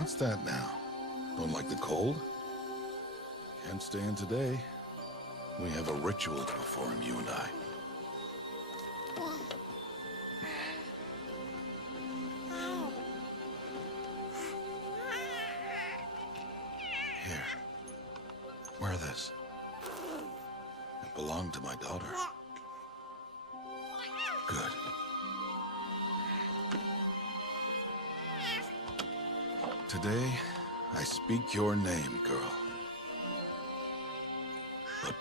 What's that now? Don't like the cold? Can't stay in today. We have a ritual to perform, you and I. Here. Wear this. It belonged to my daughter. Good. Today, I speak your name, girl. But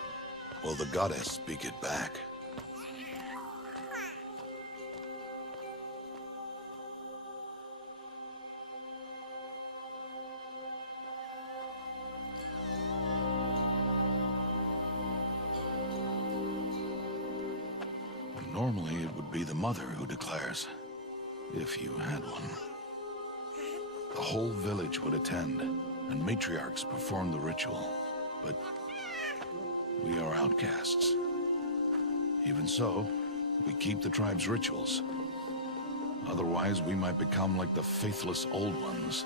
will the goddess speak it back? Normally, it would be the mother who declares, if you had one. The whole village would attend, and matriarchs perform the ritual. But we are outcasts. Even so, we keep the tribe's rituals. Otherwise, we might become like the faithless old ones,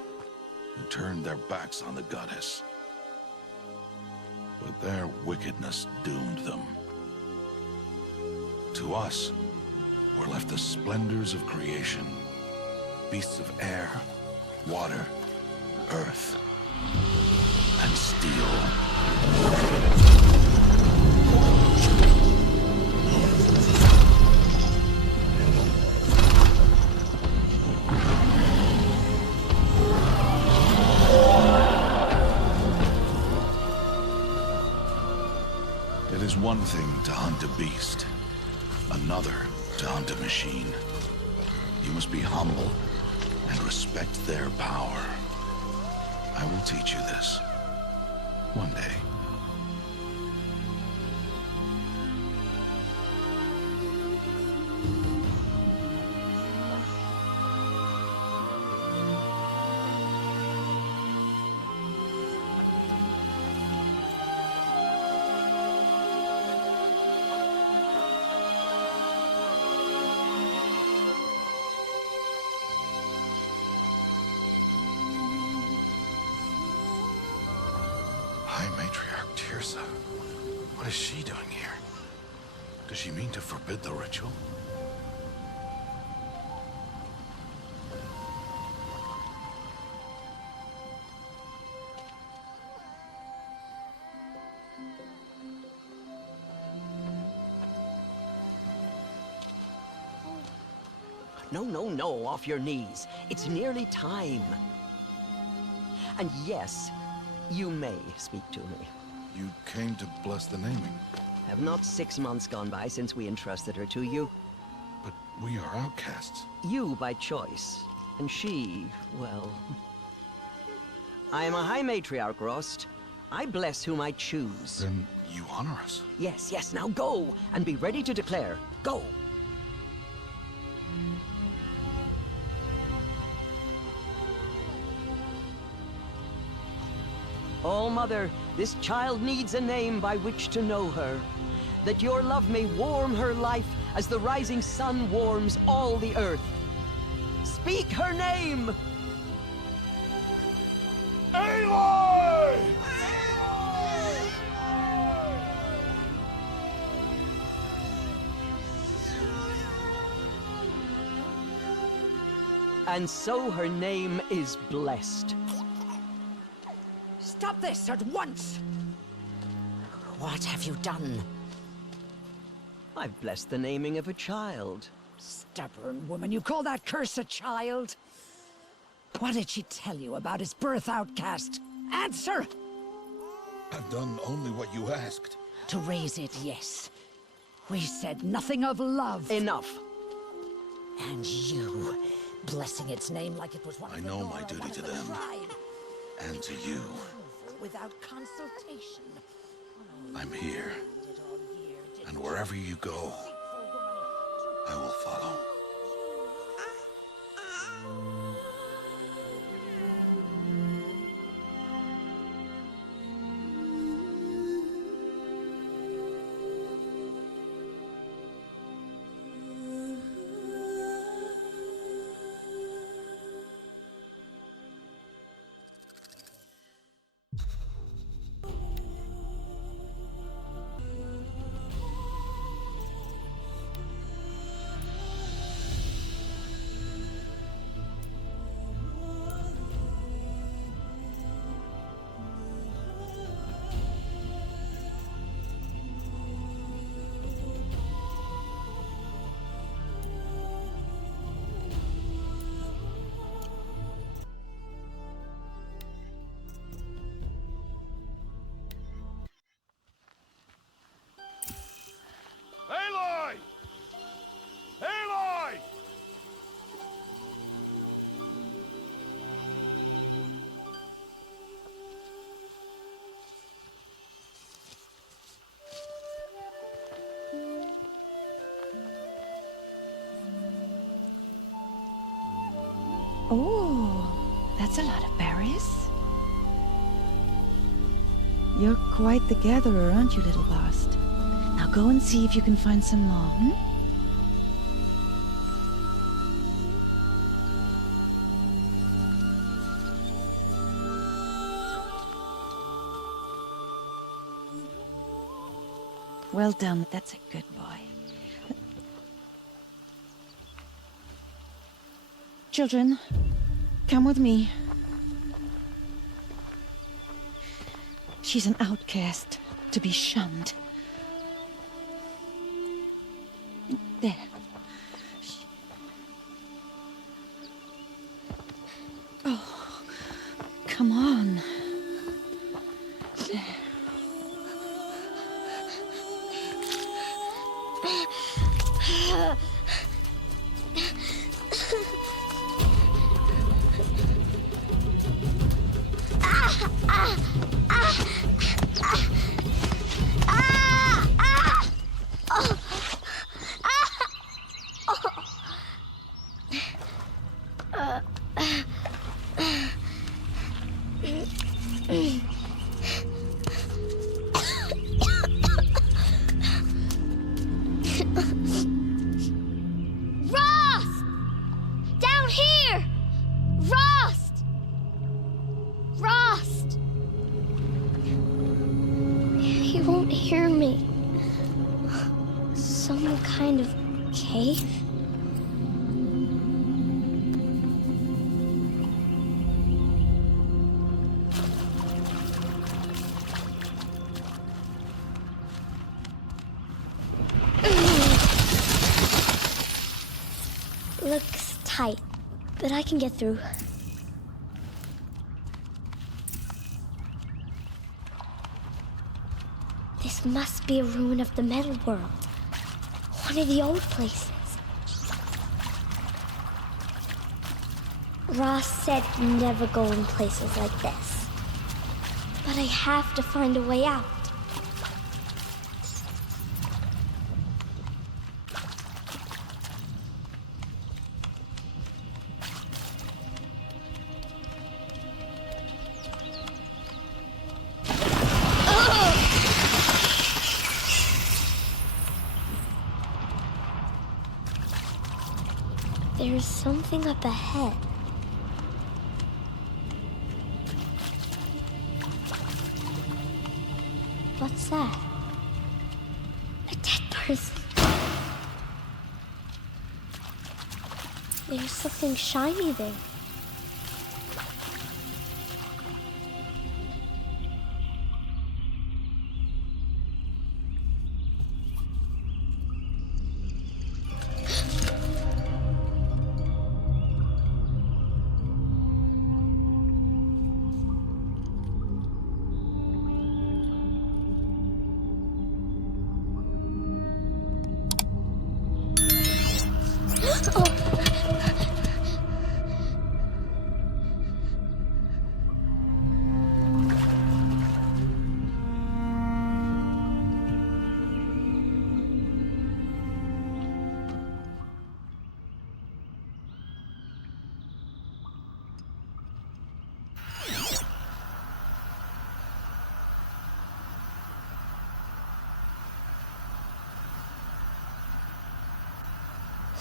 who turned their backs on the goddess. But their wickedness doomed them. To us, were left the splendors of creation, beasts of air, water, earth, and steel. It is one thing to hunt a beast, another to hunt a machine. You must be humble and respect their power. I will teach you this. One day. High Matriarch Tirsa. What is she doing here? Does she mean to forbid the ritual? No, off your knees. It's nearly time. And yes, you may speak to me. You came to bless the naming. Have not 6 months gone by since we entrusted her to you? But we are outcasts. You by choice, and she, well... I am a High Matriarch, Rost. I bless whom I choose. Then you honor us. Yes, now go, and be ready to declare. Go! Oh, Mother, this child needs a name by which to know her. That your love may warm her life as the rising sun warms all the earth. Speak her name! Ally! And so her name is blessed. Stop this at once! What have you done? I've blessed the naming of a child. Stubborn woman, you call that curse a child? What did she tell you about his birth, outcast? Answer! I've done only what you asked. To raise it, yes. We said nothing of love. Enough. And you, blessing its name like it was one I of the know Nora, my duty one of to the them. tribe. And to you. Without consultation. I'm here. And wherever you go, I will follow. Oh, that's a lot of berries. You're quite the gatherer, aren't you, little Bast? Now go and see if you can find some more, hmm? Well done, that's a good boy. Children, come with me. She's an outcast, to be shunned. There. Oh, come on. There. Hear me. Some kind of cave? Looks tight, but I can get through. This must be a ruin of the metal world. One of the old places. Ross said never go in places like this. But I have to find a way out. There's something up ahead. What's that? A dead person. There's something shiny there.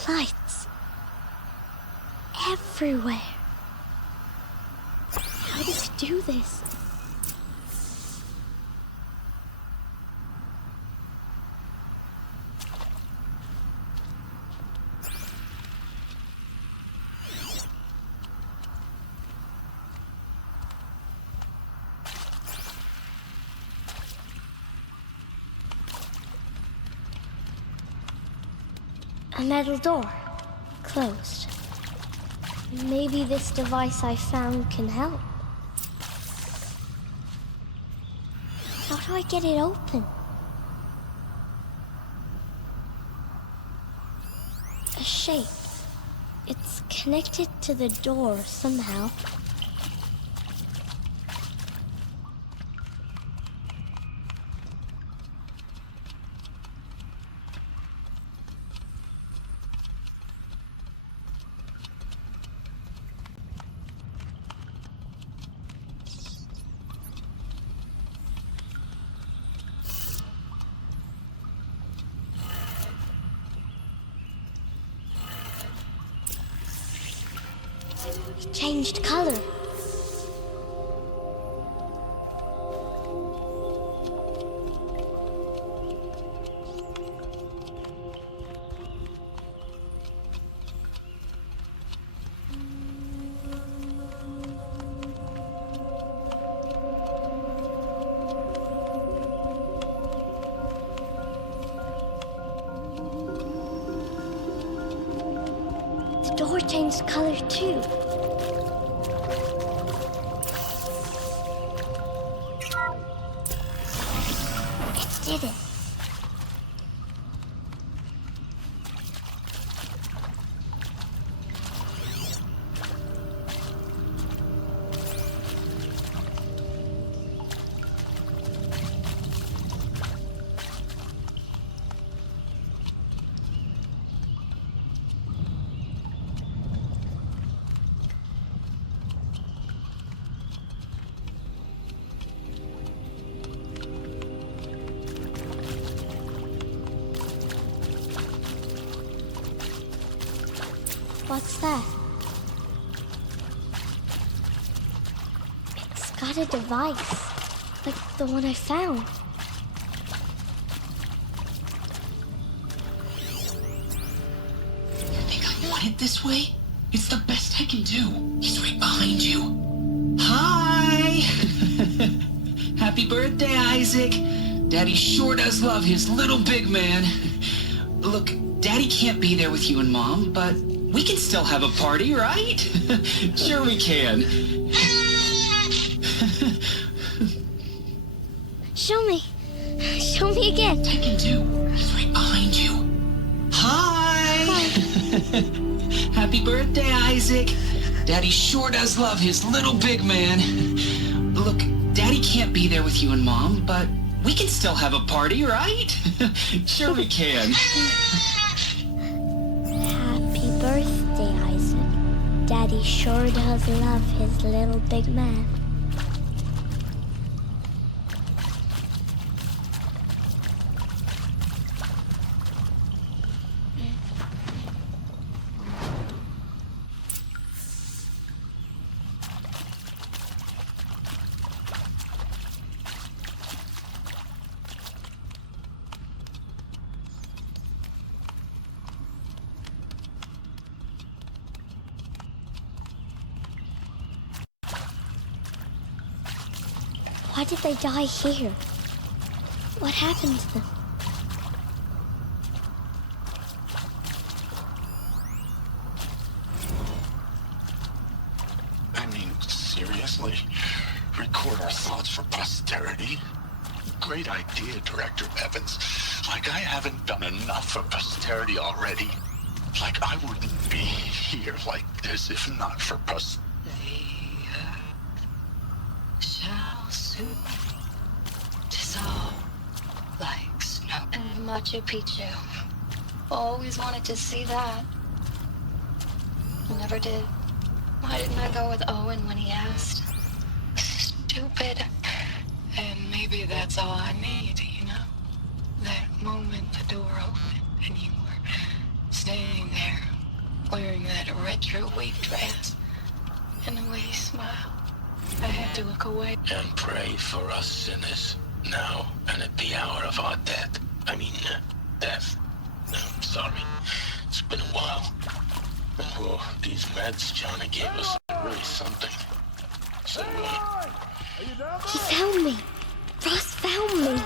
Lights. Everywhere. How does it do this? A metal door. Closed. Maybe this device I found can help. How do I get it open? A shape. It's connected to the door somehow. changed color. The door changed color too. It did it. What's that? It's got a device, like the one I found. You think I want it this way? It's the best I can do. He's right behind you. Hi! Happy birthday, Isaac. Daddy sure does love his little big man. Look, Daddy can't be there with you and Mom, but we can still have a party, right? Sure we can. Show me. Show me again. I can do. He's right behind you. Hi! Happy birthday, Isaac. Daddy sure does love his little big man. Look, Daddy can't be there with you and Mom, but we can still have a party, right? Sure we can. Happy birthday, Isaac. Daddy sure does love his little big man. Why did they die here? What happened to them? I mean, seriously? Record our thoughts for posterity? Great idea, Director Evans. Like I haven't done enough for posterity already. Like I wouldn't be here like this if not for posterity. Shall soon dissolve like snow. And Machu Picchu. Always wanted to see that. Never did. Why didn't I go with Owen when he asked? Stupid. And maybe that's all I need, you know? That moment the door opened and you were standing there wearing that retro wave dress and the way you smiled. I had to look away. And pray for us sinners, now and at the hour of our death. Death. No, sorry. It's been a while. And well, these meds Johnny gave us are really something. So, He found me. Ross found me.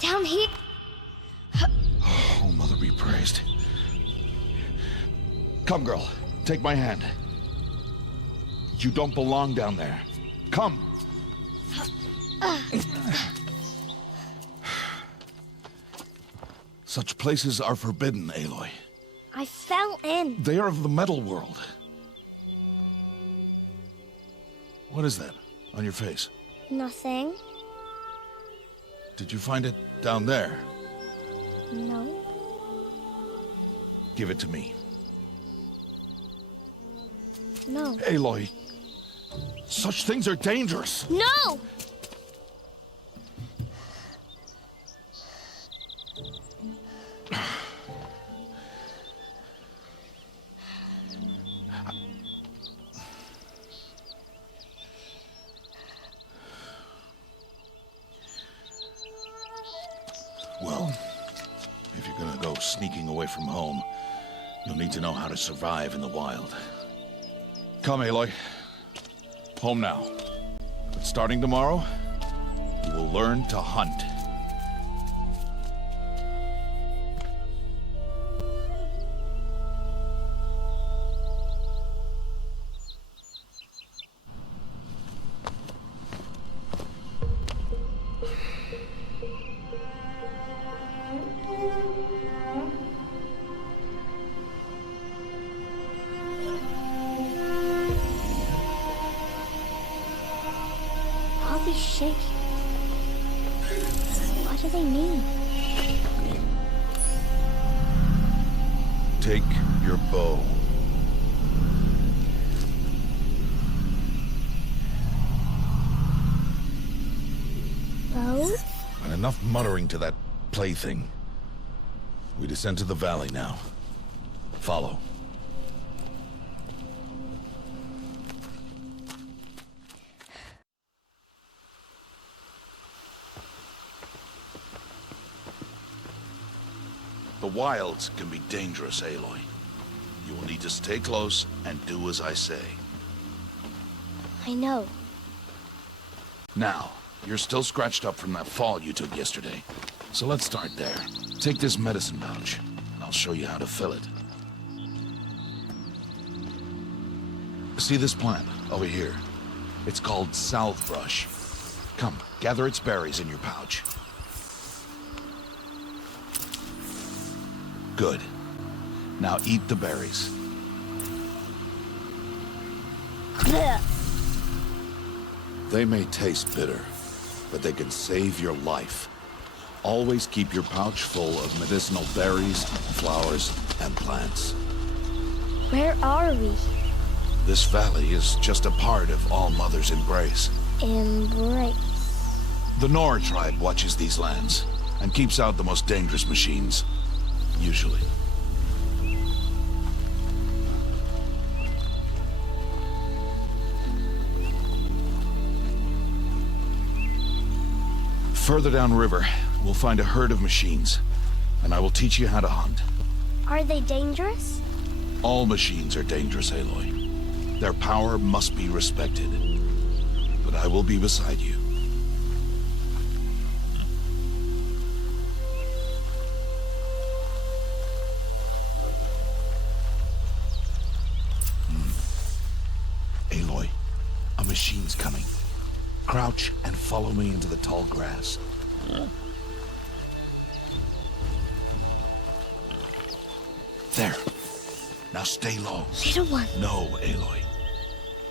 Down here. oh, Mother be praised. Come, girl. Take my hand. You don't belong down there. Come. Such places are forbidden, Aloy. I fell in. They are of the metal world. What is that on your face? Nothing. Did you find it down there? No. Give it to me. No. Aloy, such things are dangerous. No! Well, if you're gonna go sneaking away from home, you'll need to know how to survive in the wild. Come, Aloy. Home now. But starting tomorrow, you will learn to hunt. All these shapes. What do they mean? Take your bow. Bow? And enough muttering to that plaything. We descend to the valley now. Follow. The wilds can be dangerous, Aloy. You will need to stay close and do as I say. I know. Now, you're still scratched up from that fall you took yesterday. So let's start there. Take this medicine pouch, and I'll show you how to fill it. See this plant over here? It's called salve brush. Come, gather its berries in your pouch. Good. Now eat the berries. Blech. They may taste bitter, but they can save your life. Always keep your pouch full of medicinal berries, flowers, and plants. Where are we? This valley is just a part of All Mother's embrace. Embrace. The Nora tribe watches these lands and keeps out the most dangerous machines. Usually. Further downriver, we'll find a herd of machines, and I will teach you how to hunt. Are they dangerous? All machines are dangerous, Aloy. Their power must be respected. But I will be beside you. Aloy, a machine's coming. Crouch and follow me into the tall grass. There. Now stay low. Little one. No, Aloy.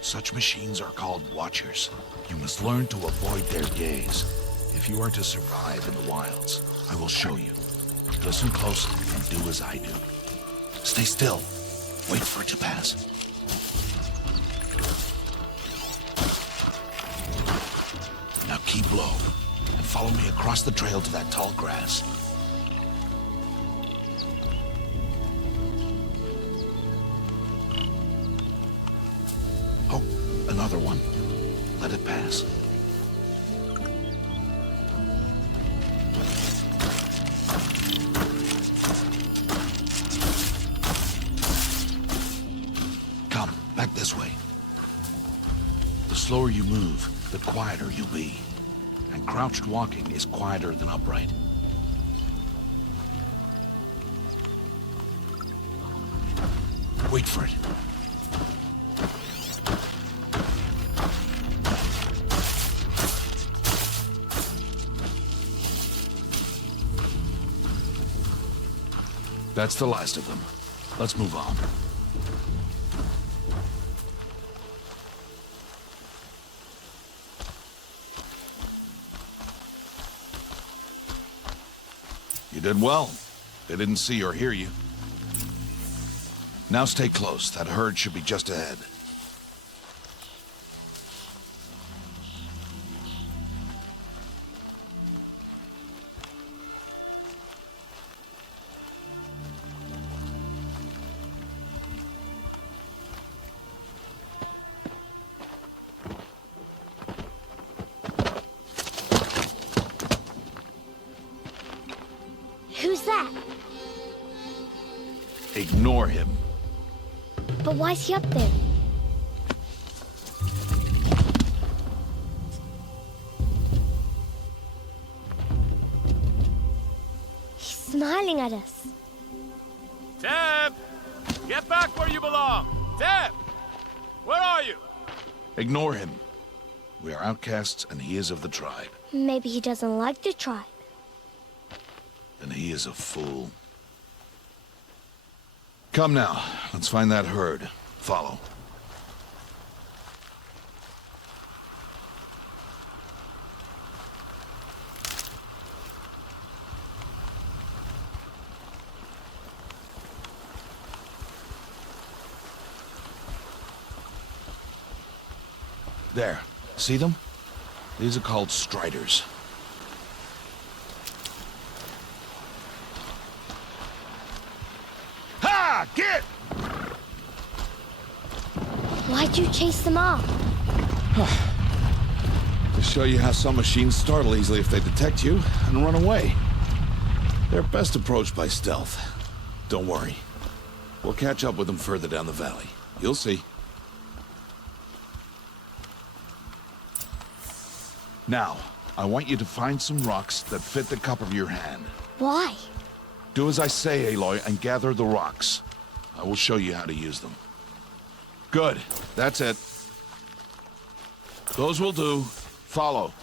Such machines are called watchers. You must learn to avoid their gaze. If you are to survive in the wilds, I will show you. Listen close and do as I do. Stay still. Wait for it to pass. Now keep low and follow me across the trail to that tall grass. Oh, another one. Let it pass. Come, back this way. The slower you move, the quieter you'll be. And crouched walking is quieter than upright. Wait for it. That's the last of them. Let's move on. You did well. They didn't see or hear you. Now stay close. That herd should be just ahead. that? Ignore him. But why's he up there? He's smiling at us. Teb! Get back where you belong! Teb! Where are you? Ignore him. We are outcasts, and he is of the tribe. Maybe he doesn't like the tribe. And he is a fool. Come now, let's find that herd. Follow. There. See them? These are called striders. Ha! Get! Why'd you chase them off? To show you how some machines startle easily if they detect you and run away. They're best approached by stealth. Don't worry. We'll catch up with them further down the valley. You'll see. Now, I want you to find some rocks that fit the cup of your hand. Why? Do as I say, Aloy, and gather the rocks. I will show you how to use them. Good. That's it. Those will do. Follow.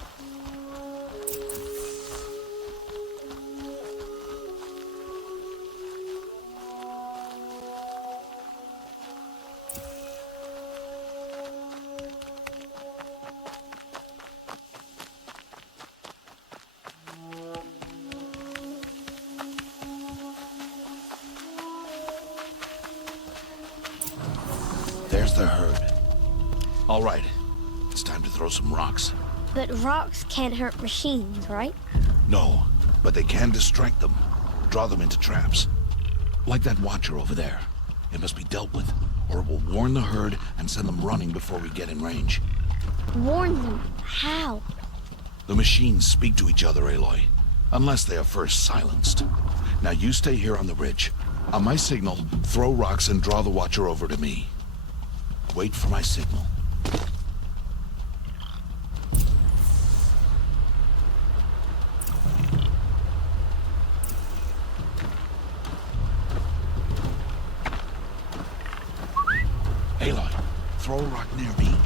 There's the herd. All right. It's time to throw some rocks. But rocks can't hurt machines, right? No, but they can distract them. Draw them into traps. Like that watcher over there. It must be dealt with, or it will warn the herd and send them running before we get in range. Warn them? How? The machines speak to each other, Aloy. Unless they are first silenced. Now you stay here on the ridge. On my signal, throw rocks and draw the watcher over to me. Wait for my signal. Aloy, throw a rock near me.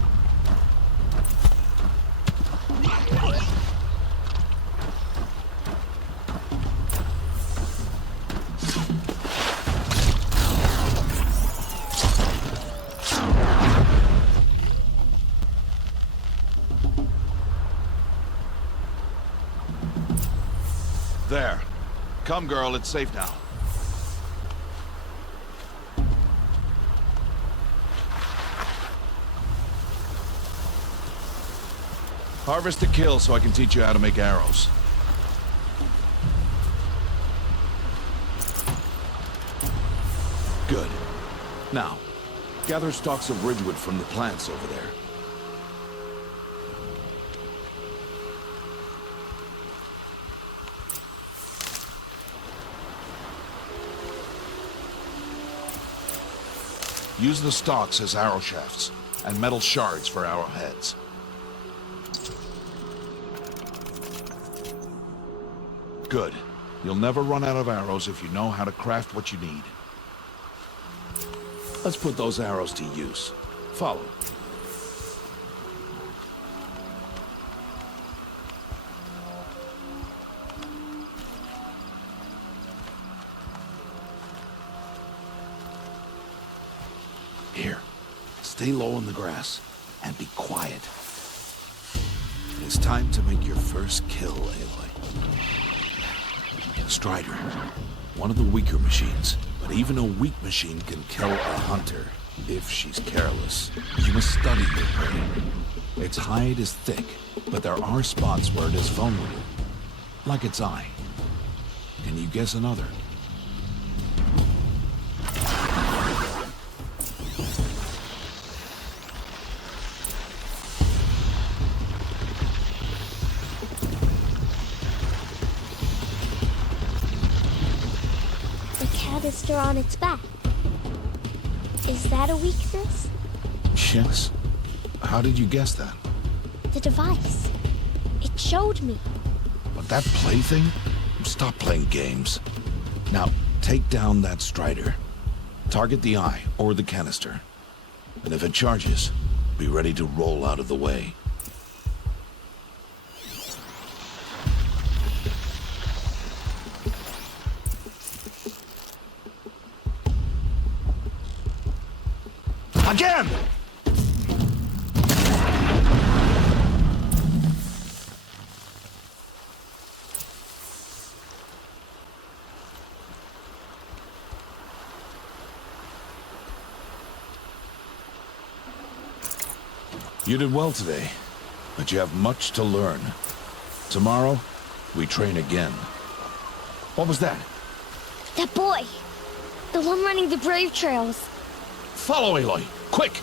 There. Come, girl, it's safe now. Harvest a kill so I can teach you how to make arrows. Good. Now, gather stalks of ridgewood from the plants over there. Use the stalks as arrow shafts, and metal shards for arrowheads. Good. You'll never run out of arrows if you know how to craft what you need. Let's put those arrows to use. Follow. Here. Stay low in the grass and be quiet. It's time to make your first kill, Aloy. Strider. One of the weaker machines, but even a weak machine can kill a hunter, if she's careless. You must study your prey. Its hide is thick, but there are spots where it is vulnerable, like its eye. Can you guess another? canister on its back. Is that a weakness? Yes. How did you guess that? The device. It showed me. But that plaything? Stop playing games. Now, take down that strider. Target the eye or the canister. And if it charges, be ready to roll out of the way. Again! You did well today, but you have much to learn. Tomorrow, we train again. What was that? That boy! The one running the brave trails. Follow Aloy, quick!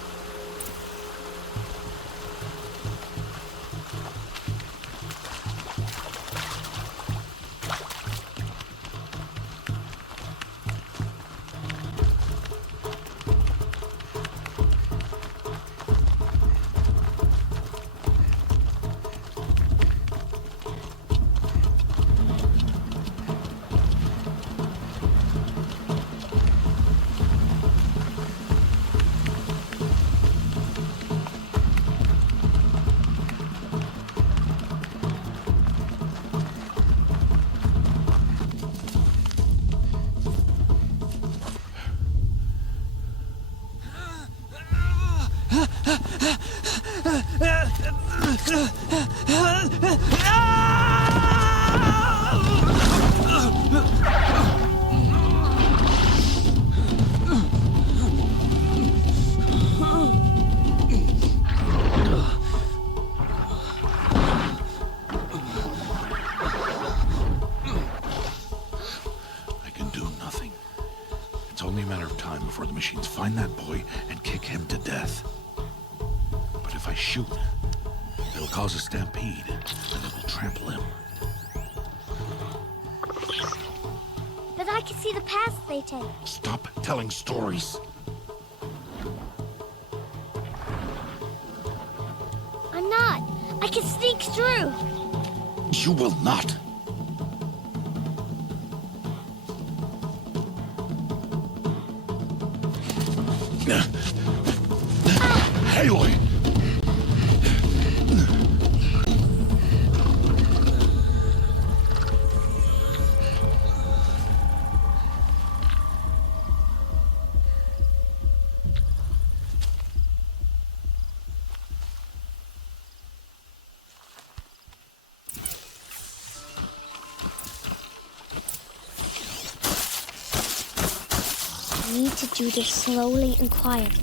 Before the machines find that boy and kick him to death. But if I shoot, it'll cause a stampede, and it will trample him. But I can see the paths they take. Stop telling stories. I'm not. I can sneak through. You will not. Aloy! I need to do this slowly and quietly.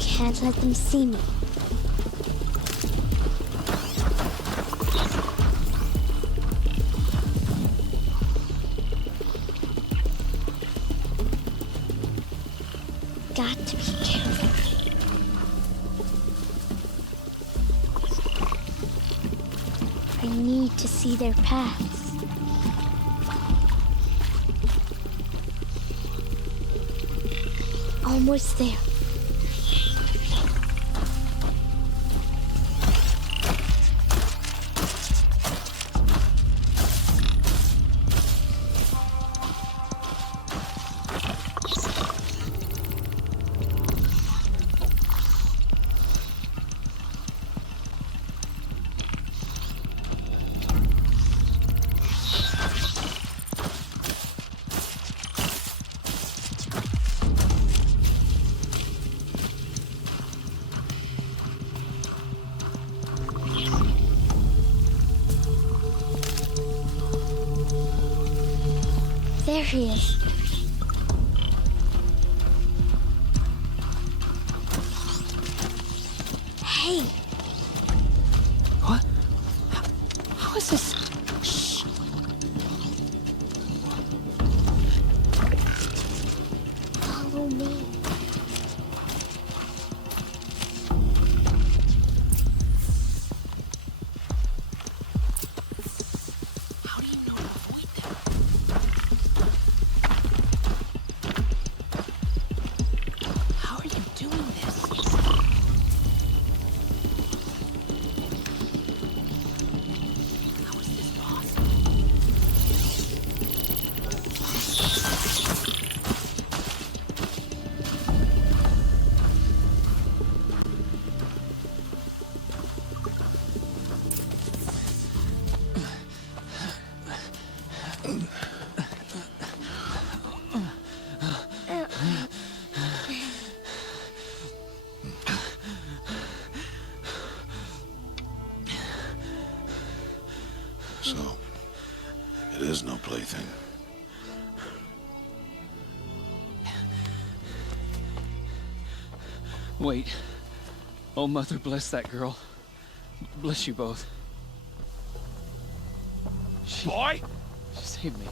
Can't let them see me. Got to be careful. I need to see their paths. Almost there. There he is. Hey. What? How is this? Shh. Follow me. How do you know to avoid them? How are you doing this? How is this possible? So, it is no plaything. Wait. Oh, Mother, bless that girl. Bless you both. Boy! She saved me.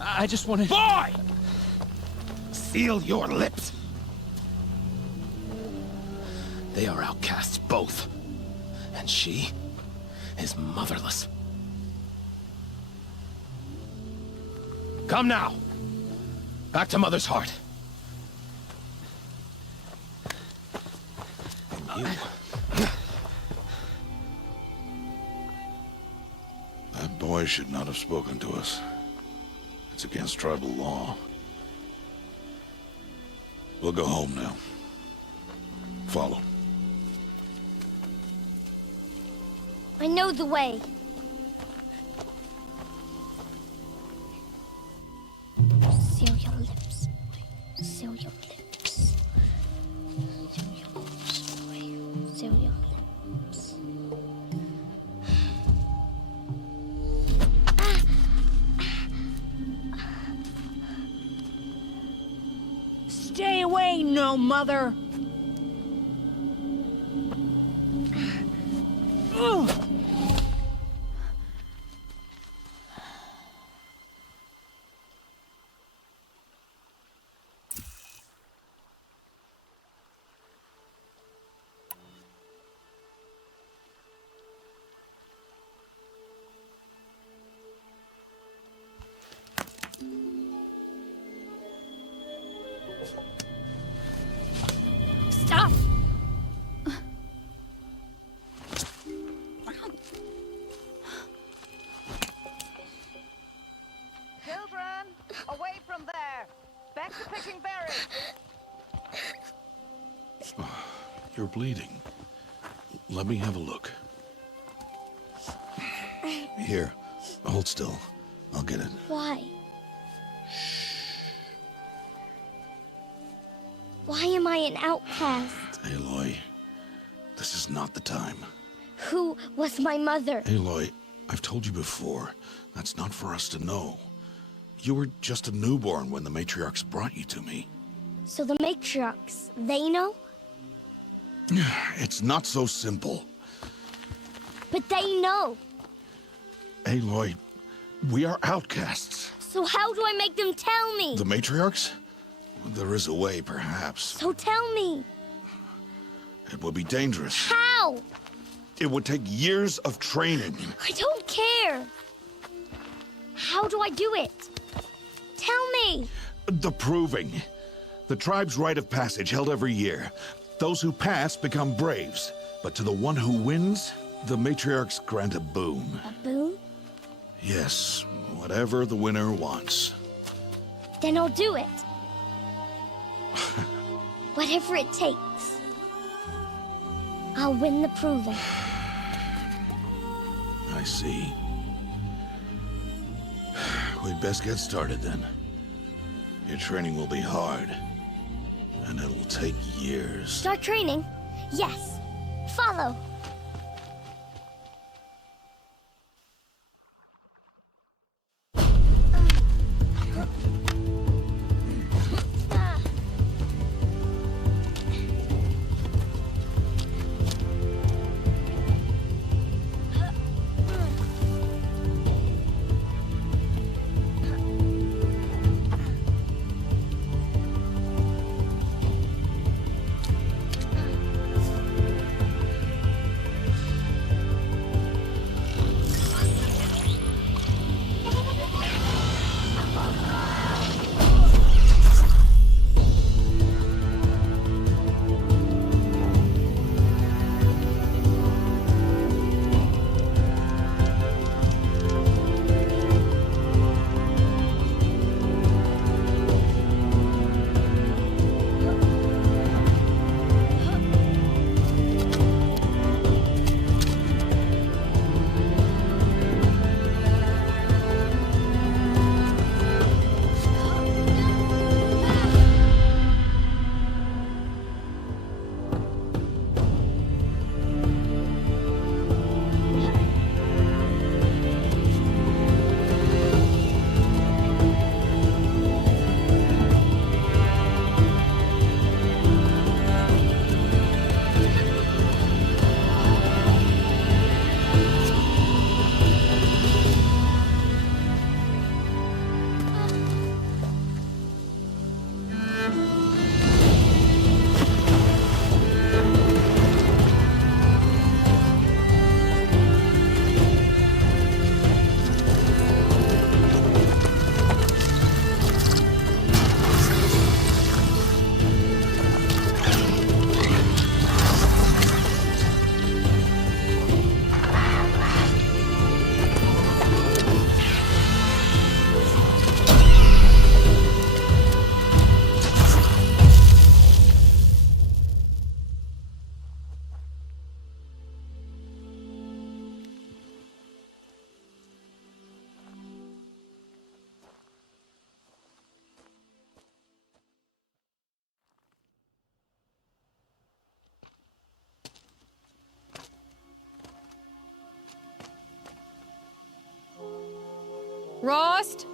I just wanted... Boy! Seal your lips! They are outcasts, both. And she is motherless. Come now! Back to Mother's heart. And you... That boy should not have spoken to us. It's against tribal law. We'll go home now. Follow. I know the way. Seal your lips. Seal your lips. Seal your lips, boy. Seal your lips. Stay away, no mother! Ugh. Stop! Children, away from there. Back to picking berries. You're bleeding. Let me have a look. Here, hold still. I'll get it. Why? Why am I an outcast? Aloy, this is not the time. Who was my mother? Aloy, I've told you before, that's not for us to know. You were just a newborn when the matriarchs brought you to me. So the matriarchs, they know? It's not so simple. But they know. Aloy, we are outcasts. So how do I make them tell me? The matriarchs? There is a way, perhaps. So tell me. It would be dangerous. How? It would take years of training. I don't care. How do I do it? Tell me. The proving. The tribe's rite of passage held every year. Those who pass become braves. But to the one who wins, the matriarchs grant a boon. A boon? Yes, whatever the winner wants. Then I'll do it. Whatever it takes. I'll win the proving. I see. We'd best get started then. Your training will be hard, and it'll take years. Start training? Yes. Follow. Rost?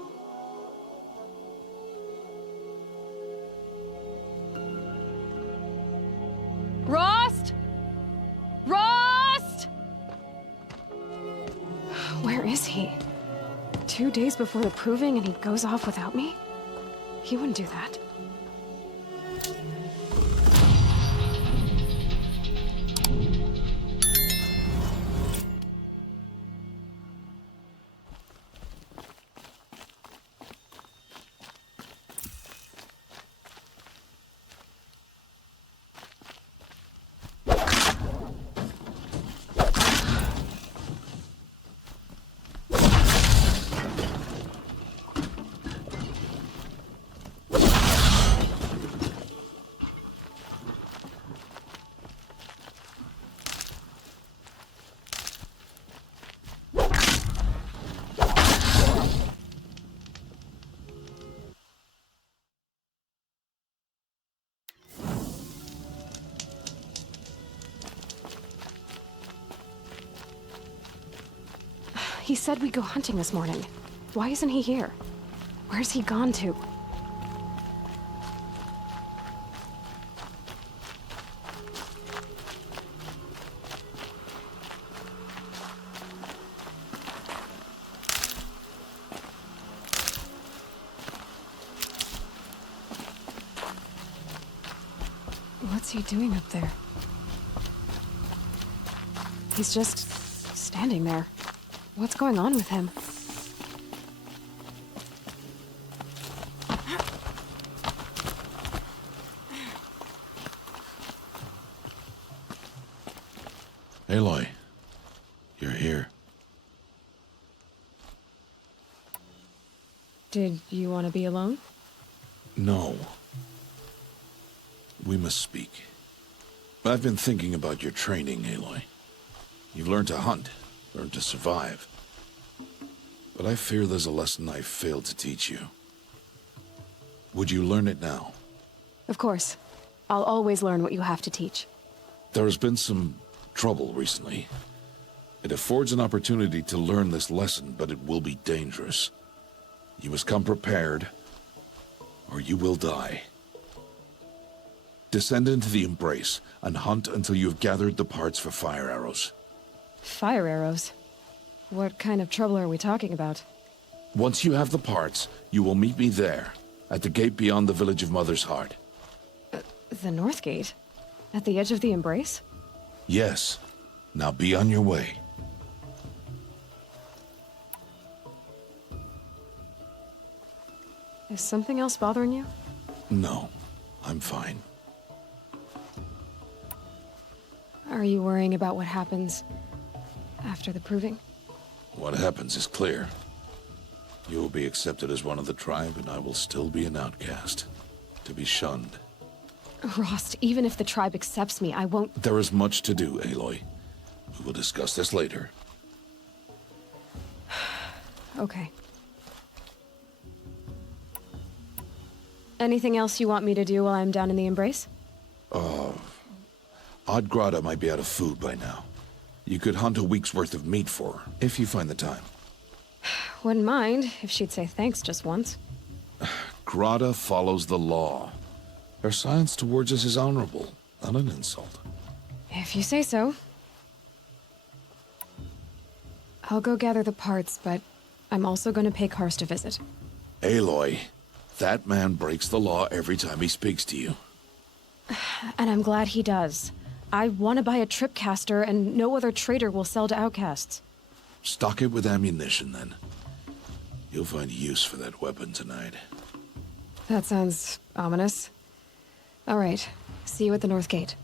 Rost? Rost? Where is he? 2 days before the proving and he goes off without me? He wouldn't do that. He said we'd go hunting this morning. Why isn't he here? Where's he gone to? What's he doing up there? He's just standing there. What's going on with him? Aloy, you're here. Did you want to be alone? No. We must speak. I've been thinking about your training, Aloy. You've learned to hunt, learned to survive. But I fear there's a lesson I've failed to teach you. Would you learn it now? Of course. I'll always learn what you have to teach. There has been some trouble recently. It affords an opportunity to learn this lesson, but it will be dangerous. You must come prepared, or you will die. Descend into the Embrace and hunt until you have gathered the parts for fire arrows. Fire arrows? What kind of trouble are we talking about? Once you have the parts, you will meet me there, at the gate beyond the village of Mother's Heart. The North Gate? At the edge of the Embrace? Yes. Now be on your way. Is something else bothering you? No, I'm fine. Are you worrying about what happens after the proving? What happens is clear. You will be accepted as one of the tribe, and I will still be an outcast, to be shunned. Rost, even if the tribe accepts me, I won't— There is much to do, Aloy. We will discuss this later. Okay. Anything else you want me to do while I'm down in the Embrace? Odd might be out of food by now. You could hunt a week's worth of meat for her, if you find the time. Wouldn't mind if she'd say thanks just once. Grada follows the law. Her silence towards us is honorable, not an insult. If you say so. I'll go gather the parts, but I'm also going to pay Karst a visit. Aloy, that man breaks the law every time he speaks to you. And I'm glad he does. I want to buy a tripcaster, and no other trader will sell to outcasts. Stock it with ammunition, then. You'll find use for that weapon tonight. That sounds ominous. All right. See you at the North Gate.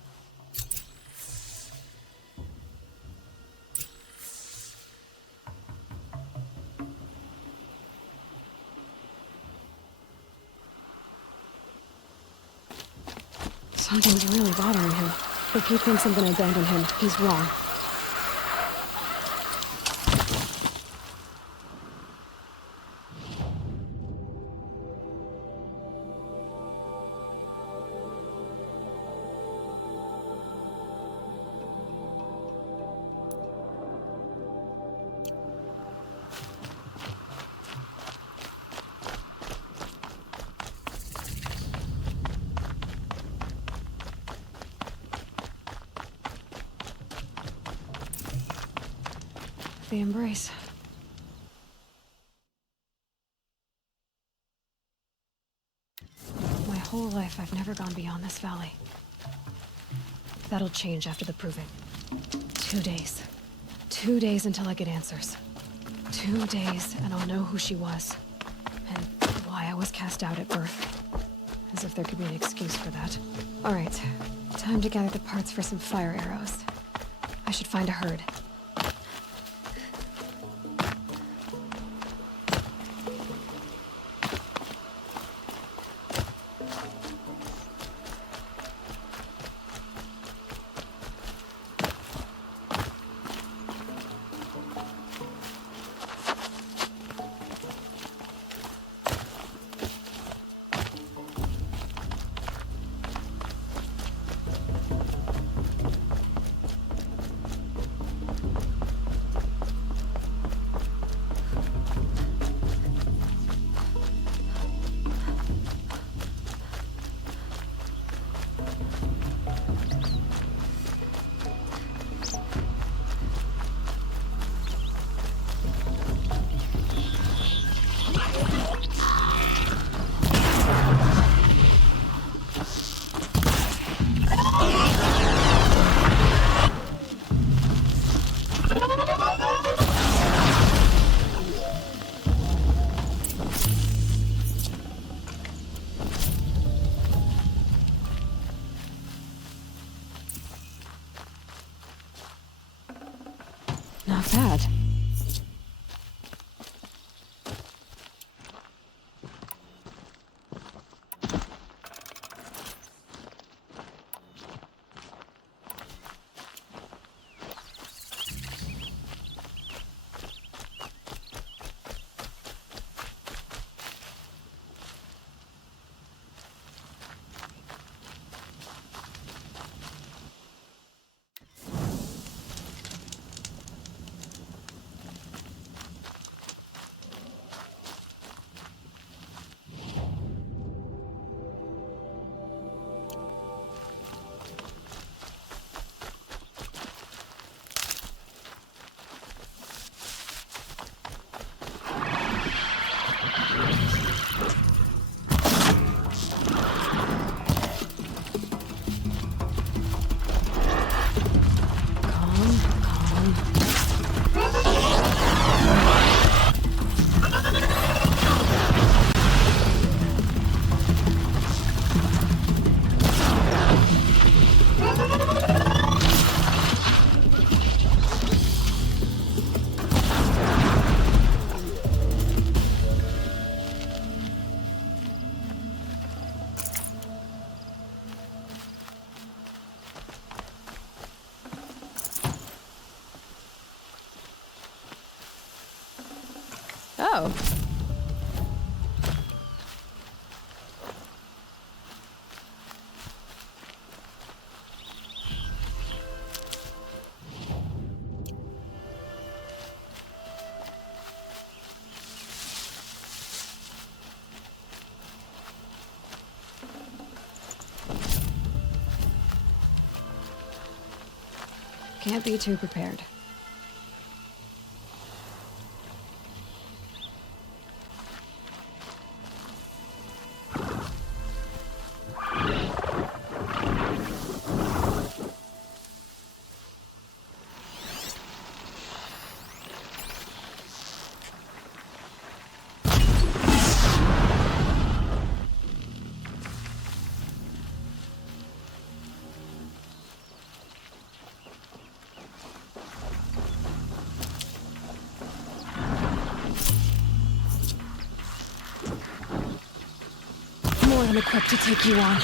Something's really bothering him. If he thinks I'm gonna abandon him, he's wrong. the embrace. My whole life, I've never gone beyond this valley. That'll change after the proving. 2 days. 2 days until I get answers. 2 days, and I'll know who she was. And why I was cast out at birth. As if there could be an excuse for that. Alright, time to gather the parts for some fire arrows. I should find a herd. Not bad. Oh. Can't be too prepared. More than equipped to take you on.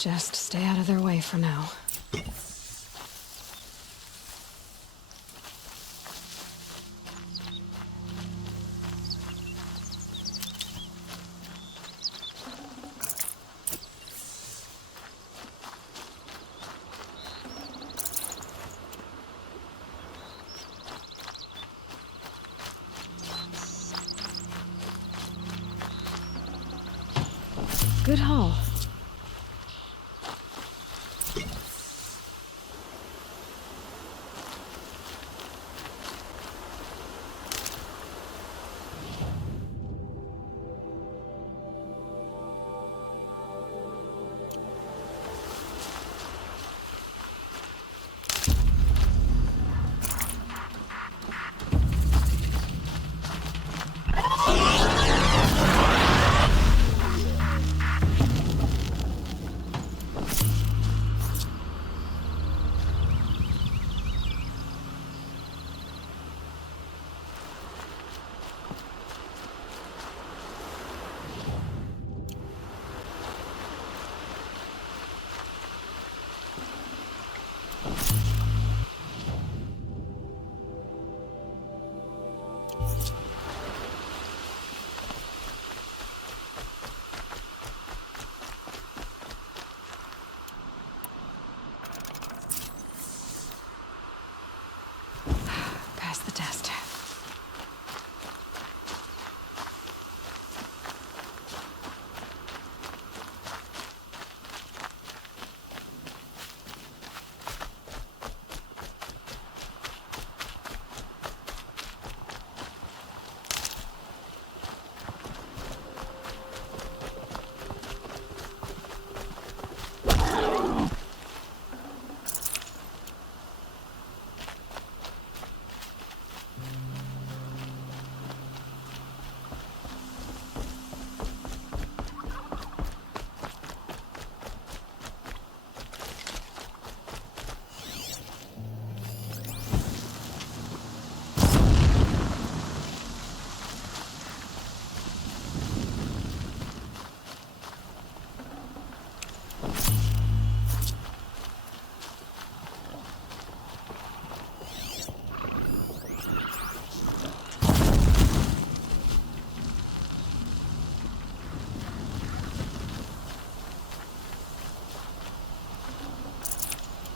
Just stay out of their way for now. Good haul. Pass the test.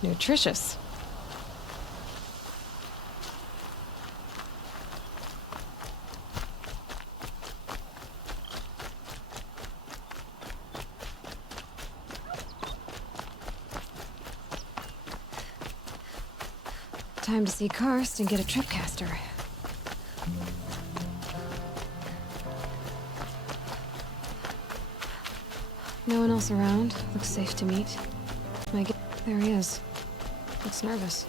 Nutritious. Time to see Karst and get a tripcaster. No one else around. Looks safe to meet. There he is. Looks nervous.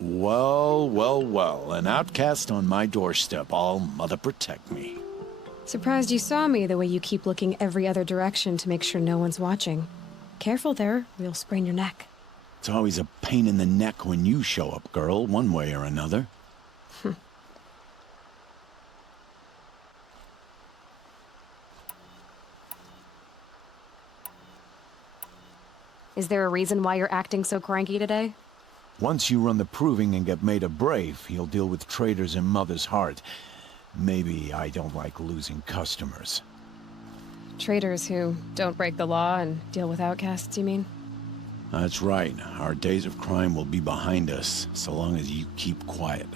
Well, well, well. An outcast on my doorstep. All mother protect me. Surprised you saw me the way you keep looking every other direction to make sure no one's watching. Careful there, or you'll sprain your neck. It's always a pain in the neck when you show up, girl, one way or another. Is there a reason why you're acting so cranky today? Once you run the proving and get made a brave, you'll deal with traitors in Mother's Heart. Maybe I don't like losing customers. Traitors who don't break the law and deal with outcasts, you mean? That's right. Our days of crime will be behind us, so long as you keep quiet.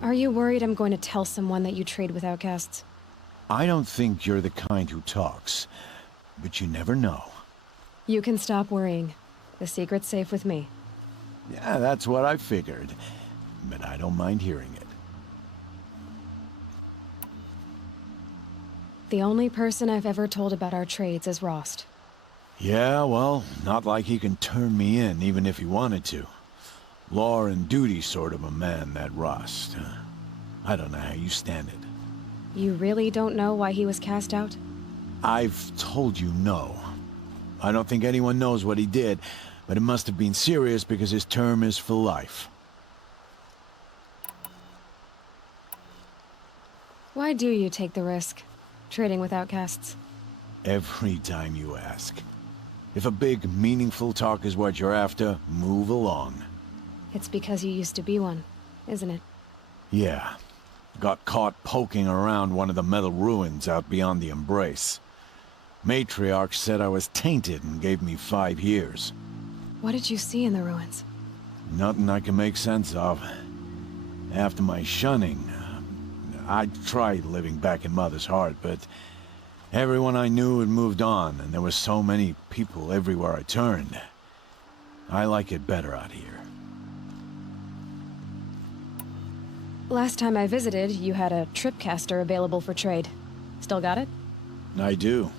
Are you worried I'm going to tell someone that you trade with outcasts? I don't think you're the kind who talks, but you never know. You can stop worrying. The secret's safe with me. Yeah, that's what I figured, but I don't mind hearing it. The only person I've ever told about our trades is Rost. Yeah, well, not like he can turn me in, even if he wanted to. Law and duty sort of a man, that Rost. I don't know how you stand it. You really don't know why he was cast out? I've told you no. I don't think anyone knows what he did, but it must have been serious because his term is for life. Why do you take the risk, trading with outcasts? Every time you ask. If a big, meaningful talk is what you're after, move along. It's because you used to be one, isn't it? Yeah. Got caught poking around one of the metal ruins out beyond the Embrace. Matriarch said I was tainted and gave me 5 years. What did you see in the ruins? Nothing I can make sense of. After my shunning, I tried living back in Mother's heart, but everyone I knew had moved on, and there were so many people everywhere I turned. I like it better out here. Last time I visited, you had a tripcaster available for trade. Still got it? I do.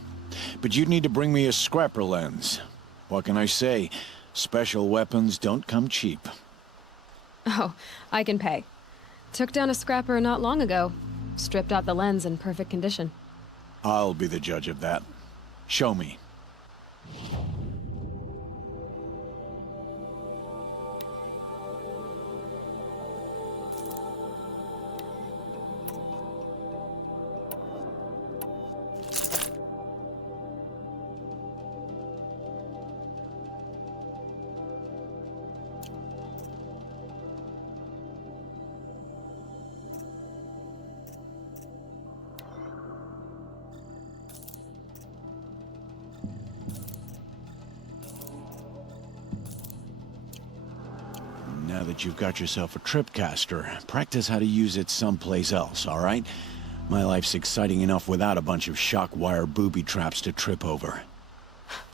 But you'd need to bring me a scrapper lens. What can I say? Special weapons don't come cheap. Oh, I can pay. Took down a scrapper not long ago. Stripped out the lens in perfect condition. I'll be the judge of that. Show me. Now that you've got yourself a tripcaster, practice how to use it someplace else, all right? My life's exciting enough without a bunch of shock wire booby traps to trip over.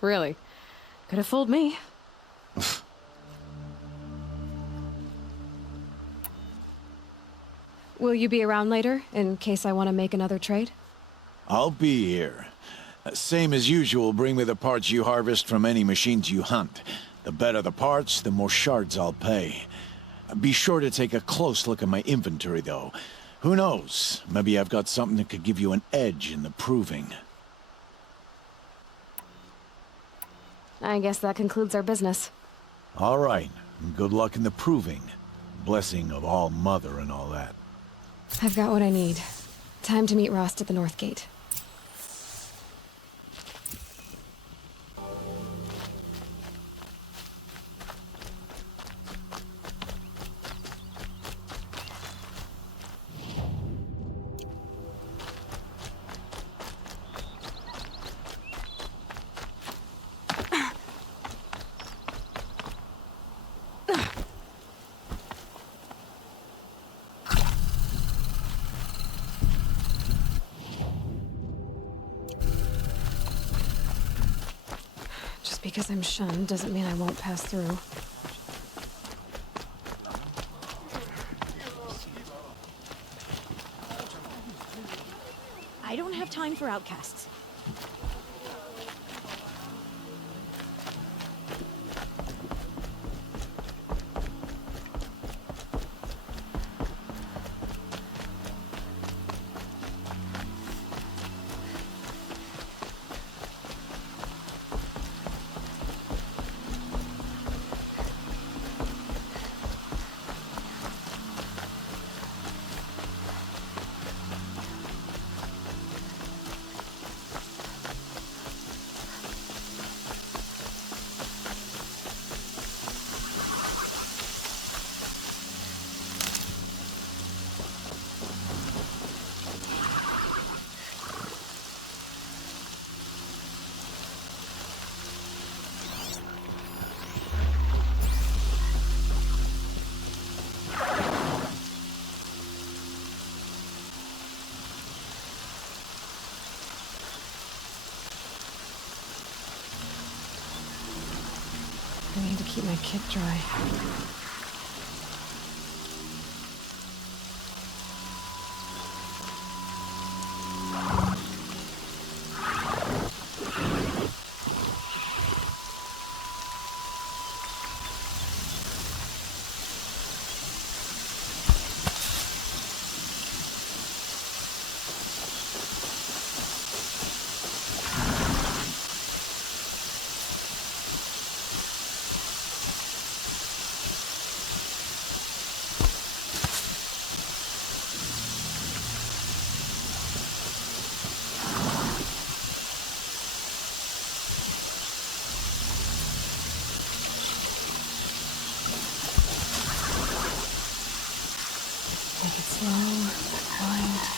Really? Could have fooled me. Will you be around later, in case I want to make another trade? I'll be here. Same as usual, bring me the parts you harvest from any machines you hunt. The better the parts, the more shards I'll pay. Be sure to take a close look at my inventory, though. Who knows? Maybe I've got something that could give you an edge in the proving. I guess that concludes our business. All right. Good luck in the proving. Blessing of All Mother and all that. I've got what I need. Time to meet Rost at the North Gate. Just because I'm shunned doesn't mean I won't pass through. I don't have time for outcasts. I need to keep my kit dry. Slow, quiet.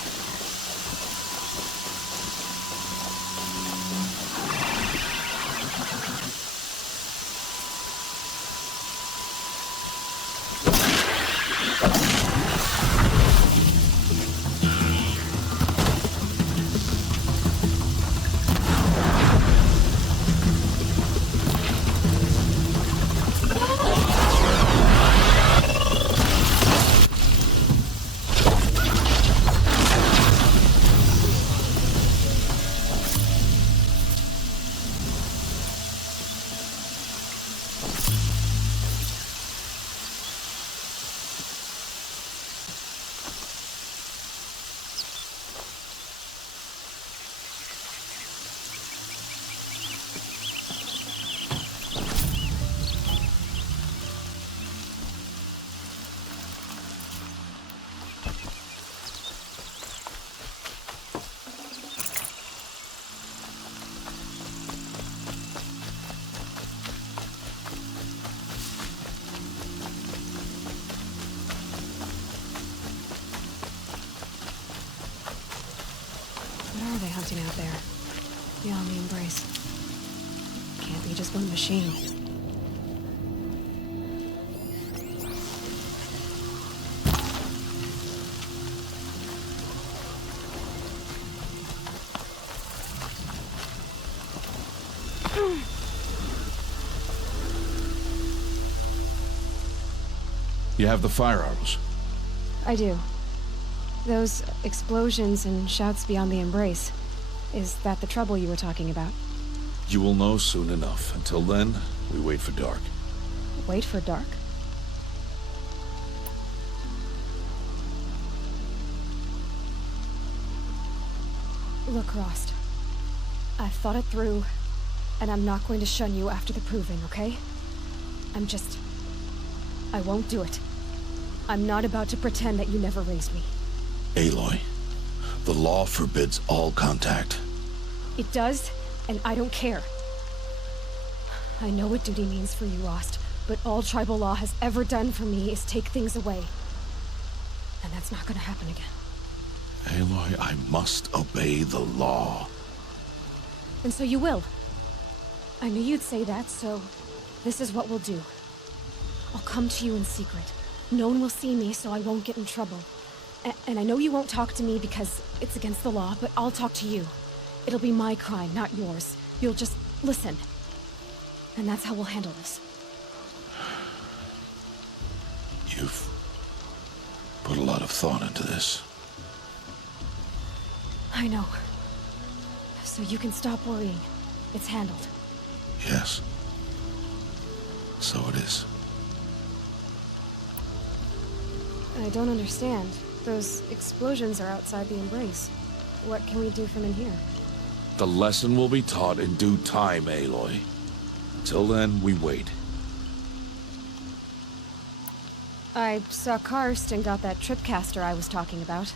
What are they hunting out there? Beyond the embrace. Can't be just one machine. You have the fire arrows. I do. Those explosions and shouts beyond the embrace. Is that the trouble you were talking about? You will know soon enough. Until then, we wait for dark. Wait for dark? Look, Rost. I've thought it through, and I'm not going to shun you after the proving, okay? I won't do it. I'm not about to pretend that you never raised me. Aloy, the law forbids all contact. It does, and I don't care. I know what duty means for you, Rost, but all tribal law has ever done for me is take things away. And that's not gonna happen again. Aloy, I must obey the law. And so you will. I knew you'd say that, so this is what we'll do. I'll come to you in secret. No one will see me, so I won't get in trouble. And I know you won't talk to me because it's against the law, but I'll talk to you. It'll be my crime, not yours. You'll just listen. And that's how we'll handle this. You've put a lot of thought into this. I know. So you can stop worrying. It's handled. Yes. So it is. I don't understand. Those explosions are outside the embrace. What can we do from in here? The lesson will be taught in due time, Aloy. Till then, we wait. I saw Karst and got that tripcaster I was talking about.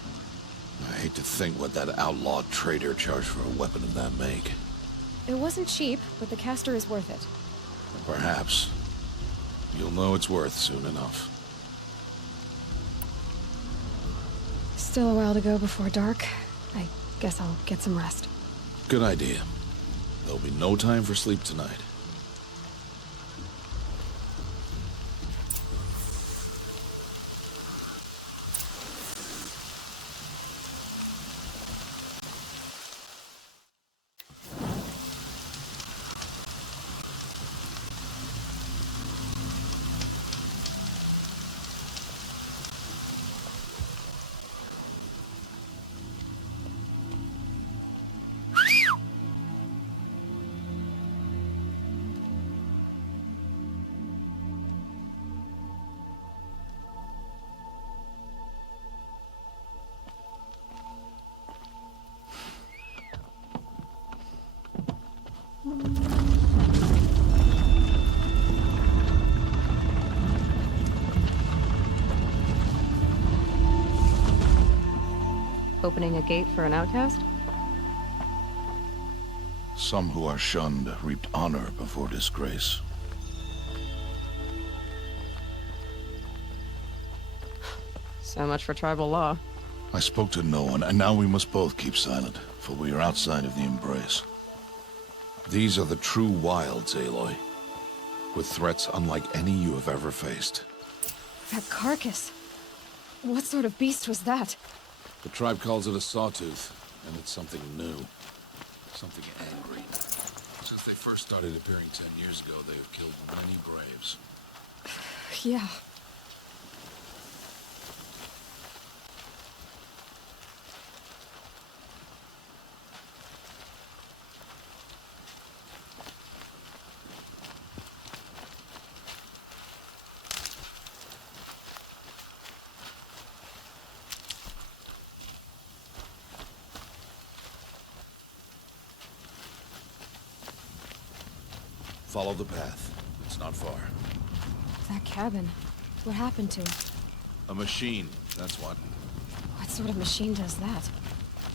I hate to think what that outlawed trader charged for a weapon of that make. It wasn't cheap, but the caster is worth it. Perhaps. You'll know it's worth soon enough. Still a while to go before dark. I guess I'll get some rest. Good idea. There'll be no time for sleep tonight. Opening a gate for an outcast? Some who are shunned reaped honor before disgrace. So much for tribal law. I spoke to no one, and now we must both keep silent, for we are outside of the embrace. These are the true wilds, Aloy, with threats unlike any you have ever faced. That carcass. What sort of beast was that? The tribe calls it a sawtooth, and it's something new. Something angry. Since they first started appearing 10 years ago, they have killed many braves. Yeah. Follow the path. It's not far. That cabin. What happened to it? A machine, that's what. What sort of machine does that?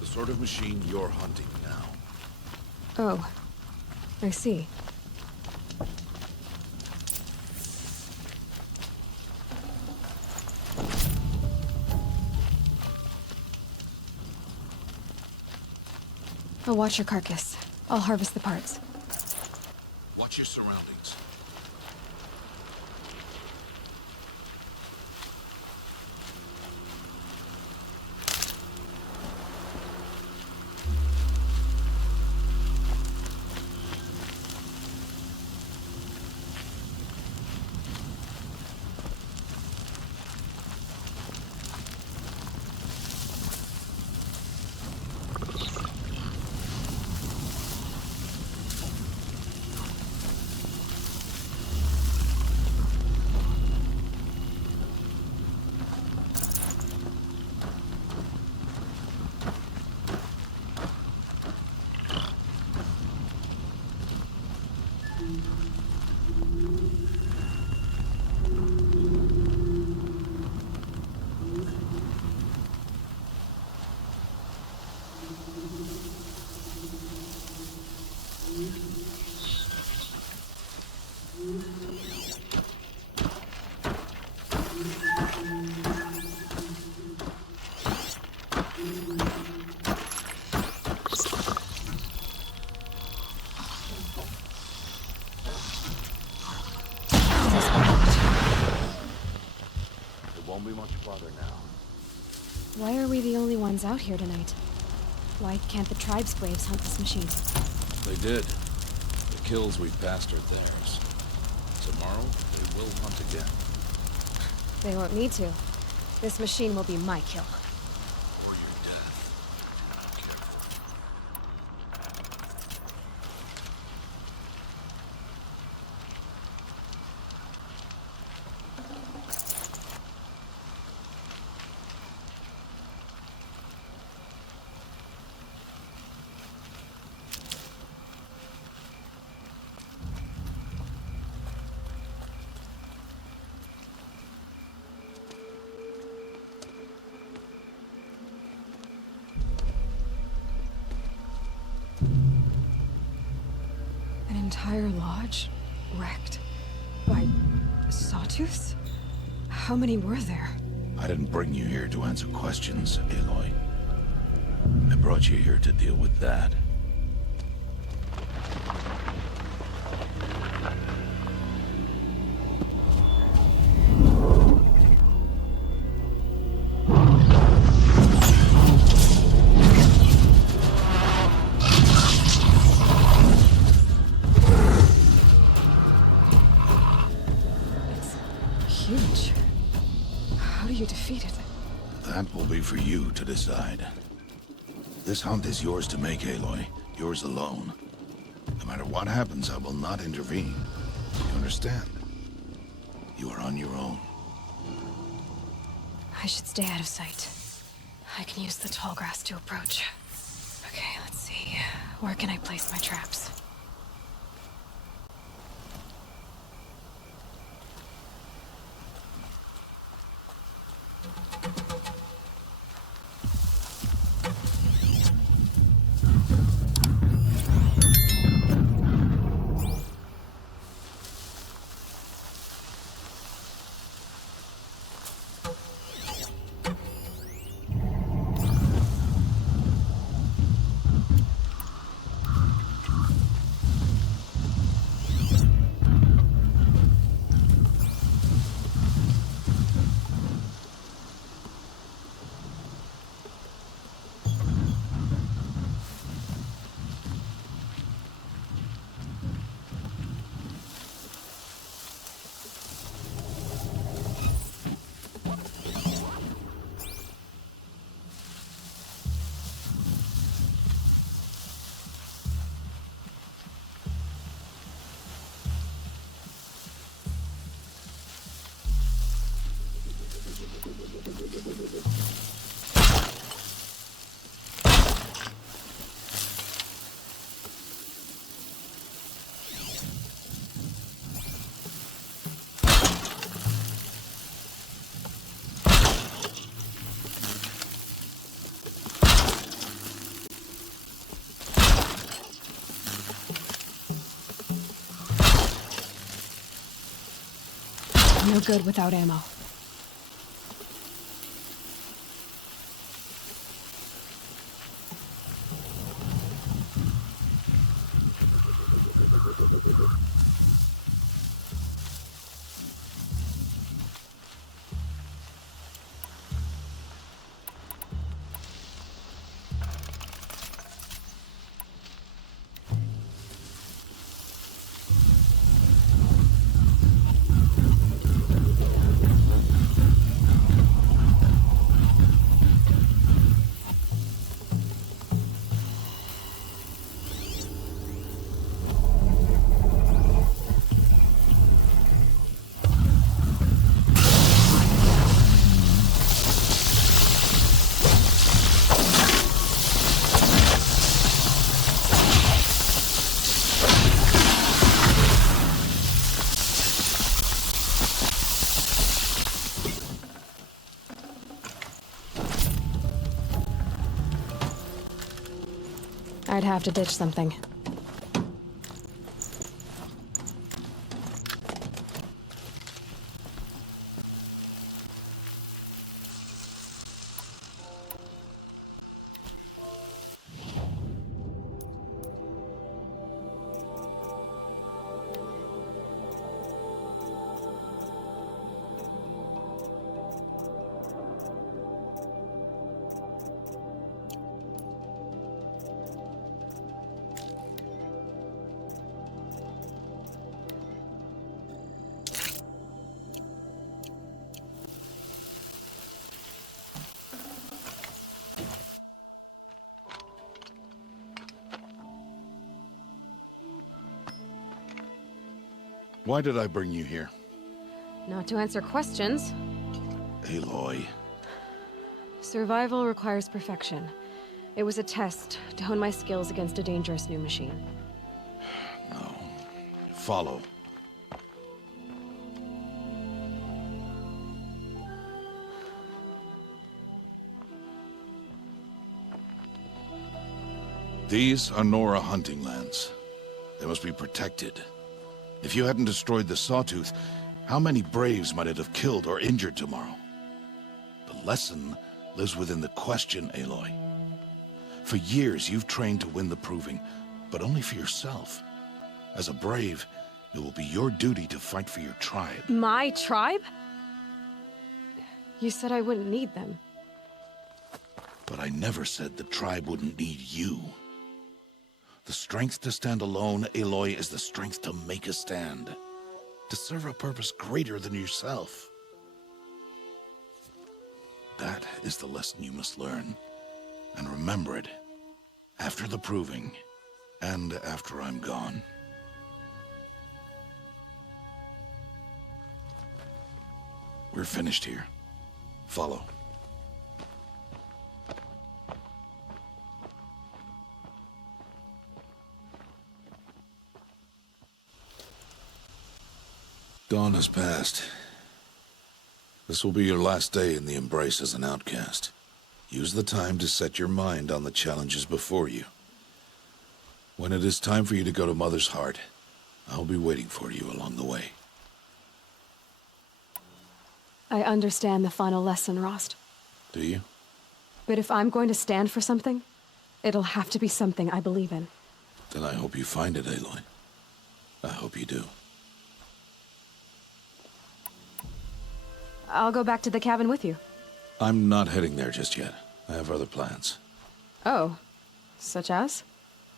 The sort of machine you're hunting now. Oh. I see. I'll watch your carcass. I'll harvest the parts. Watch your surroundings. Won't be much farther now. Why are we the only ones out here tonight? Why can't the tribe's braves hunt this machine? They did. The kills we passed are theirs. Tomorrow, they will hunt again. They won't need to. This machine will be my kill. Or your death. An entire lodge? Wrecked? By sawtooths? How many were there? I didn't bring you here to answer questions, Aloy. I brought you here to deal with that. Huge. How do you defeat it? That will be for you to decide. This hunt is yours to make, Aloy. Yours alone. No matter what happens, I will not intervene. You understand? You are on your own. I should stay out of sight. I can use the tall grass to approach. Okay, let's see. Where can I place my traps? No good without ammo. I'd have to ditch something. Why did I bring you here? Not to answer questions. Aloy. Survival requires perfection. It was a test to hone my skills against a dangerous new machine. No. Follow. These are Nora hunting lands. They must be protected. If you hadn't destroyed the Sawtooth, how many Braves might it have killed or injured tomorrow? The lesson lives within the question, Aloy. For years, you've trained to win the proving, but only for yourself. As a Brave, it will be your duty to fight for your tribe. My tribe? You said I wouldn't need them. But I never said the tribe wouldn't need you. The strength to stand alone, Aloy, is the strength to make a stand. To serve a purpose greater than yourself. That is the lesson you must learn. And remember it. After the proving. And after I'm gone. We're finished here. Follow. Dawn has passed. This will be your last day in the Embrace as an outcast. Use the time to set your mind on the challenges before you. When it is time for you to go to Mother's Heart, I'll be waiting for you along the way. I understand the final lesson, Rost. Do you? But if I'm going to stand for something, it'll have to be something I believe in. Then I hope you find it, Aloy. I hope you do. I'll go back to the cabin with you. I'm not heading there just yet. I have other plans. Oh, such as?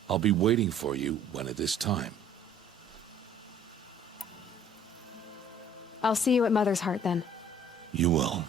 I'll be waiting for you when it is time. I'll see you at Mother's Heart then. You will.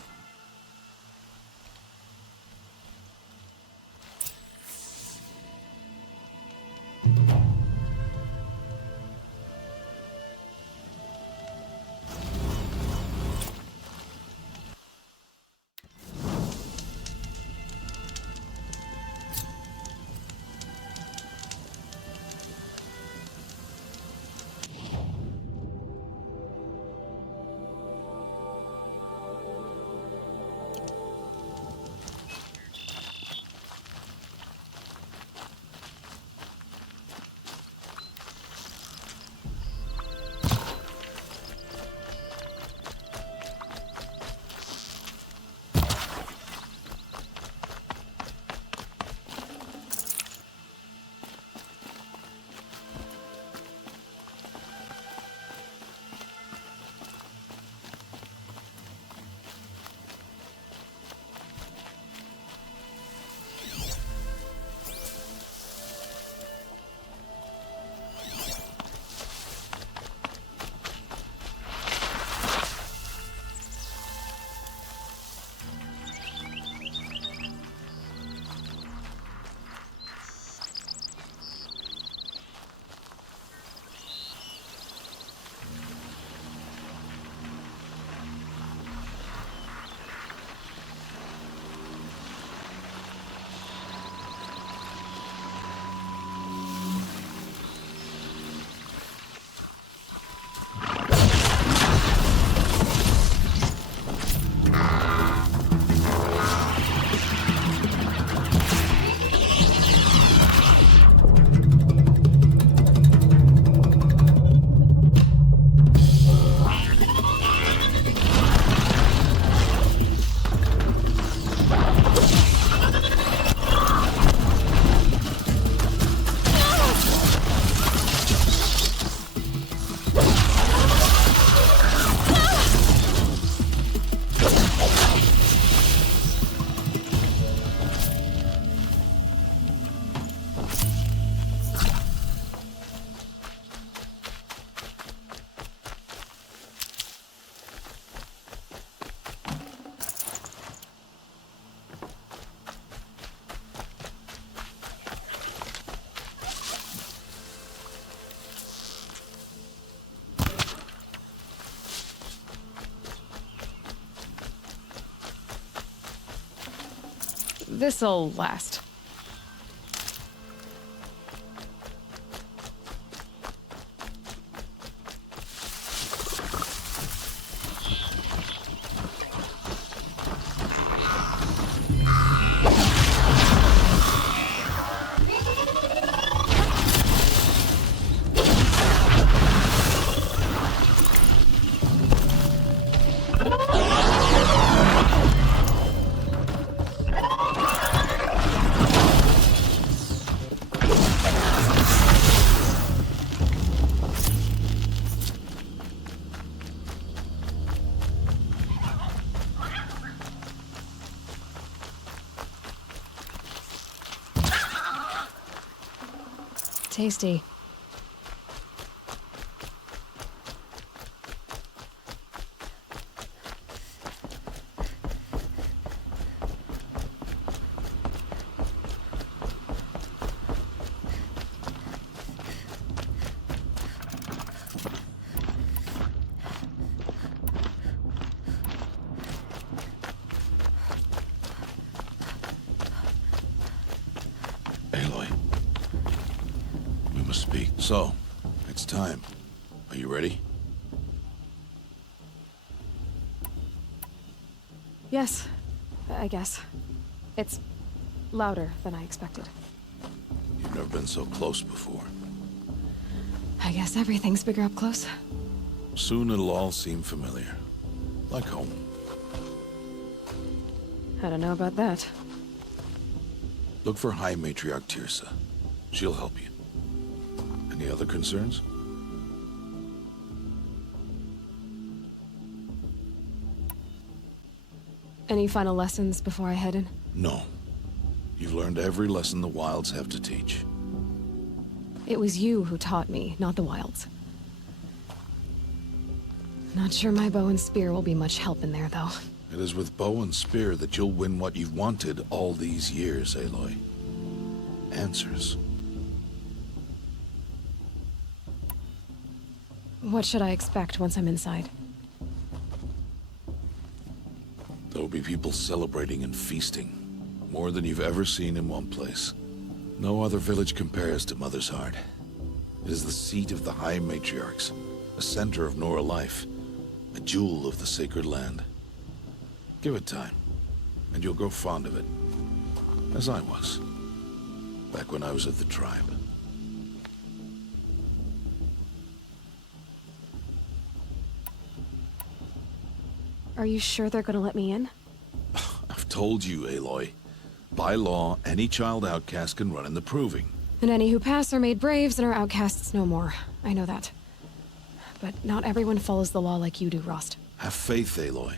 this'll last. Tasty. Aloy. We must speak. So, it's time. Are you ready? Yes, I guess. It's louder than I expected. You've never been so close before. I guess everything's bigger up close. Soon it'll all seem familiar. Like home. I don't know about that. Look for High Matriarch Tirsa. She'll help you. Any other concerns? Any final lessons before I head in? No. You've learned every lesson the Wilds have to teach. It was you who taught me, not the Wilds. Not sure my bow and spear will be much help in there, though. It is with bow and spear that you'll win what you've wanted all these years, Aloy. Answers. What should I expect once I'm inside? There'll be people celebrating and feasting. More than you've ever seen in one place. No other village compares to Mother's Heart. It is the seat of the High Matriarchs, a center of Nora life, a jewel of the sacred land. Give it time, and you'll grow fond of it. As I was, back when I was at the tribe. Are you sure they're gonna let me in? I've told you, Aloy. By law, any child outcast can run in the proving. And any who pass are made braves and are outcasts no more. I know that. But not everyone follows the law like you do, Rost. Have faith, Aloy.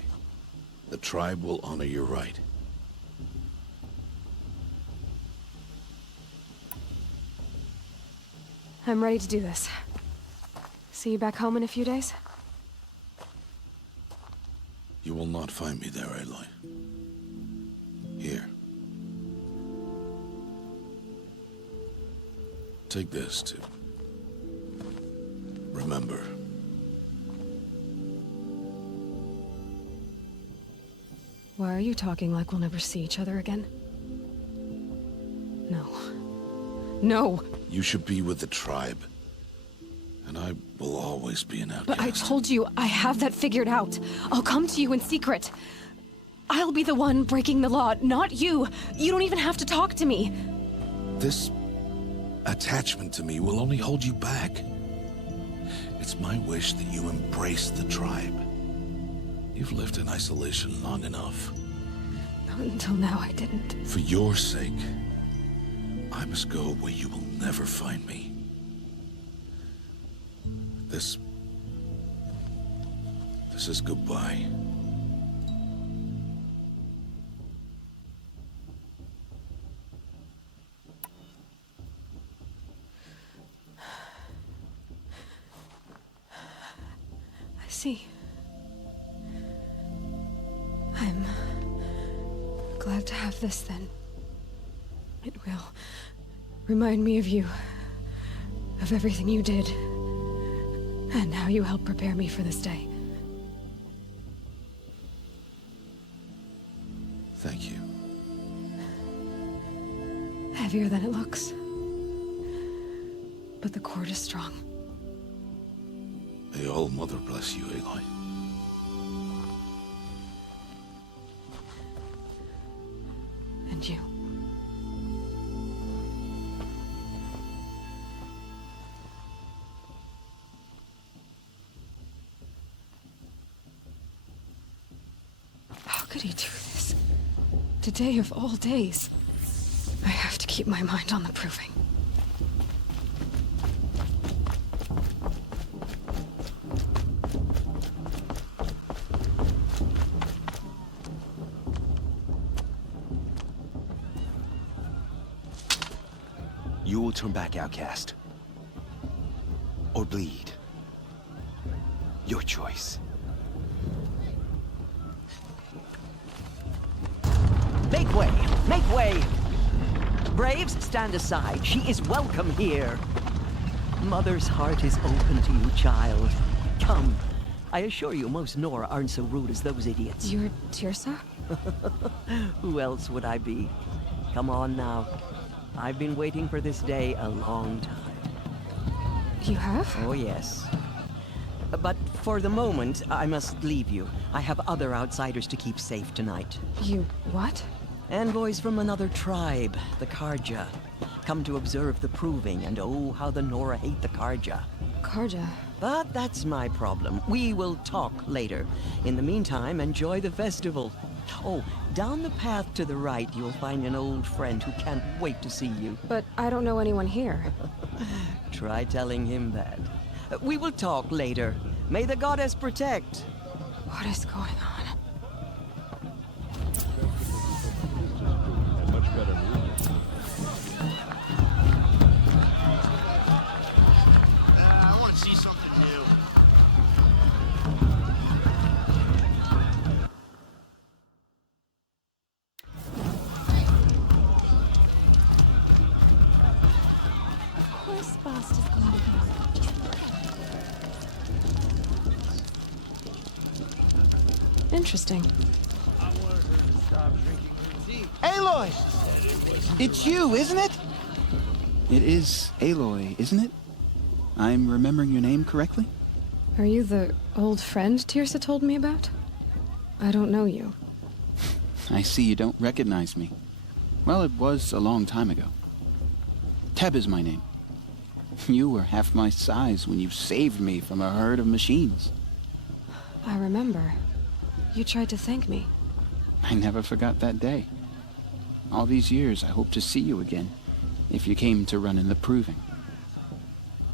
The tribe will honor your right. I'm ready to do this. See you back home in a few days? You will not find me there, Aloy. Here. Take this to remember. Why are you talking like we'll never see each other again? No. No! You should be with the tribe. And I will always be an outcast. But I told you, I have that figured out. I'll come to you in secret. I'll be the one breaking the law, not you. You don't even have to talk to me. This attachment to me will only hold you back. It's my wish that you embrace the tribe. You've lived in isolation long enough. Not until now, I didn't. For your sake, I must go where you will never find me. This is goodbye. I see. I'm glad to have this then. It will remind me of you, of everything you did, and how you helped prepare me for this day. Thank you. heavier than it looks. But the cord is strong. May All-Mother bless you, Aloy. And you. How could he do this? Today of all days. I have to keep my mind on the proving. You will turn back, outcast. Or bleed. Your choice. Make way! Make way! Braves, stand aside. She is welcome here. Mother's heart is open to you, child. Come. I assure you, most Nora aren't so rude as those idiots. You're Tirsa? Who else would I be? Come on now. I've been waiting for this day a long time. You have? Oh, yes. But for the moment, I must leave you. I have other outsiders to keep safe tonight. You what? Envoys from another tribe, the Karja. Come to observe the proving, and oh, how the Nora hate the Karja. Karja? But that's my problem. We will talk later. In the meantime, enjoy the festival. Oh, down the path to the right, you'll find an old friend who can't wait to see you. But I don't know anyone here. Try telling him that. We will talk later. May the goddess protect. What is going on? I want to see something new. Of course, Bast is going to be. Interesting. I wanted her to stop drinking her tea. Aloy! It's you, isn't it? It is Aloy, isn't it? I'm remembering your name correctly? Are you the old friend Tirsa told me about? I don't know you. I see you don't recognize me. Well, it was a long time ago. Teb is my name. You were half my size when you saved me from a herd of machines. I remember. You tried to thank me. I never forgot that day. All these years, I hope to see you again, if you came to run in the proving.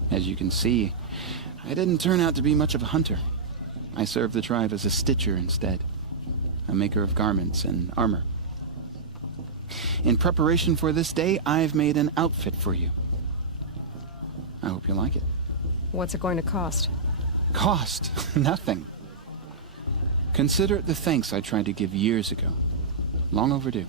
As you can see, I didn't turn out to be much of a hunter. I served the tribe as a stitcher instead, a maker of garments and armor. In preparation for this day, I've made an outfit for you. I hope you like it. What's it going to cost? Cost? Nothing. Consider it the thanks I tried to give years ago. Long overdue.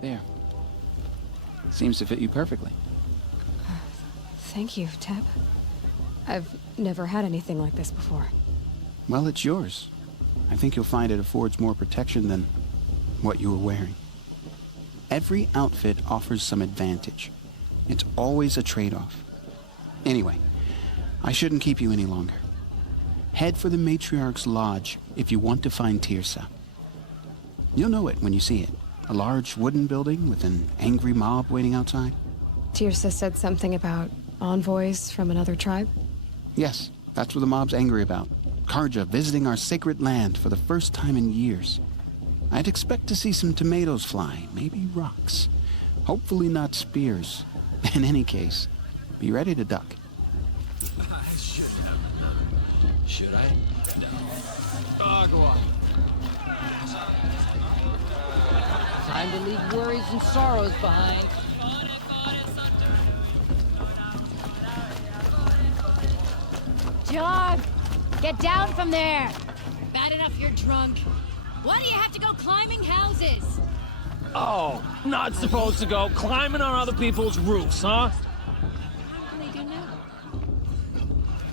There. Seems to fit you perfectly. Thank you, Teb. I've never had anything like this before. Well, it's yours. I think you'll find it affords more protection than what you were wearing. Every outfit offers some advantage. It's always a trade-off. Anyway, I shouldn't keep you any longer. Head for the Matriarch's Lodge if you want to find Tirsa. You'll know it when you see it. A large wooden building with an angry mob waiting outside. Tirsa said something about envoys from another tribe? Yes, that's what the mob's angry about. Karja visiting our sacred land for the first time in years. I'd expect to see some tomatoes fly, maybe rocks. Hopefully not spears. In any case, be ready to duck. Should I? No. Go on. Time to leave worries and sorrows behind. John! Get down from there! Bad enough you're drunk. Why do you have to go climbing houses? Oh, not supposed to go climbing on other people's roofs, huh? What do they do now?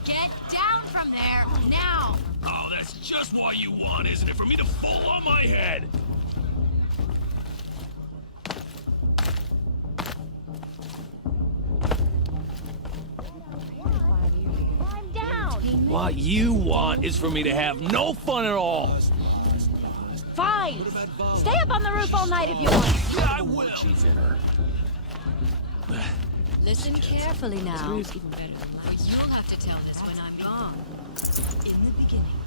Get down from there, now! Oh, that's just what you want, isn't it? For me to fall on my head! Climb down! What you want is for me to have no fun at all. Fine! Stay up on the roof all night if you want. Yeah, I will. She's in her. Listen carefully now. You'll have to tell this when I'm gone. In the beginning,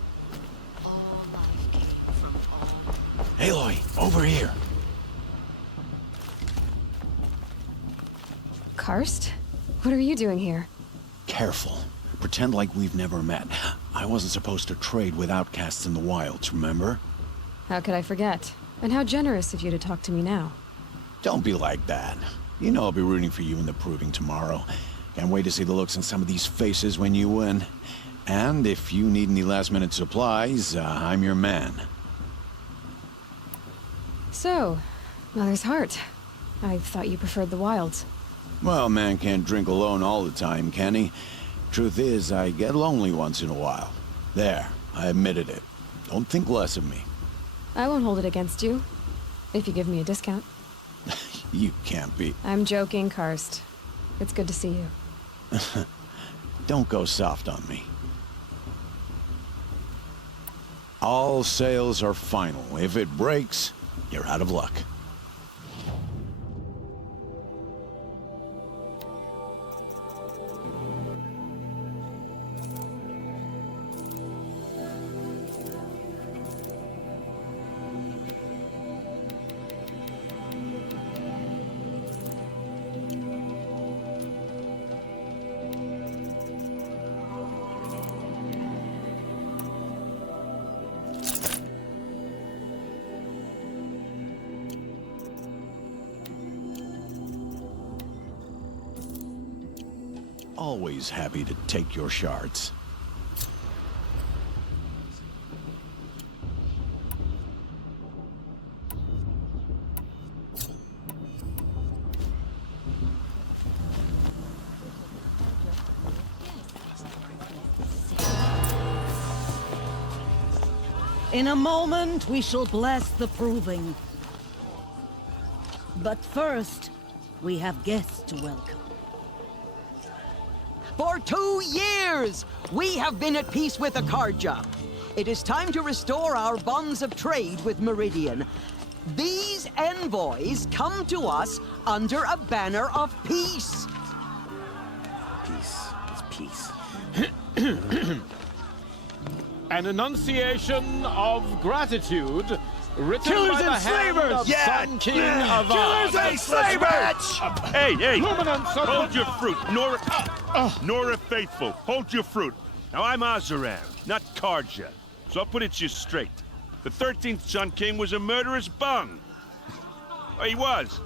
all life came from all. Aloy, over here. Karst? What are you doing here? Careful. Pretend like we've never met. I wasn't supposed to trade with outcasts in the wilds, remember? How could I forget? And how generous of you to talk to me now. Don't be like that. You know I'll be rooting for you in the proving tomorrow. Can't wait to see the looks on some of these faces when you win. And if you need any last-minute supplies, I'm your man. So, Mother's Heart. I thought you preferred the wilds. Well, man can't drink alone all the time, can he? Truth is, I get lonely once in a while. There, I admitted it. Don't think less of me. I won't hold it against you, if you give me a discount. You can't be. I'm joking, Karst. It's good to see you. Don't go soft on me. All sales are final. If it breaks, you're out of luck. Always happy to take your shards. In a moment, we shall bless the proving. But first, we have guests to welcome. For 2 years, we have been at peace with Akarja. It is time to restore our bonds of trade with Meridian. These envoys come to us under a banner of peace. Peace. It's peace. An enunciation of gratitude written Killers by the and hand slavers! of Yeah! Sun King of Killers and slavers! Hey, hey! Luminance of Hold your fruit, Nora Faithful. Hold your fruit. Now I'm Azaran, not Karja, so I'll put it to you straight. The 13th Sun King was a murderous bung. Oh, he was.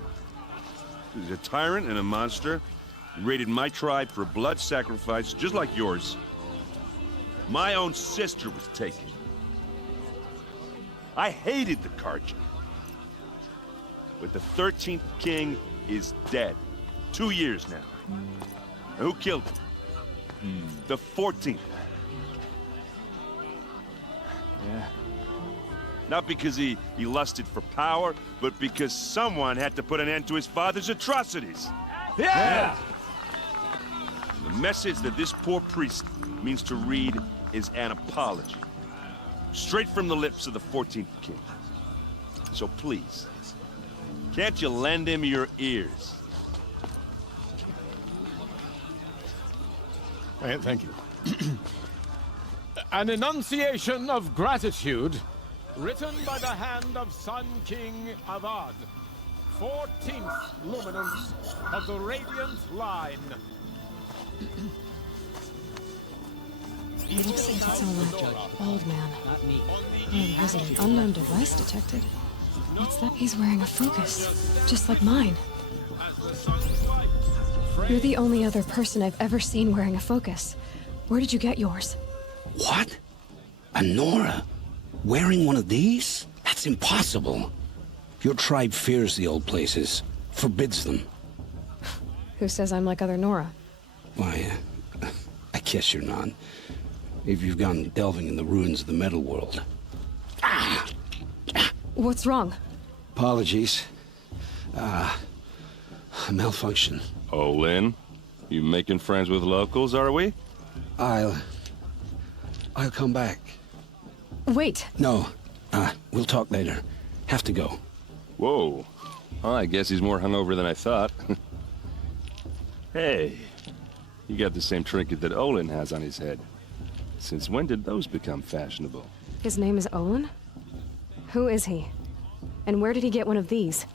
He was a tyrant and a monster. He raided my tribe for a blood sacrifice, just like yours. My own sister was taken. I hated the Karja. But the 13th king is dead. 2 years now. And who killed him? The 14th. Yeah. Not because he lusted for power, but because someone had to put an end to his father's atrocities. Yeah! The message that this poor priest means to read is an apology. Straight from the lips of the 14th king. So please, can't you lend him your ears? Thank you. An enunciation of gratitude written by the hand of Sun King Avad, 14th luminance of the Radiant Line. It looks like it's on that old man. Oh, resident unknown device detected. What's that? He's wearing a focus, just like mine. You're the only other person I've ever seen wearing a focus. Where did you get yours? What? A Nora? Wearing one of these? That's impossible. Your tribe fears the old places, forbids them. Who says I'm like other Nora? Why, I guess you're not. If you've gone delving in the ruins of the metal world. What's wrong? Apologies. A malfunction. Oh, Lynn? You making friends with locals, are we? I'll come back. Wait. No. We'll talk later. Have to go. Whoa. Well, I guess he's more hungover than I thought. Hey, you got the same trinket that Olin has on his head. Since when did those become fashionable? His name is Olin? Who is he? And where did he get one of these?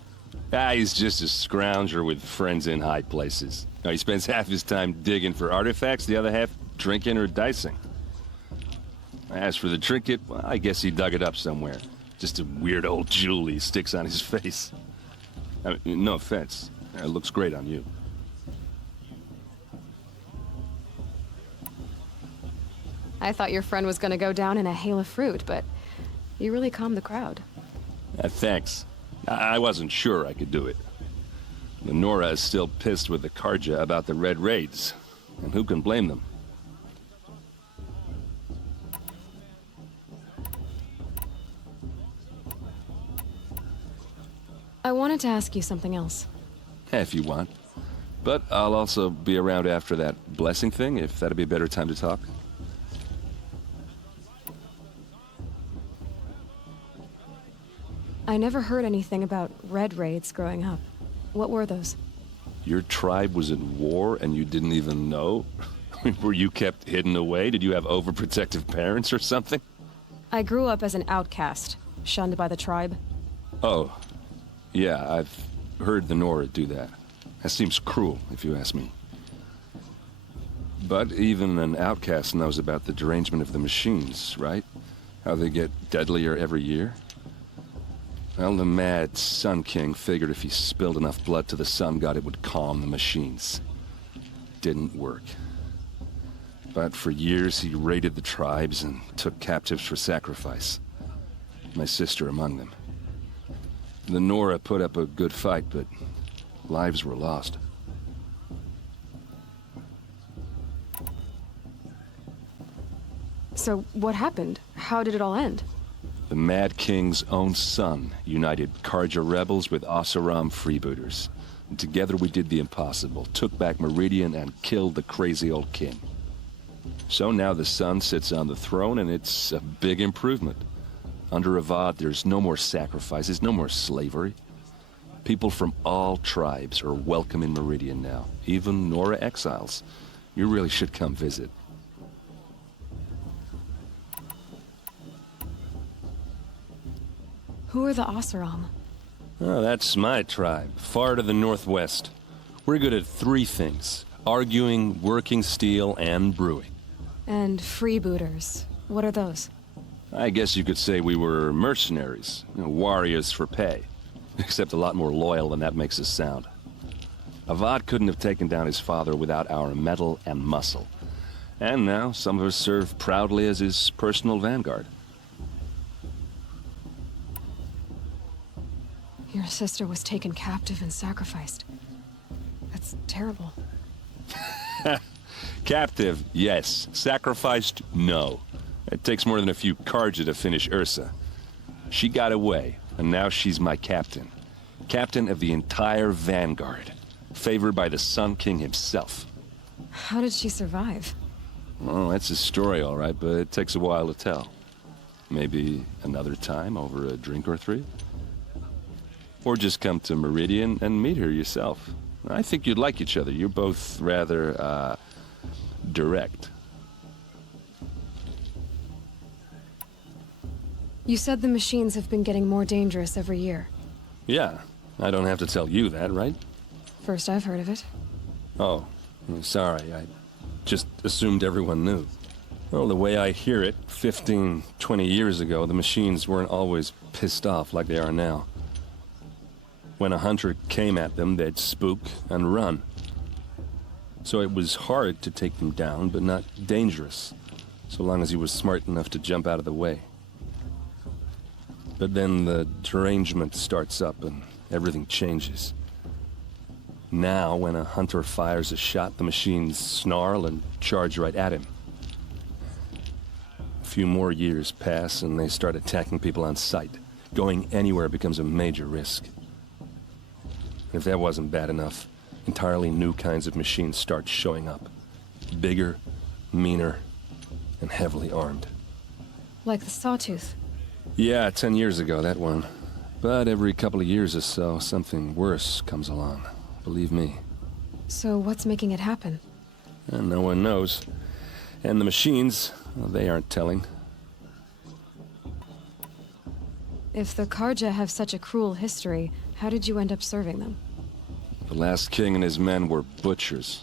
He's just a scrounger with friends in high places. Now, he spends half his time digging for artifacts, the other half drinking or dicing. As for the trinket, well, I guess he dug it up somewhere. Just a weird old jewel he sticks on his face. I mean, no offense. It looks great on you. I thought your friend was gonna go down in a hail of fruit, but you really calmed the crowd. Thanks. I wasn't sure I could do it. The Nora is still pissed with the Karja about the Red Raids, and who can blame them? I wanted to ask you something else. If you want. But I'll also be around after that blessing thing, if that'd be a better time to talk. I never heard anything about Red Raids growing up. What were those? Your tribe was in war and you didn't even know? Were you kept hidden away? Did you have overprotective parents or something? I grew up as an outcast, shunned by the tribe. Oh, yeah, I've heard the Nora do that. That seems cruel, if you ask me. But even an outcast knows about the derangement of the machines, right? How they get deadlier every year? Well, the mad Sun King figured if he spilled enough blood to the Sun God, it would calm the machines. Didn't work. But for years, he raided the tribes and took captives for sacrifice. My sister among them. The Nora put up a good fight, but lives were lost. So, what happened? How did it all end? The Mad King's own son united Karja rebels with Oseram freebooters. And together we did the impossible, took back Meridian and killed the crazy old king. So now the son sits on the throne and it's a big improvement. Under Avad, there's no more sacrifices, no more slavery. People from all tribes are welcome in Meridian now, even Nora exiles. You really should come visit. Who are the Oseram? Oh, that's my tribe, far to the northwest. We're good at three things: arguing, working steel, and brewing. And freebooters. What are those? I guess you could say we were mercenaries, warriors for pay. Except a lot more loyal than that makes us sound. Avad couldn't have taken down his father without our metal and muscle. And now some of us serve proudly as his personal vanguard. Your sister was taken captive and sacrificed. That's terrible. Captive, yes. Sacrificed, no. It takes more than a few Karja to finish Ursa. She got away, and now she's my captain. Captain of the entire vanguard. Favored by the Sun King himself. How did she survive? Well, that's a story, all right, but it takes a while to tell. Maybe another time over a drink or three? Or just come to Meridian and meet her yourself. I think you'd like each other. You're both rather, direct. You said the machines have been getting more dangerous every year. Yeah, I don't have to tell you that, right? First I've heard of it. Oh, sorry. I just assumed everyone knew. Well, the way I hear it, 15, 20 years ago, the machines weren't always pissed off like they are now. When a hunter came at them, they'd spook and run. So it was hard to take them down, but not dangerous, so long as he was smart enough to jump out of the way. But then the derangement starts up and everything changes. Now, when a hunter fires a shot, the machines snarl and charge right at him. A few more years pass and they start attacking people on sight. Going anywhere becomes a major risk. If that wasn't bad enough, entirely new kinds of machines start showing up. Bigger, meaner, and heavily armed. Like the Sawtooth. Yeah, 10 years ago, that one. But every couple of years or so, something worse comes along. Believe me. So what's making it happen? And no one knows. And the machines, well, they aren't telling. If the Karja have such a cruel history, how did you end up serving them? The last king and his men were butchers.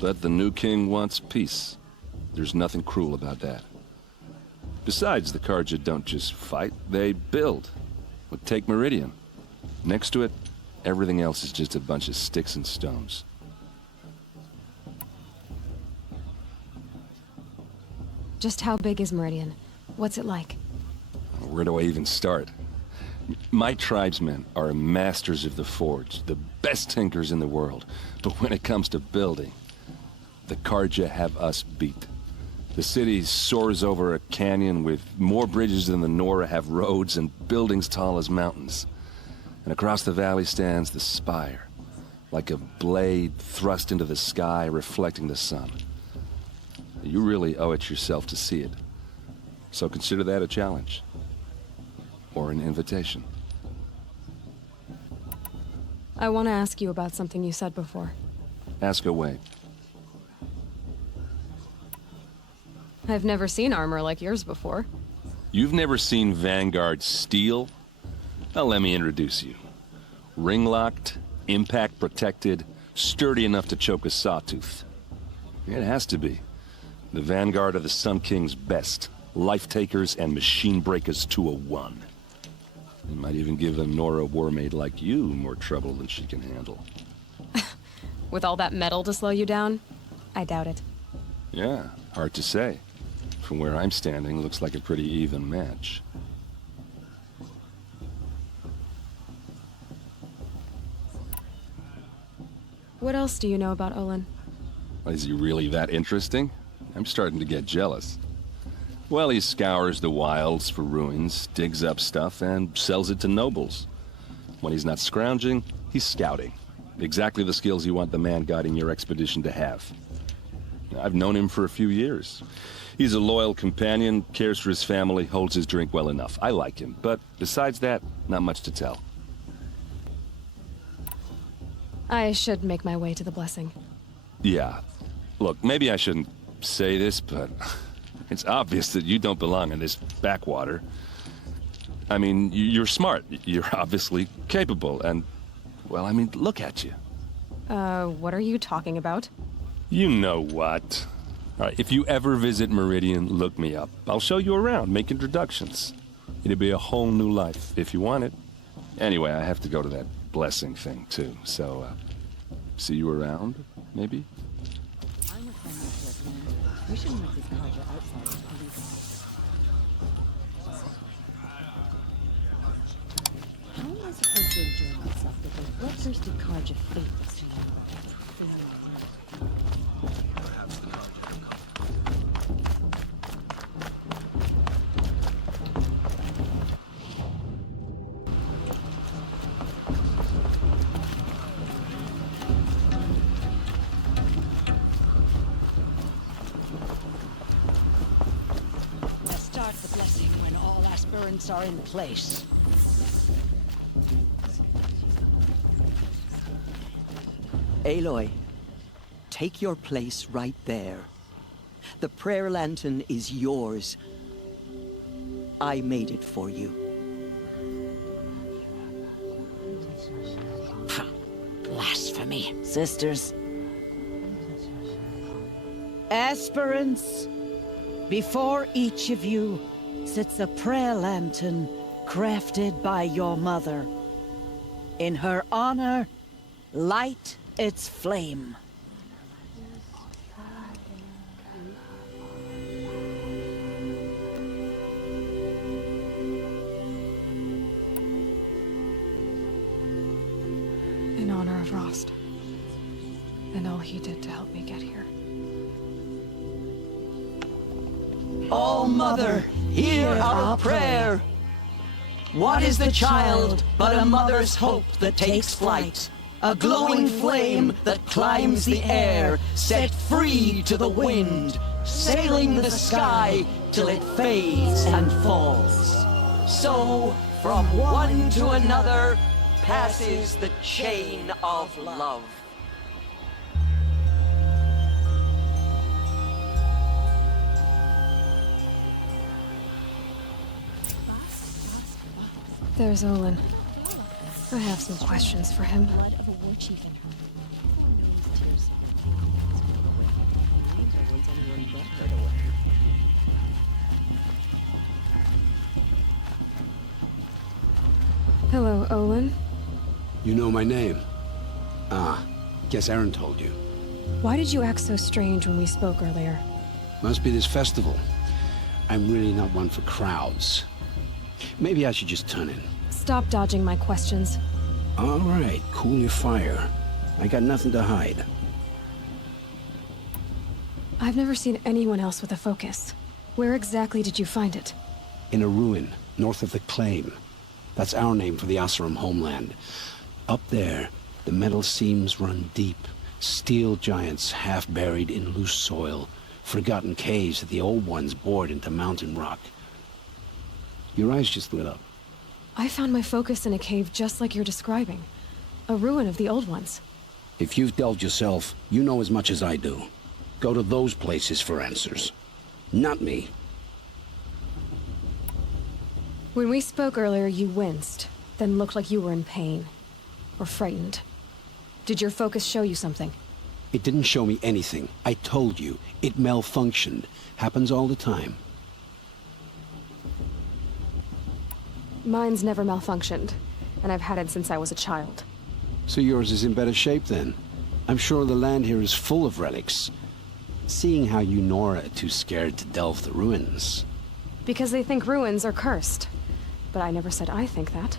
But the new king wants peace. There's nothing cruel about that. Besides, the Karja don't just fight, they build. But take Meridian. Next to it, everything else is just a bunch of sticks and stones. Just how big is Meridian? What's it like? Where do I even start? My tribesmen are masters of the forge, the best tinkers in the world. But when it comes to building, the Karja have us beat. The city soars over a canyon with more bridges than the Nora have roads and buildings tall as mountains. And across the valley stands the spire, like a blade thrust into the sky reflecting the sun. You really owe it yourself to see it. So consider that a challenge. Or an invitation. I want to ask you about something you said before. Ask away. I've never seen armor like yours before. You've never seen Vanguard steel? Well, let me introduce you. Ring-locked, impact-protected, sturdy enough to choke a sawtooth. It has to be. The Vanguard are the Sun King's best. Life-takers and machine-breakers to a one. It might even give a Nora warmaid like you more trouble than she can handle. With all that metal to slow you down? I doubt it. Yeah, hard to say. From where I'm standing, looks like a pretty even match. What else do you know about Olin? Is he really that interesting? I'm starting to get jealous. Well, he scours the wilds for ruins, digs up stuff, and sells it to nobles. When he's not scrounging, he's scouting. Exactly the skills you want the man guiding your expedition to have. I've known him for a few years. He's a loyal companion, cares for his family, holds his drink well enough. I like him, but besides that, not much to tell. I should make my way to the blessing. Yeah. Look, maybe I shouldn't say this, but it's obvious that you don't belong in this backwater. I mean, you're smart. You're obviously capable, and, well, I mean, look at you. What are you talking about? You know what. All right, if you ever visit Meridian, look me up. I'll show you around, make introductions. It'll be a whole new life, if you want it. Anyway, I have to go to that blessing thing, too, so, see you around, maybe? I'm with my mother. We shouldn't let these Karja outsiders police. How am I supposed to enjoy myself with those bloodthirsty Karja favorites to you? Start the blessing when all aspirants are in place. Aloy, take your place right there. The prayer lantern is yours. I made it for you. Ha! Blasphemy. Sisters. Aspirants, before each of you sits a prayer lantern crafted by your mother. In her honor, light its flame. of Rost. And all he did to help me get here. All Mother, hear our prayer. What is the child but a mother's hope that takes flight? A glowing flame that climbs the air, set free to the wind, sailing the sky till it fades and falls. So, from one to another, passes the chain of love. There's Olin. I have some questions for him. Blood of a war chief in her. Hello, Olin. You know my name? Ah, guess Aaron told you. Why did you act so strange when we spoke earlier? Must be this festival. I'm really not one for crowds. Maybe I should just turn in. Stop dodging my questions. All right, cool your fire. I got nothing to hide. I've never seen anyone else with a focus. Where exactly did you find it? In a ruin, north of the Claim. That's our name for the Oseram homeland. Up there, the metal seams run deep. Steel giants half buried in loose soil. Forgotten caves that the old ones bored into mountain rock. Your eyes just lit up. I found my focus in a cave just like you're describing. A ruin of the old ones. If you've delved yourself, you know as much as I do. Go to those places for answers. Not me. When we spoke earlier, you winced, then looked like you were in pain. Or frightened. Did your focus show you something? It didn't show me anything. I told you. It malfunctioned. Happens all the time. Mine's never malfunctioned, and I've had it since I was a child. So yours is in better shape then. I'm sure the land here is full of relics. Seeing how you Nora are too scared to delve the ruins. Because they think ruins are cursed. But I never said I think that.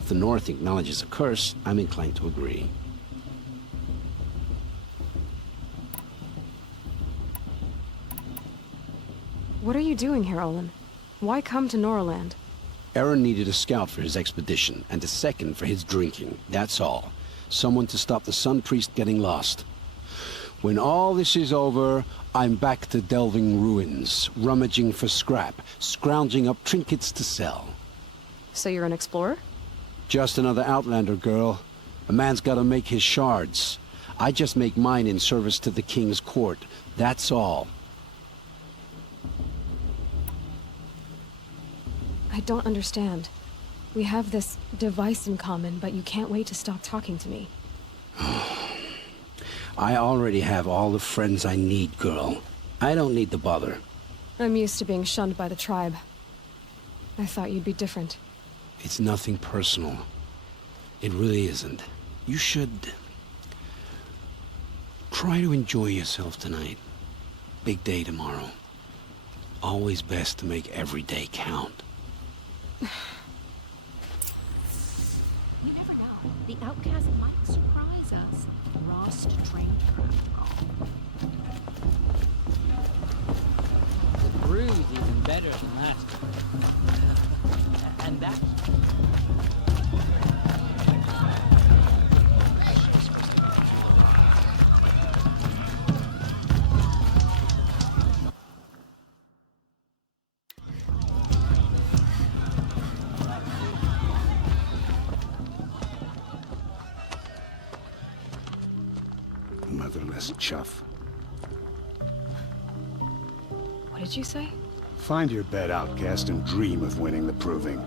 If the North acknowledges a curse, I'm inclined to agree. What are you doing here, Olin? Why come to Noraland? Aaron needed a scout for his expedition, and a second for his drinking. That's all. Someone to stop the Sun Priest getting lost. When all this is over, I'm back to delving ruins, rummaging for scrap, scrounging up trinkets to sell. So you're an explorer? Just another Outlander, girl. A man's gotta make his shards. I just make mine in service to the King's court. That's all. I don't understand. We have this device in common, but you can't wait to stop talking to me. I already have all the friends I need, girl. I don't need the bother. I'm used to being shunned by the tribe. I thought you'd be different. It's nothing personal. It really isn't. You should... try to enjoy yourself tonight. Big day tomorrow. Always best to make every day count. You never know. The outcast might surprise us. Rost trained her. The brew's even better than last time. And that's... Motherless chuff. What did you say? Find your bed, outcast, and dream of winning the proving.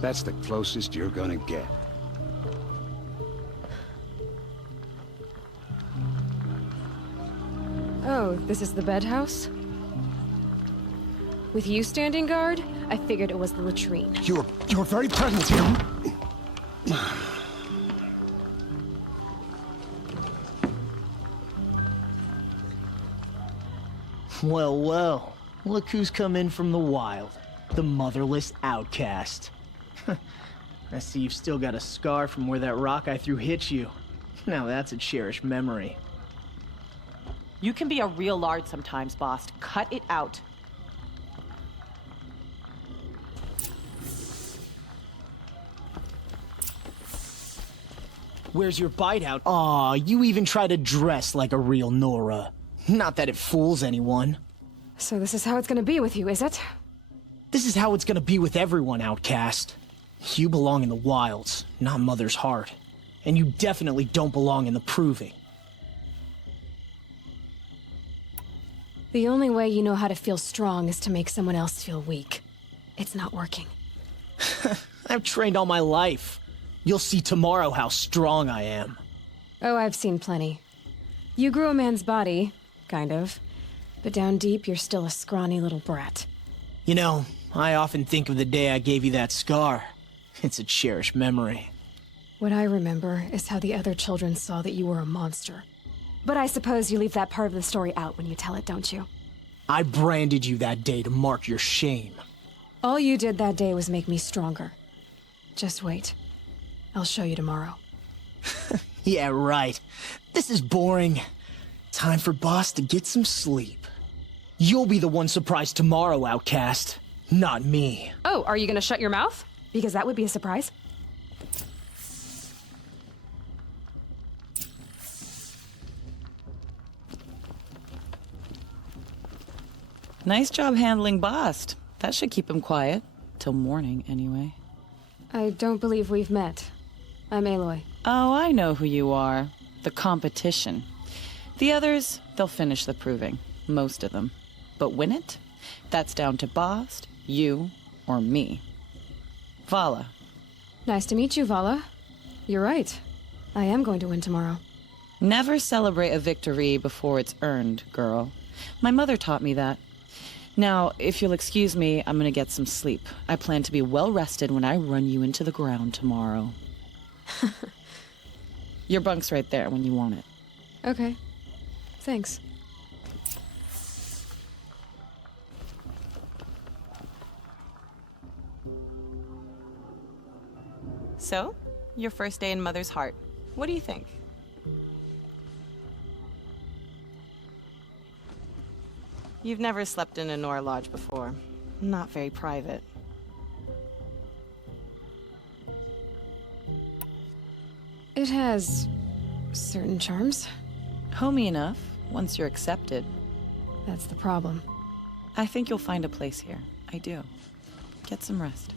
That's the closest you're gonna get. Oh, this is the bedhouse? With you standing guard, I figured it was the latrine. Your very presence here... Well, well. Look who's come in from the wild. The motherless outcast. I see you've still got a scar from where that rock I threw hit you. Now that's a cherished memory. You can be a real lard sometimes, boss. Cut it out. Where's your bite out? Aw, you even try to dress like a real Nora. Not that it fools anyone. So this is how it's gonna be with you, is it? This is how it's gonna be with everyone, outcast. You belong in the wilds, not Mother's heart. And you definitely don't belong in the proving. The only way you know how to feel strong is to make someone else feel weak. It's not working. I've trained all my life. You'll see tomorrow how strong I am. Oh, I've seen plenty. You grew a man's body, kind of. But down deep, you're still a scrawny little brat. You know, I often think of the day I gave you that scar. It's a cherished memory. What I remember is how the other children saw that you were a monster. But I suppose you leave that part of the story out when you tell it, don't you? I branded you that day to mark your shame. All you did that day was make me stronger. Just wait. I'll show you tomorrow. Yeah, right. This is boring. Time for Boss to get some sleep. You'll be the one surprised tomorrow, outcast. Not me. Oh, are you gonna shut your mouth? Because that would be a surprise. Nice job handling Bast. That should keep him quiet. Till morning, anyway. I don't believe we've met. I'm Aloy. Oh, I know who you are. The competition. The others, they'll finish the proving. Most of them. But win it? That's down to Bast, you, or me. Vala. Nice to meet you, Vala. You're right. I am going to win tomorrow. Never celebrate a victory before it's earned, girl. My mother taught me that. Now, if you'll excuse me, I'm gonna get some sleep. I plan to be well rested when I run you into the ground tomorrow. Your bunk's right there when you want it. Okay. Thanks. So, your first day in Mother's heart. What do you think? You've never slept in a Nora lodge before. Not very private. It has certain charms. Homey enough, once you're accepted. That's the problem. I think you'll find a place here. I do. Get some rest.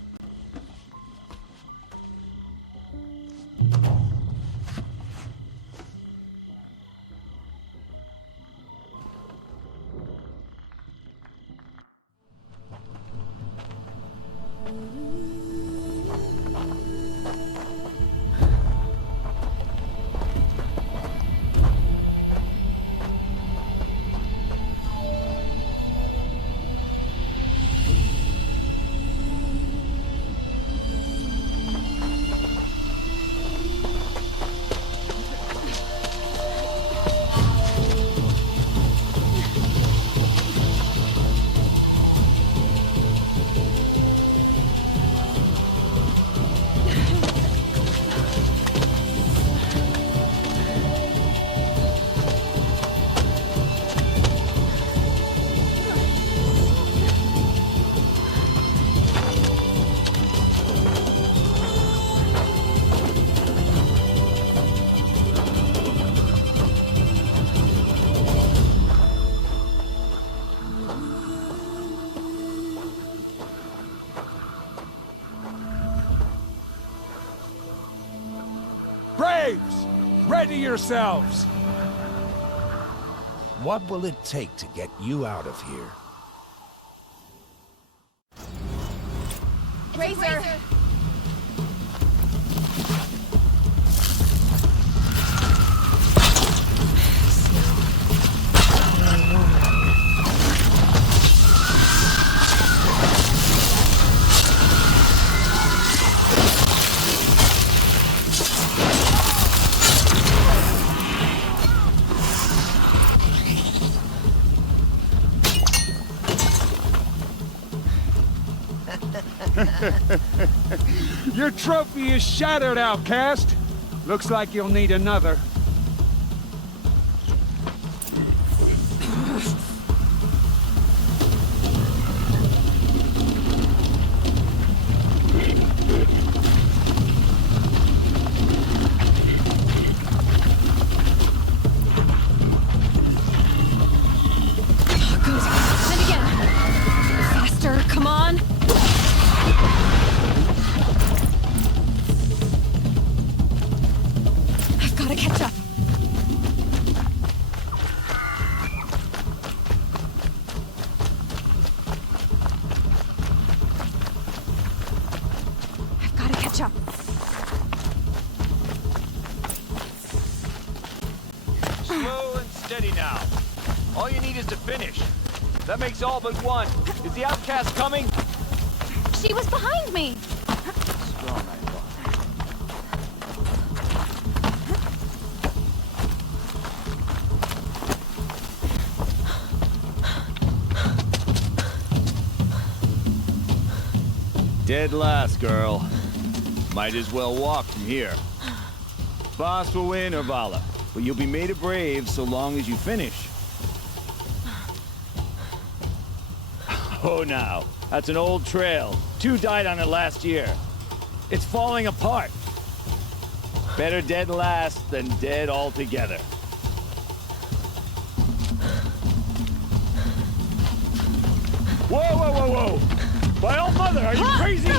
Braves! Ready yourselves! What will it take to get you out of here? Razor! Your trophy is shattered, outcast. Looks like you'll need another. Gotcha! Slow and steady now. All you need is to finish. That makes all but one. Is the outcast coming? She was behind me! Strong, I thought. Dead last, girl. Might as well walk from here. Boss will win or Vala, but you'll be made a brave so long as you finish. Oh, now. That's an old trail. 2 died on it last year. It's falling apart. Better dead last than dead altogether. Whoa, whoa, whoa, whoa! My old mother, are you crazy?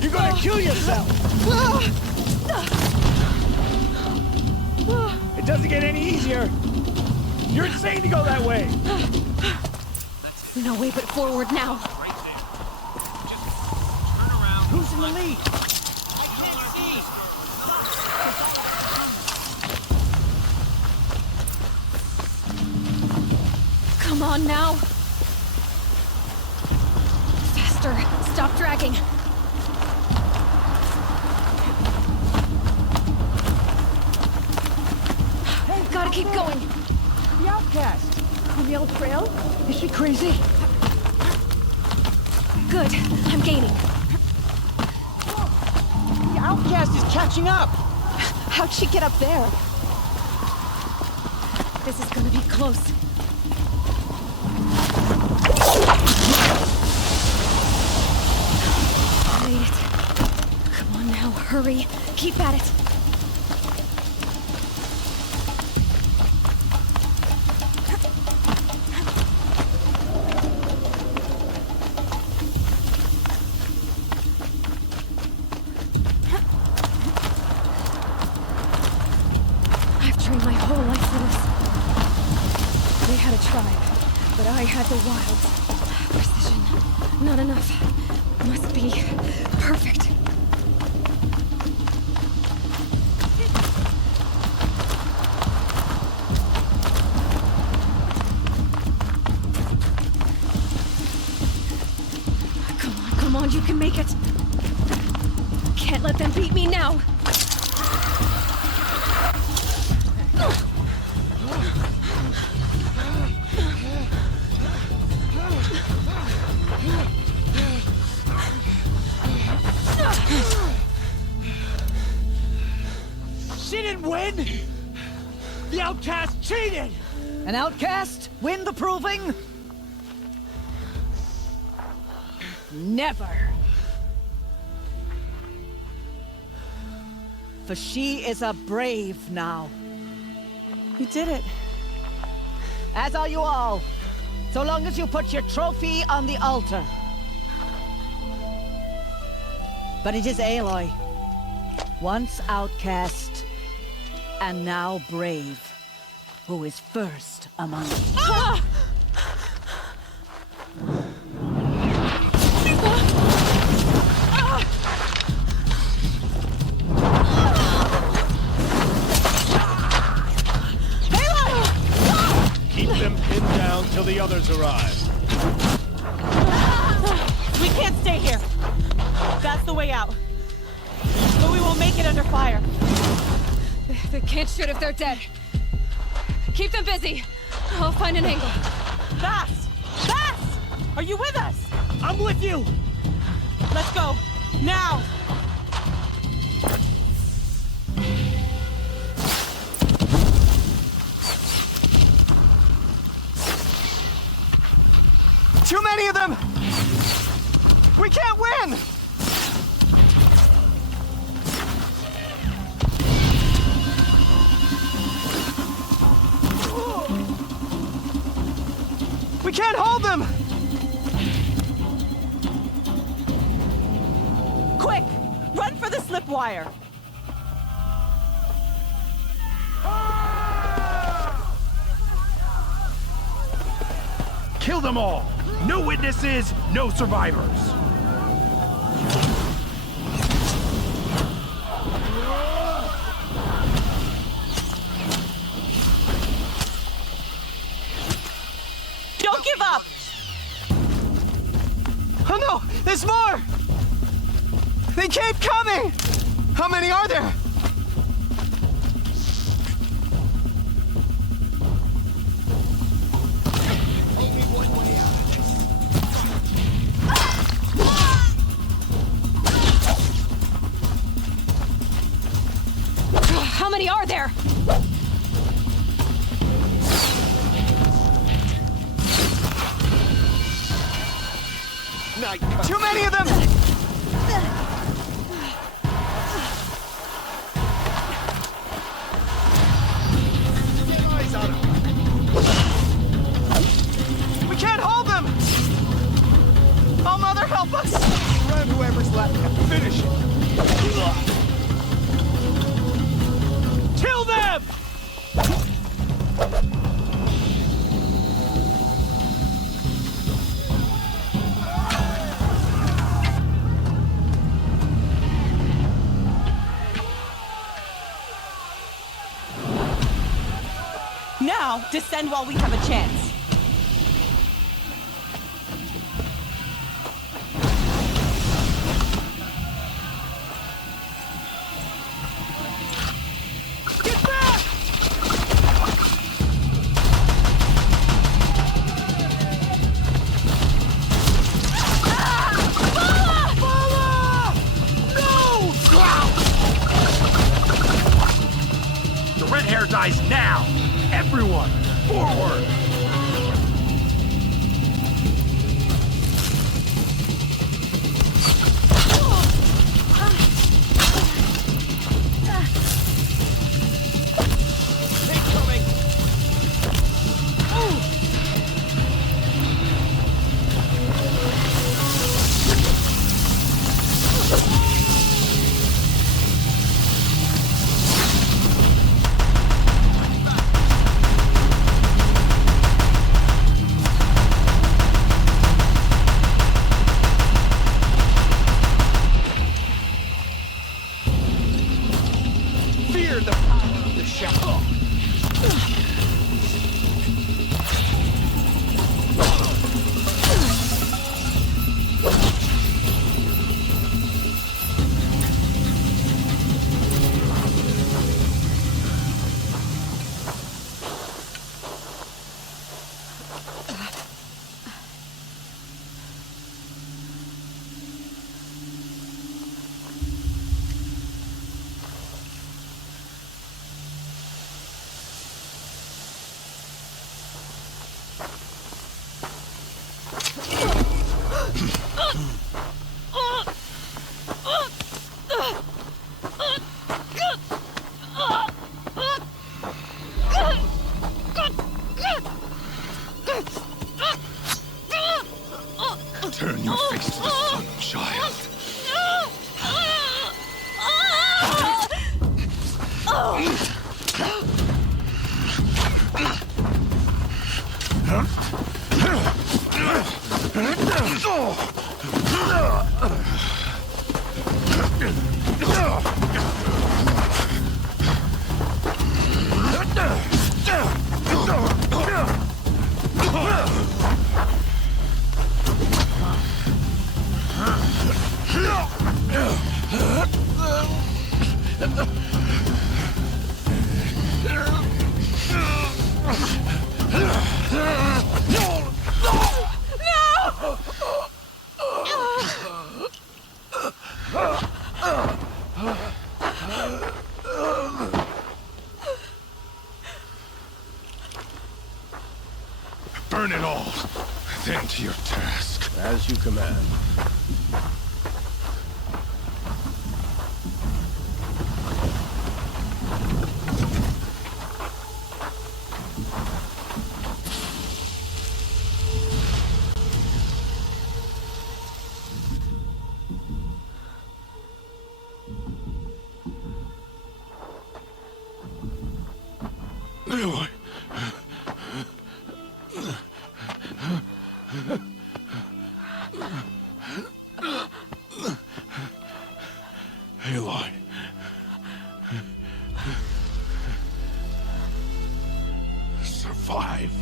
You're gonna kill yourself! It doesn't get any easier! You're insane to go that way! No way but forward now. Who's in the lead? I can't see! Come on now. Faster. Stop dragging. Hey, gotta keep going. The outcast! On the old trail? Is she crazy? Good. I'm gaining. The outcast is catching up! How'd she get up there? This is gonna be close. Made it. Come on now, hurry. Keep at it. My whole life for this. We had a tribe, but I had the wilds. Precision, not enough. Must be perfect. Come on, you can make it. Can't let them beat me now. She didn't win! The outcast cheated! An outcast win the proving? Never. For she is a brave now. You did it. As are you all. So long as you put your trophy on the altar. But it is Aloy. Once outcast, and now brave, who is first among us. Ah! Keep them pinned down till the others arrive. We can't stay here. That's the way out. But we won't make it under fire. They can't shoot if they're dead. Keep them busy. I'll find an angle. Fast! Fast! Are you with us? I'm with you! Let's go. Now! Too many of them! We can't win! We can't hold them! Quick! Run for the slip wire! Kill them all! No witnesses, no survivors! no! There's more! They keep coming! How many are there? Only one way out of this. How many are there? Too many of them! We can't hold them! Oh, Mother, help us! Run, whoever's left. Finish it. Kill them! Now, descend while we have a chance. Get back! The red hair dies now! Everyone, forward! Incoming! Fear the power of the shadow. Turn your face to the sun, child. Burn it all, then to your task. As you command. Aloy. Aloy. Survive.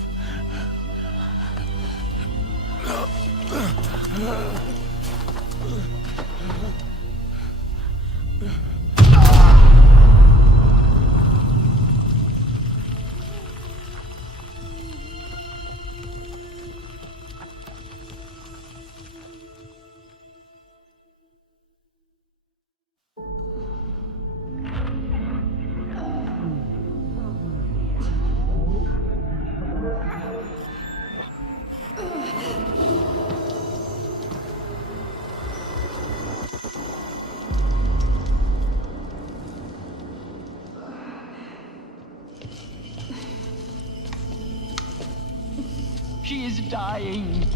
She is dying.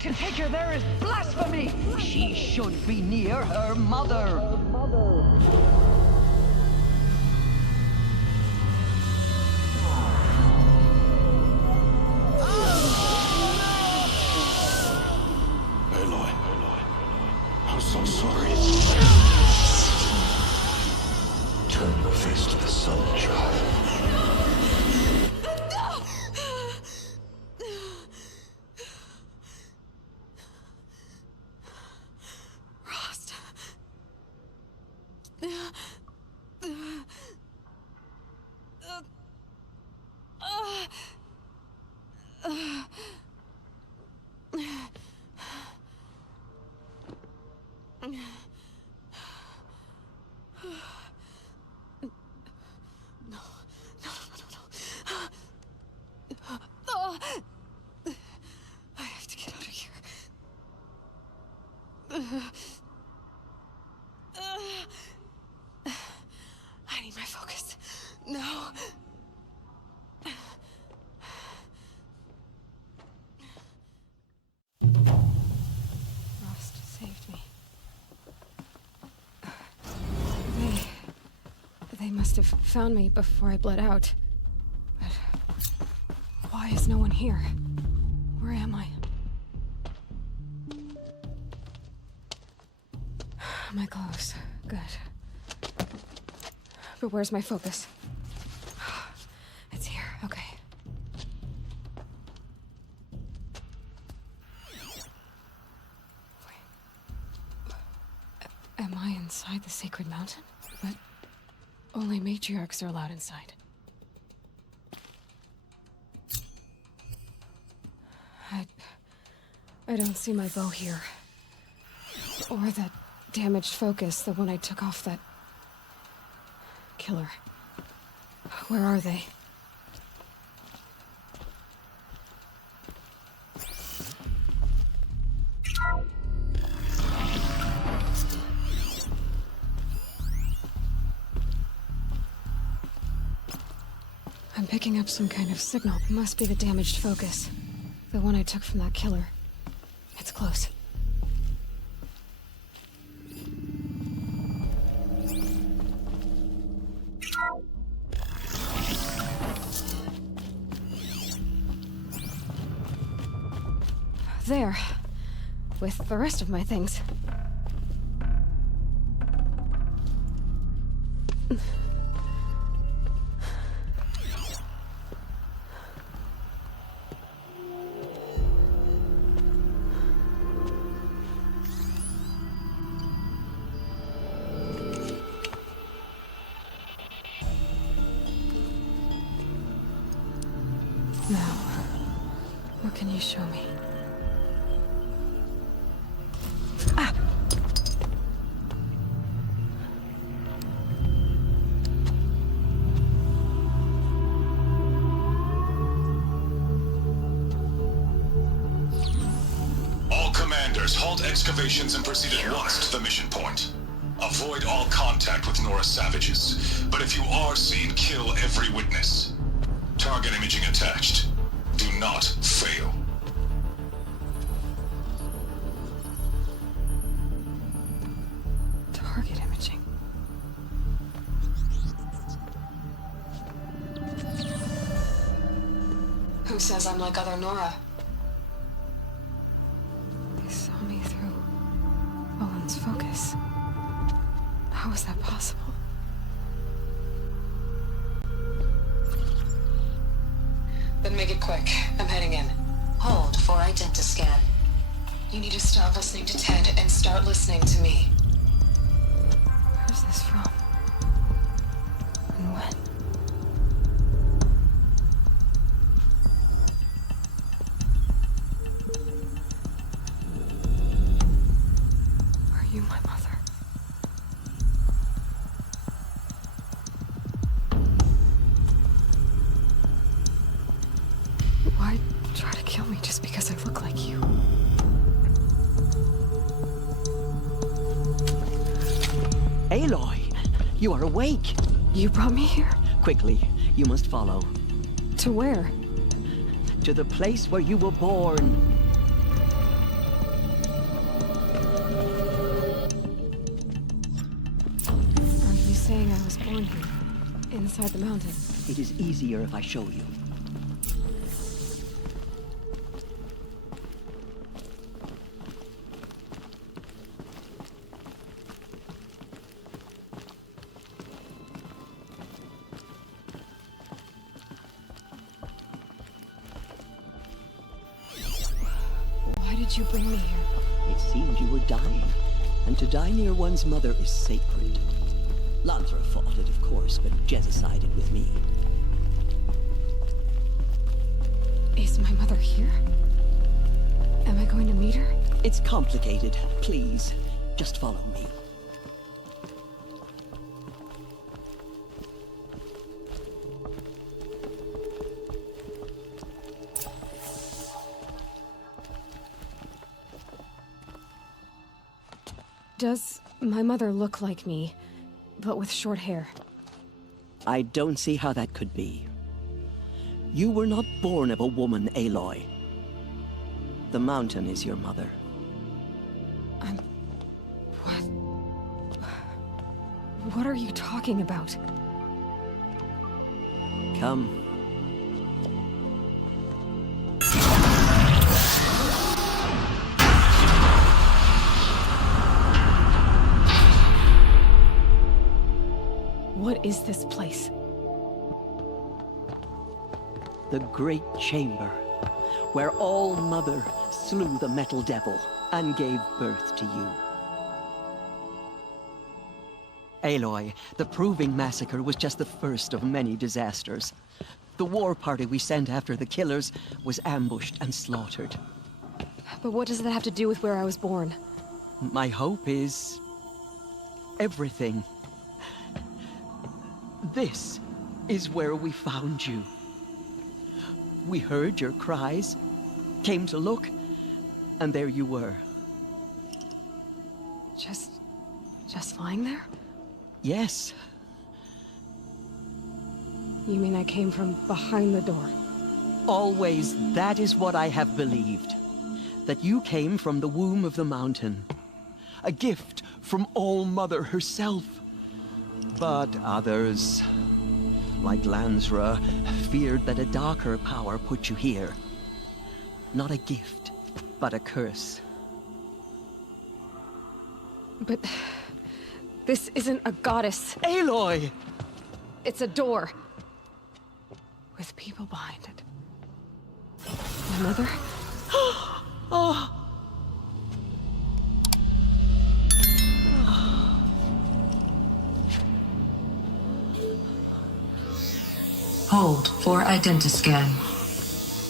To take her there is blasphemy. She should be near her mother. I'm so sorry. Turn your face to the sun, child. Rost. I have to get out of here. I need my focus. No. Rost saved me. They must have found me before I bled out. But why is no one here? Where am I? My clothes. Good. But where's my focus? It's here. Okay. Wait. Am I inside the sacred mountain? But only matriarchs are allowed inside. I don't see my bow here. Or that damaged focus, the one I took off that killer. Where are they? I'm picking up some kind of signal. It must be the damaged focus. The one I took from that killer. It's close. There. With the rest of my things. Now, what can you show me? Ah! All commanders, halt excavations and proceed at once to the mission point. Avoid all contact with Nora savages, but if you are seen, kill every witness. Target imaging attached. Do not fail. Target imaging. Who says I'm like other Nora? They saw me through Owen's focus. How is that possible? quick. I'm heading in. Hold for identiscan. You need to stop listening to Ted and start listening to me. Where's this from? And when? Are you my mother? Why try to kill me just because I look like you? Aloy, you are awake. You brought me here? Quickly, you must follow. To where? To the place where you were born. Are you saying I was born here? Inside the mountain? It is easier if I show you. Why did you bring me here? It seemed you were dying, and to die near one's mother is sacred. Lantra fought it, of course, but Jezza sided with me. Is my mother here? Am I going to meet her? It's complicated. Please, just follow me. Does my mother look like me, but with short hair? I don't see how that could be. You were not born of a woman, Aloy. The mountain is your mother. What are you talking about? Come. What is this place? The Great Chamber, where All-Mother slew the Metal Devil and gave birth to you. Aloy, the Proving Massacre was just the first of many disasters. The war party we sent after the killers was ambushed and slaughtered. But what does that have to do with where I was born? My hope is everything. This is where we found you. We heard your cries, came to look, and there you were. Just lying there? Yes. You mean I came from behind the door? Always, that is what I have believed. That you came from the womb of the mountain. A gift from All-Mother herself. But others, like Lansra, feared that a darker power put you here. Not a gift, but a curse. But this isn't a goddess. Aloy! It's a door. With people behind it. My mother? Oh! Hold for identiscan.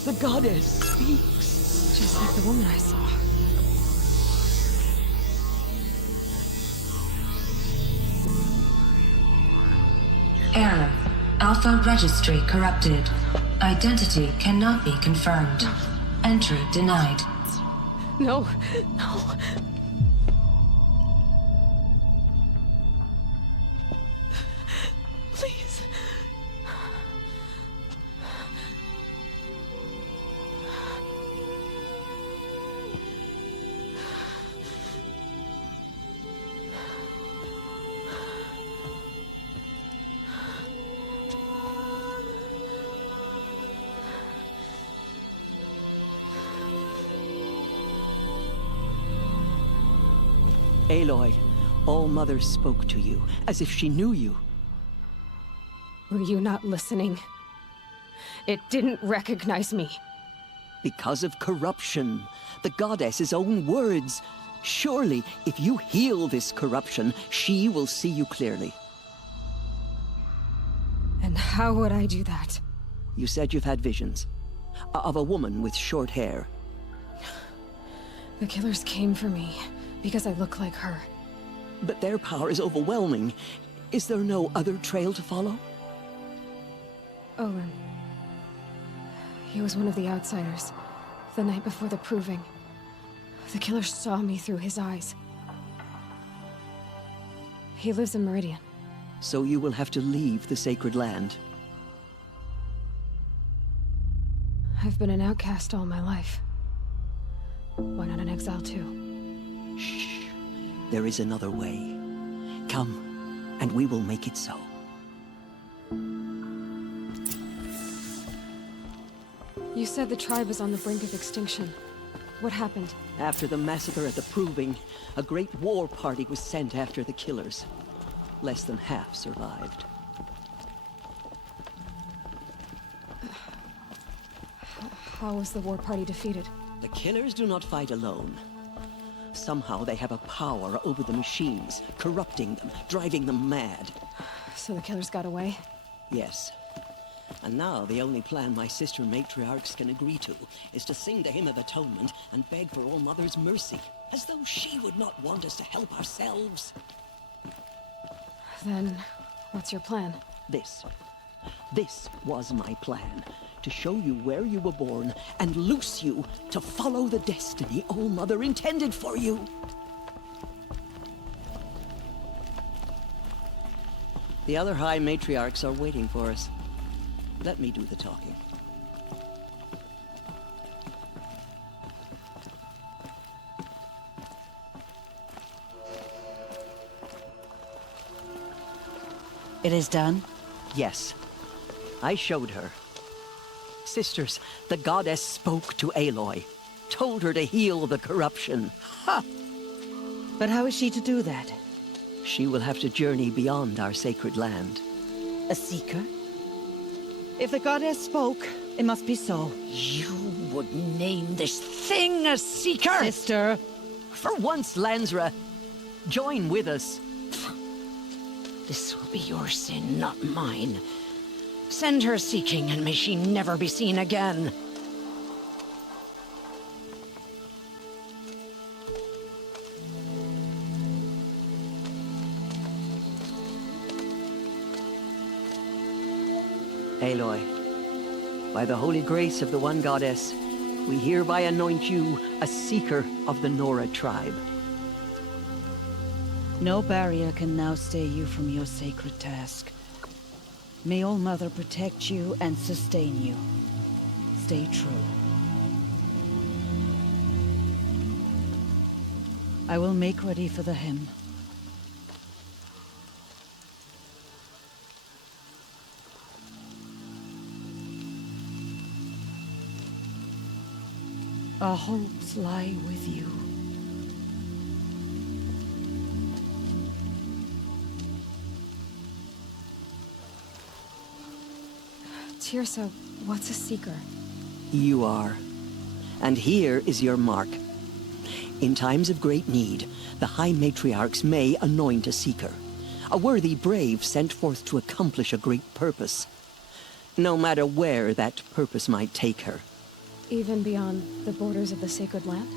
The goddess speaks. Just like the woman I saw. Error. Alpha registry corrupted. Identity cannot be confirmed. Entry denied. No, no. Please. Aloy, All-Mother spoke to you, as if she knew you. Were you not listening? It didn't recognize me. Because of corruption. The goddess's own words. Surely, if you heal this corruption, she will see you clearly. And how would I do that? You said you've had visions. Of a woman with short hair. The killers came for me because I look like her. But their power is overwhelming. Is there no other trail to follow? Owen. He was one of the outsiders. The night before the proving. The killers saw me through his eyes. He lives in Meridian. So you will have to leave the sacred land. I've been an outcast all my life. Why not an exile too? Shh. There is another way. Come, and we will make it so. You said the tribe is on the brink of extinction. What happened? After the massacre at the Proving, a great war party was sent after the killers. Less than half survived. How was the war party defeated? The killers do not fight alone. Somehow they have a power over the machines, corrupting them, driving them mad. So the killers got away? Yes. And now the only plan my sister matriarchs can agree to is to sing the hymn of atonement and beg for All Mother's mercy, as though she would not want us to help ourselves. Then, what's your plan? This was my plan. To show you where you were born and loose you to follow the destiny All Mother intended for you. The other High Matriarchs are waiting for us. Let me do the talking. It is done? Yes. I showed her. Sisters, the goddess spoke to Aloy. Told her to heal the corruption. Ha! But how is she to do that? She will have to journey beyond our sacred land. A seeker? If the goddess spoke, it must be so. You would name this thing a seeker? Sister! For once, Lansra, join with us. This will be your sin, not mine. Send her seeking, and may she never be seen again. Aloy, by the holy grace of the one goddess, we hereby anoint you a seeker of the Nora tribe. No barrier can now stay you from your sacred task. May All Mother protect you and sustain you. Stay true. I will make ready for the hymn. Our hopes lie with you. Tirsa, what's a seeker? You are. And here is your mark. In times of great need, the High Matriarchs may anoint a seeker. A worthy brave sent forth to accomplish a great purpose. No matter where that purpose might take her. Even beyond the borders of the sacred land?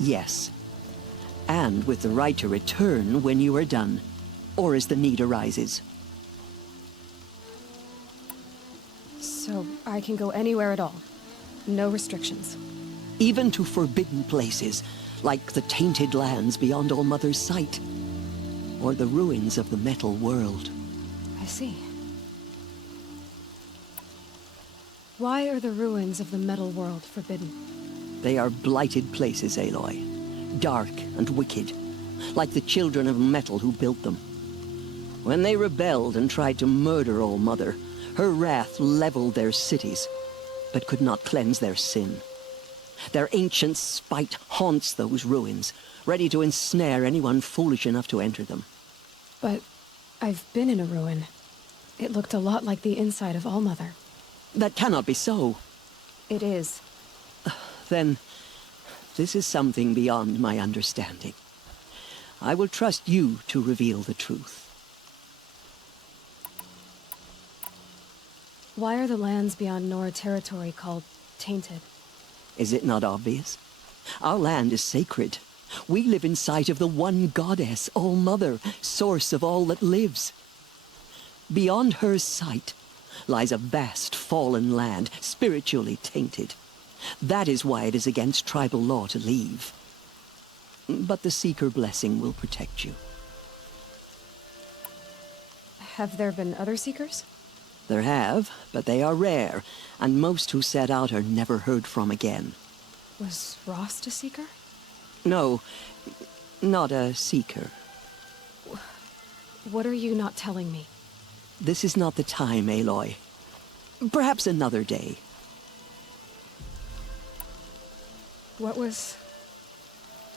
Yes. And with the right to return when you are done, or as the need arises. So I can go anywhere at all? No restrictions? Even to forbidden places, like the tainted lands beyond All Mother's sight. Or the ruins of the metal world. I see. Why are the ruins of the metal world forbidden? They are blighted places, Aloy. Dark and wicked. Like the children of metal who built them. When they rebelled and tried to murder All Mother, her wrath leveled their cities, but could not cleanse their sin. Their ancient spite haunts those ruins, ready to ensnare anyone foolish enough to enter them. But I've been in a ruin. It looked a lot like the inside of All Mother. That cannot be so. It is. Then, this is something beyond my understanding. I will trust you to reveal the truth. Why are the lands beyond Nora territory called tainted? Is it not obvious? Our land is sacred. We live in sight of the one goddess, All-Mother, source of all that lives. Beyond her sight lies a vast fallen land, spiritually tainted. That is why it is against tribal law to leave. But the Seeker blessing will protect you. Have there been other Seekers? There have, but they are rare, and most who set out are never heard from again. Was Rost a Seeker? No, not a Seeker. What are you not telling me? This is not the time, Aloy. Perhaps another day. What was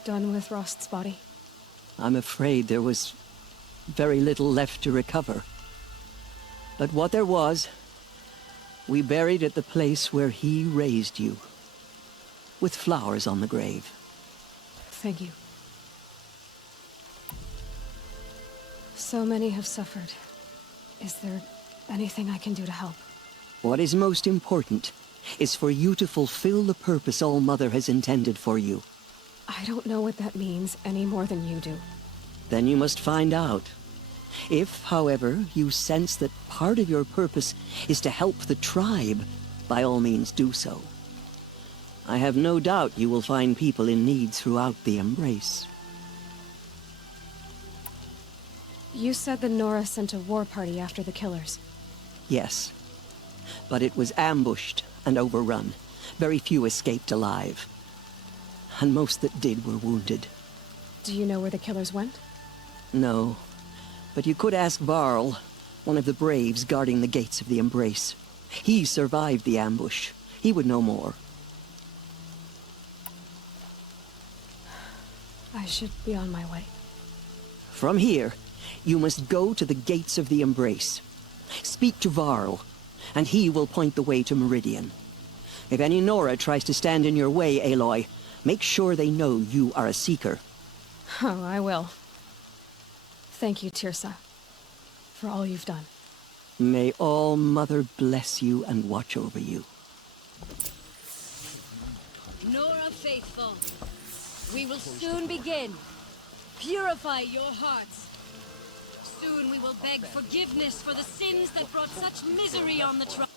done with Rost's body? I'm afraid there was very little left to recover. But what there was, we buried at the place where he raised you, with flowers on the grave. Thank you. So many have suffered. Is there anything I can do to help? What is most important is for you to fulfill the purpose All-Mother has intended for you. I don't know what that means any more than you do. Then you must find out. If, however, you sense that part of your purpose is to help the tribe, by all means do so. I have no doubt you will find people in need throughout the Embrace. You said the Nora sent a war party after the killers. Yes, but it was ambushed and overrun. Very few escaped alive. And most that did were wounded. Do you know where the killers went? No, but you could ask Varl, one of the braves guarding the gates of the Embrace. He survived the ambush. He would know more. I should be on my way. From here, you must go to the gates of the Embrace. Speak to Varl, and he will point the way to Meridian. If any Nora tries to stand in your way, Aloy, make sure they know you are a Seeker. Oh, I will. Thank you, Tirsa, for all you've done. May All-Mother bless you and watch over you. Nora faithful, we will soon begin. Purify your hearts. Soon we will beg forgiveness for the sins that brought such misery on the tribe.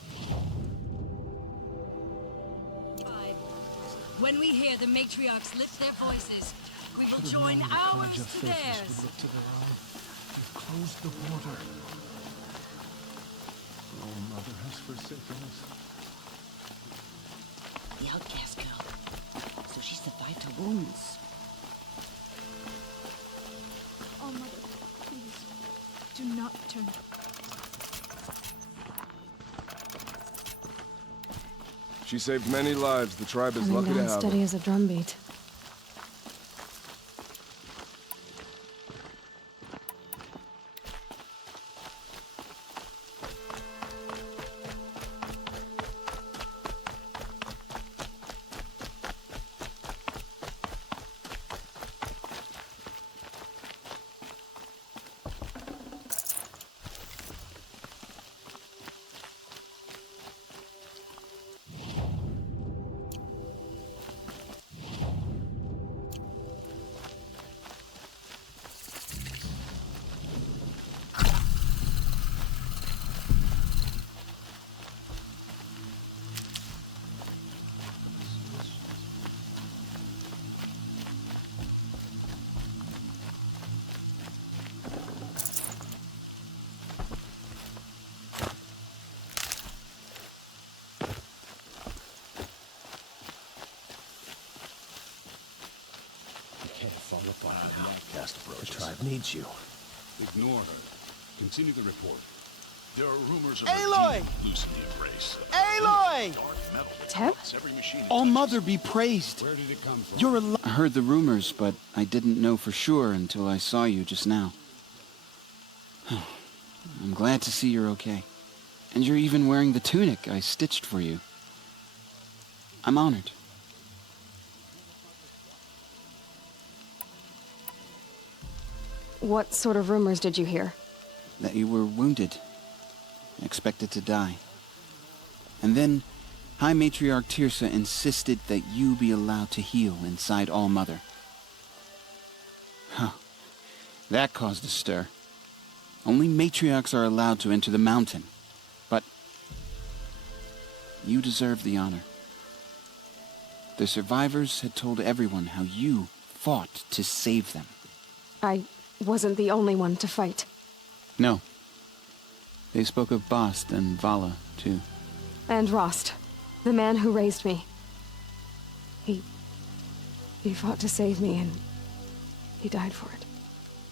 When we hear the matriarchs lift their voices, we will join ours to theirs. You've closed the border. All-Mother has forsaken us. The outcast girl. So she survived her wounds. Oh, Mother, please, do not turn. She saved many lives. The tribe is Coming lucky to down have her. steady as a drumbeat. Fall apart with the outcast approach. The tribe needs you. Ignore her. Continue the report. There are rumors of Aloy! a loose in the Embrace. Aloy! Teb? Every machine All-Mother be praised. Where did it come from? You're alive. I heard the rumors, but I didn't know for sure until I saw you just now. I'm glad to see you're okay. And you're even wearing the tunic I stitched for you. I'm honored. What sort of rumors did you hear? That you were wounded, expected to die. And then High Matriarch Tirsa insisted that you be allowed to heal inside All-Mother. Huh. That caused a stir. Only matriarchs are allowed to enter the mountain. But you deserve the honor. The survivors had told everyone how you fought to save them. I wasn't the only one to fight. No. They spoke of Bast and Vala, too. And Rost, the man who raised me. He fought to save me, and he died for it.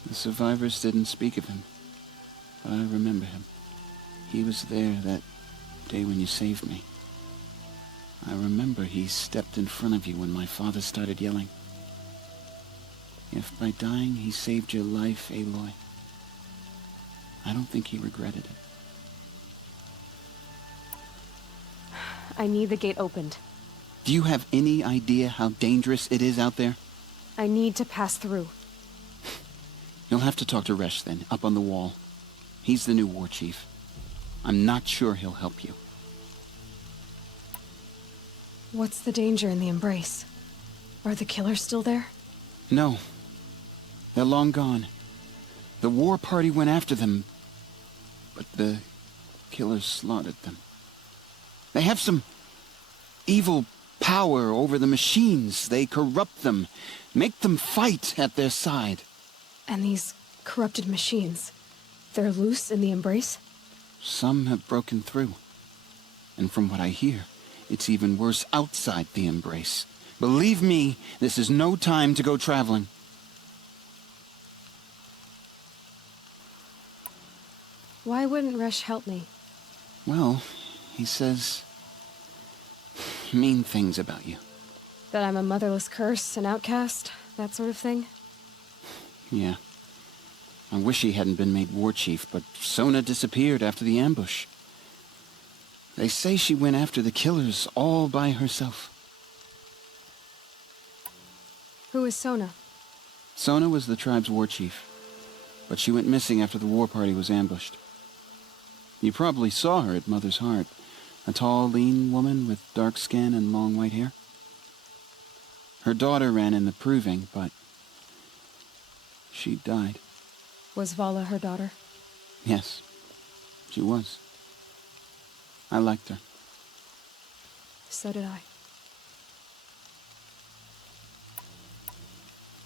The survivors didn't speak of him, but I remember him. He was there that day when you saved me. I remember he stepped in front of you when my father started yelling. If by dying he saved your life, Aloy, I don't think he regretted it. I need the gate opened. Do you have any idea how dangerous it is out there? I need to pass through. You'll have to talk to Resh then, up on the wall. He's the new war chief. I'm not sure he'll help you. What's the danger in the embrace? Are the killers still there? No. They're long gone. The war party went after them, but the killers slaughtered them. They have some evil power over the machines. They corrupt them, make them fight at their side. And these corrupted machines, they're loose in the embrace? Some have broken through. And from what I hear, it's even worse outside the embrace. Believe me, this is no time to go traveling. Why wouldn't Resh help me? Well, he says mean things about you. That I'm a motherless curse, an outcast, that sort of thing? Yeah. I wish he hadn't been made war chief, but Sona disappeared after the ambush. They say she went after the killers all by herself. Who is Sona? Sona was the tribe's war chief, but she went missing after the war party was ambushed. You probably saw her at Mother's Heart. A tall, lean woman with dark skin and long white hair. Her daughter ran in the proving, but she died. Was Vala her daughter? Yes, she was. I liked her. So did I.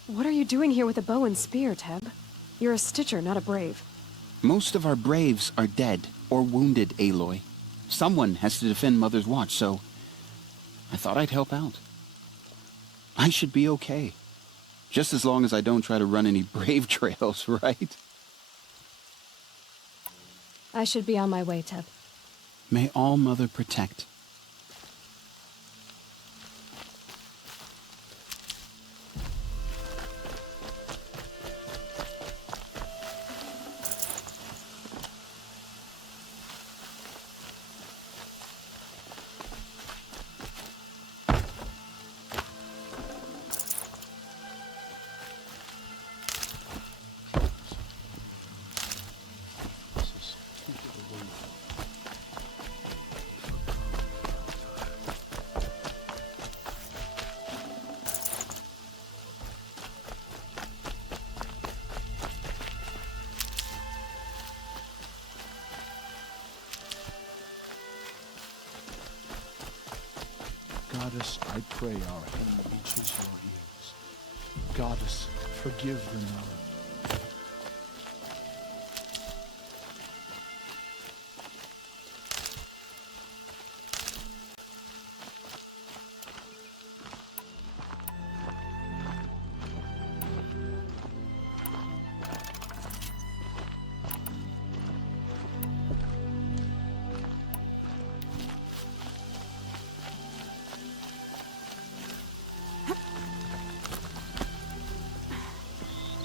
What are you doing here with a bow and spear, Teb? You're a Stitcher, not a Brave. Most of our Braves are dead or wounded, Aloy. Someone has to defend Mother's Watch, so I thought I'd help out. I should be okay. Just as long as I don't try to run any Brave trails, right? I should be on my way, Teb. May All-Mother protect. Goddess, I pray our hymn reaches your ears. Goddess, forgive the nun.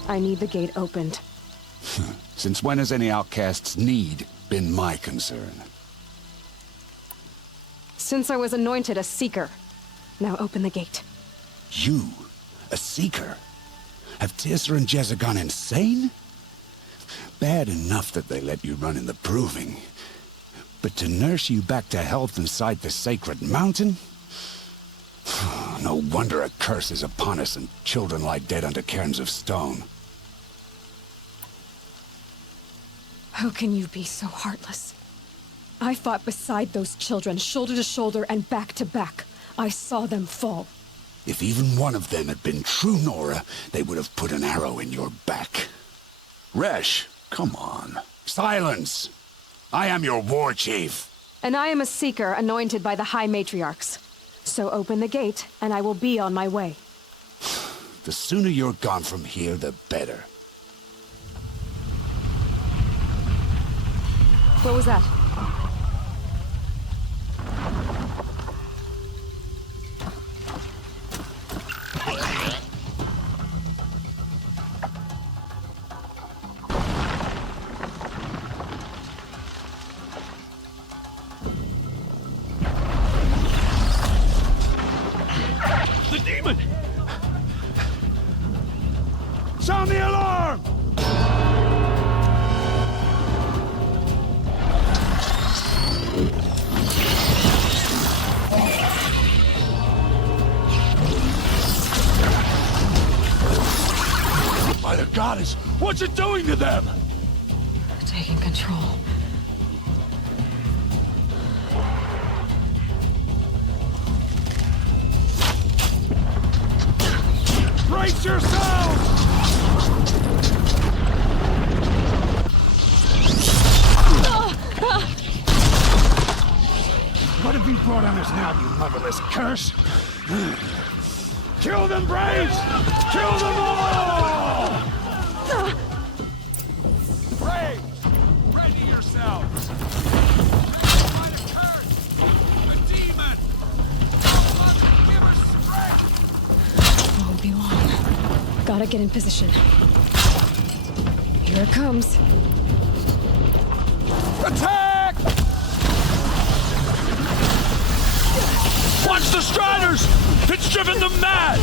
I need the gate opened. Since when has any outcast's need been my concern? Since I was anointed a Seeker. Now open the gate. You? A Seeker? Have Teersa and Jezza gone insane? Bad enough that they let you run in the Proving. But to nurse you back to health inside the sacred mountain? No wonder a curse is upon us and children lie dead under cairns of stone. How can you be so heartless? I fought beside those children, shoulder to shoulder and back to back. I saw them fall. If even one of them had been true Nora, they would have put an arrow in your back. Resh, come on. Silence! I am your war chief. And I am a Seeker anointed by the High Matriarchs. So open the gate, and I will be on my way. The sooner you're gone from here, the better. What was that? The demon! Sound the alarm! By the goddess, what's it doing to them? Taking control. Brace yourselves! What have you brought on us now, you motherless curse? Kill them, Braves! Kill them all! Braves, ready yourselves! Won't be long. Gotta get in position. Here it comes. Attack! Watch the Striders! It's driven them mad!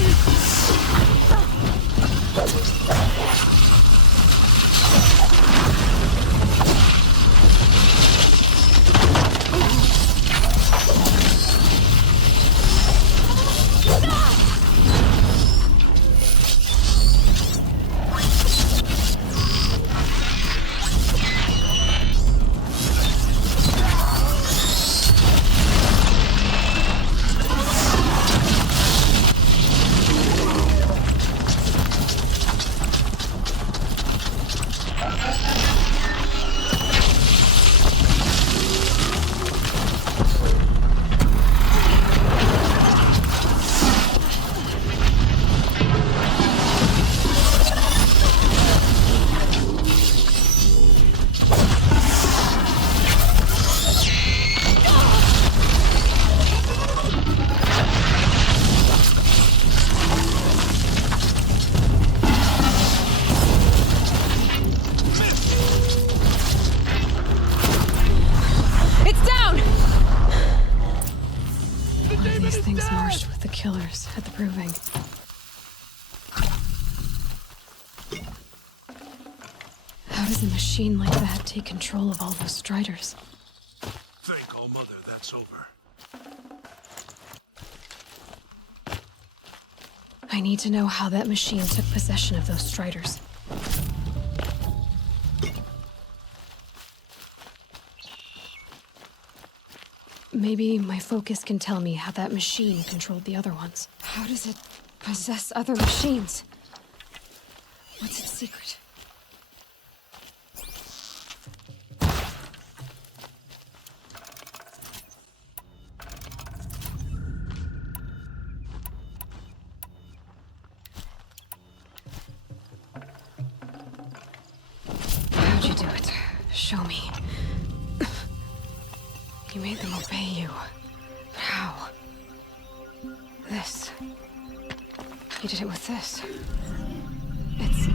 Killers at the Proving. How does a machine like that take control of all those Striders? Thank All Mother, that's over. I need to know how that machine took possession of those Striders. Maybe my focus can tell me how that machine controlled the other ones. How does it possess other machines? What's its secret? How'd you do it? Show me. You made them obey you. How? This. You did it with this. It's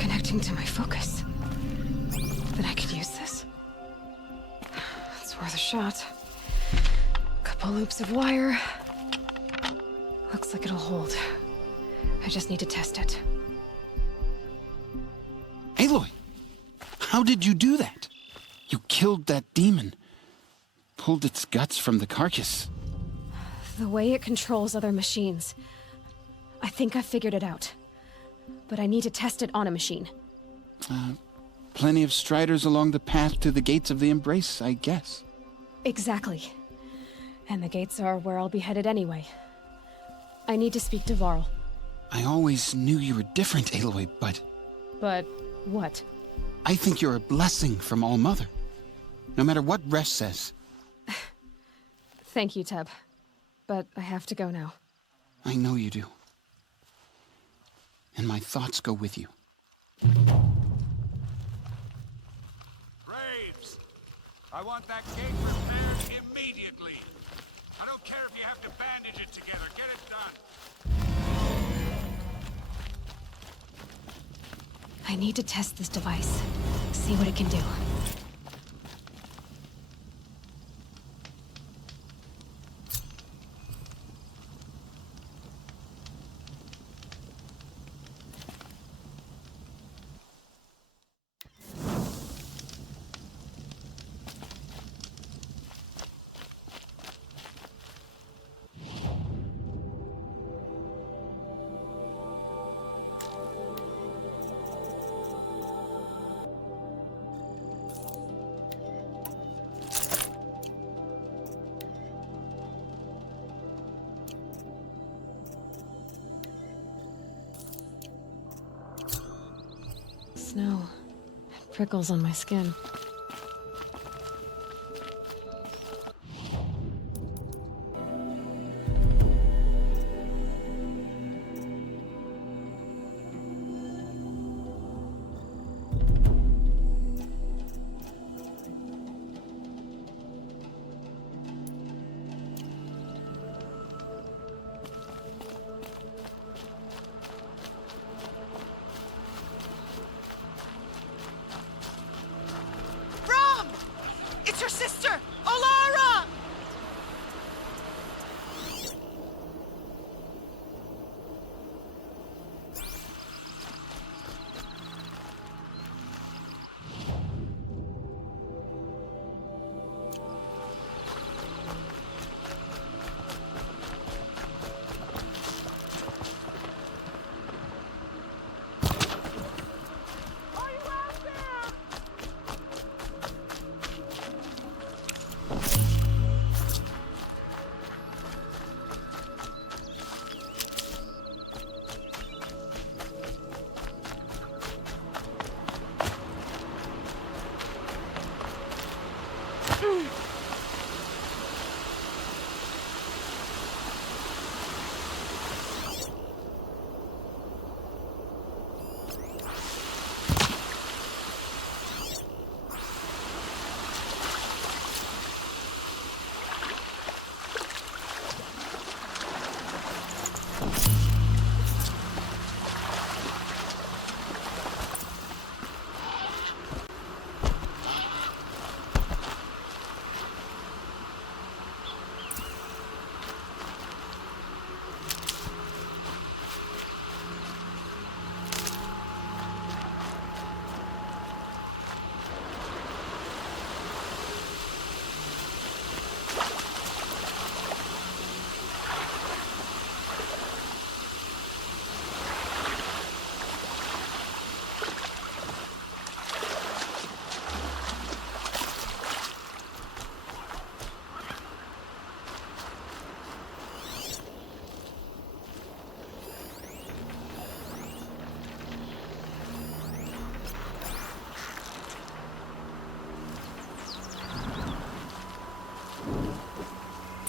connecting to my focus. Then I could use this. It's worth a shot. Couple loops of wire. Looks like it'll hold. I just need to test it. Aloy! How did you do that? You killed that demon. Pulled its guts from the carcass. The way it controls other machines. I think I figured it out. But I need to test it on a machine. Plenty of striders along the path to the gates of the Embrace, I guess. Exactly. And the gates are where I'll be headed anyway. I need to speak to Varl. I always knew you were different, Aloy, but... But what? I think you're a blessing from All-Mother. No matter what Resh says. Thank you, Teb. But I have to go now. I know you do. And my thoughts go with you. Braves! I want that gate repaired immediately. I don't care if you have to bandage it together. Get it done. I need to test this device. See what it can do. Snow. It prickles on my skin.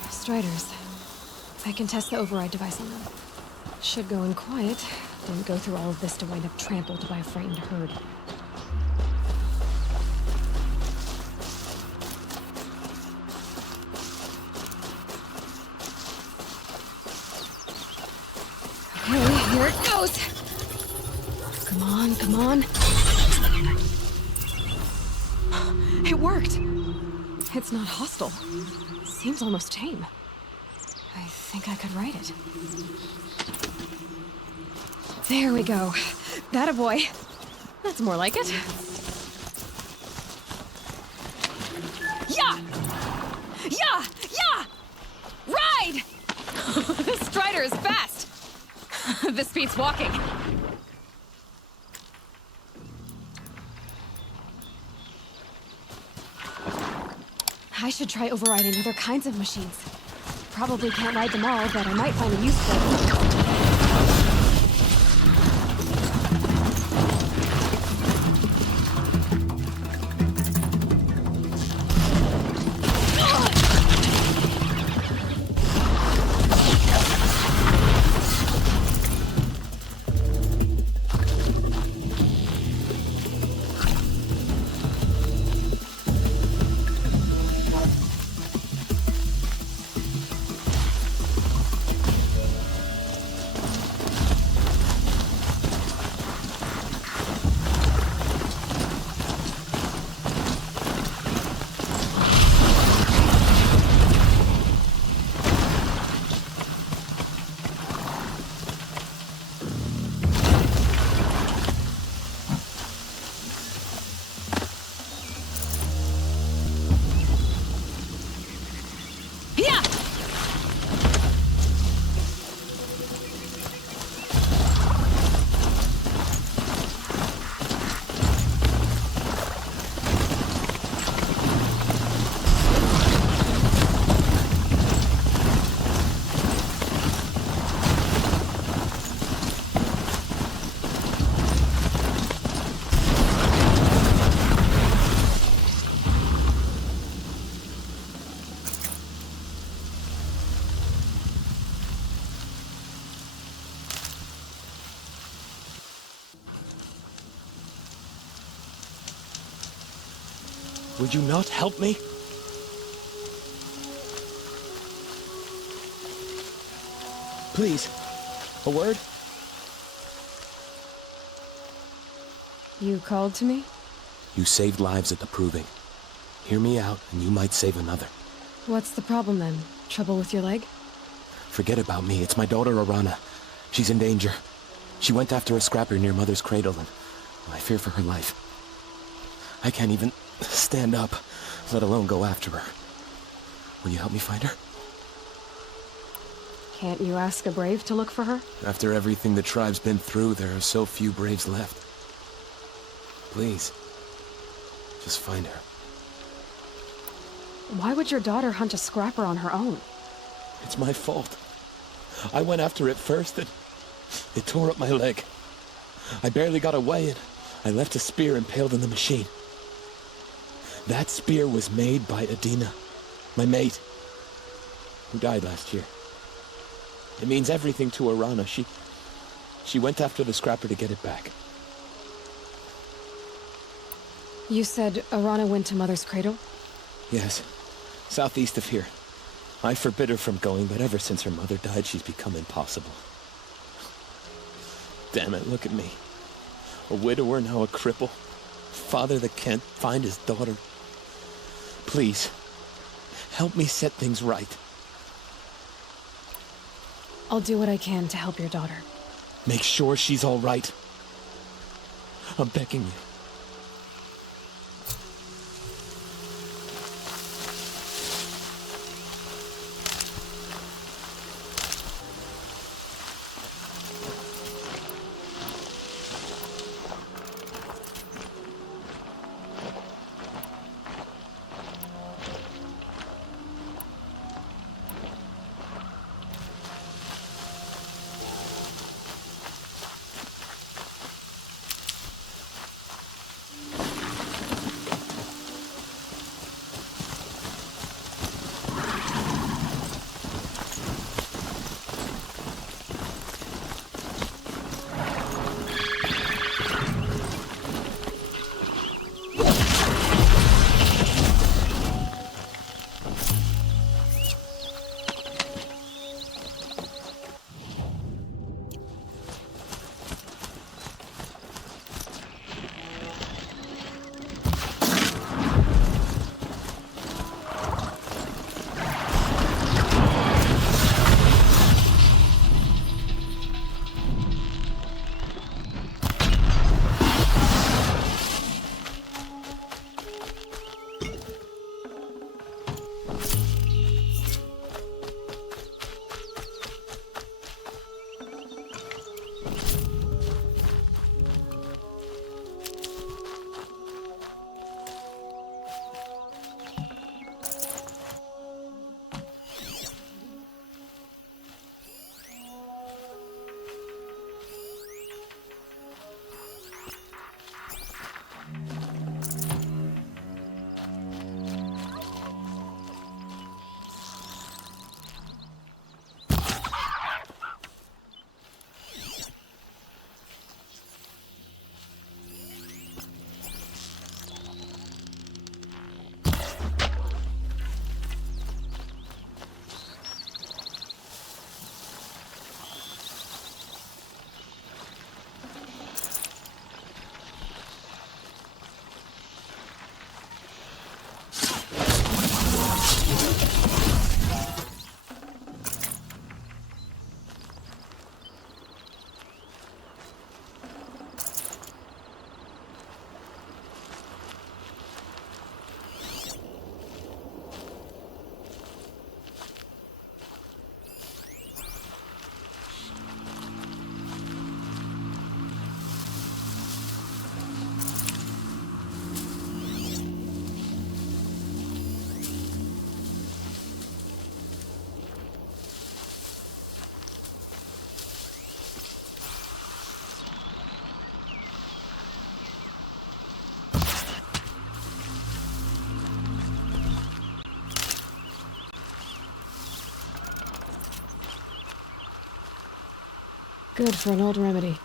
Striders. I can test the override device on them. Should go in quiet. Didn't go through all of this to wind up trampled by a frightened herd. Okay, here it goes! Come on, come on. It worked! It's not hostile. Seems almost tame. I think I could write it. There we go. That a boy. That's more like it. Yeah! Yeah! Yeah! Ride! This strider is fast. This beats walking. I should try overriding other kinds of machines. Probably can't ride them all, but I might find a use for them. Would you not help me? Please, a word? You called to me? You saved lives at the proving. Hear me out, and you might save another. What's the problem then? Trouble with your leg? Forget about me. It's my daughter, Arana. She's in danger. She went after a scrapper near Mother's cradle, and I fear for her life. I can't even stand up, let alone go after her. Will you help me find her? Can't you ask a brave to look for her? After everything the tribe's been through, there are so few braves left. Please, just find her. Why would your daughter hunt a scrapper on her own? It's my fault. I went after it first, and it tore up my leg. I barely got away, and I left a spear impaled in the machine. That spear was made by Adina, my mate, who died last year. It means everything to Arana. She went after the scrapper to get it back. You said Arana went to Mother's cradle? Yes, southeast of here. I forbid her from going, but ever since her mother died, she's become impossible. Damn it, look at me. A widower, now a cripple. Father that can't find his daughter. Please, help me set things right. I'll do what I can to help your daughter. Make sure she's all right. I'm begging you. Good for an old remedy.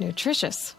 Nutritious.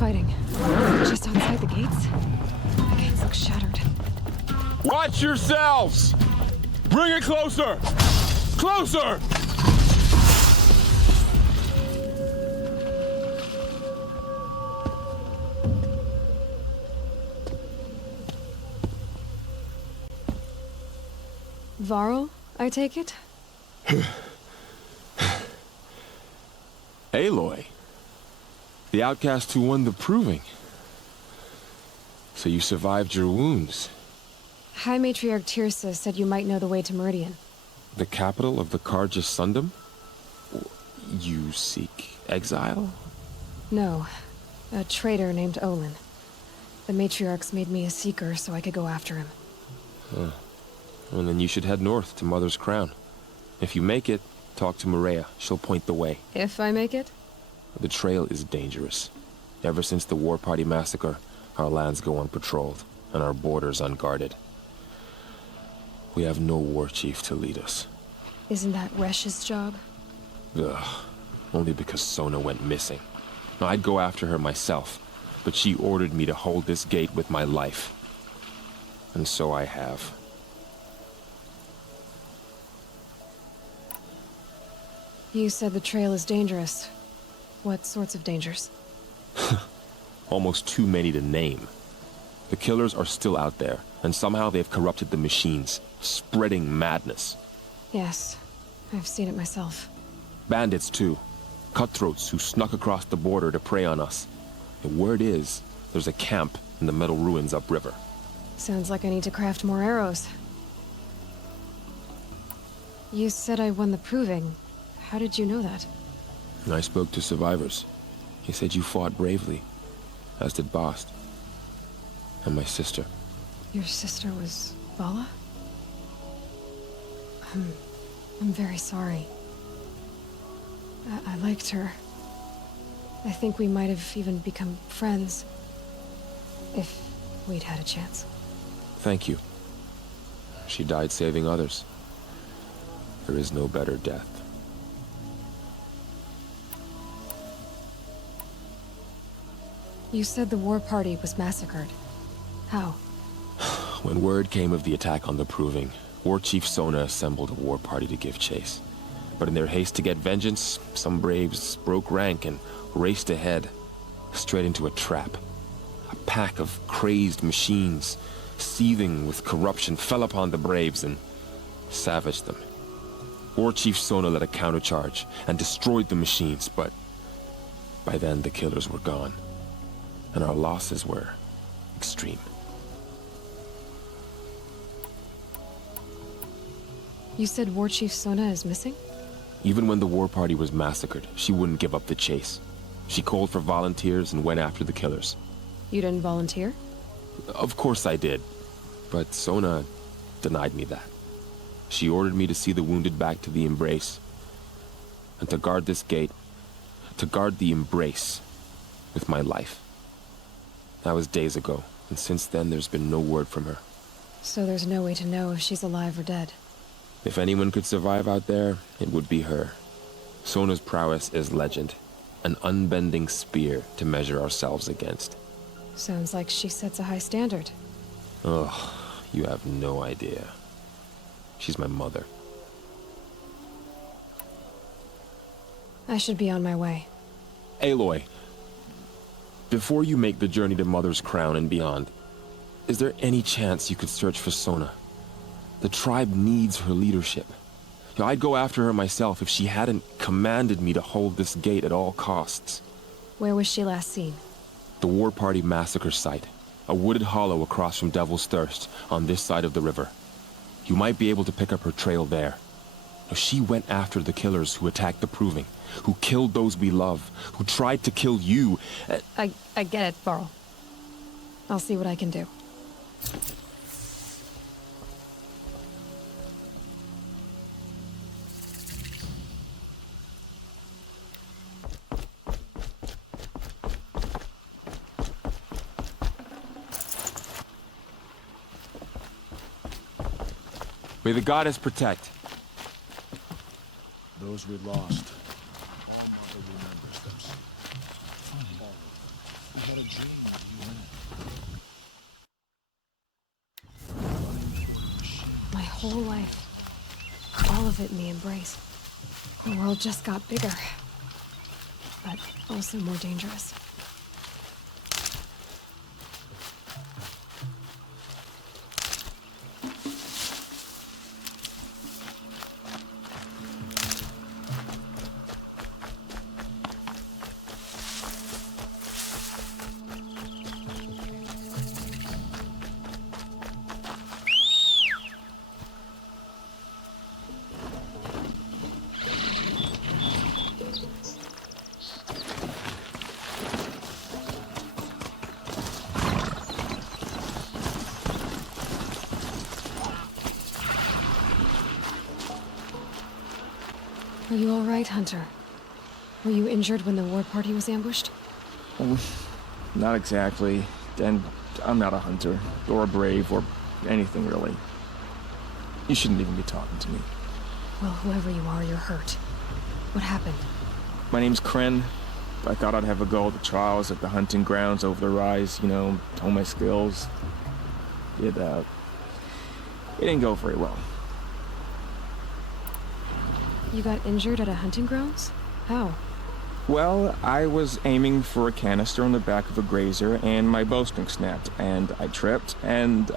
fighting. Just outside the gates? The gates look shattered. Watch yourselves! Bring it closer! Closer! Varl, I take it? Aloy. The outcast who won the proving. So you survived your wounds. High Matriarch Tirsa said you might know the way to Meridian. The capital of the Carja Sundom? You seek exile? No. A traitor named Olin. The Matriarchs made me a seeker so I could go after him. Huh. Well, then you should head north to Mother's Crown. If you make it, talk to Maria. She'll point the way. If I make it? The trail is dangerous. Ever since the War Party massacre, our lands go unpatrolled, and our borders unguarded. We have no war chief to lead us. Isn't that Resh's job? Ugh. Only because Sona went missing. I'd go after her myself, but she ordered me to hold this gate with my life. And so I have. You said the trail is dangerous. What sorts of dangers? Almost too many to name. The killers are still out there, and somehow they've corrupted the machines, spreading madness. Yes, I've seen it myself. Bandits, too. Cutthroats who snuck across the border to prey on us. The word is, there's a camp in the metal ruins upriver. Sounds like I need to craft more arrows. You said I won the proving. How did you know that? I spoke to survivors. He said you fought bravely, as did Bast. And my sister. Your sister was Vala? I'm very sorry. I liked her. I think we might have even become friends. If we'd had a chance. Thank you. She died saving others. There is no better death. You said the war party was massacred. How? When word came of the attack on the Proving, War Chief Sona assembled a war party to give chase. But in their haste to get vengeance, some braves broke rank and raced ahead, straight into a trap. A pack of crazed machines, seething with corruption, fell upon the braves and savaged them. War Chief Sona led a countercharge and destroyed the machines, but by then the killers were gone. And our losses were extreme. You said War Chief Sona is missing? Even when the war party was massacred, she wouldn't give up the chase. She called for volunteers and went after the killers. You didn't volunteer? Of course I did, but Sona denied me that. She ordered me to see the wounded back to the Embrace, and to guard this gate, to guard the Embrace with my life. That was days ago, and since then there's been no word from her. So there's no way to know if she's alive or dead. If anyone could survive out there, it would be her. Sona's prowess is legend, an unbending spear to measure ourselves against. Sounds like she sets a high standard. Ugh, you have no idea. She's my mother. I should be on my way. Aloy, before you make the journey to Mother's Crown and beyond, is there any chance you could search for Sona? The tribe needs her leadership. I'd go after her myself if she hadn't commanded me to hold this gate at all costs. Where was she last seen? The War Party massacre site. A wooded hollow across from Devil's Thirst, on this side of the river. You might be able to pick up her trail there. She went after the killers who attacked the Proving, who killed those we love, who tried to kill you. I get it, Varl. I'll see what I can do. May the goddess protect. Those we lost. Our mother remembers them. Funny. but a dream of humanity. My whole life. All of it in the embrace. The world just got bigger. But also more dangerous. Are you all right, Hunter? Were you injured when the war party was ambushed? Not exactly. And I'm not a hunter, or a brave, or anything really. You shouldn't even be talking to me. Well, whoever you are, you're hurt. What happened? My name's Kren. I thought I'd have a go at the trials at the hunting grounds over the rise, you know, hone my skills. It didn't go very well. You got injured at a hunting grounds? How? Well, I was aiming for a canister on the back of a grazer, and my bowstring snapped, and I tripped, and...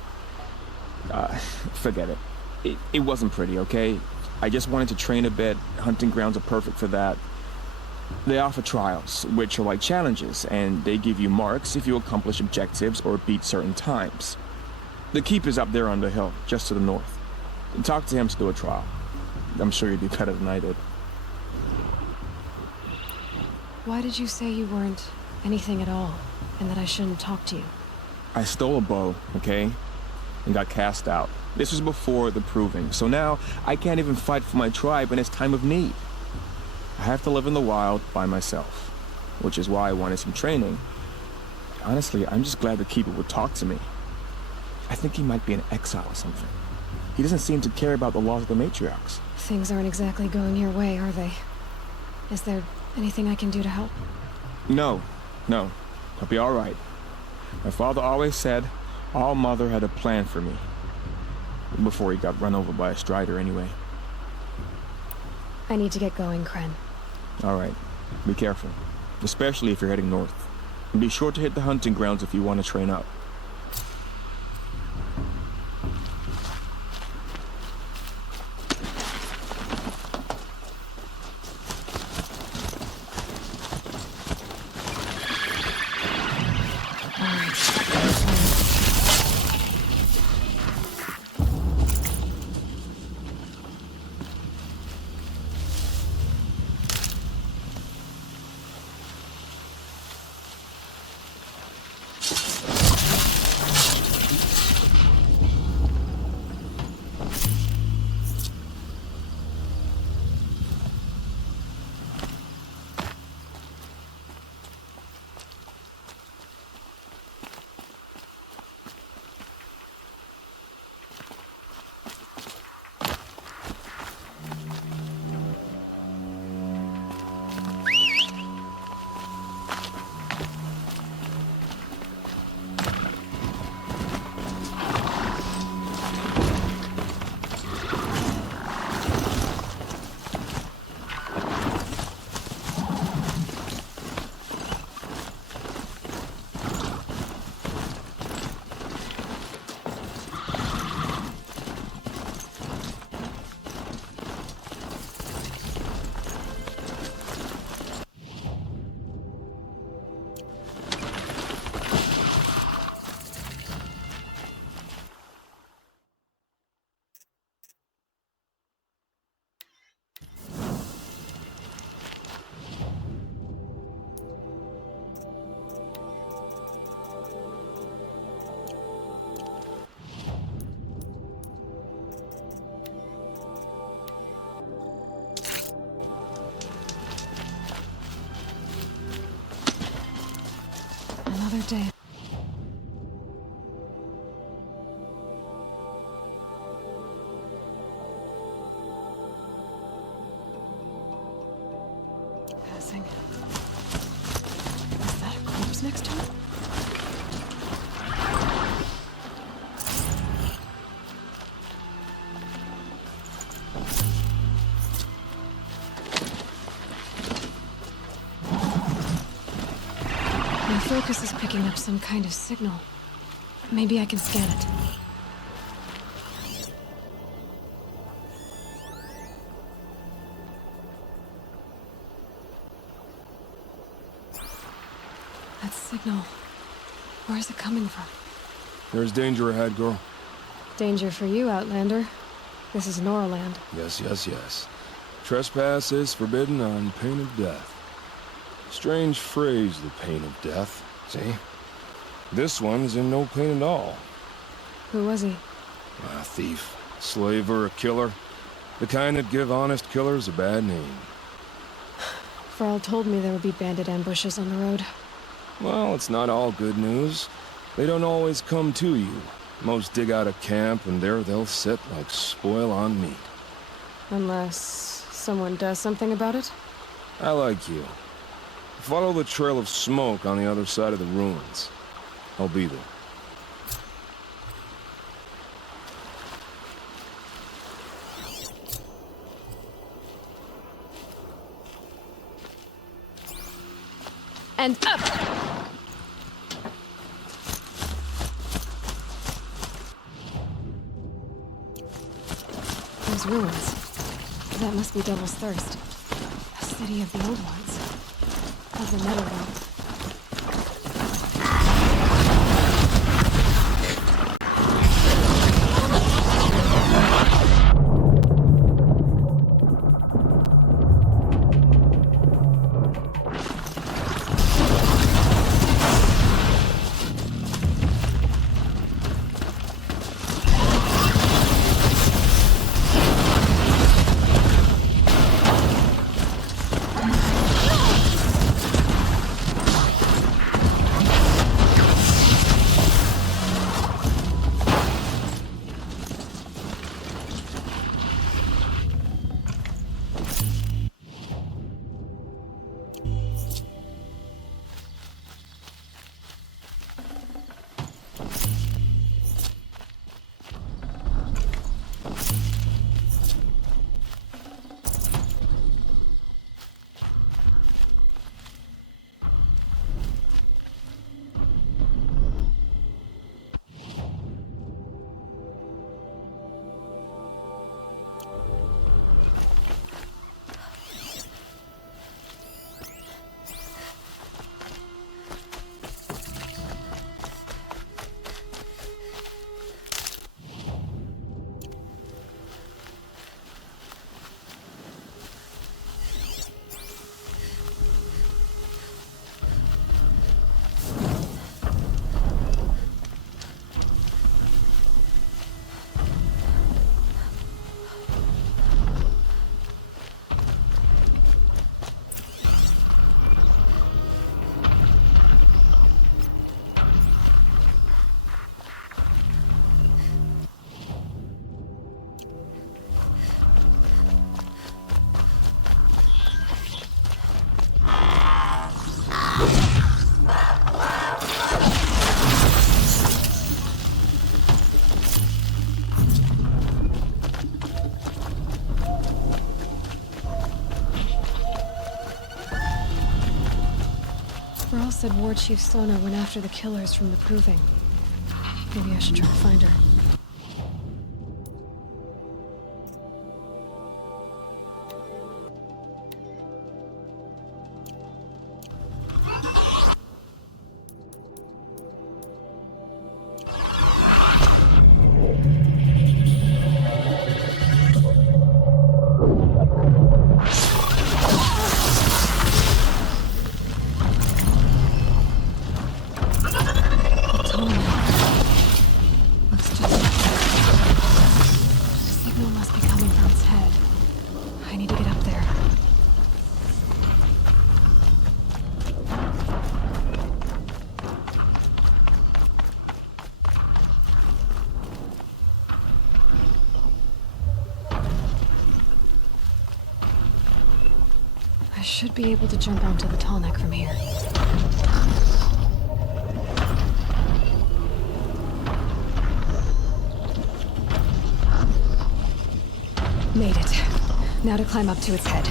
forget it. It wasn't pretty, okay? I just wanted to train a bit. Hunting grounds are perfect for that. They offer trials, which are like challenges, and they give you marks if you accomplish objectives or beat certain times. The keeper's up there on the hill, just to the north. Talk to him to do a trial. I'm sure you'd be better than I did. Why did you say you weren't anything at all, and that I shouldn't talk to you? I stole a bow, okay? And got cast out. This was before the proving, so now I can't even fight for my tribe in its time of need. I have to live in the wild by myself, which is why I wanted some training. Honestly, I'm just glad the keeper would talk to me. I think he might be in exile or something. He doesn't seem to care about the laws of the matriarchs. Things aren't exactly going your way, are they? Is there anything I can do to help? No. I'll be all right. My father always said All Mother had a plan for me. Before he got run over by a strider, anyway. I need to get going, Kren. All right. Be careful. Especially if you're heading north. And be sure to hit the hunting grounds if you want to train up. Another day. Passing. Is that a corpse next to it? My focus is picking up some kind of signal. Maybe I can scan it. That signal. Where is it coming from? There's danger ahead, girl. Danger for you, Outlander. This is Noraland. Yes, yes, yes. Trespass is forbidden on pain of death. Strange phrase, the pain of death. See? This one's in no pain at all. Who was he? A thief, slaver, a killer. The kind that give honest killers a bad name. Farrell told me there would be bandit ambushes on the road. Well, it's not all good news. They don't always come to you. Most dig out a camp, and there they'll sit like spoil on meat. Unless someone does something about it? I like you. Follow the trail of smoke on the other side of the ruins. I'll be there. And up! Those ruins. That must be Devil's Thirst. A city of the old ones. Of the Netherworld. Farrell said War Chief Sona went after the killers from the Proving. Maybe I should try to find her. I should be able to jump onto the tall neck from here. Made it. Now to climb up to its head.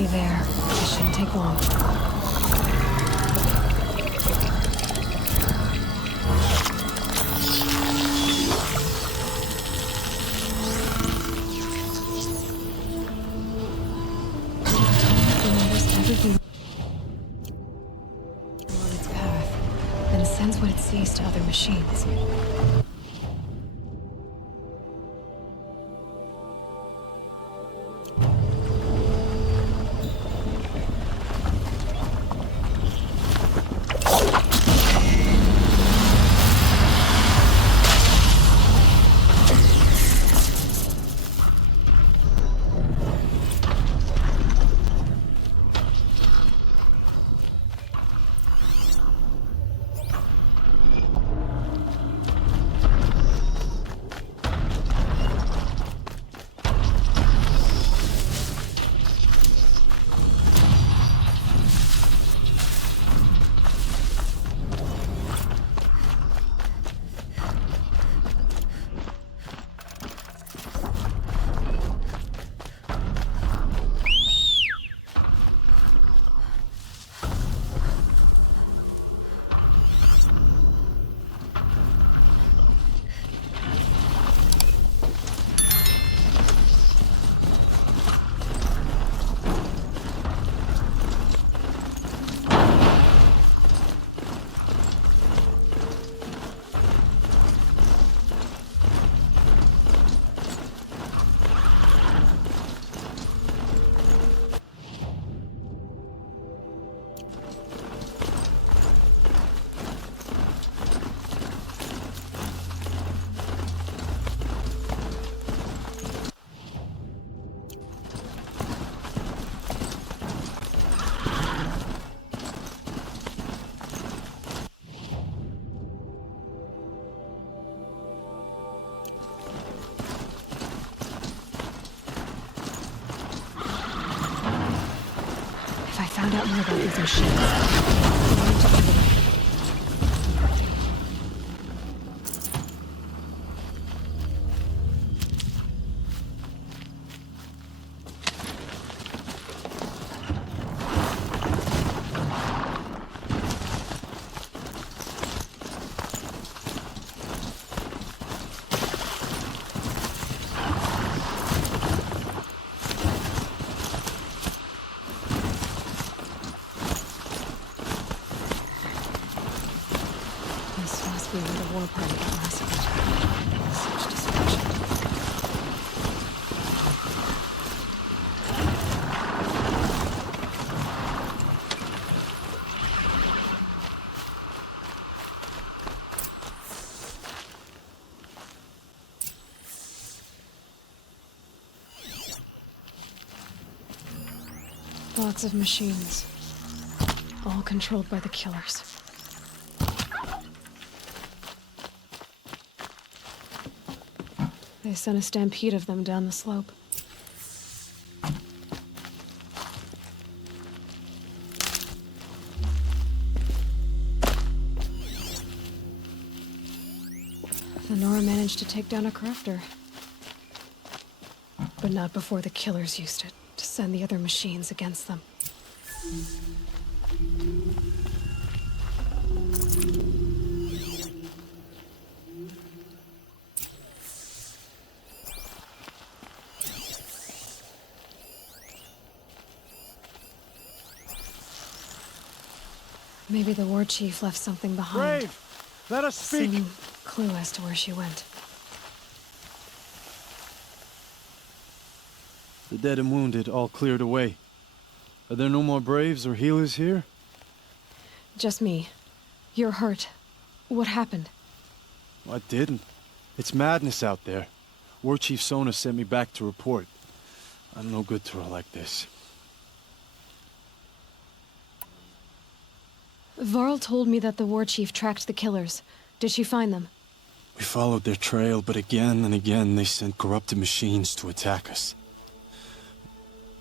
Easy there. This shouldn't take long. Everything along its path, then sends what it sees to other machines. Found out more about these machines. Where the war party got massacred. Such destruction. Lots of machines, all controlled by the killers. They sent a stampede of them down the slope. Nora managed to take down a crafter. But not before the killers used it to send the other machines against them. Maybe the war chief left something behind. Brave! Let us speak! Some clue as to where she went. The dead and wounded all cleared away. Are there no more braves or healers here? Just me. You're hurt. What happened? I didn't. It's madness out there. War Chief Sona sent me back to report. I'm no good to her like this. Varl told me that the war chief tracked the killers. Did she find them? We followed their trail, but again and again they sent corrupted machines to attack us.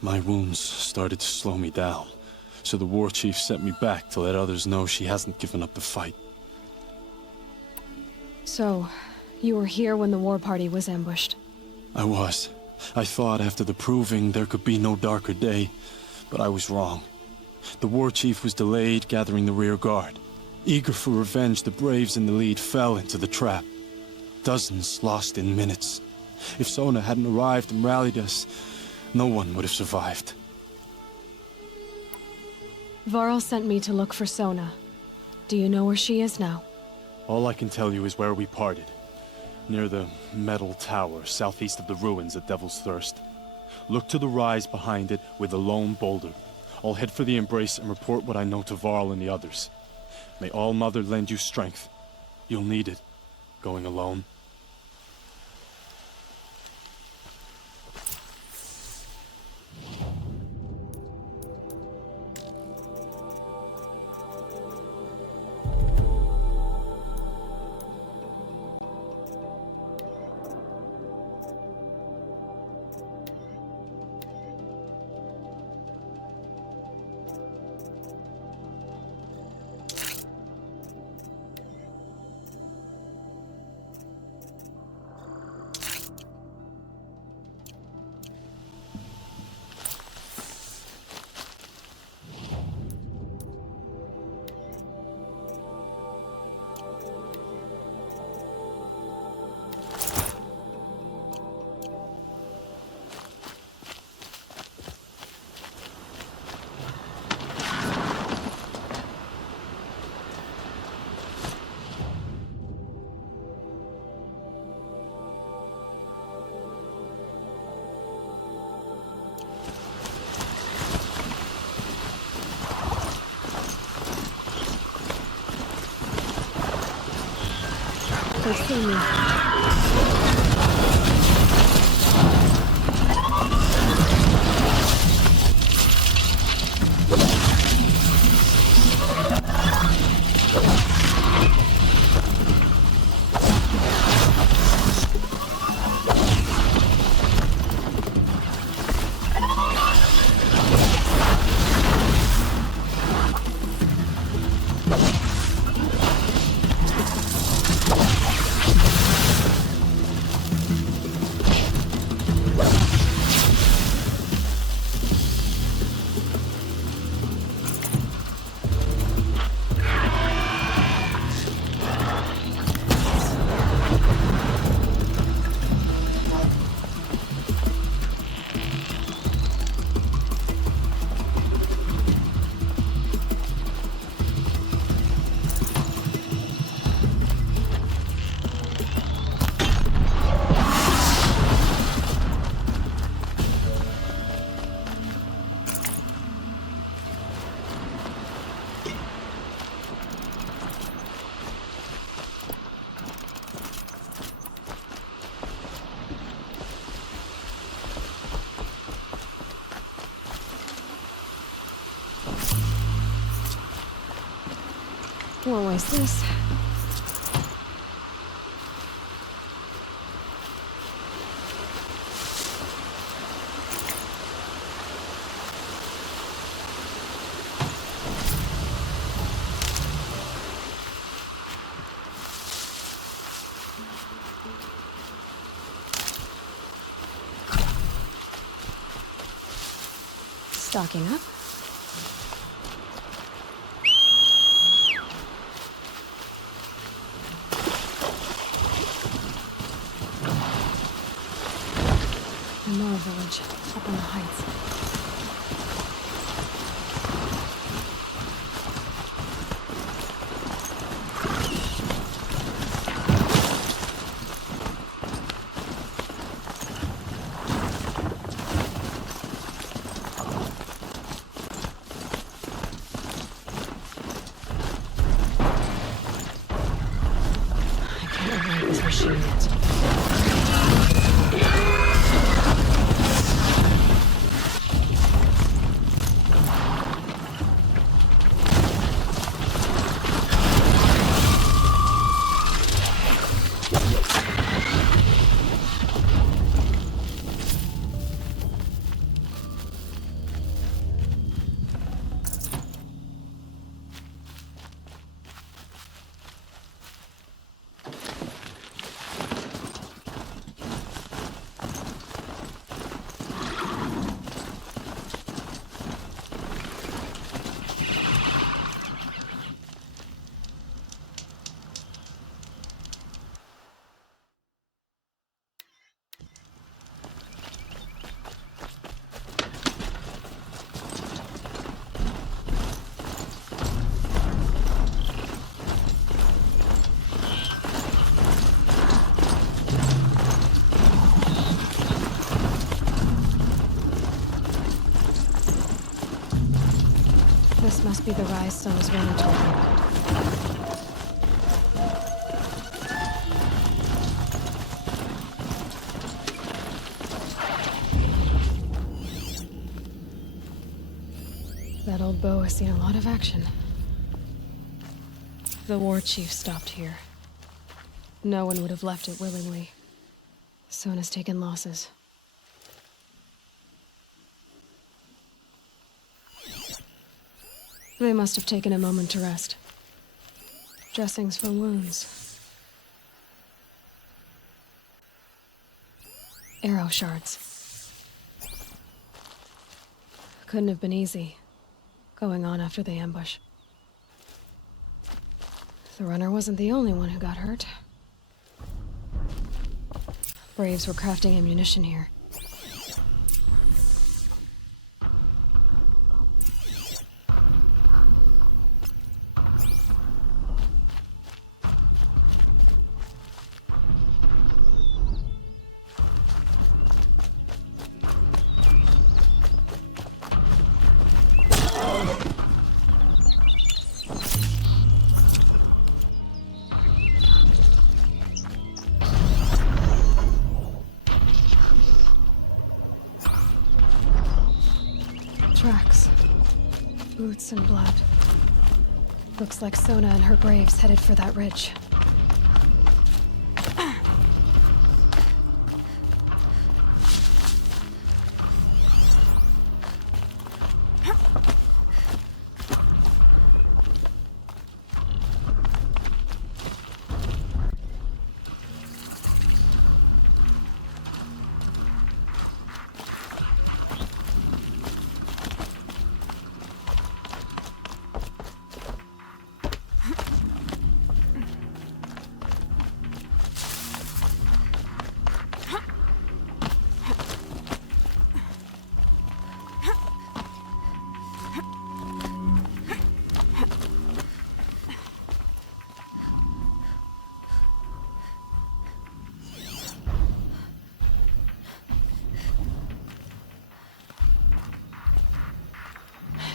My wounds started to slow me down, so the war chief sent me back to let others know she hasn't given up the fight. So, you were here when the war party was ambushed? I was. I thought after the proving there could be no darker day, But I was wrong. The war chief was delayed gathering the rear guard. Eager for revenge, the braves in the lead fell into the trap. Dozens lost in minutes. If Sona hadn't arrived and rallied us, no one would have survived. Varl sent me to look for Sona. Do you know where she is now? All I can tell you is where we parted. Near the metal tower, southeast of the ruins at Devil's Thirst. Look to the rise behind it with a lone boulder. I'll head for the embrace and report what I know to Varl and the others. May All Mother lend you strength. You'll need it, going alone. They see me. Won't waste this. Stocking up. Village, up on the heights. I can't avoid this machine yet. must be the rise sun was running toward. That old bow has seen a lot of action. The war chief stopped here. No one would have left it willingly. Sona's taken losses. They must have taken a moment to rest. Dressings for wounds. Arrow shards. Couldn't have been easy, going on after the ambush. The runner wasn't the only one who got hurt. Braves were crafting ammunition here. Tracks. Boots and blood. Looks like Sona and her braves headed for that ridge.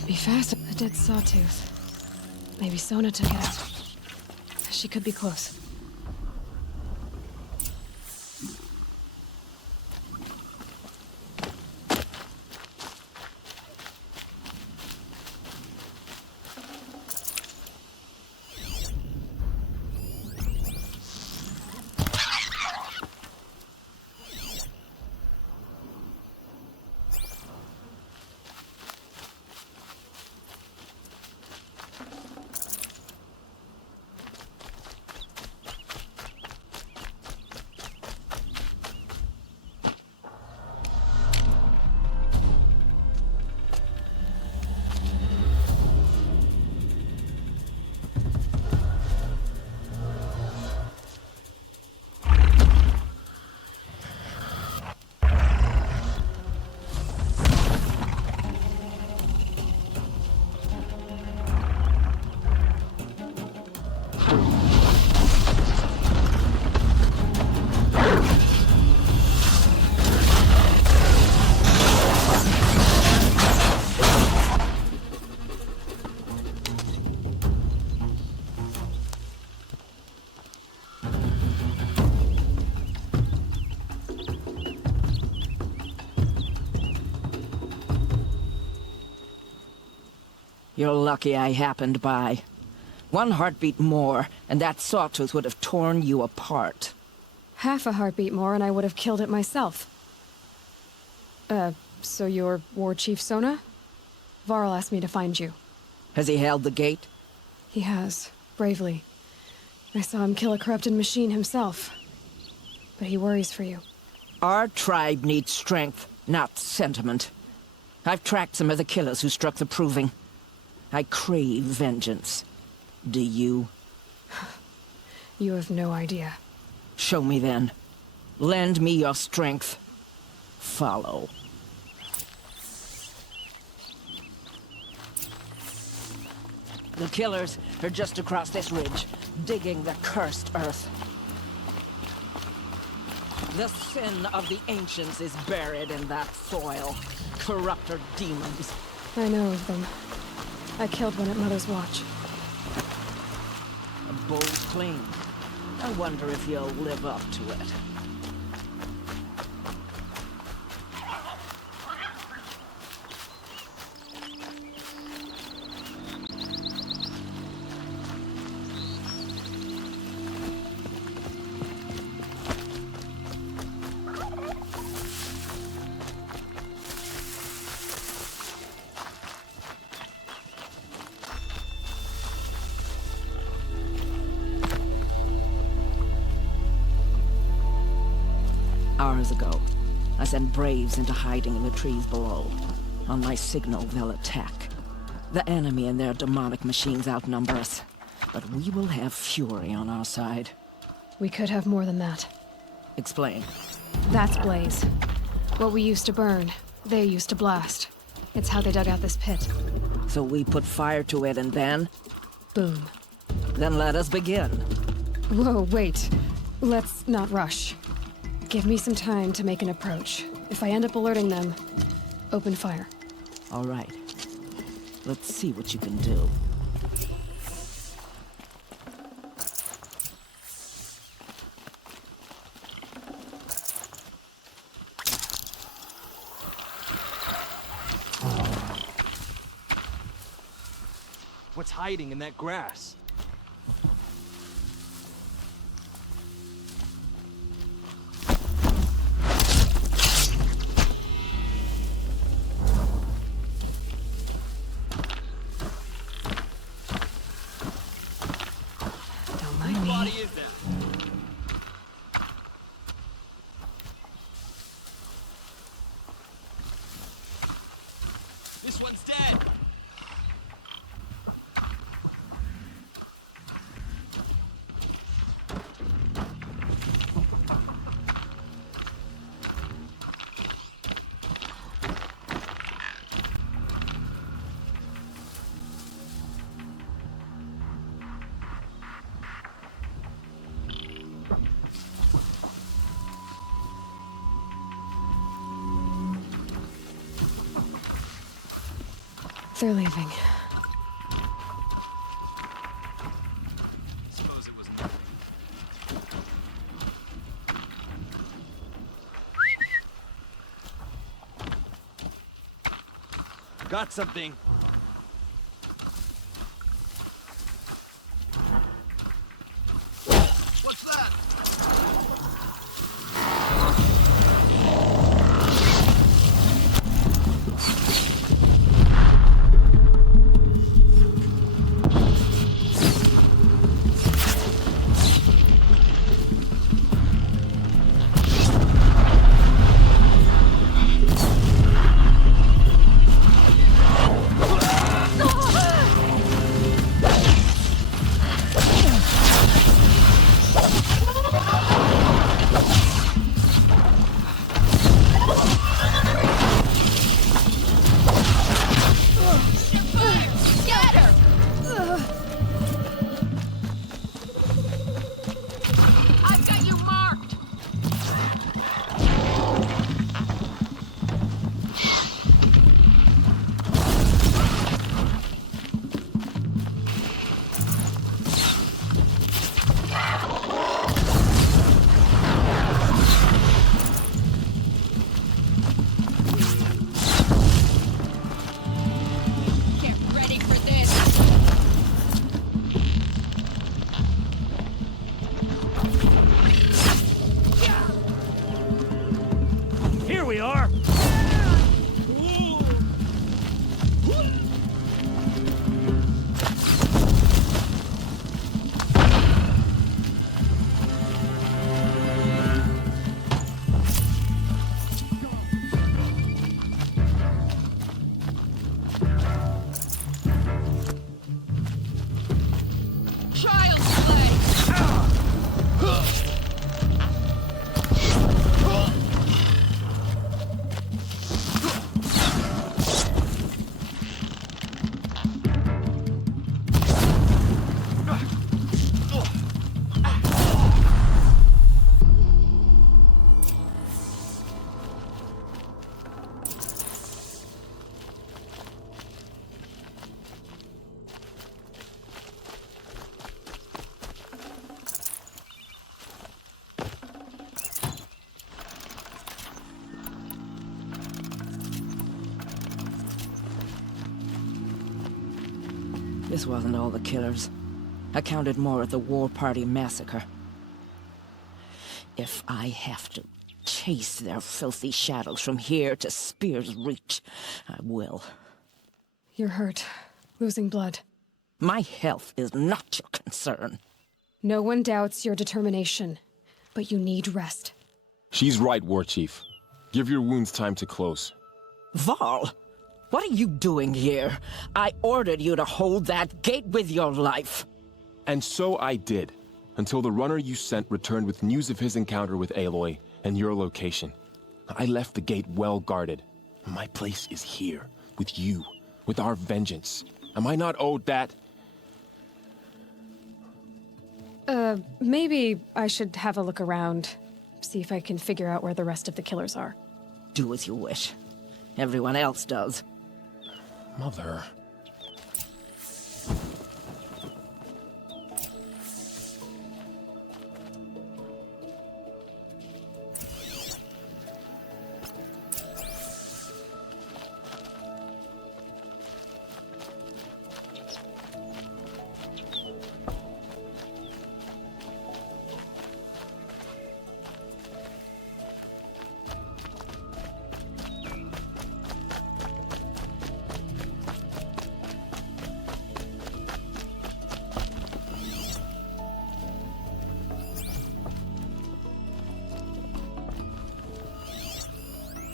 Be fast. A dead sawtooth. Maybe Sona took it out. She could be close. You're lucky I happened by. One heartbeat more, and that sawtooth would have torn you apart. Half a heartbeat more and I would have killed it myself. So you're War Chief Sona? Varl asked me to find you. Has he held the gate? He has, bravely. I saw him kill a corrupted machine himself. But he worries for you. Our tribe needs strength, not sentiment. I've tracked some of the killers who struck the Proving. I crave vengeance. Do you? You have no idea. Show me then. Lend me your strength. Follow. The killers are just across this ridge, digging the cursed earth. The sin of the ancients is buried in that soil. Corrupter demons. I know of them. I killed one at Mother's watch. A bold claim. I wonder if you'll live up to it. Hours ago, I sent Braves into hiding in the trees below. On my signal, they'll attack. The enemy and their demonic machines outnumber us, but we will have fury on our side. We could have more than that. Explain. That's Blaze. What we used to burn, they used to blast. It's how they dug out this pit. So we put fire to it and then? Boom. Then let us begin. Whoa, wait. Let's not rush. Give me some time to make an approach. If I end up alerting them, open fire. All right. Let's see what you can do. What's hiding in that grass? This one's dead! They're leaving. Suppose it was nothing. Got something. What's that? Child's play! This wasn't all the killers. I counted more at the War Party massacre. If I have to chase their filthy shadows from here to Spear's Reach, I will. You're hurt. Losing blood. My health is not your concern. No one doubts your determination, but you need rest. She's right, War Chief. Give your wounds time to close. Val, what are you doing here? I ordered you to hold that gate with your life. And so I did, until the runner you sent returned with news of his encounter with Aloy and your location. I left the gate well guarded. My place is here, with you, with our vengeance. Am I not owed that? Maybe I should have a look around. See if I can figure out where the rest of the killers are. Do as you wish. Everyone else does. Mother...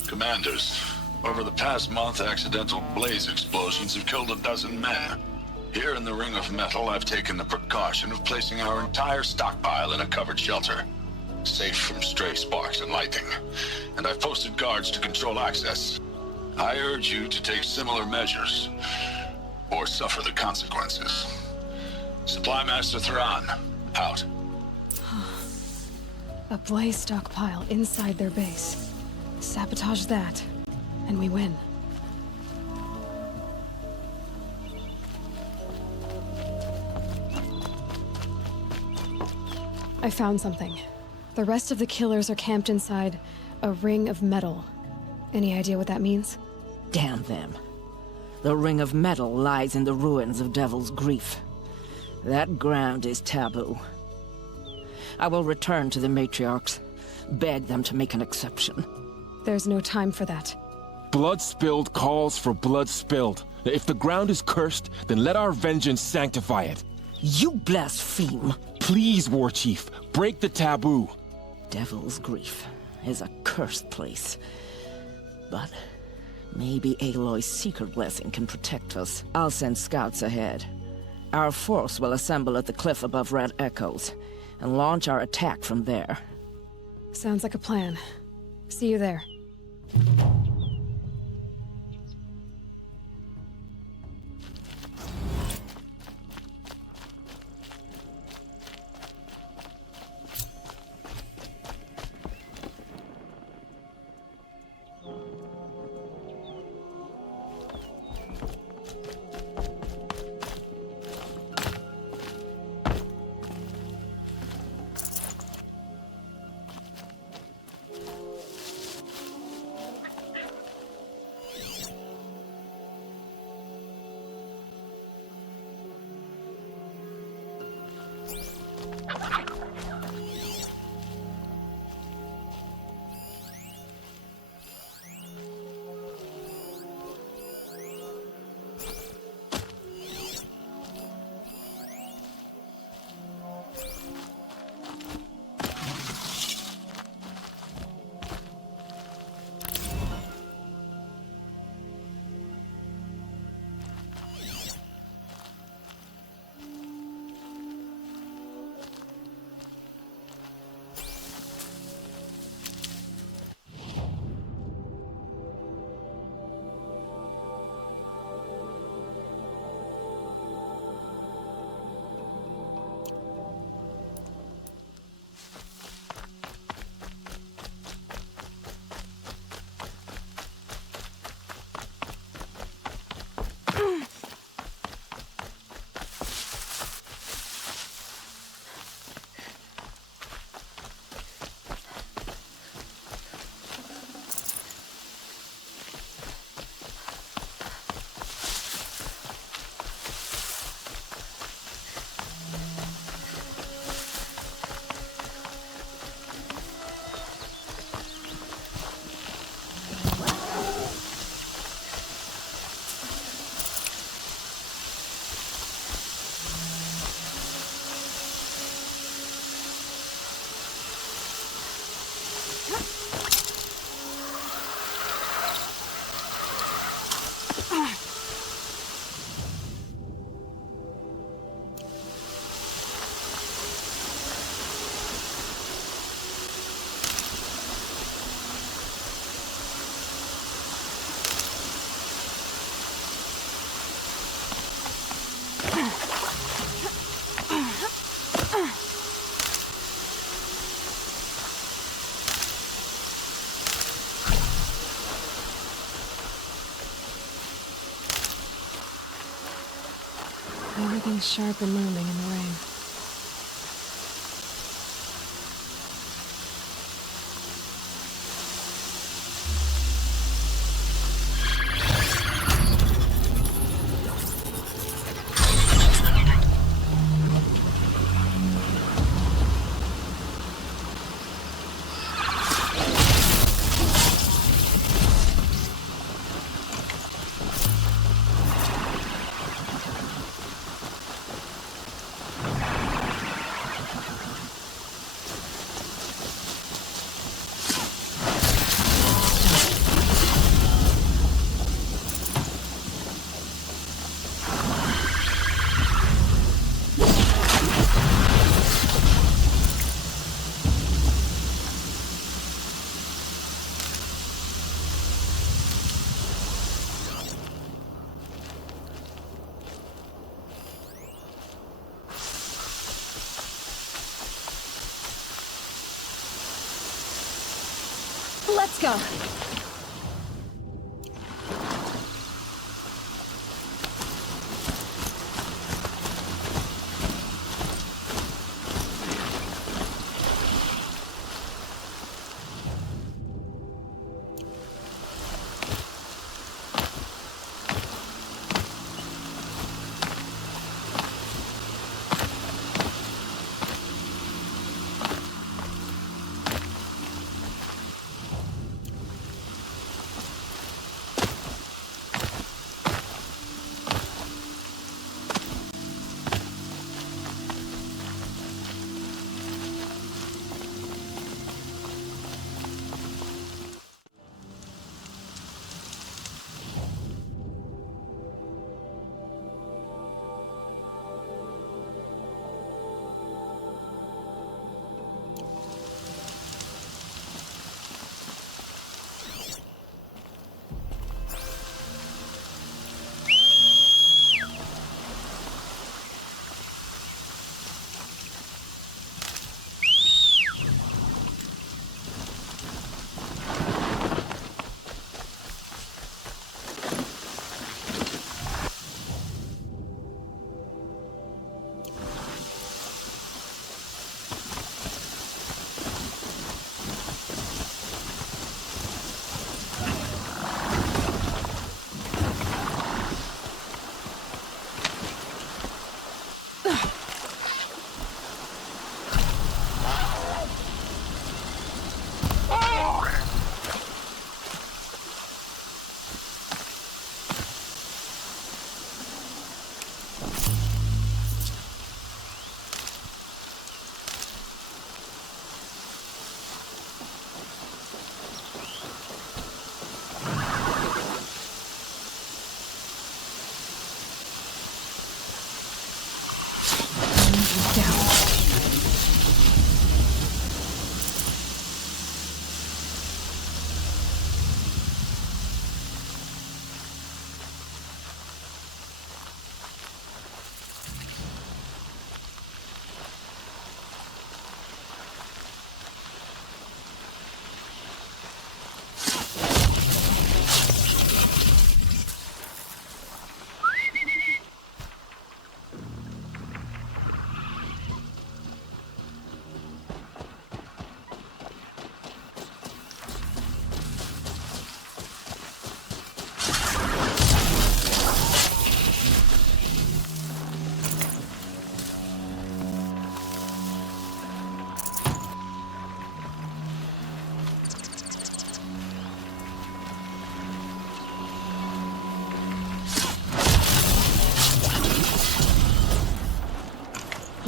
Commanders, over the past month, accidental blaze explosions have killed 12 men. Here in the Ring of Metal, I've taken the precaution of placing our entire stockpile in a covered shelter, safe from stray sparks and lightning, and I've posted guards to control access. I urge you to take similar measures, or suffer the consequences. Supply Master Thran, out. A blaze stockpile inside their base. Sabotage that, and we win. I found something. The rest of the killers are camped inside a ring of metal. Any idea what that means? Damn them. The Ring of Metal lies in the ruins of Devil's Grief. That ground is taboo. I will return to the matriarchs, beg them to make an exception. There's no time for that. Blood spilled calls for blood spilled. If the ground is cursed, then let our vengeance sanctify it. You blaspheme! Please, War Chief, break the taboo. Devil's Grief is a cursed place. But maybe Aloy's secret blessing can protect us. I'll send scouts ahead. Our force will assemble at the cliff above Red Echoes, and launch our attack from there. Sounds like a plan. See you there. Something sharp and looming in the rain. Let's go.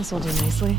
This will do nicely.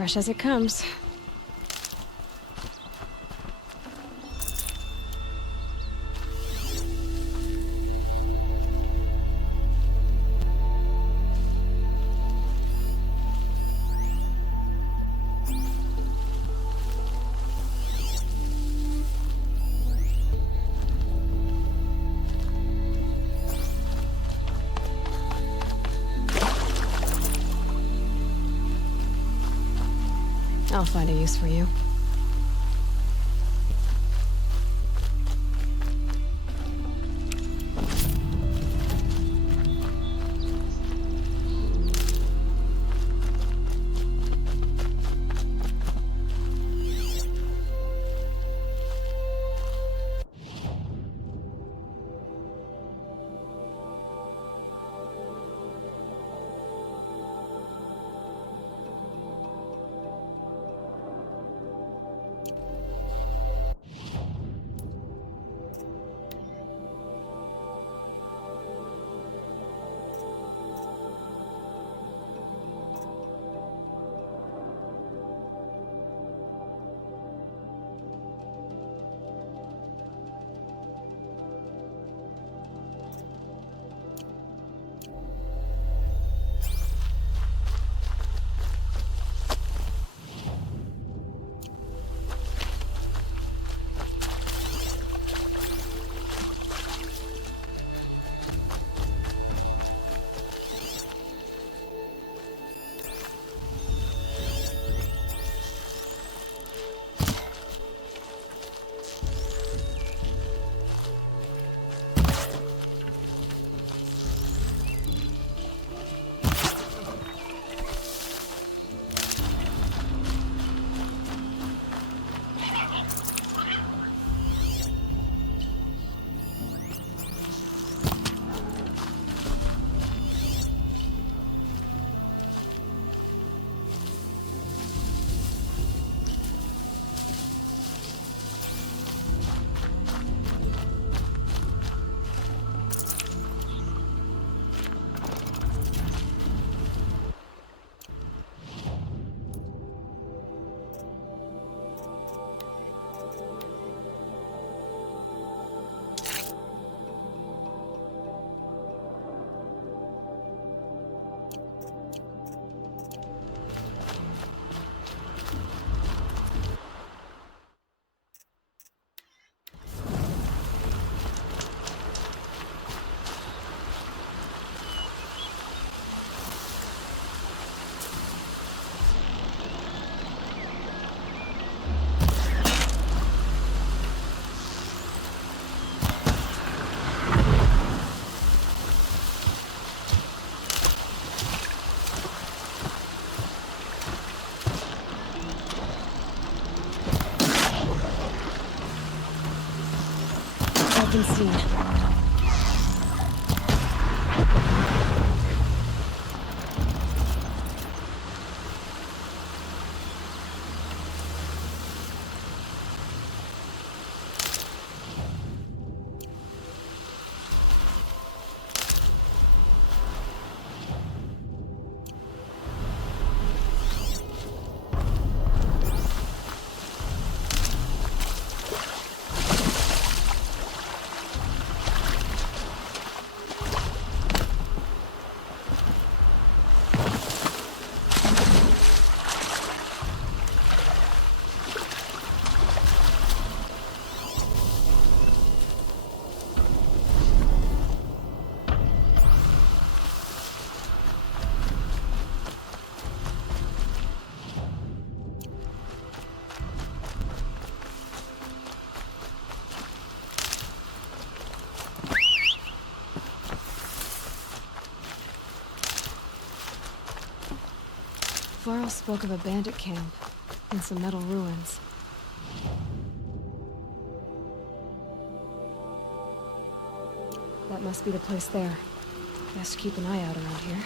Fresh as it comes. I'll find a use for you. Been seen. Varl spoke of a bandit camp and some metal ruins. That must be the place there. Best keep an eye out around here.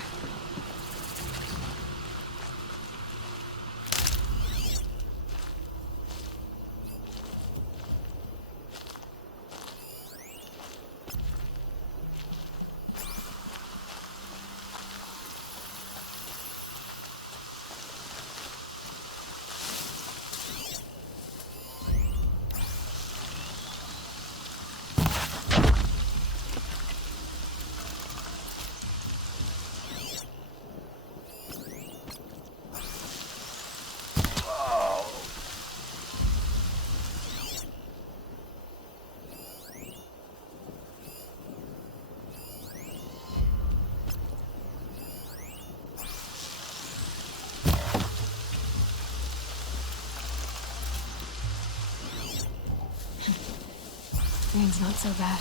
Rain's not so bad.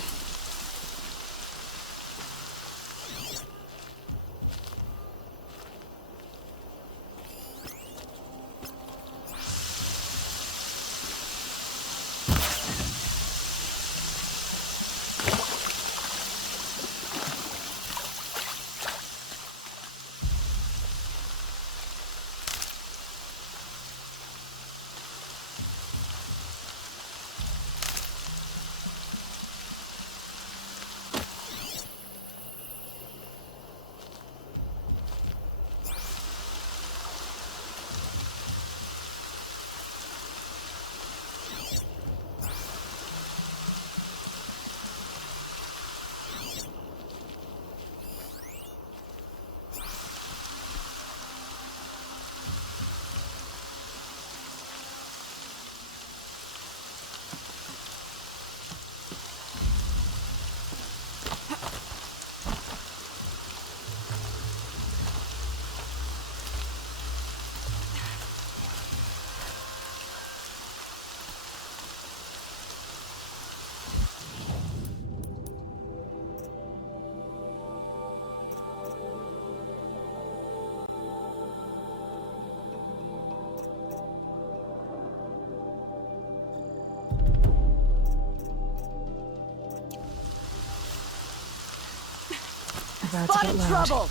About to get loud. Trouble!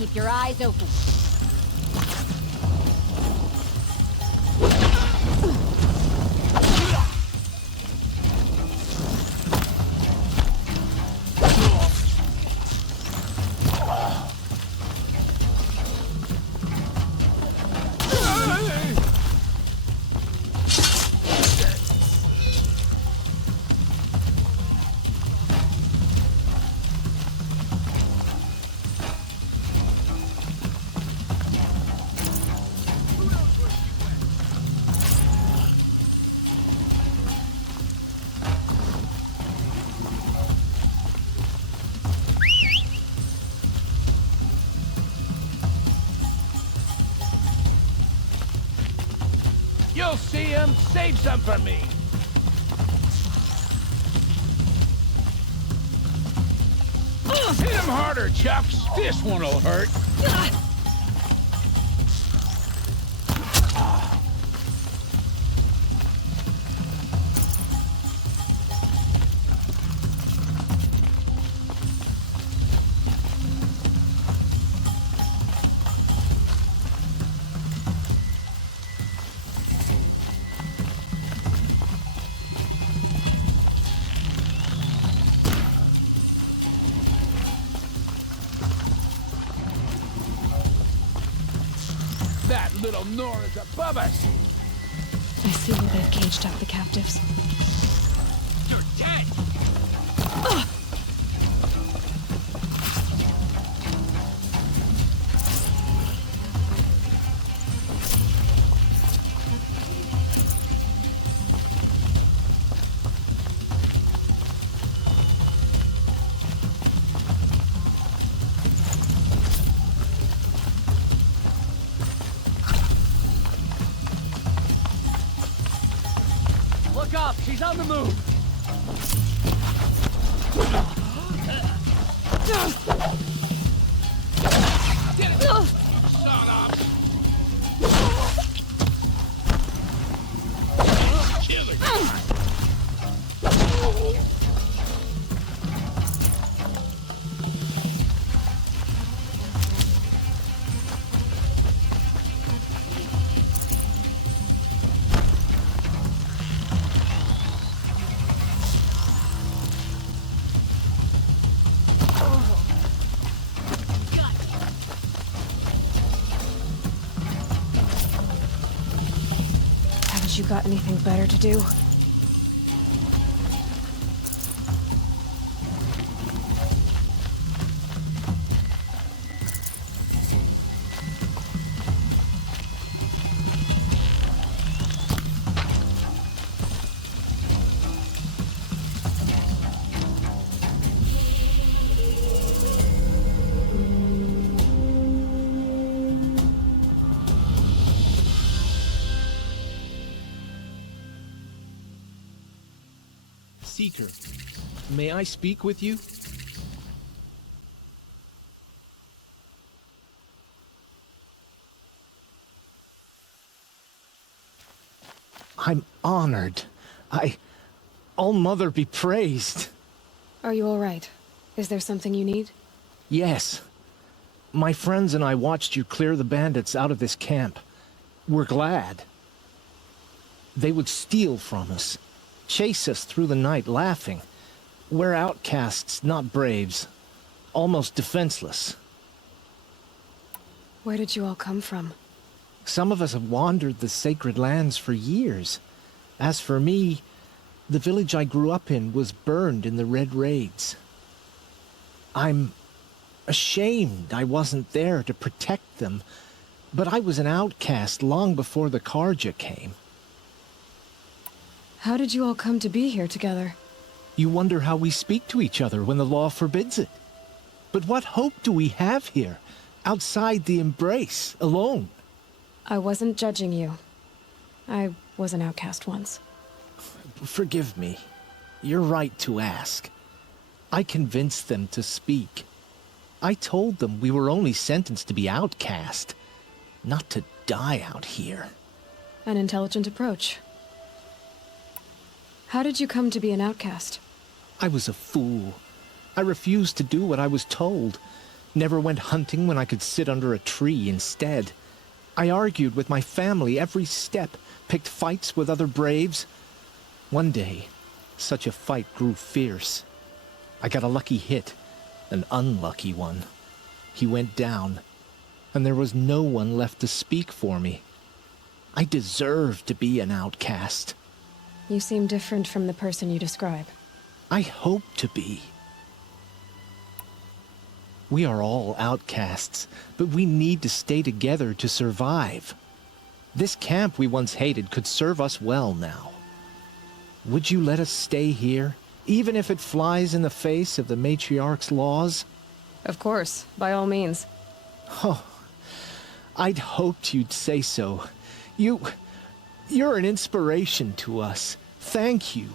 Keep your eyes open. You'll see him. Save some for me. Hit him harder, Chucks. This one'll hurt. That little Nora's above us. I see where they've caged up the captives. You're dead! Look up! She's on the move! Haven't you got anything better to do? Seeker, may I speak with you? I'm honored. All-Mother be praised. Are you all right? Is there something you need? Yes. My friends and I watched you clear the bandits out of this camp. We're glad. They would steal from us, chase us through the night laughing. We're outcasts, not braves. Almost defenseless. Where did you all come from? Some of us have wandered the sacred lands for years. As for me, the village I grew up in was burned in the Red Raids. I'm ashamed I wasn't there to protect them, but I was an outcast long before the Karja came. How did you all come to be here together? You wonder how we speak to each other when the law forbids it. But what hope do we have here, outside the embrace, alone? I wasn't judging you. I was an outcast once. Forgive me. You're right to ask. I convinced them to speak. I told them we were only sentenced to be outcast, not to die out here. An intelligent approach. How did you come to be an outcast? I was a fool. I refused to do what I was told. Never went hunting when I could sit under a tree instead. I argued with my family every step, picked fights with other braves. One day, such a fight grew fierce. I got a lucky hit, an unlucky one. He went down, and there was no one left to speak for me. I deserved to be an outcast. You seem different from the person you describe. I hope to be. We are all outcasts, but we need to stay together to survive. This camp we once hated could serve us well now. Would you let us stay here, even if it flies in the face of the matriarch's laws? Of course, by all means. Oh, I'd hoped you'd say so. You're an inspiration to us. Thank you.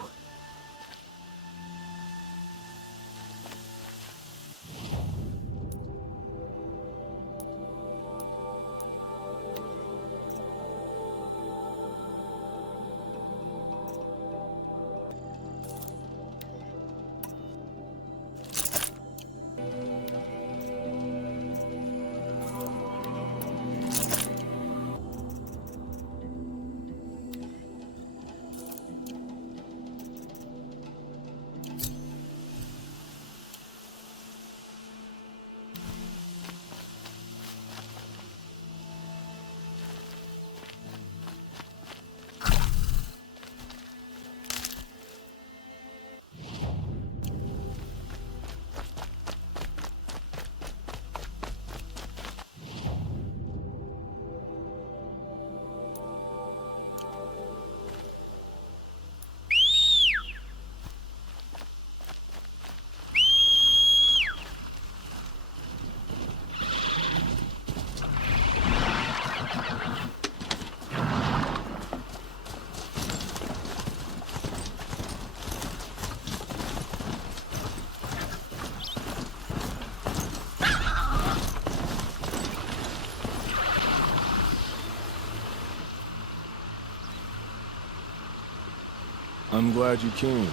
I'm glad you came.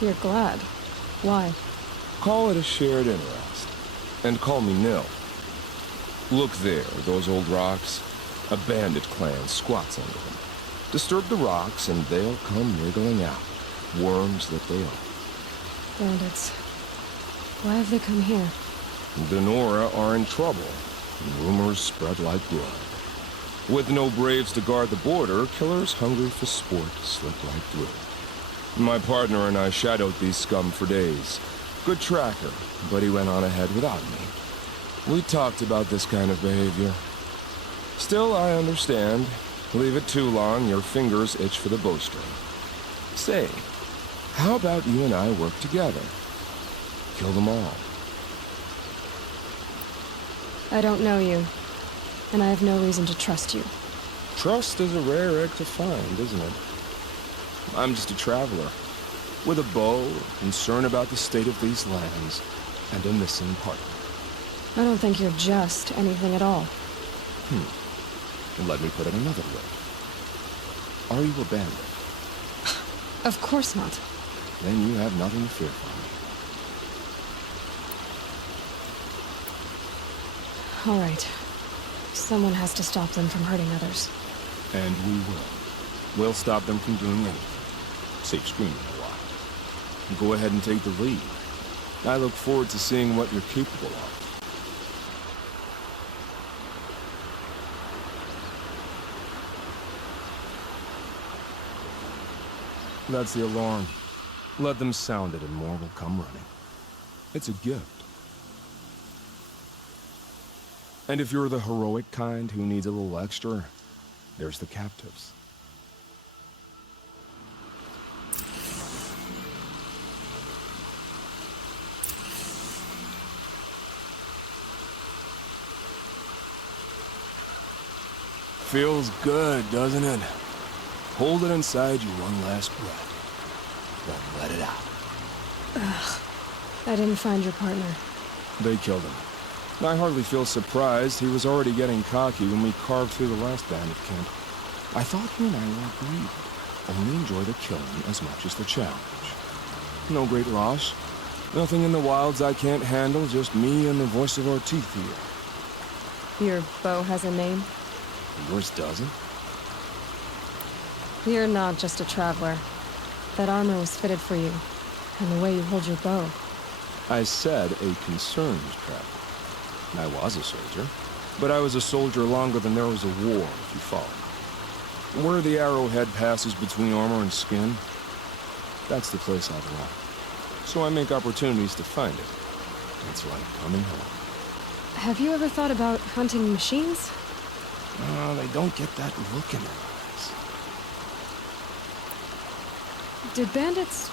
You're glad. Why? Call it a shared interest. And call me Nil. Look there, those old rocks. A bandit clan squats under them. Disturb the rocks and they'll come wriggling out. Worms that they are. Bandits. Why have they come here? The Nora are in trouble. Rumors spread like blood. With no braves to guard the border, killers hungry for sport slip right through. My partner and I shadowed these scum for days. Good tracker, but he went on ahead without me. We talked about this kind of behavior. Still, I understand. Leave it too long, your fingers itch for the bowstring. Say, how about you and I work together? Kill them all. I don't know you, and I have no reason to trust you. Trust is a rare egg to find, isn't it? I'm just a traveler, with a bow, concerned about the state of these lands, and a missing partner. I don't think you're just anything at all. Let me put it another way. Are you a bandit? Of course not. Then you have nothing to fear from me. All right. Someone has to stop them from hurting others. And we will. We'll stop them from doing anything. Save screaming a while. Go ahead and take the lead. I look forward to seeing what you're capable of. That's the alarm. Let them sound it and more will come running. It's a gift. And if you're the heroic kind who needs a little extra, there's the captives. Feels good, doesn't it? Hold it inside you one last breath. Then let it out. Ugh. I didn't find your partner. They killed him. I hardly feel surprised. He was already getting cocky when we carved through the last bandit camp. I thought he and I were agreed. Only enjoy the killing as much as the challenge. No great loss. Nothing in the wilds I can't handle, just me and the voice of our teeth here. Your bow has a name? Yours doesn't? You're not just a traveler. That armor was fitted for you, and the way you hold your bow. I said a concerned traveler. I was a soldier, but I was a soldier longer than there was a war, if you follow. Where the arrowhead passes between armor and skin, that's the place I belong. So I make opportunities to find it. It's like coming home. Have you ever thought about hunting machines? They don't get that look in their eyes. Did bandits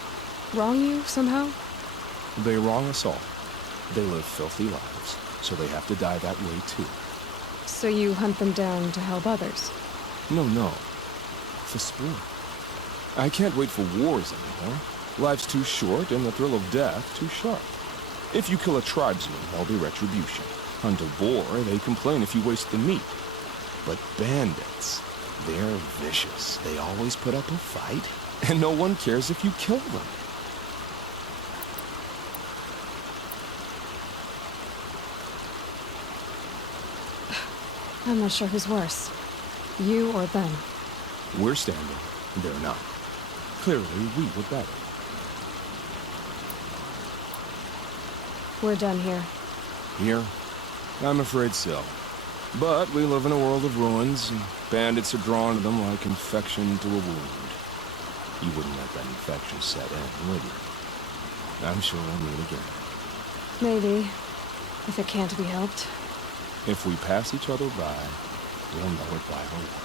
wrong you somehow? They wrong us all. They live filthy lives, so they have to die that way too. So you hunt them down to help others? No. For sport. I can't wait for wars anymore. Life's too short and the thrill of death too sharp. If you kill a tribesman, there'll be retribution. Hunt a boar, they complain if you waste the meat. But bandits, they're vicious. They always put up a fight, and no one cares if you kill them. I'm not sure who's worse. You or them. We're standing, they're not. Clearly, we were better. We're done here. Here? I'm afraid so. But we live in a world of ruins, and bandits are drawn to them like infection to a wound. You wouldn't let that infection set in, would you? I'm sure we'll meet again. Maybe. If it can't be helped. If we pass each other by, we'll know it by the look.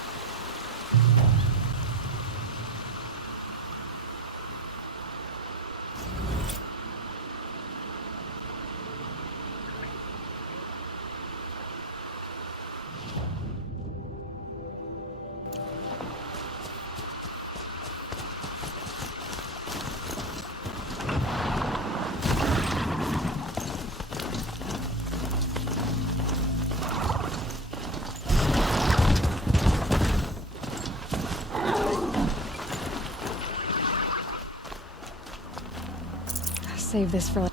save this for...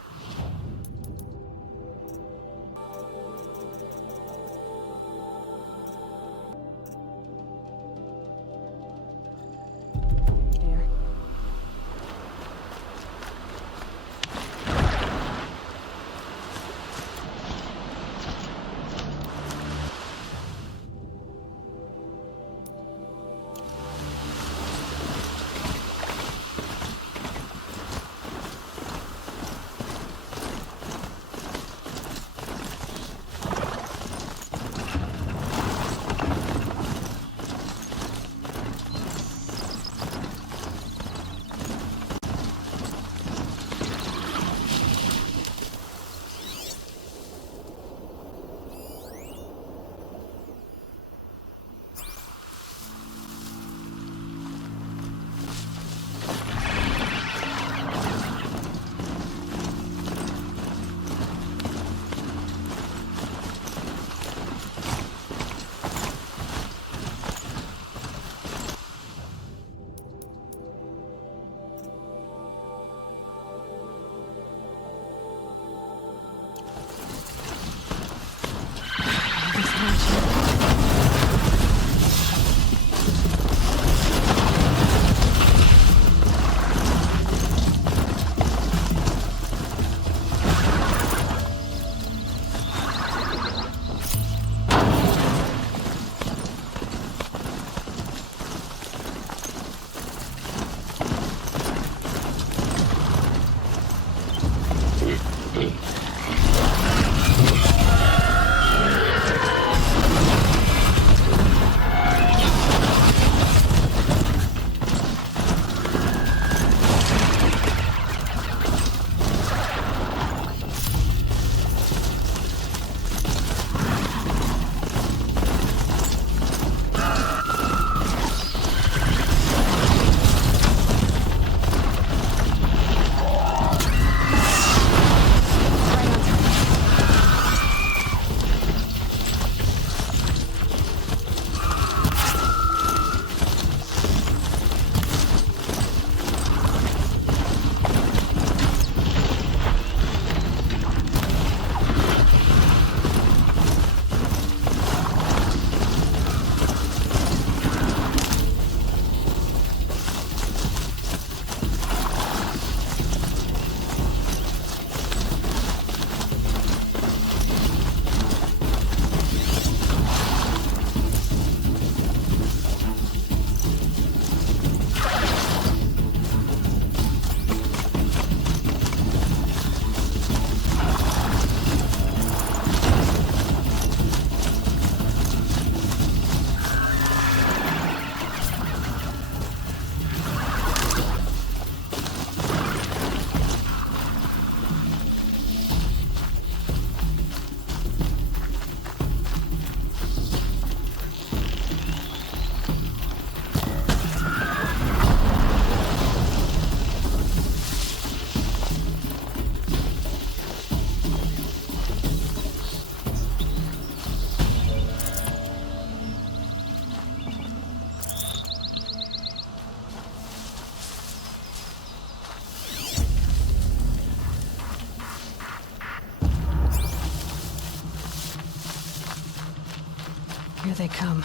Here they come.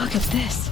Look at this.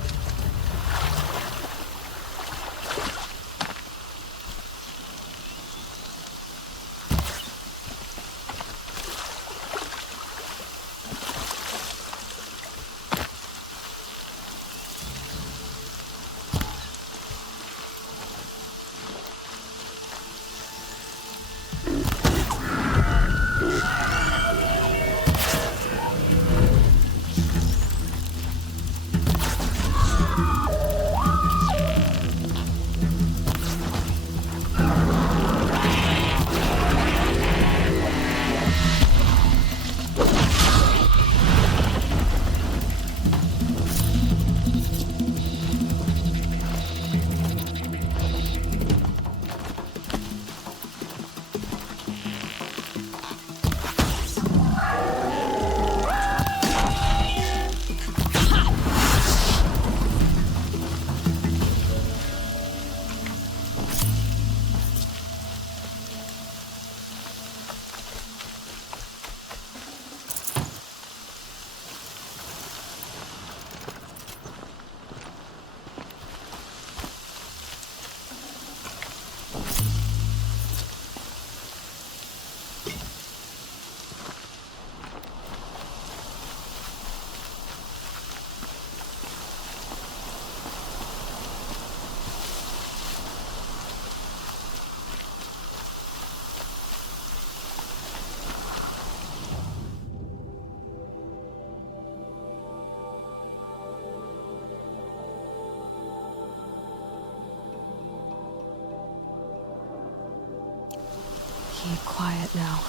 Keep quiet now.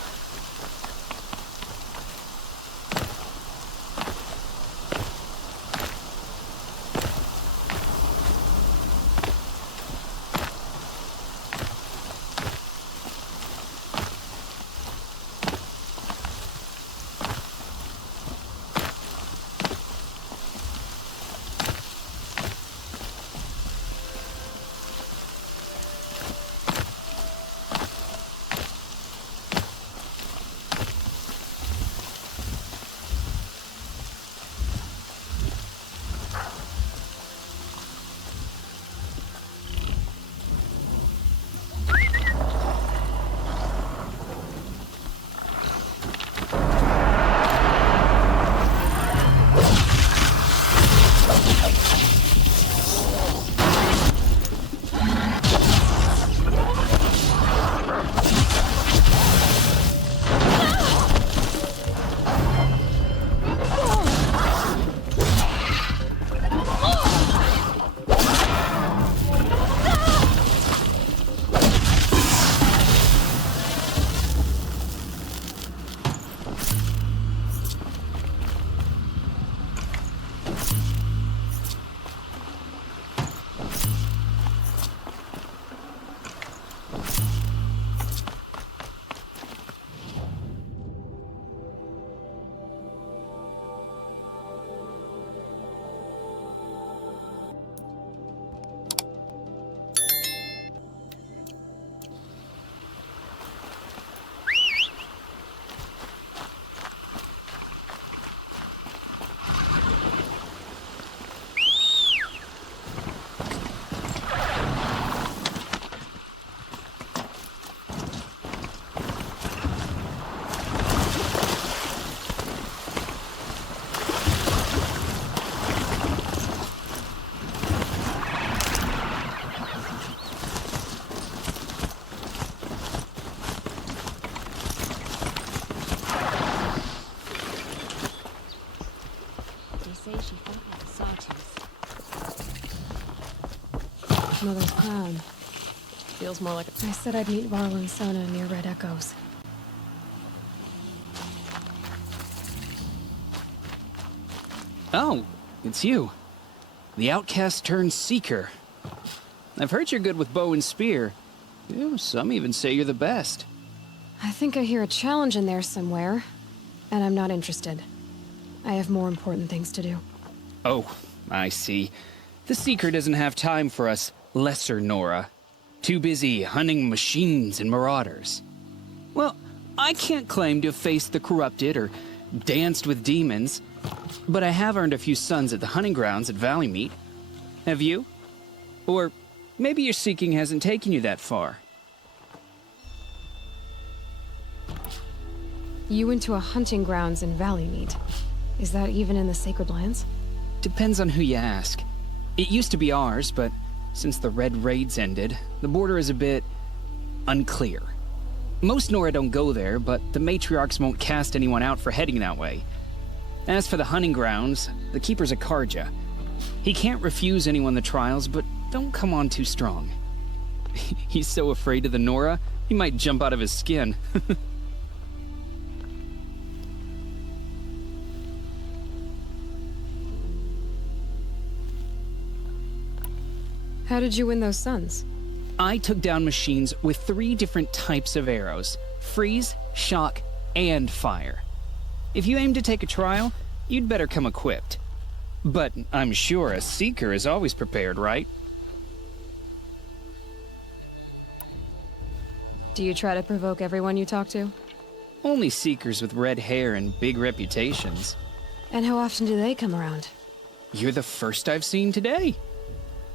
Mother's clown. Feels more like I said I'd meet Varl and Sona near Red Echoes. Oh, it's you. The outcast turned seeker. I've heard you're good with bow and spear. Some even say you're the best. I think I hear a challenge in there somewhere, and I'm not interested. I have more important things to do. Oh, I see. The Seeker doesn't have time for us lesser Nora. Too busy hunting machines and marauders. Well, I can't claim to have faced the corrupted or danced with demons, But I have earned a few suns at the hunting grounds at Valley Meet. Have you? Or maybe your seeking hasn't taken you that far. You went to a hunting grounds in Valley Meet. Is that even in the Sacred Lands? Depends on who you ask. It used to be ours, but since the Red Raids ended, the border is a bit unclear. Most Nora don't go there, but the matriarchs won't cast anyone out for heading that way. As for the hunting grounds, the keeper's a Karja. He can't refuse anyone the trials, but don't come on too strong. He's so afraid of the Nora, he might jump out of his skin. How did you win those suns? I took down machines with 3 different types of arrows: freeze, shock, and fire. If you aim to take a trial, you'd better come equipped. But I'm sure a seeker is always prepared, right? Do you try to provoke everyone you talk to? Only seekers with red hair and big reputations. And how often do they come around? You're the first I've seen today.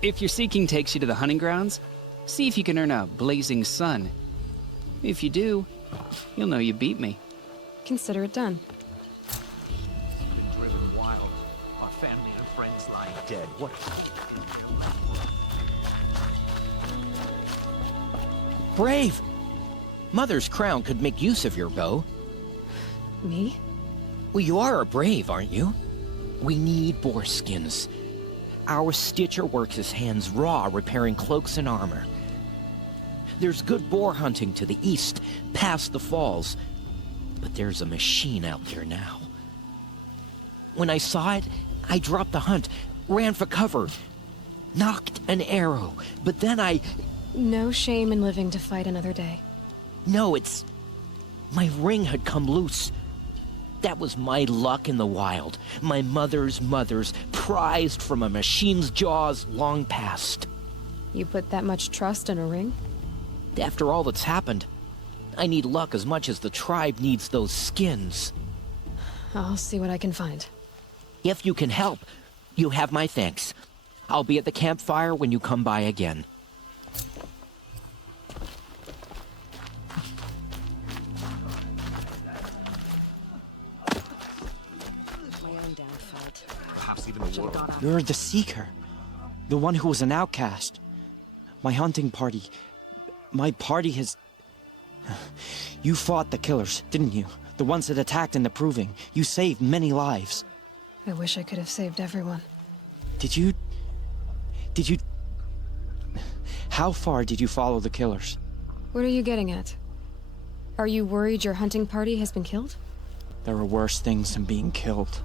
If your seeking takes you to the hunting grounds, see if you can earn a blazing sun. If you do, you'll know you beat me. Consider it done. Been driven wild. Our family and friends lie dead. What? Brave! Mother's crown could make use of your bow. Me? Well, you are a brave, aren't you? We need boar skins. Our stitcher works his hands raw repairing cloaks and armor. There's good boar hunting to the east, past the falls. But there's a machine out there now. When I saw it, I dropped the hunt, ran for cover, knocked an arrow, but then I... No shame in living to fight another day. No, it's... my ring had come loose. That was my luck in the wild. My mother's prized from a machine's jaws long past. You put that much trust in a ring? After all that's happened, I need luck as much as the tribe needs those skins. I'll see what I can find. If you can help, you have my thanks. I'll be at the campfire when you come by again. You're the Seeker. The one who was an outcast. My hunting party. My party has... You fought the killers, didn't you? The ones that attacked in the Proving. You saved many lives. I wish I could have saved everyone. Did you... How far did you follow the killers? What are you getting at? Are you worried your hunting party has been killed? There are worse things than being killed.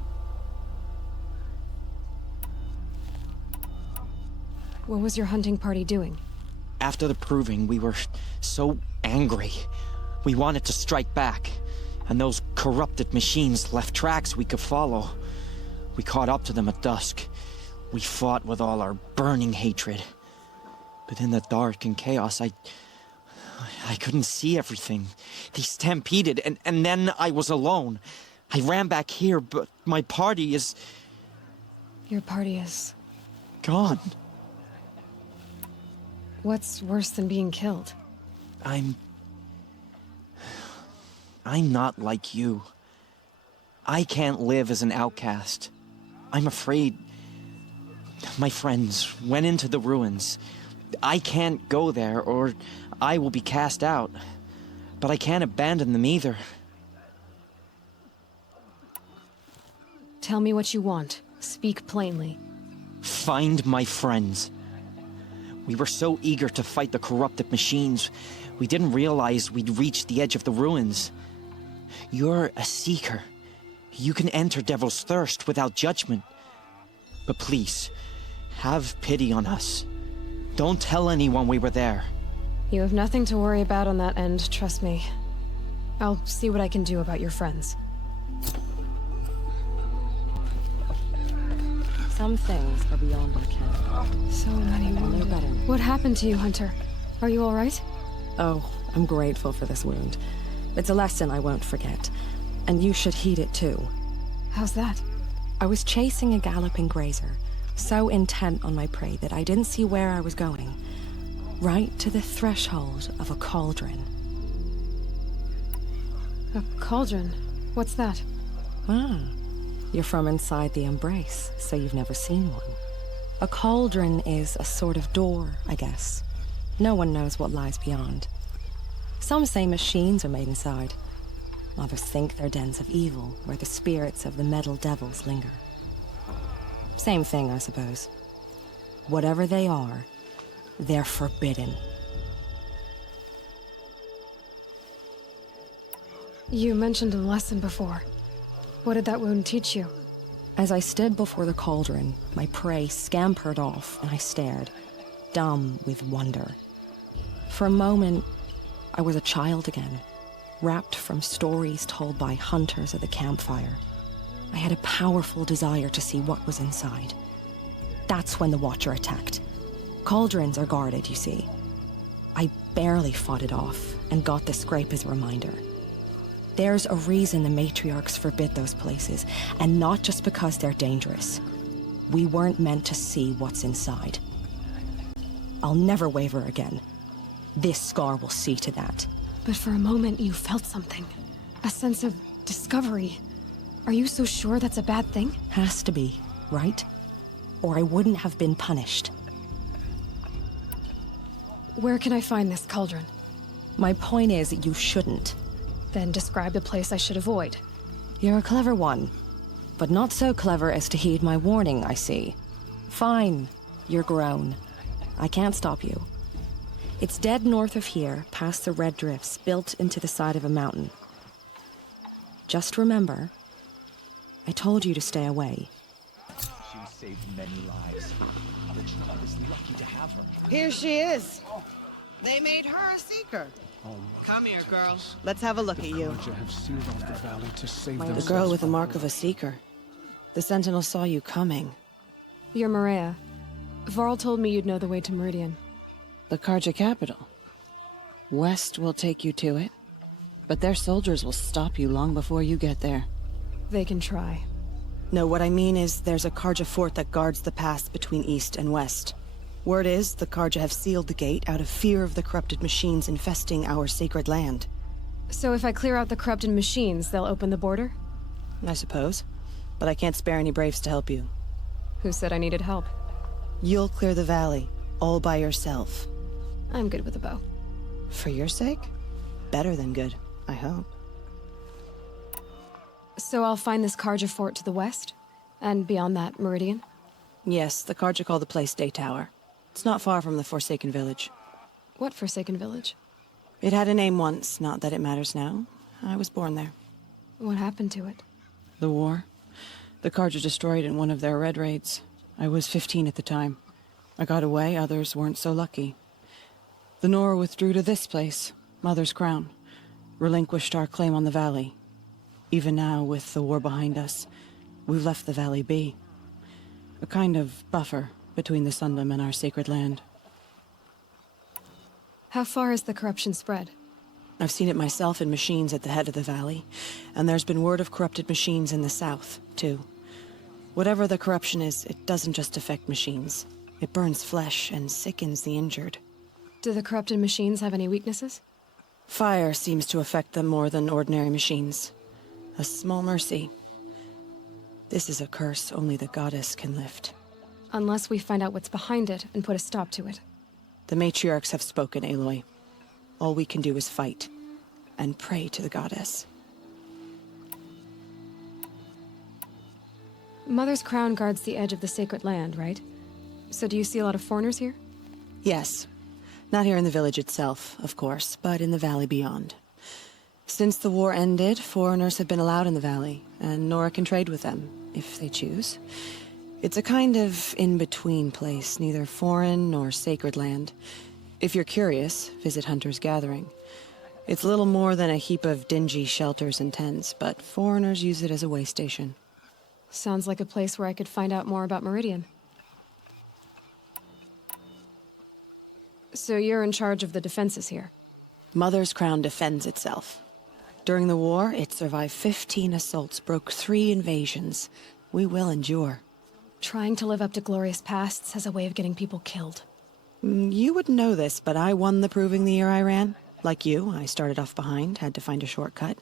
What was your hunting party doing? After the Proving, we were so angry. We wanted to strike back, and those corrupted machines left tracks we could follow. We caught up to them at dusk. We fought with all our burning hatred. But in the dark and chaos, I couldn't see everything. They stampeded, and then I was alone. I ran back here, but my party is... Your party is... gone. What's worse than being killed? I'm not like you. I can't live as an outcast. I'm afraid... My friends went into the ruins. I can't go there, or I will be cast out. But I can't abandon them either. Tell me what you want. Speak plainly. Find my friends. We were so eager to fight the corrupted machines, we didn't realize we'd reached the edge of the ruins. You're a seeker. You can enter Devil's Thirst without judgment. But please, have pity on us. Don't tell anyone we were there. You have nothing to worry about on that end, trust me. I'll see what I can do about your friends. Some things are beyond our ken. So many wounded. better. What happened to you, Hunter? Are you all right? Oh, I'm grateful for this wound. It's a lesson I won't forget. And you should heed it too. How's that? I was chasing a galloping grazer, so intent on my prey that I didn't see where I was going. Right to the threshold of a cauldron. A cauldron? What's that? Ah, you're from inside the embrace, so you've never seen one. A cauldron is a sort of door, I guess. No one knows what lies beyond. Some say machines are made inside. Others think they're dens of evil, where the spirits of the metal devils linger. Same thing, I suppose. Whatever they are, they're forbidden. You mentioned a lesson before. What did that wound teach you? As I stood before the cauldron, my prey scampered off, and I stared, dumb with wonder. For a moment, I was a child again, wrapped from stories told by hunters at the campfire. I had a powerful desire to see what was inside. That's when the Watcher attacked. Cauldrons are guarded, you see. I barely fought it off, and got the scrape as a reminder. There's a reason the matriarchs forbid those places, and not just because they're dangerous. We weren't meant to see what's inside. I'll never waver again. This scar will see to that. But for a moment you felt something. A sense of discovery. Are you so sure that's a bad thing? Has to be, right? Or I wouldn't have been punished. Where can I find this cauldron? My point is that you shouldn't. Then describe the place I should avoid. You're a clever one, but not so clever as to heed my warning, I see. Fine, you're grown. I can't stop you. It's dead north of here, past the red drifts built into the side of a mountain. Just remember, I told you to stay away. She saved many lives. The child is lucky to have her. Here she is. They made her a seeker. Come here, girl. Let's have a look at you. The girl with the mark of a seeker. The Sentinel saw you coming. You're Maria. Varl told me you'd know the way to Meridian. The Karja capital. West will take you to it, but their soldiers will stop you long before you get there. They can try. No, what I mean is there's a Karja fort that guards the pass between east and west. Word is, the Karja have sealed the gate out of fear of the corrupted machines infesting our sacred land. So if I clear out the corrupted machines, they'll open the border? I suppose. But I can't spare any braves to help you. Who said I needed help? You'll clear the valley, all by yourself. I'm good with a bow. For your sake? Better than good, I hope. So I'll find this Karja fort to the west? And beyond that, Meridian? Yes, the Karja call the place Day Tower. It's not far from the Forsaken Village. What Forsaken Village? It had a name once, not that it matters now. I was born there. What happened to it? The war. The Karja destroyed in one of their red raids. I was 15 at the time. I got away, others weren't so lucky. The Nora withdrew to this place, Mother's Crown. Relinquished our claim on the valley. Even now, with the war behind us, we've left the valley be. A kind of buffer between the Sundom and our sacred land. How far has the corruption spread? I've seen it myself in machines at the head of the valley, and there's been word of corrupted machines in the south, too. Whatever the corruption is, it doesn't just affect machines. It burns flesh and sickens the injured. Do the corrupted machines have any weaknesses? Fire seems to affect them more than ordinary machines. A small mercy. This is a curse only the goddess can lift. Unless we find out what's behind it and put a stop to it. The matriarchs have spoken, Aloy. All we can do is fight, and pray to the goddess. Mother's Crown guards the edge of the sacred land, right? So do you see a lot of foreigners here? Yes. Not here in the village itself, of course, but in the valley beyond. Since the war ended, foreigners have been allowed in the valley, and Nora can trade with them, if they choose. It's a kind of in-between place, neither foreign nor sacred land. If you're curious, visit Hunter's Gathering. It's little more than a heap of dingy shelters and tents, but foreigners use it as a way station. Sounds like a place where I could find out more about Meridian. So you're in charge of the defenses here? Mother's Crown defends itself. During the war, it survived 15 assaults, broke 3 invasions. We will endure. Trying to live up to glorious pasts has a way of getting people killed. You wouldn't know this, but I won the proving the year I ran. Like you, I started off behind, had to find a shortcut.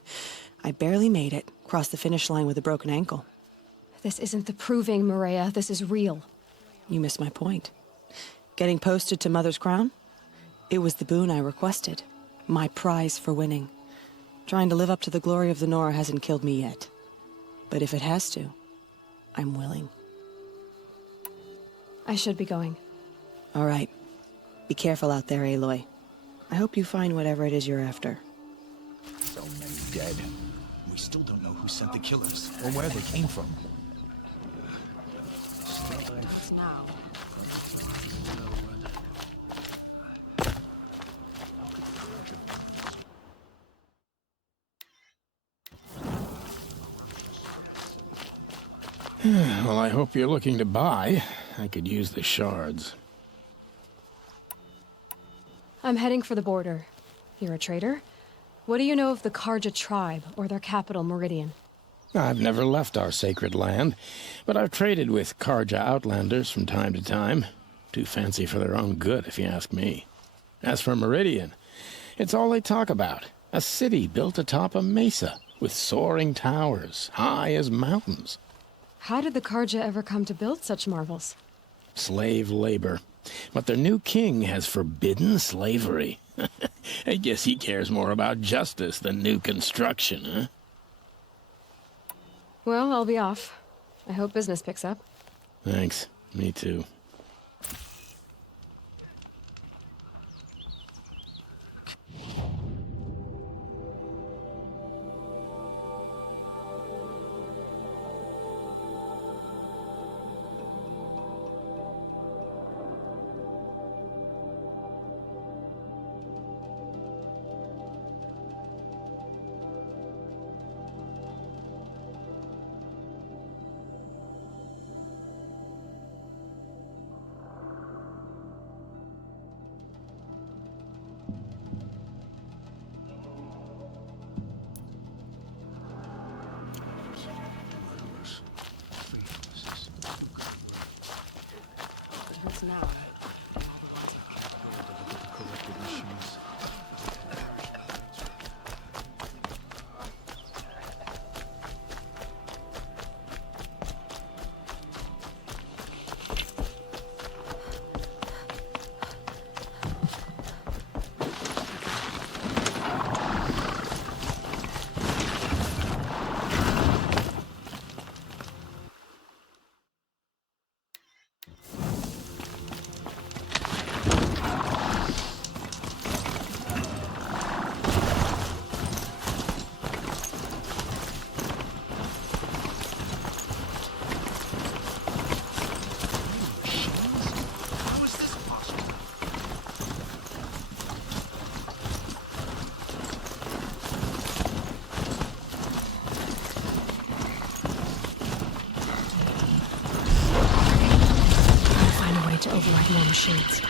I barely made it, crossed the finish line with a broken ankle. This isn't the proving, Maria. This is real. You missed my point. Getting posted to Mother's Crown? It was the boon I requested. My prize for winning. Trying to live up to the glory of the Nora hasn't killed me yet. But if it has to, I'm willing. I should be going. All right. Be careful out there, Aloy. I hope you find whatever it is you're after. So many dead. We still don't know who sent the killers, or where they came from. Well, I hope you're looking to buy. I could use the shards. I'm heading for the border. You're a trader? What do you know of the Karja tribe, or their capital, Meridian? I've never left our sacred land, but I've traded with Karja outlanders from time to time. Too fancy for their own good, if you ask me. As for Meridian, it's all they talk about. A city built atop a mesa, with soaring towers, high as mountains. How did the Karja ever come to build such marvels? Slave labor. But their new king has forbidden slavery. I guess he cares more about justice than new construction, huh? Well, I'll be off. I hope business picks up. Thanks. Me too. Now. To override more machines.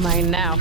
Mine now.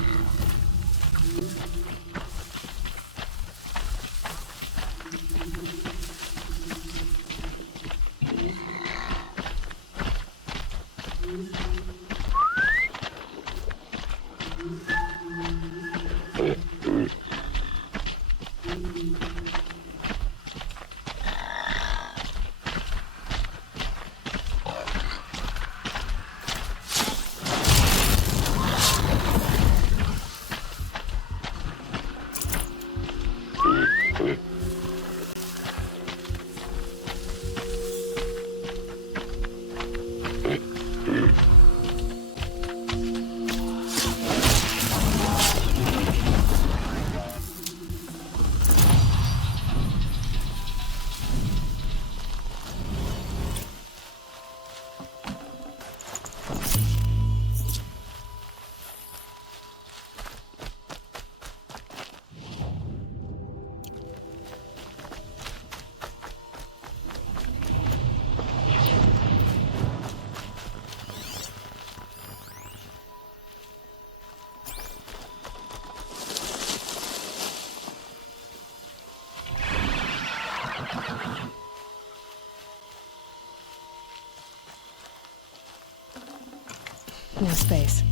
No space.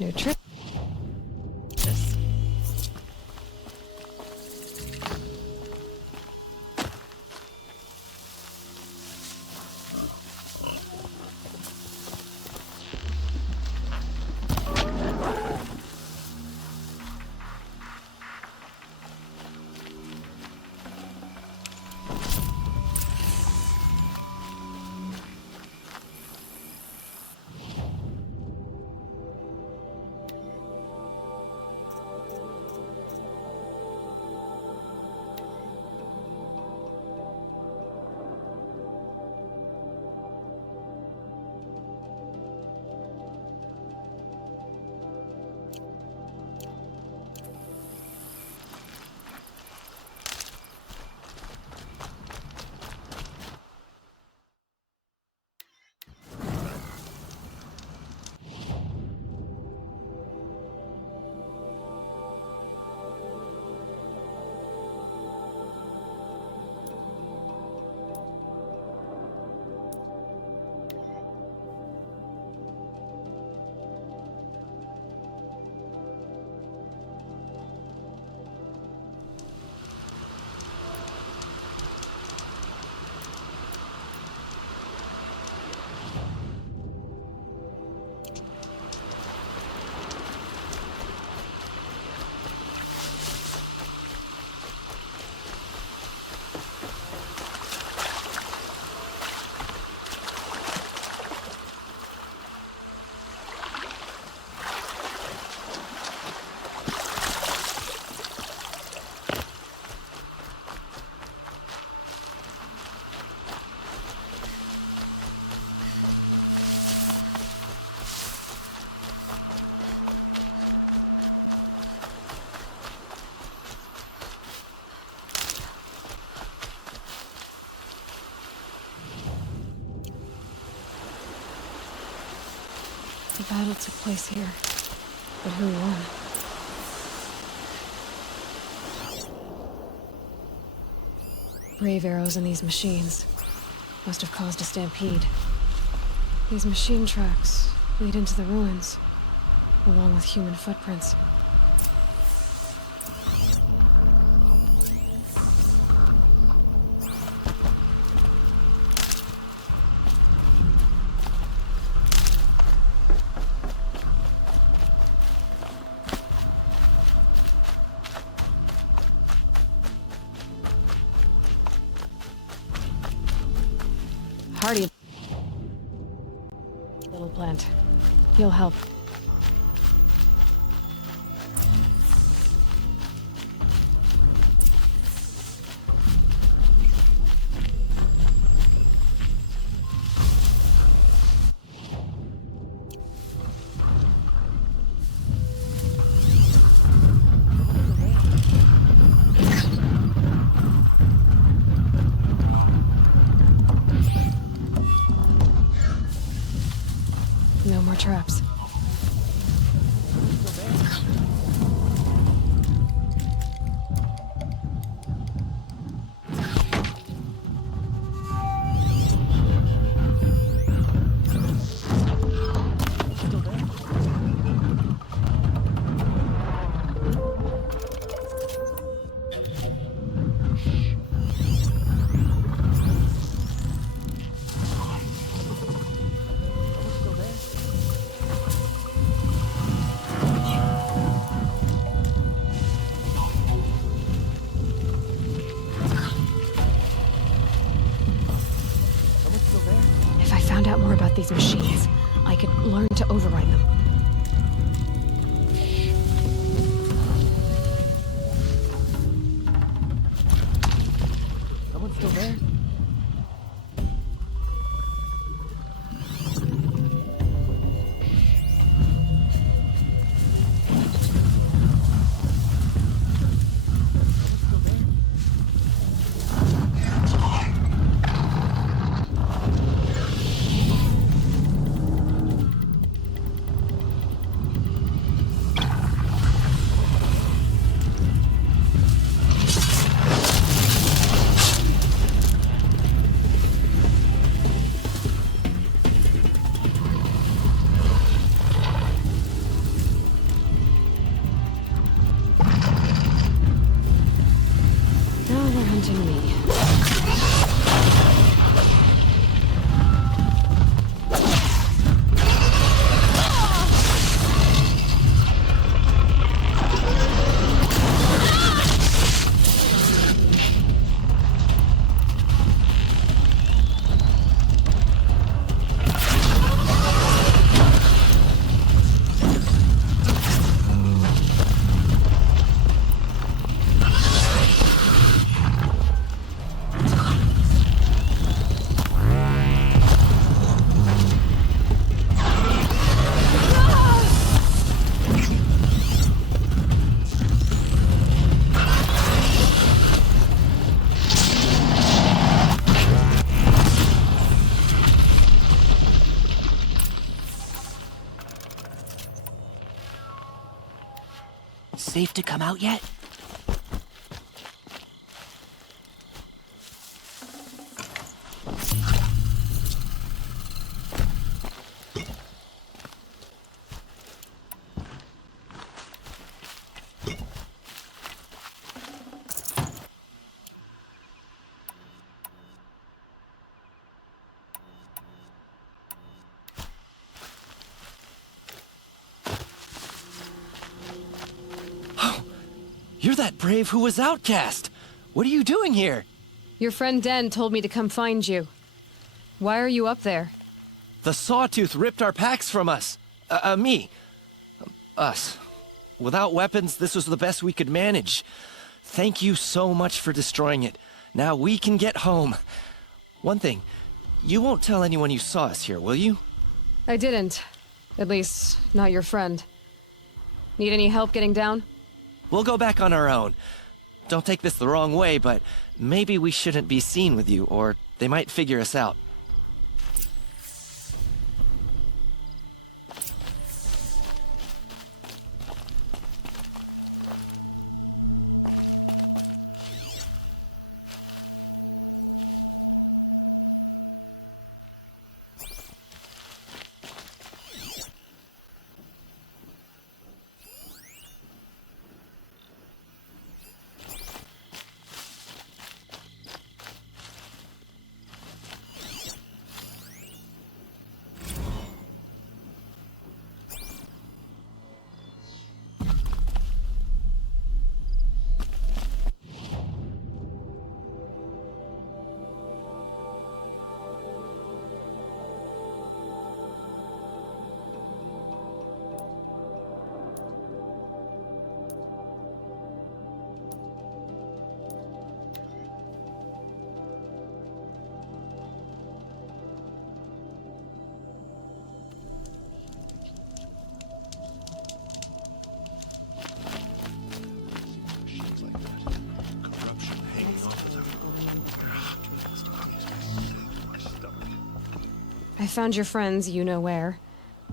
New trick. The battle took place here, but who won? Brave arrows in these machines must have caused a stampede. These machine tracks lead into the ruins, along with human footprints. Hardy. Little plant. He'll help. got these machines, I could learn to override them. Someone still there? Safe to come out yet? You're that brave who was outcast! What are you doing here? Your friend Den told me to come find you. Why are you up there? The Sawtooth ripped our packs from us. Me. Us. Without weapons, this was the best we could manage. Thank you so much for destroying it. Now we can get home. One thing, you won't tell anyone you saw us here, will you? I didn't. At least, not your friend. Need any help getting down? We'll go back on our own. Don't take this the wrong way, but maybe we shouldn't be seen with you, or they might figure us out. I found your friends, you know where.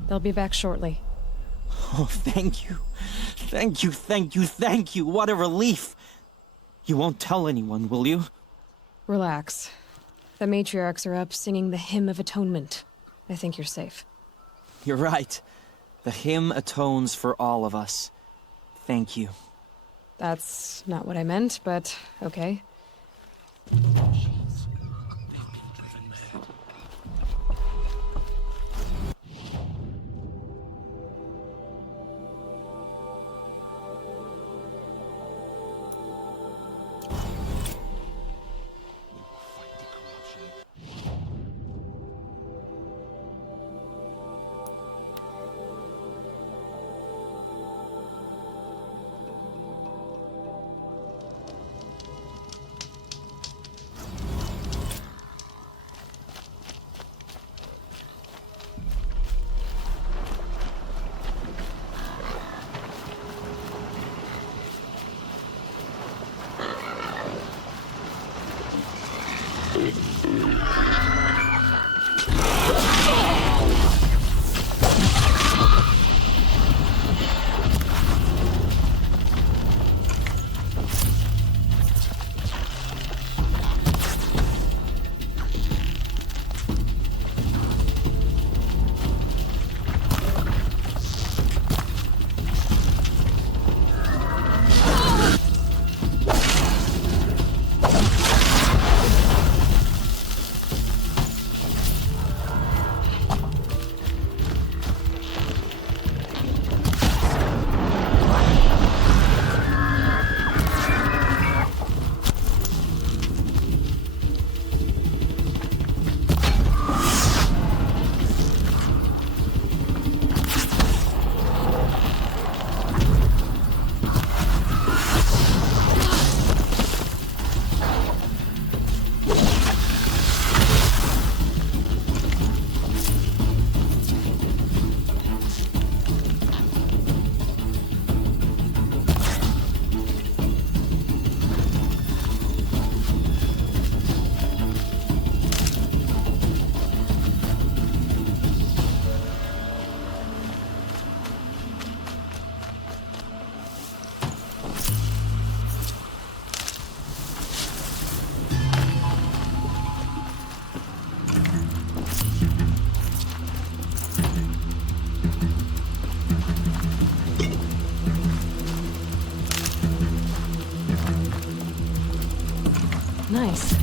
They'll be back shortly. Oh, thank you. Thank you, thank you, thank you. What a relief. You won't tell anyone, will you? Relax. The matriarchs are up singing the Hymn of Atonement. I think you're safe. You're right. The hymn atones for all of us. Thank you. That's not what I meant, but okay. Nice.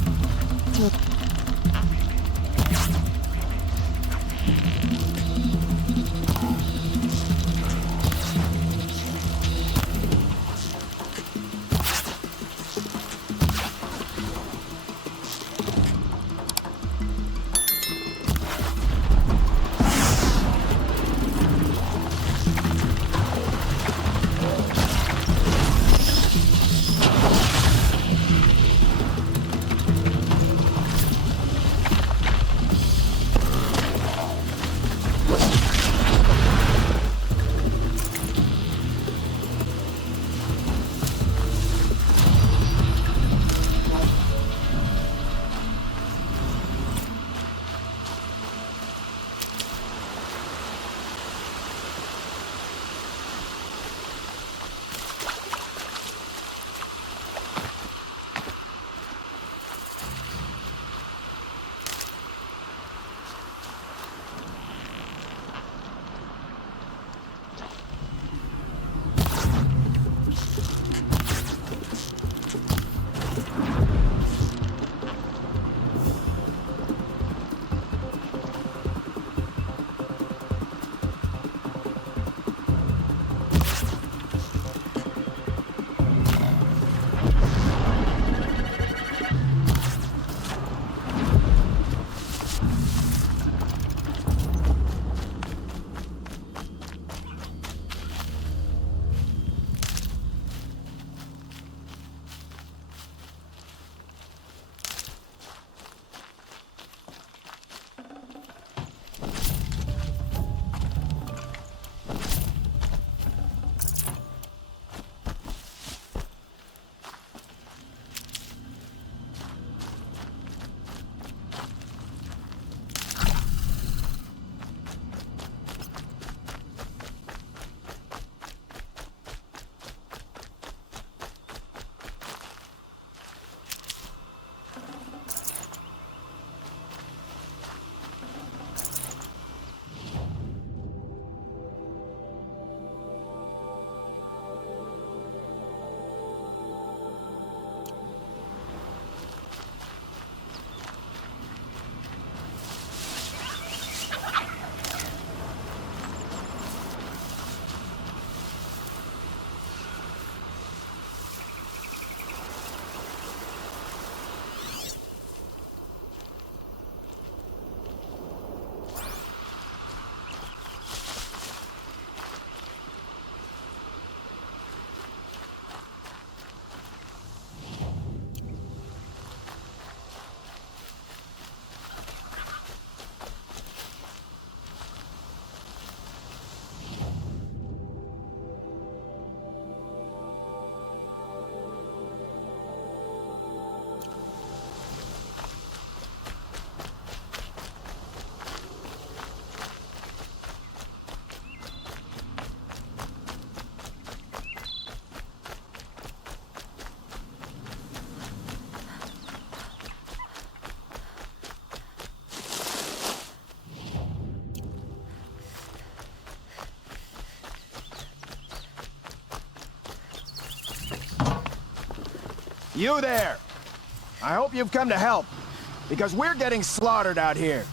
You there! I hope you've come to help, because we're getting slaughtered out here.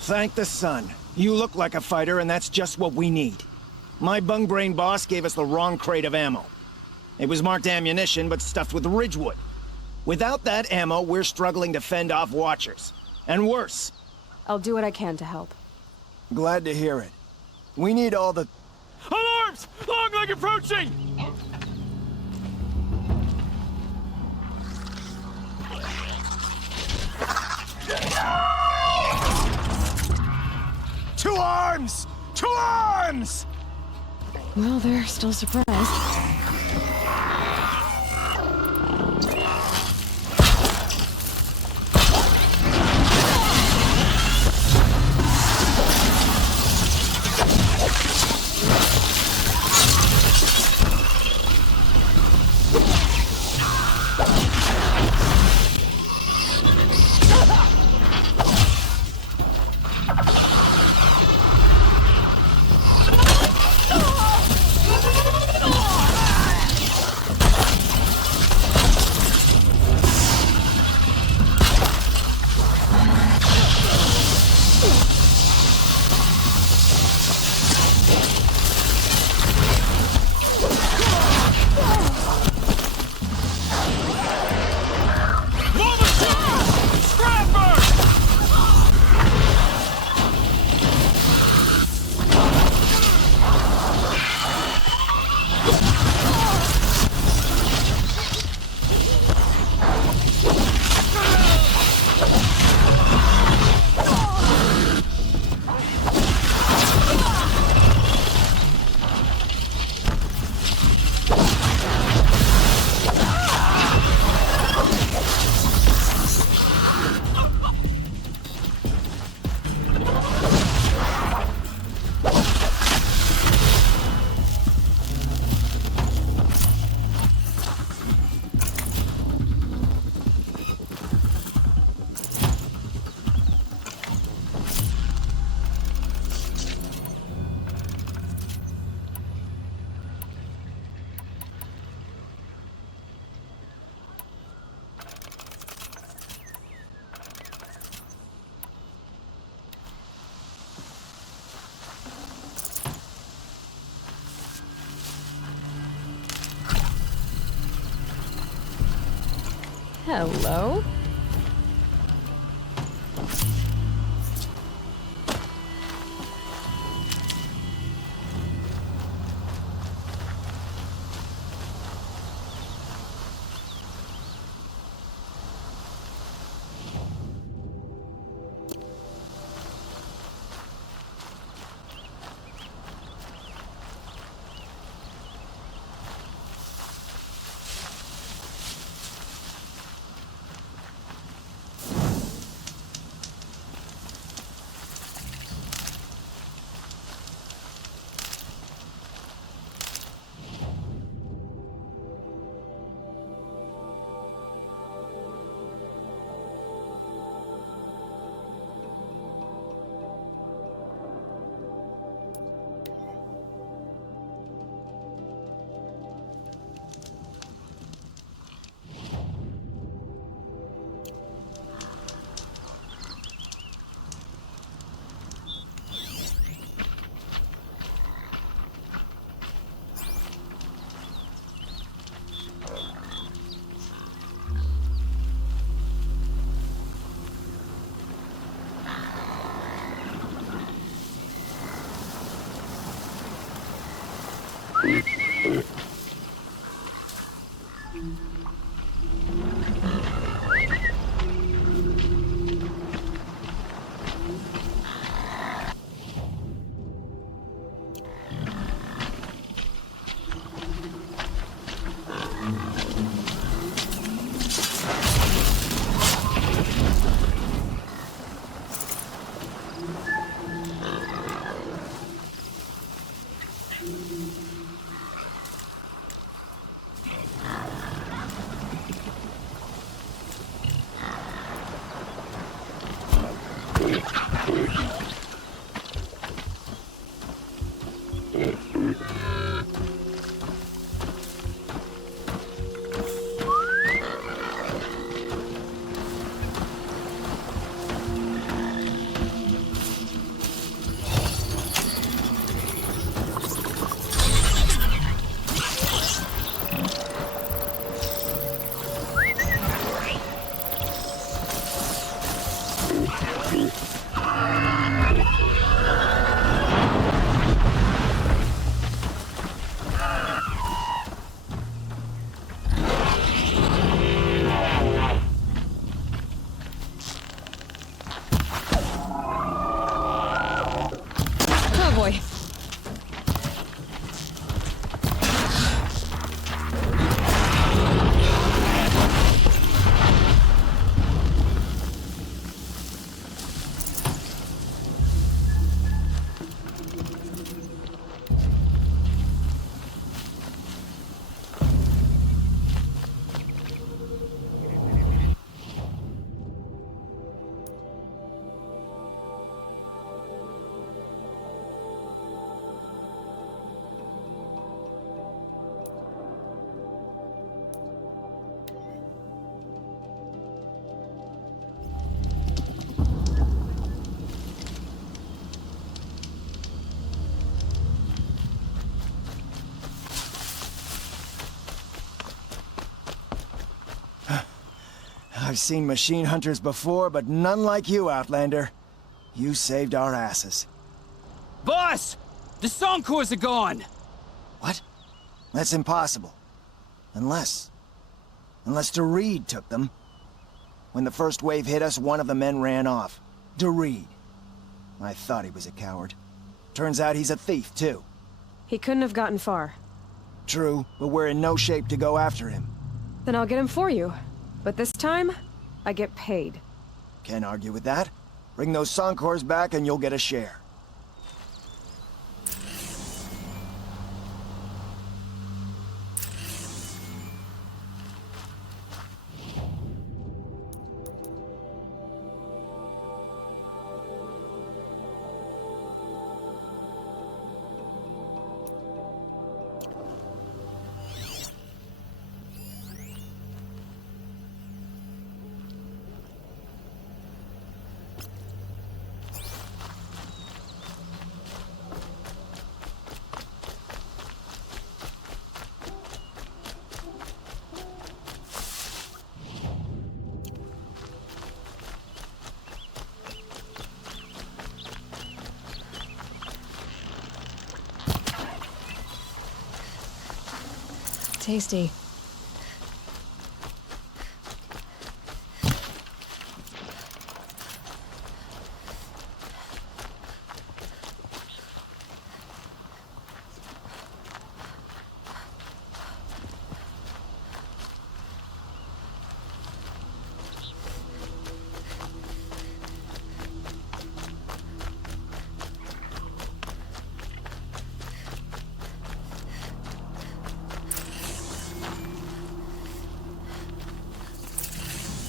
Thank the sun. You look like a fighter, and that's just what we need. My bung-brain boss gave us the wrong crate of ammo. It was marked ammunition, but stuffed with ridgewood. Without that ammo, we're struggling to fend off Watchers. And worse. I'll do what I can to help. Glad to hear it. We need all the... Alarms! Long leg approaching! Two arms! Two arms! Well, they're still surprised. Hello? I've seen machine hunters before, but none like you, Outlander. You saved our asses. Boss! The Soncors are gone! What? That's impossible. Unless Reed took them. When the first wave hit us, one of the men ran off. Reed. I thought he was a coward. Turns out he's a thief, too. He couldn't have gotten far. True, but we're in no shape to go after him. Then I'll get him for you. But this time, I get paid. Can't argue with that. Bring those Soncors back and you'll get a share. Tasty.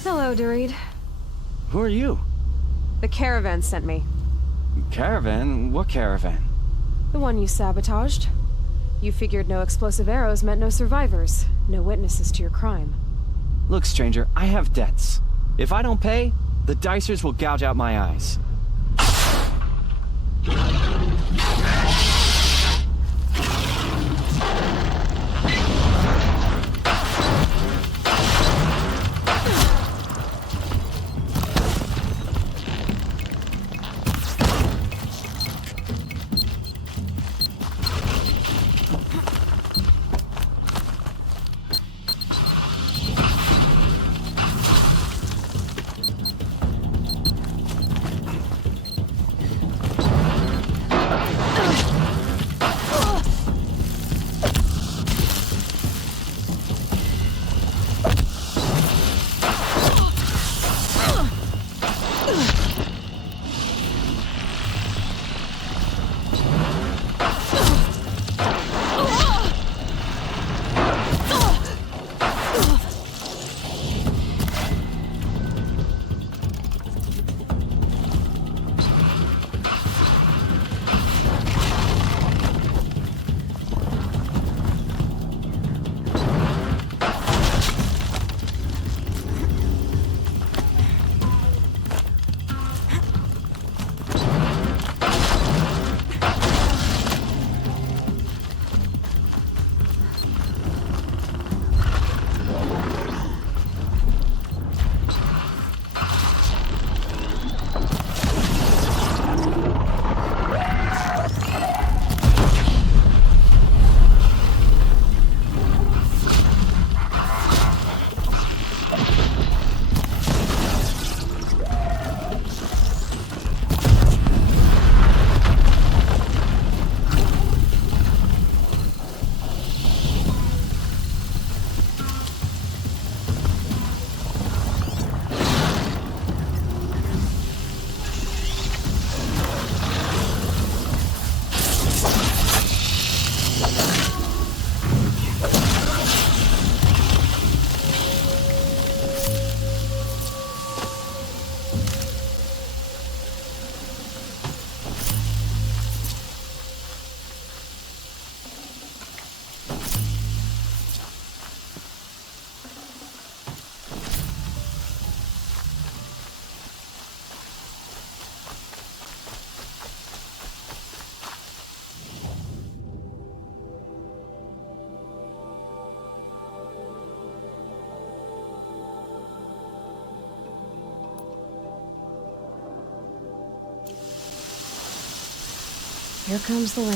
Hello, Doreed. Who are you? The caravan sent me. Caravan? What caravan? The one you sabotaged. You figured no explosive arrows meant no survivors, no witnesses to your crime. Look, stranger, I have debts. If I don't pay, the Dicers will gouge out my eyes. Here comes the rain.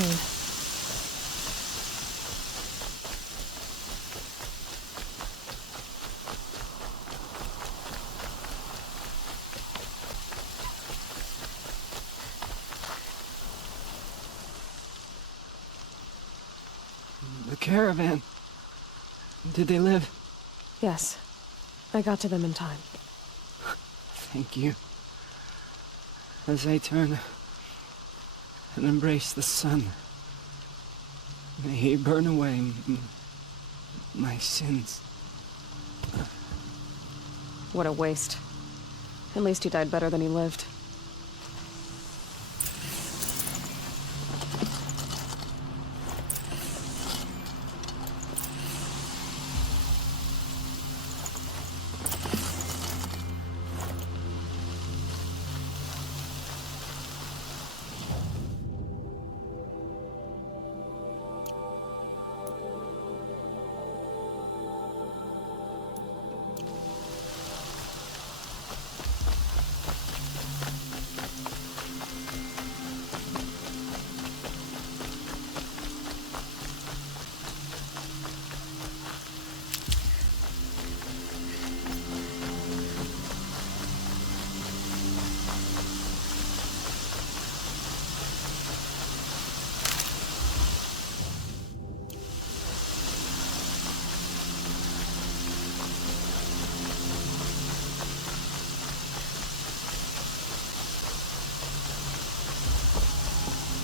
The caravan. Did they live? Yes. I got to them in time. Thank you. As I turn and embrace the sun, may he burn away my sins. What a waste. At least he died better than he lived.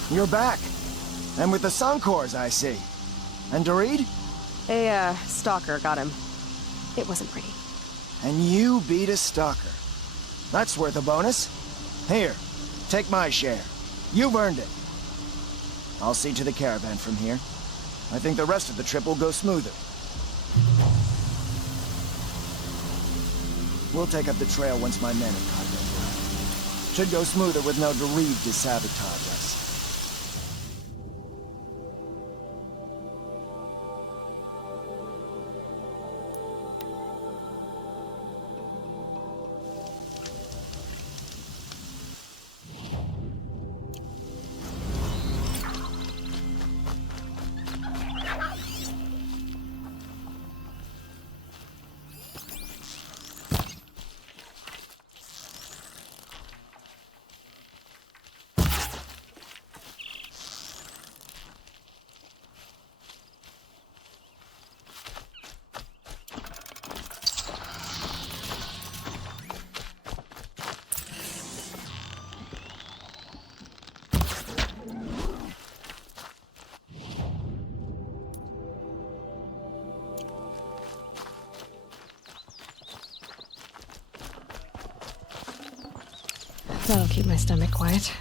You're back. And with the Suncors, I see. And Doreed? A, stalker got him. It wasn't pretty. And you beat a stalker. That's worth a bonus. Here, take my share. You've earned it. I'll see to the caravan from here. I think the rest of the trip will go smoother. We'll take up the trail once my men have caught their ground. Should go smoother with no Doreed to sabotage us. That'll keep my stomach quiet.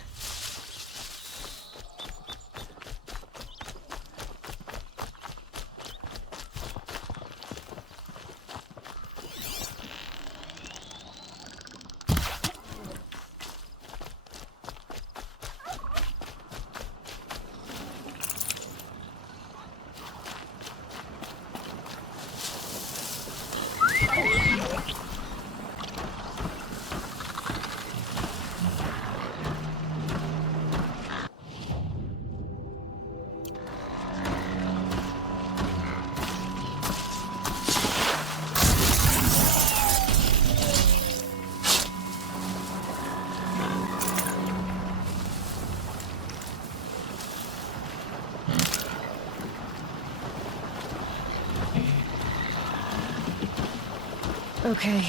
Okay.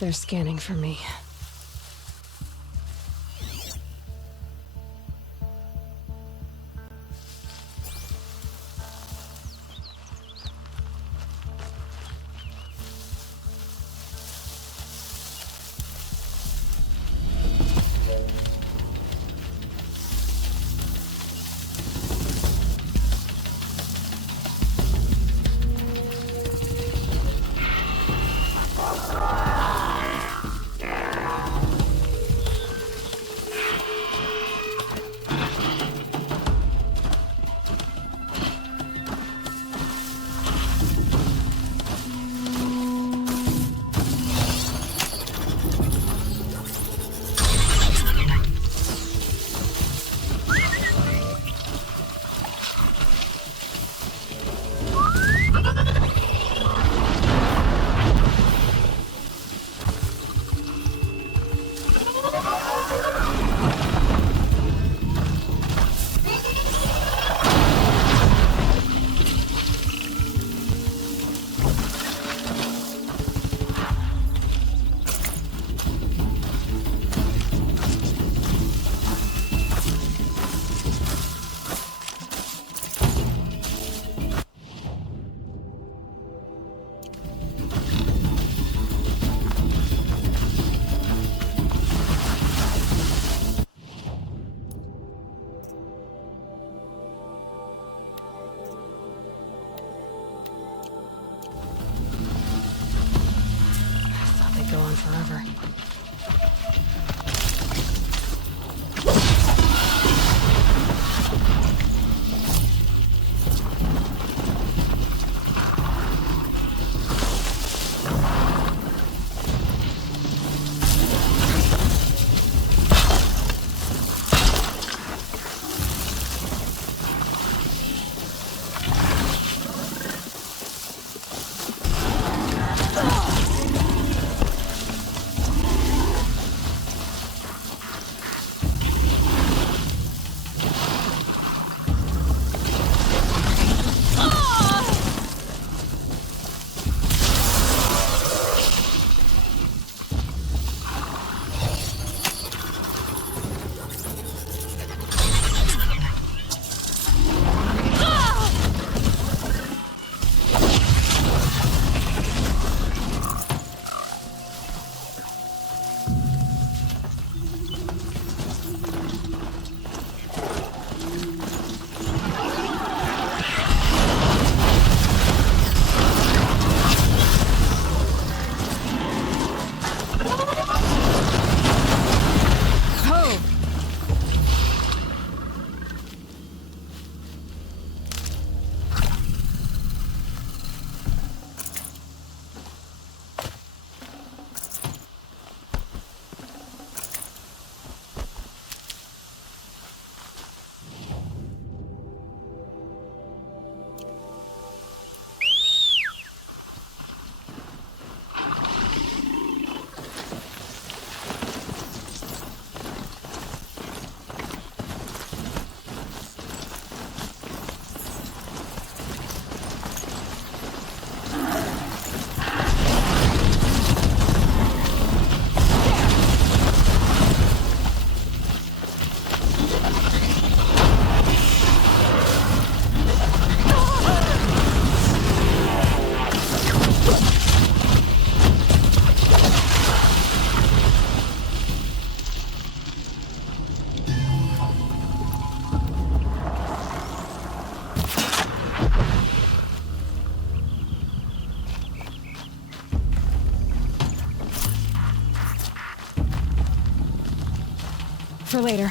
They're scanning for me. Forever. For later.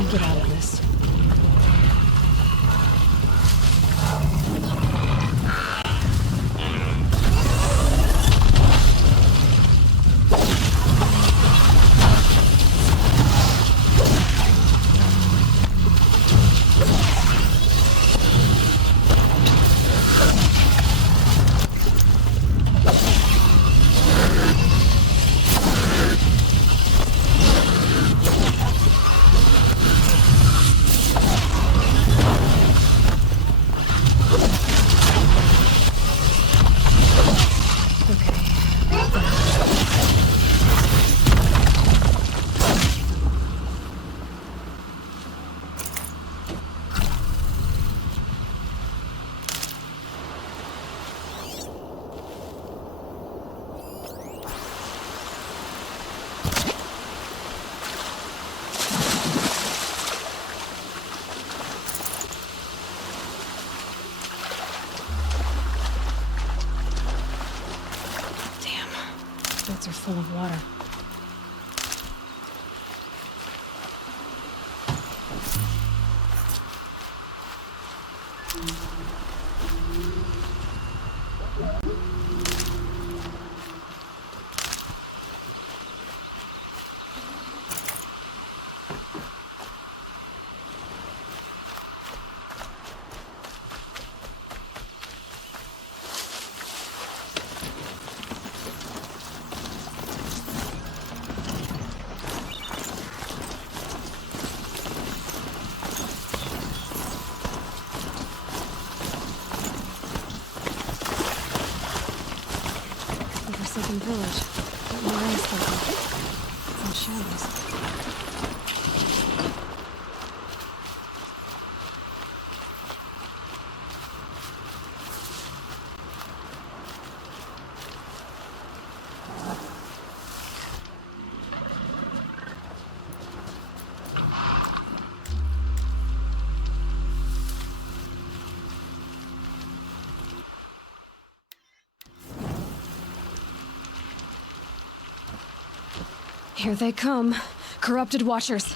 can't get out of this. Are full of water. Village. Don't know where it's taken. It's in shambles. Here they come, corrupted watchers.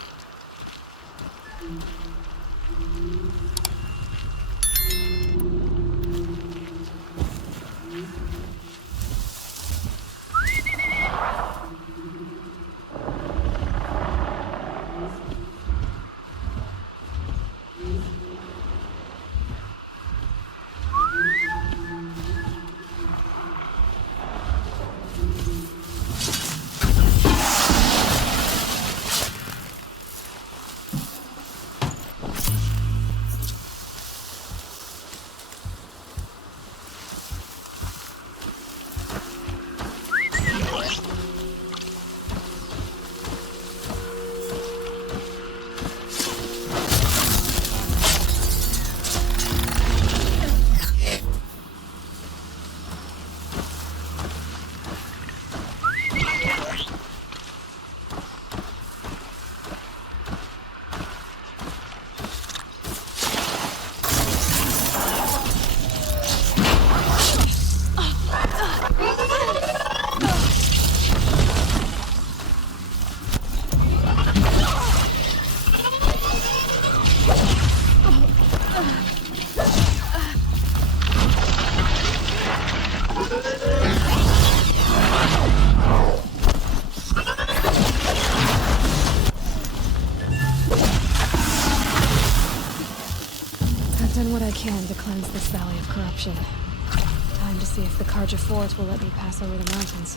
Can to cleanse this valley of corruption. Time to see if the Karja Fort will let me pass over the mountains.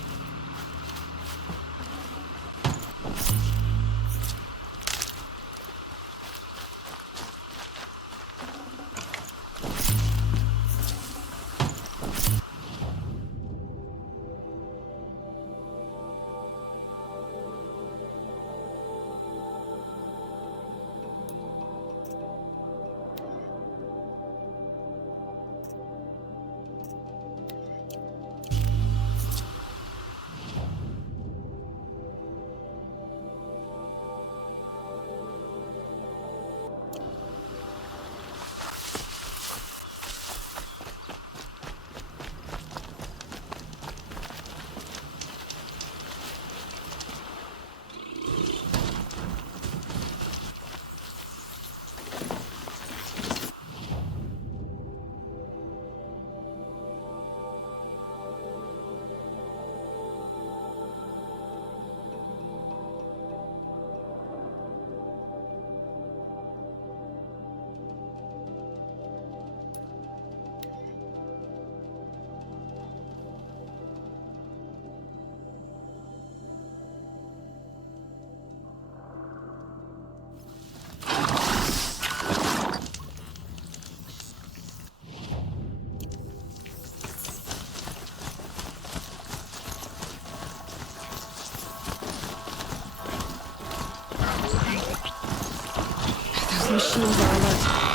These machines are alert.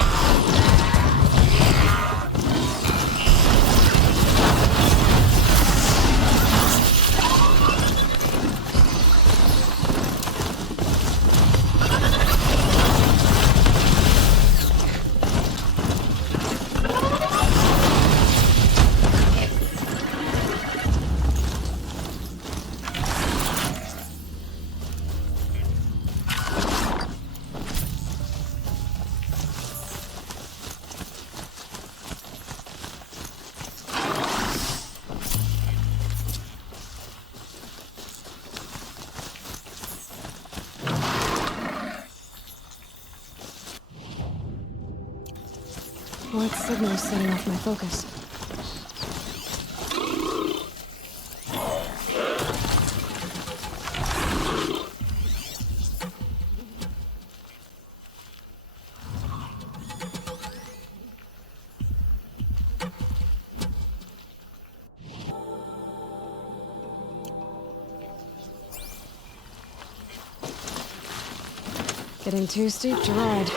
What signal is setting off my focus? Getting too steep to ride.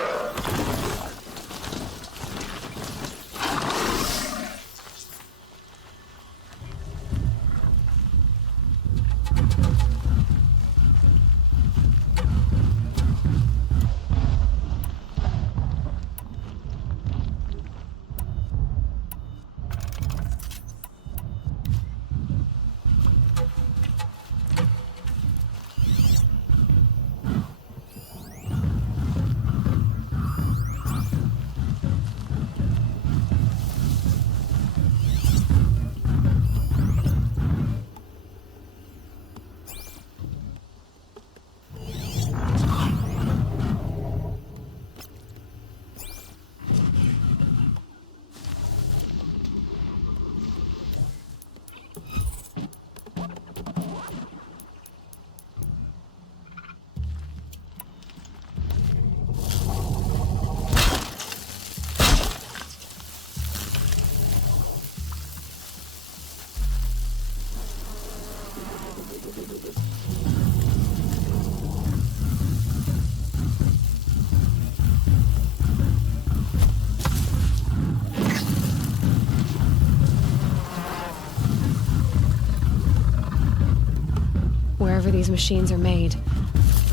Wherever these machines are made,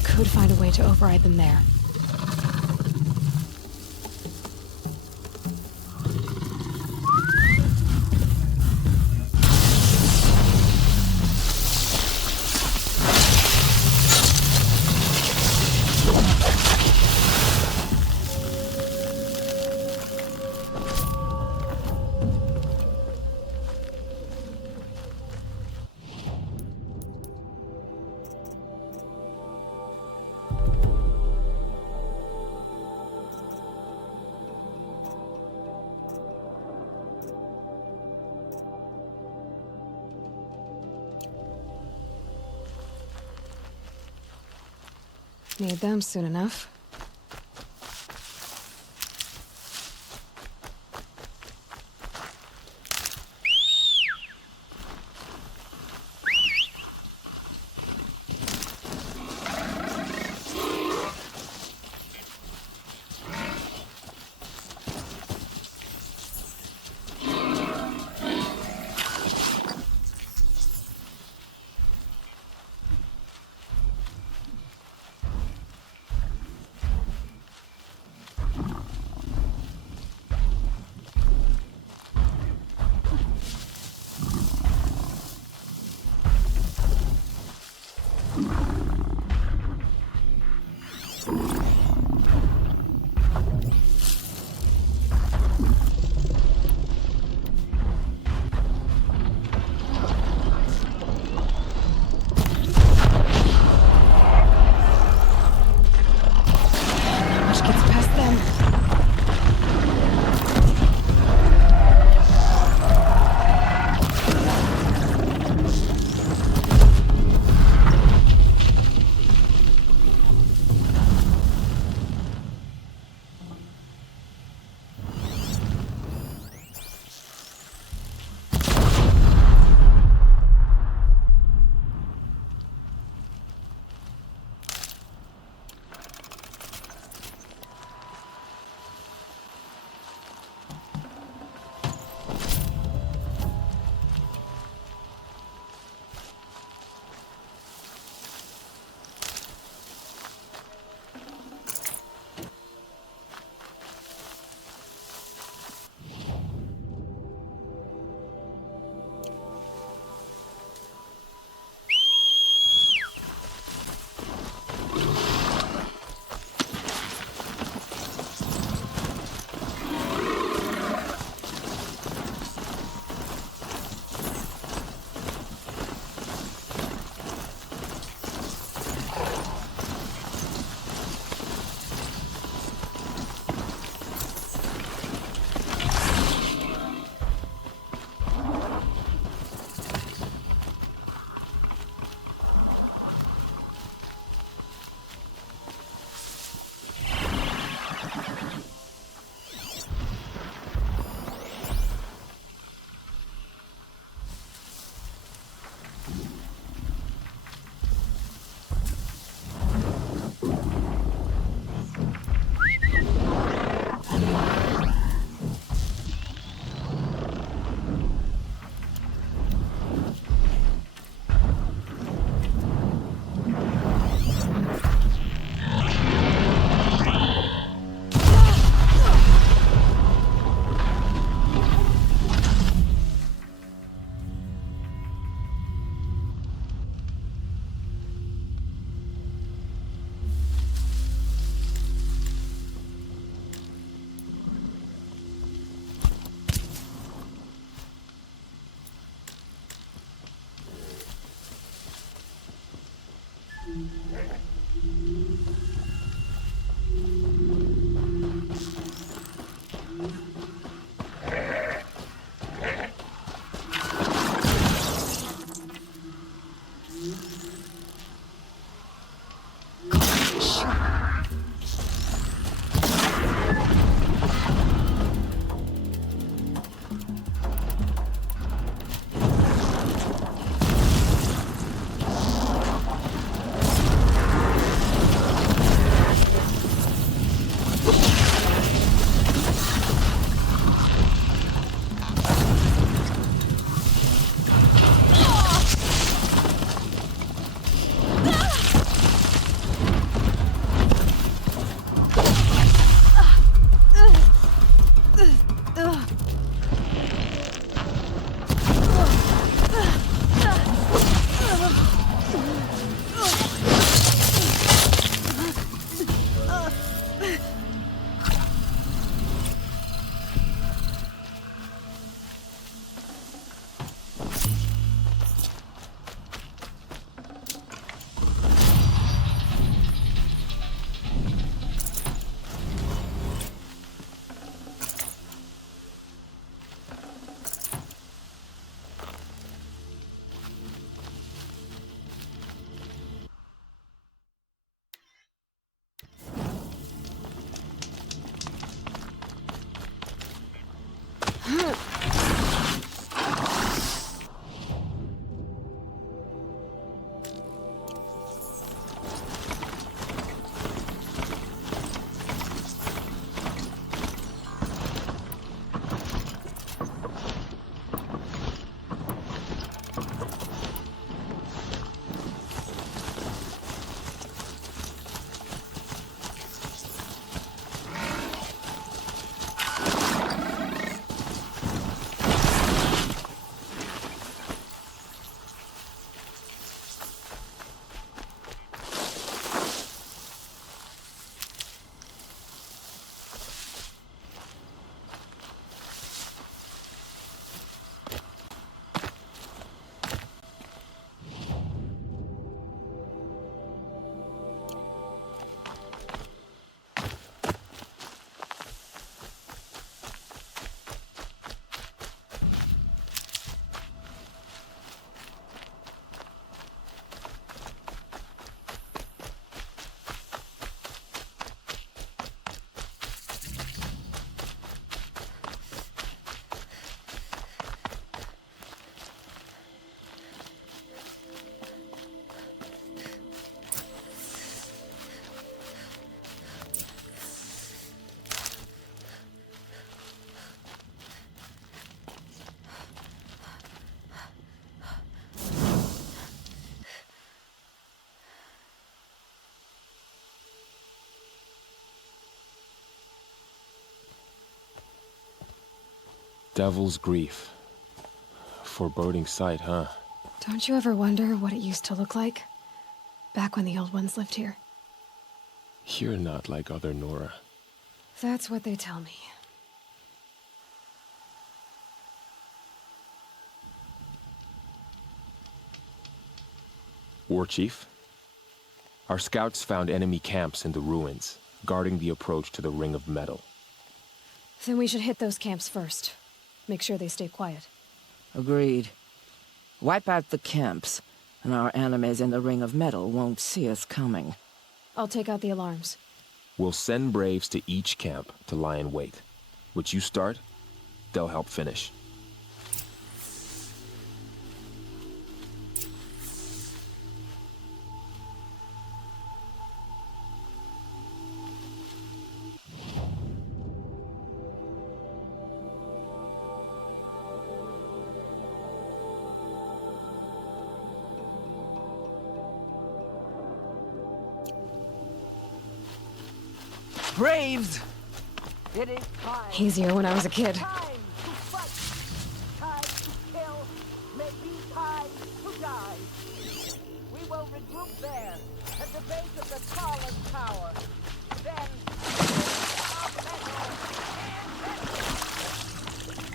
could find a way to override them there. Need them soon enough. Devil's grief. Foreboding sight, huh? Don't you ever wonder what it used to look like? Back when the old ones lived here. You're not like other Nora. That's what they tell me. War Chief? Our scouts found enemy camps in the ruins, guarding the approach to the Ring of Metal. Then we should hit those camps first. Make sure they stay quiet. Agreed. Wipe out the camps, and our enemies in the Ring of Metal won't see us coming. I'll take out the alarms. We'll send Braves to each camp to lie in wait. What you start, they'll help finish. Braves! It is time. Easier when I was a kid. Time to fight. Time to kill. Maybe time to die. We will regroup there at the base of the tallest tower. Then,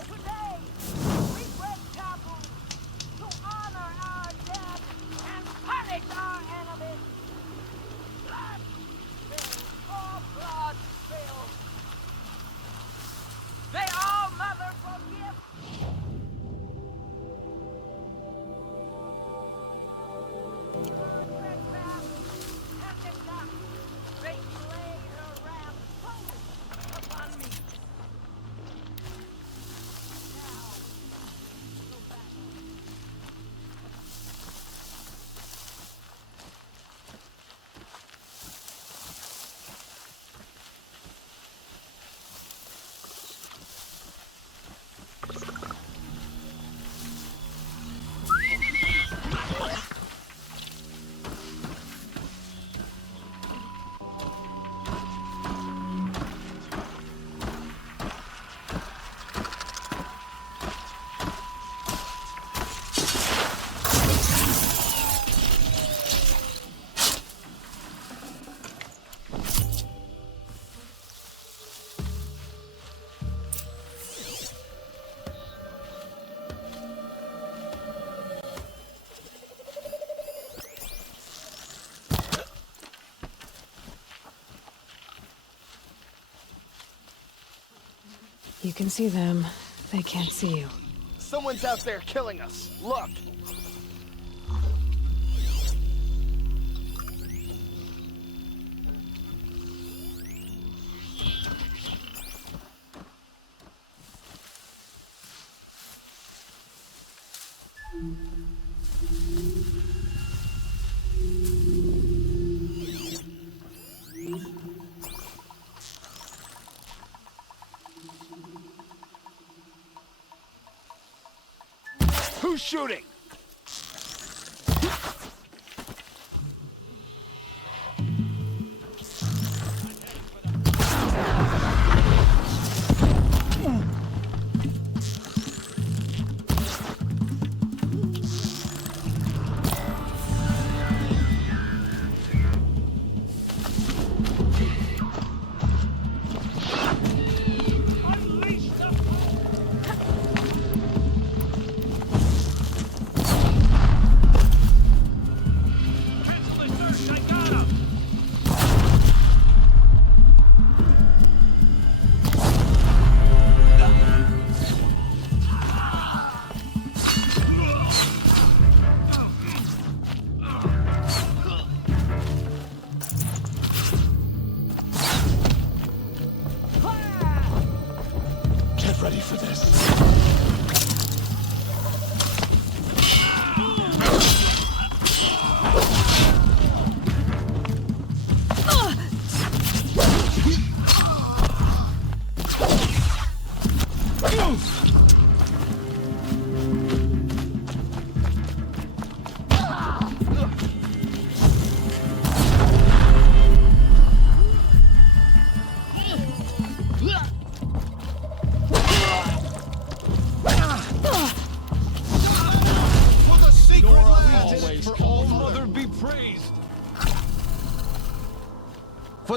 today, we break taboos to honor our dead and punish our enemies. Blood spills, all blood spills. They all mother forgive. They lay her wrath fully upon me. Now, go back. You can see them. They can't see you. Someone's out there killing us. Look! Who's shooting? Ready for this.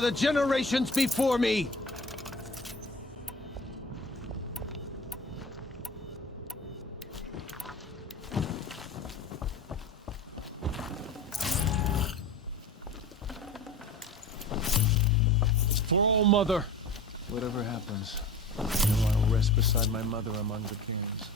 for the generations before me! For all mother! Whatever happens, I know I'll rest beside my mother among the kings.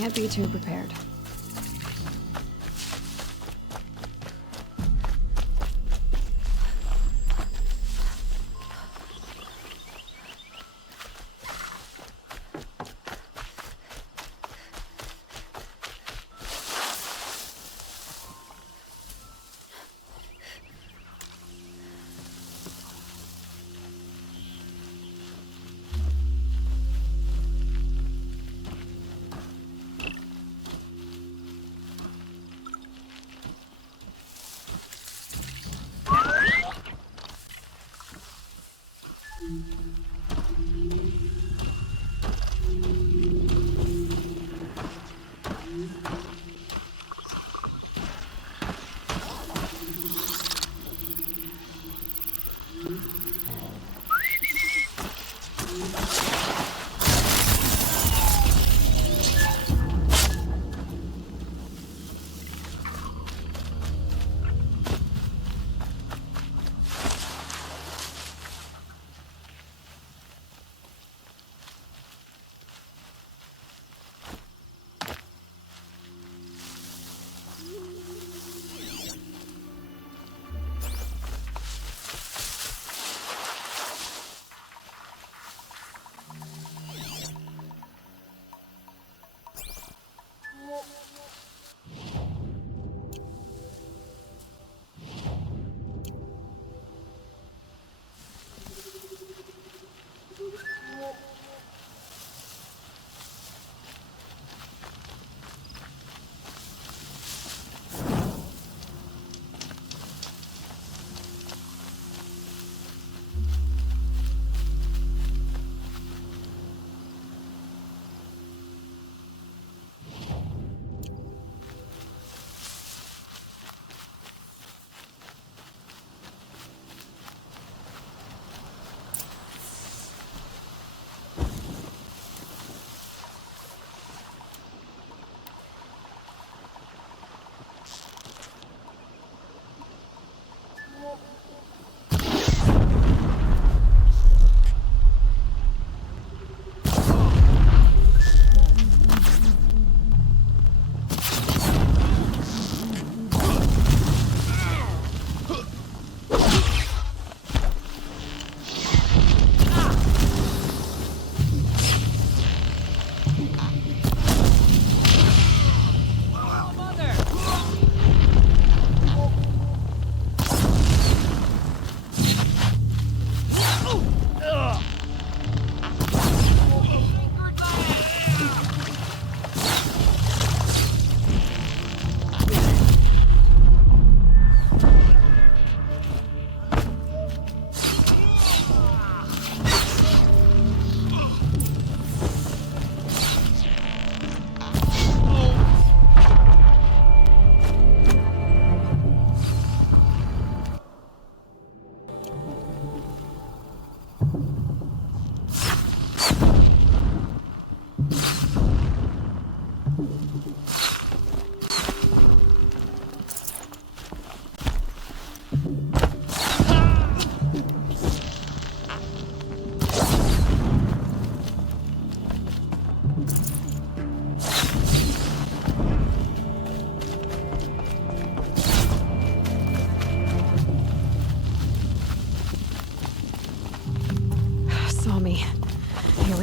Can't be too prepared.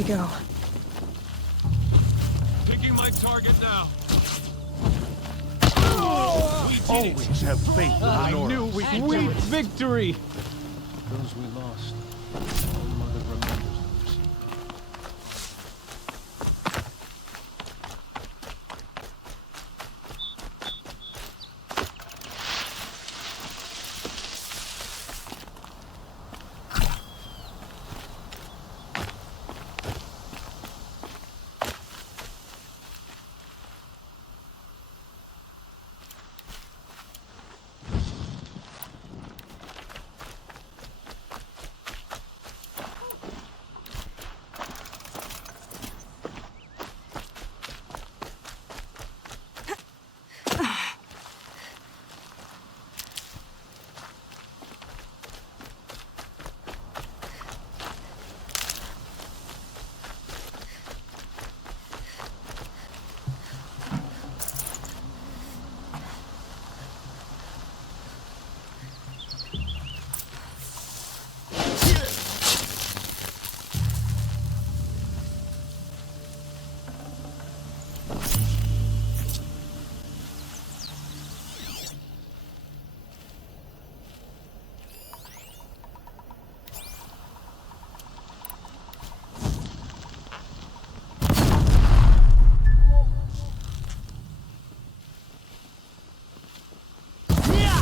go. Picking my target now. Always have faith in the I North. knew we could do it. Victory! Those we lost. All Mother remembers us.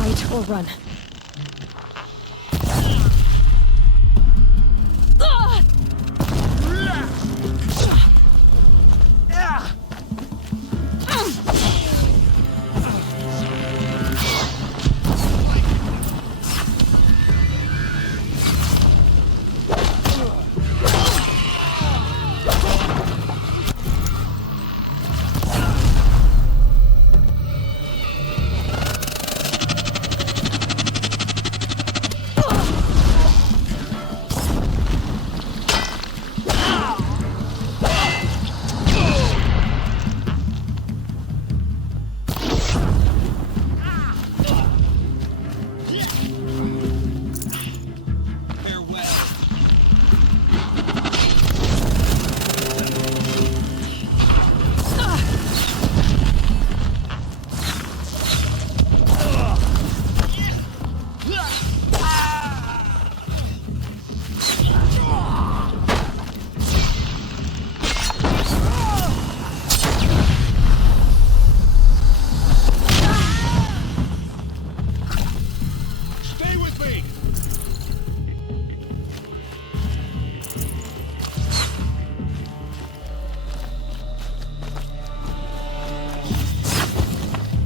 Fight or run.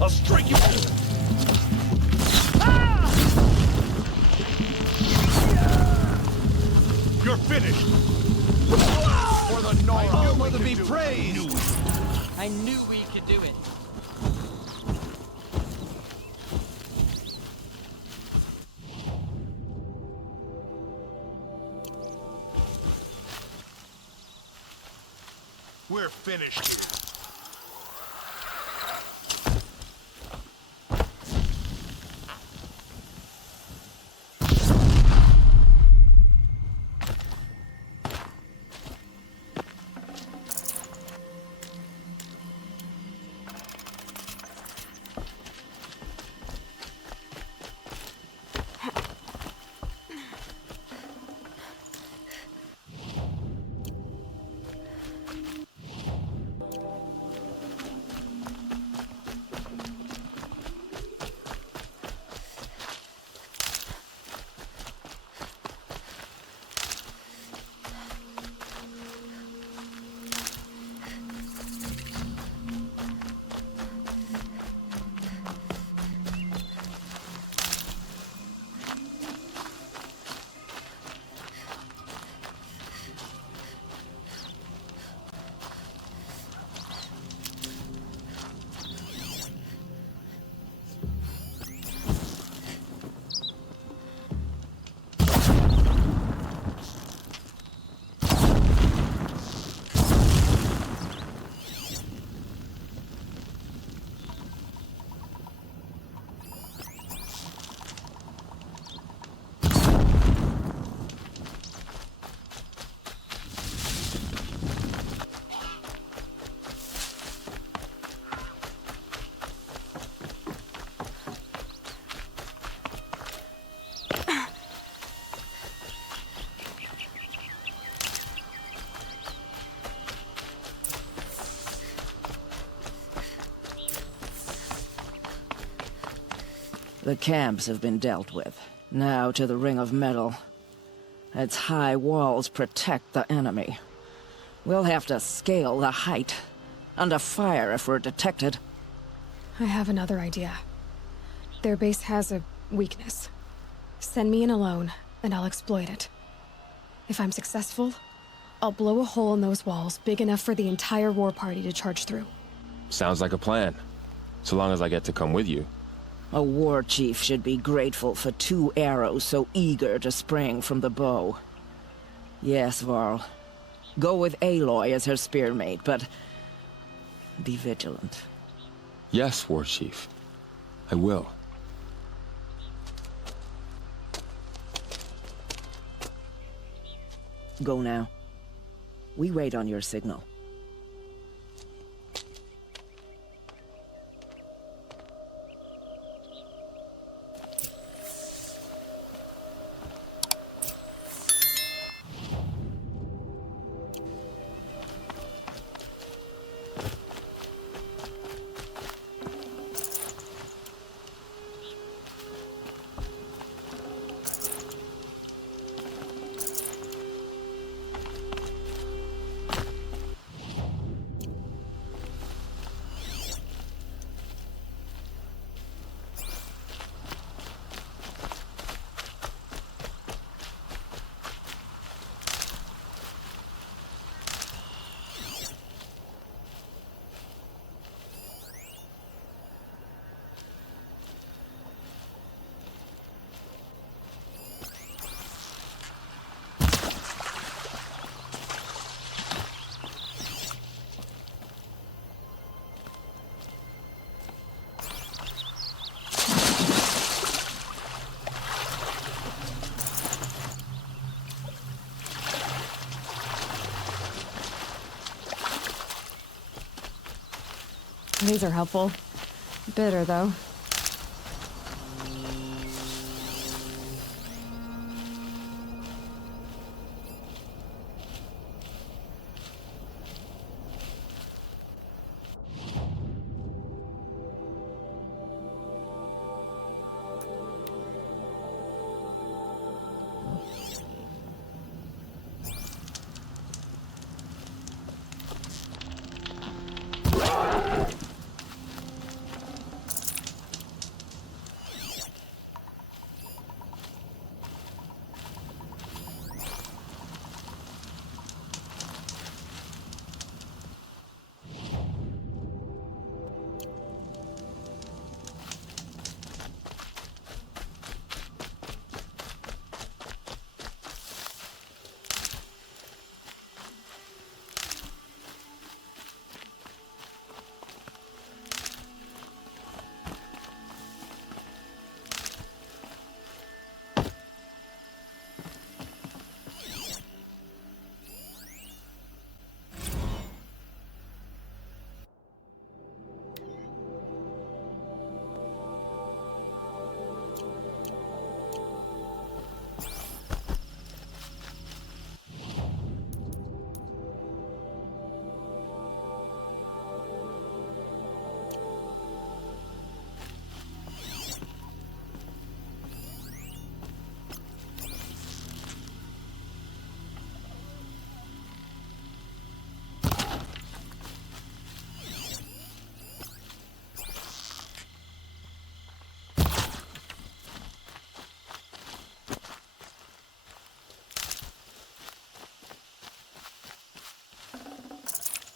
I'll strike you! You're finished! For the North, I knew we could be praised! I knew we could do it. We're finished here. The camps have been dealt with. Now to the ring of metal. Its high walls protect the enemy. We'll have to scale the height. Under fire if we're detected. I have another idea. Their base has a weakness. Send me in alone, and I'll exploit it. If I'm successful, I'll blow a hole in those walls big enough for the entire war party to charge through. Sounds like a plan. So long as I get to come with you. A war chief should be grateful for 2 arrows so eager to spring from the bow. Yes, Varl. Go with Aloy as her spearmate, but be vigilant. Yes, War Chief. I will. Go now. We wait on your signal. These are helpful. Bitter, though.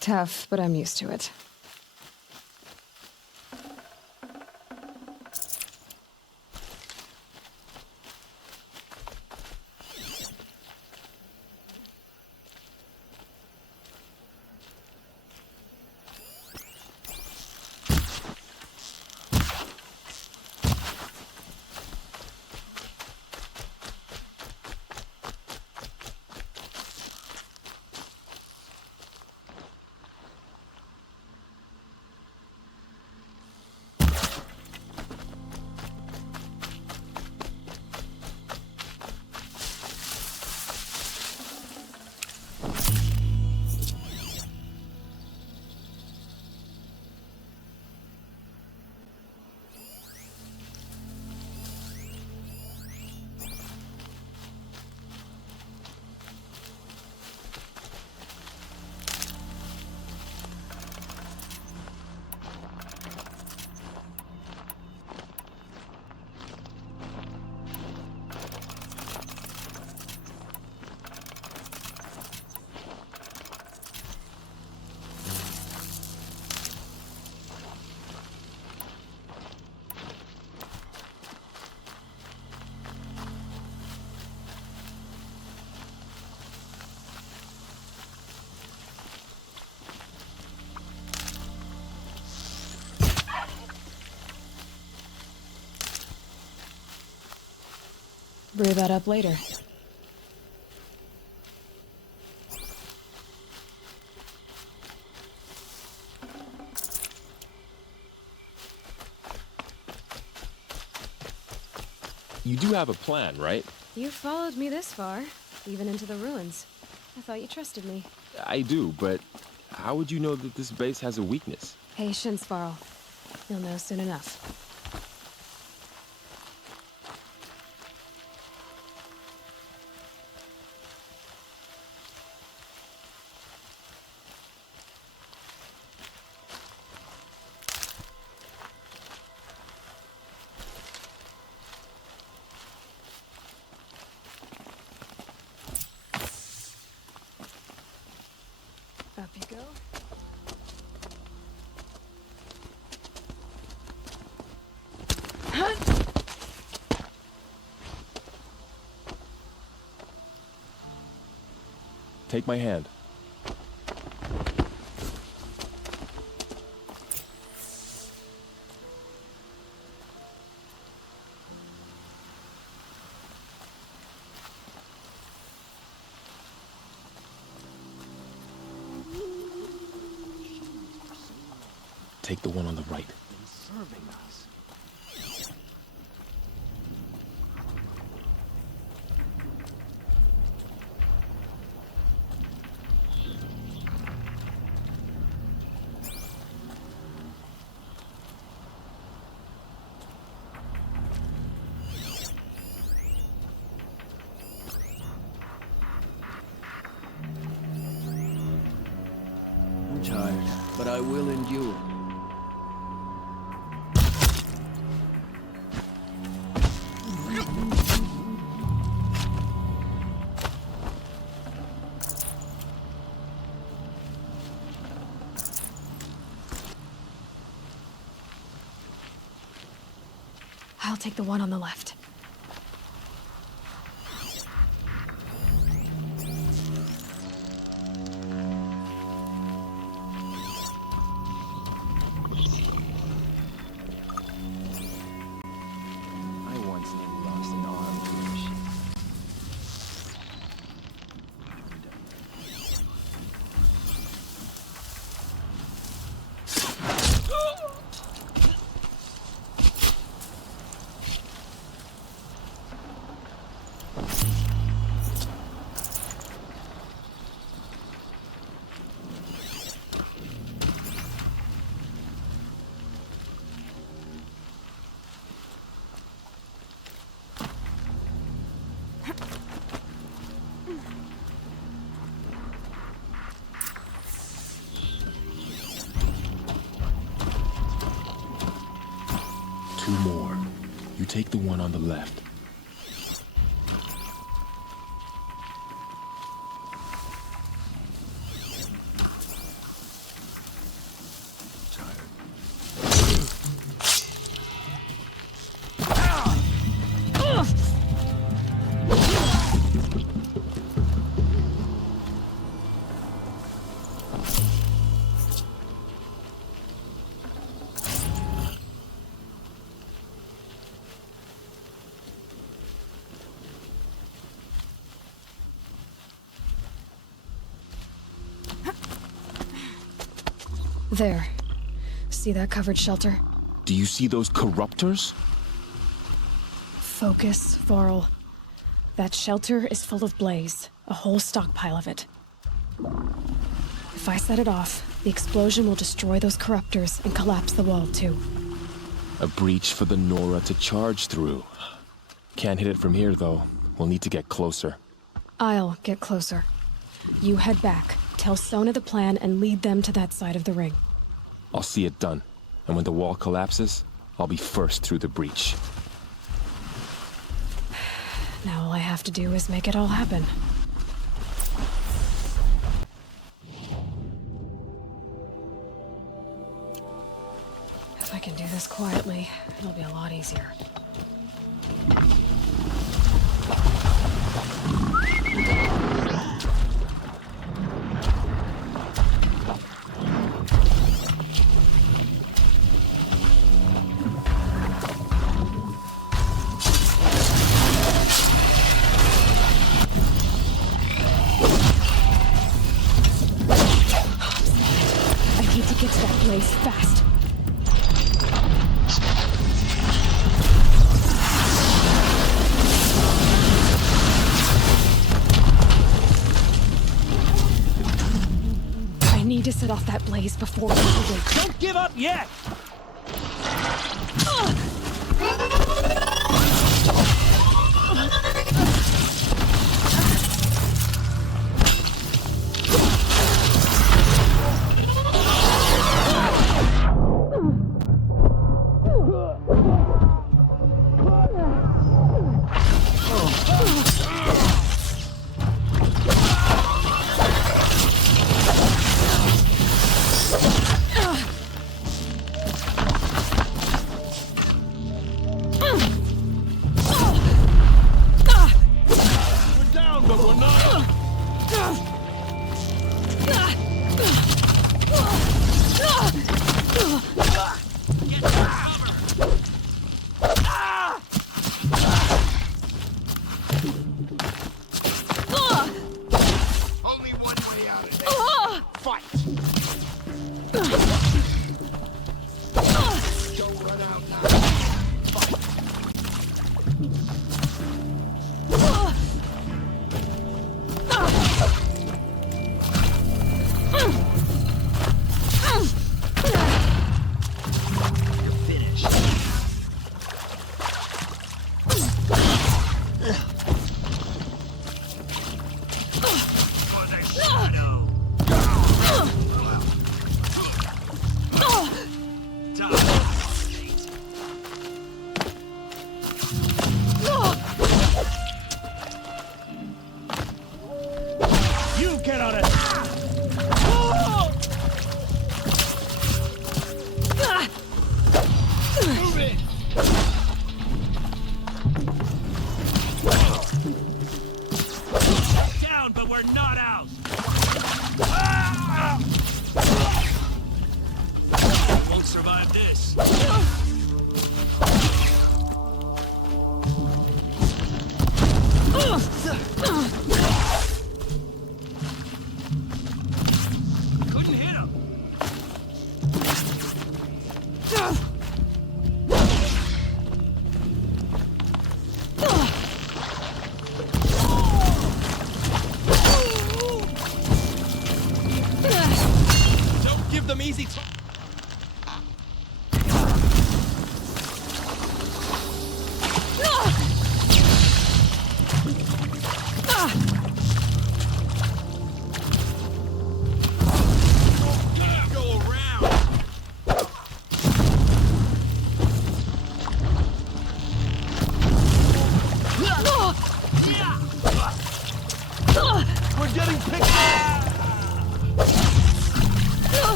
Tough, but I'm used to it. Brew that up later. You do have a plan, right? You followed me this far, even into the ruins. I thought you trusted me. I do, but how would you know that this base has a weakness? Patience, Varl. You'll know soon enough. Up you go. Take my hand. Take the one on the right. Serving us. I'm tired, but I will endure. I'll take the one on the left. I once nearly lost an arm to a machine. Two more. You take the one on the left. There. See that covered shelter? Do you see those corruptors? Focus, Varl. That shelter is full of blaze. A whole stockpile of it. If I set it off, the explosion will destroy those corruptors and collapse the wall, too. A breach for the Nora to charge through. Can't hit it from here, though. We'll need to get closer. I'll get closer. You head back, tell Sona the plan, and lead them to that side of the ring. I'll see it done. And when the wall collapses, I'll be first through the breach. Now all I have to do is make it all happen. If I can do this quietly, it'll be a lot easier. set off that blaze before we moving. Don't give up yet!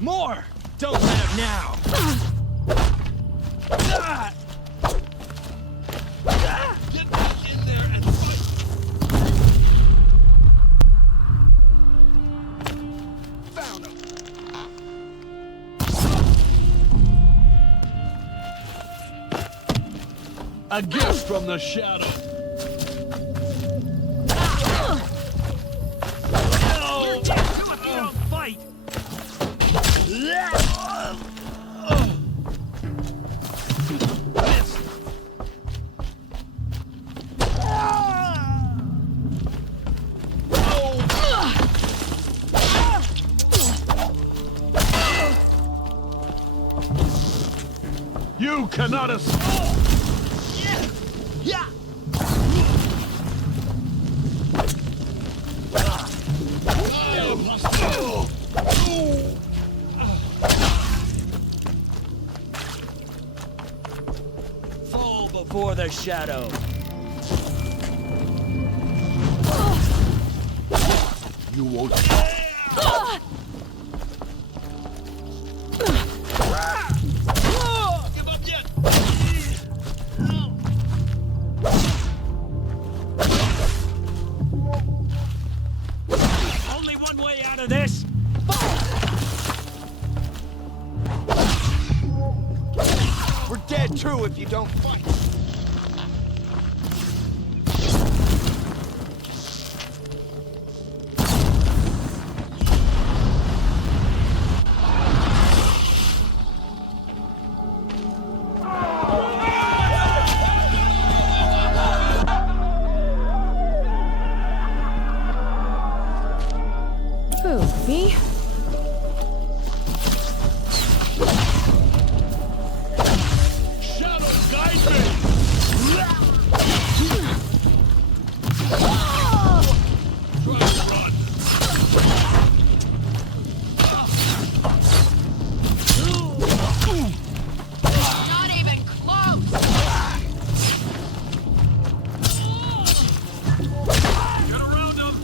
More! Don't let him now! Get back in there and fight! Found him! A gift from the shadow! You cannot escape! Yeah! Fall before the shadow. You won't. Give up yet? Only one way out of this. We're dead too if you don't fight. Who, me? Shadows guide me. Try to run. Not even close! Get around him.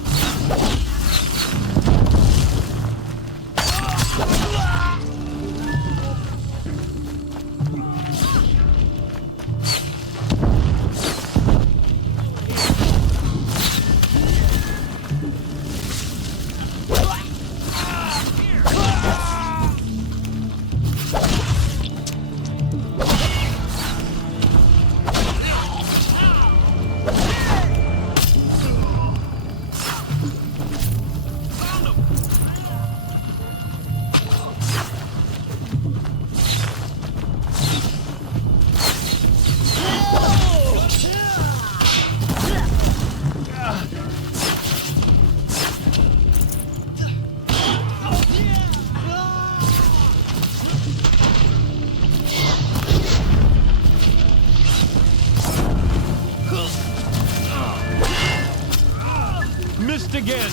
Missed again.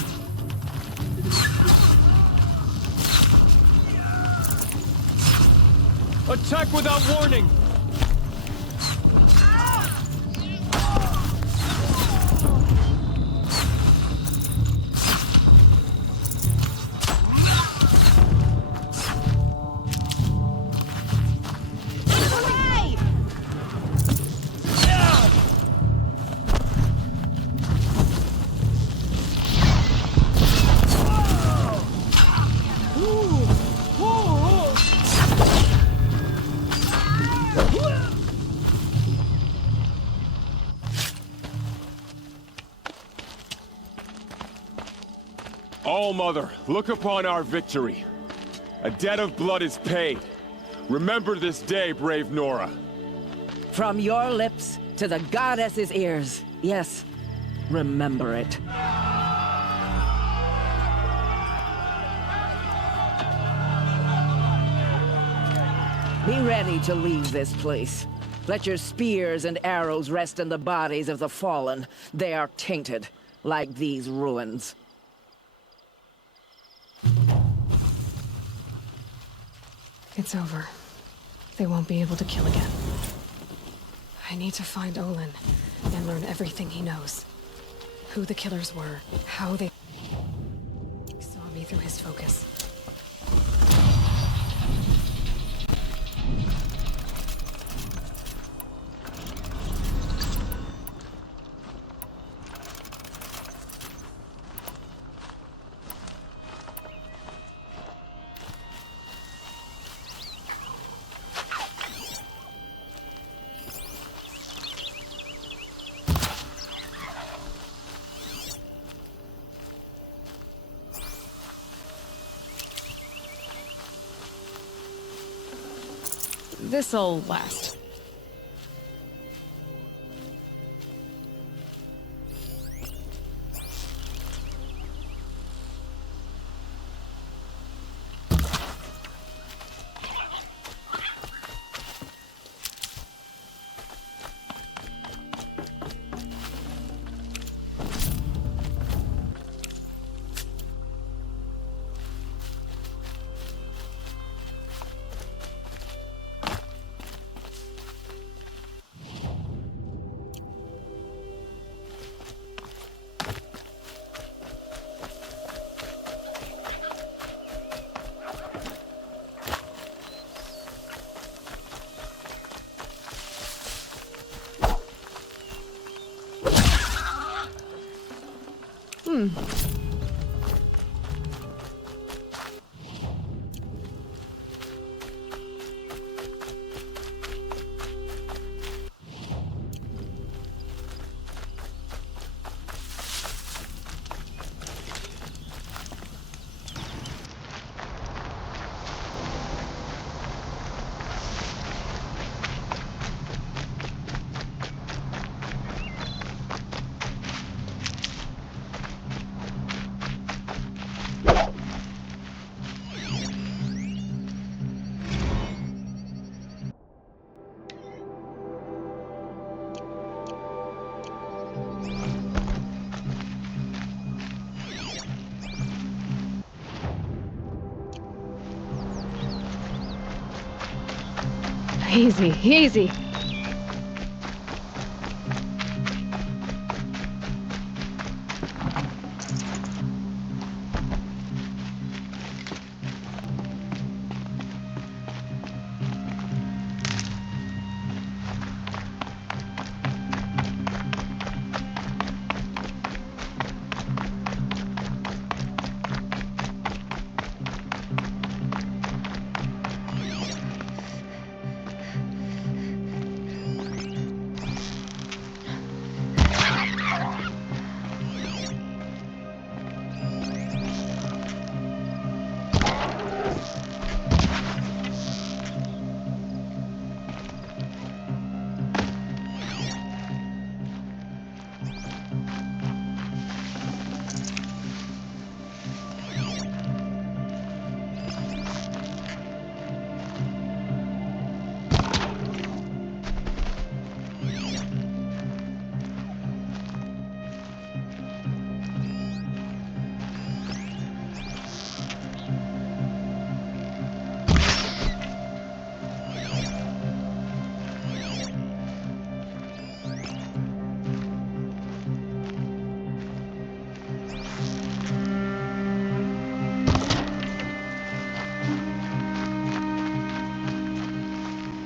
Attack without warning. All Mother, look upon our victory. A debt of blood is paid. Remember this day, brave Nora. From your lips to the goddess's ears. Yes, remember it. Be ready to leave this place. Let your spears and arrows rest in the bodies of the fallen. They are tainted, like these ruins. It's over. They won't be able to kill again. I need to find Olin and learn everything he knows. Who the killers were, how they saw me through his focus. This'll last. Easy, easy.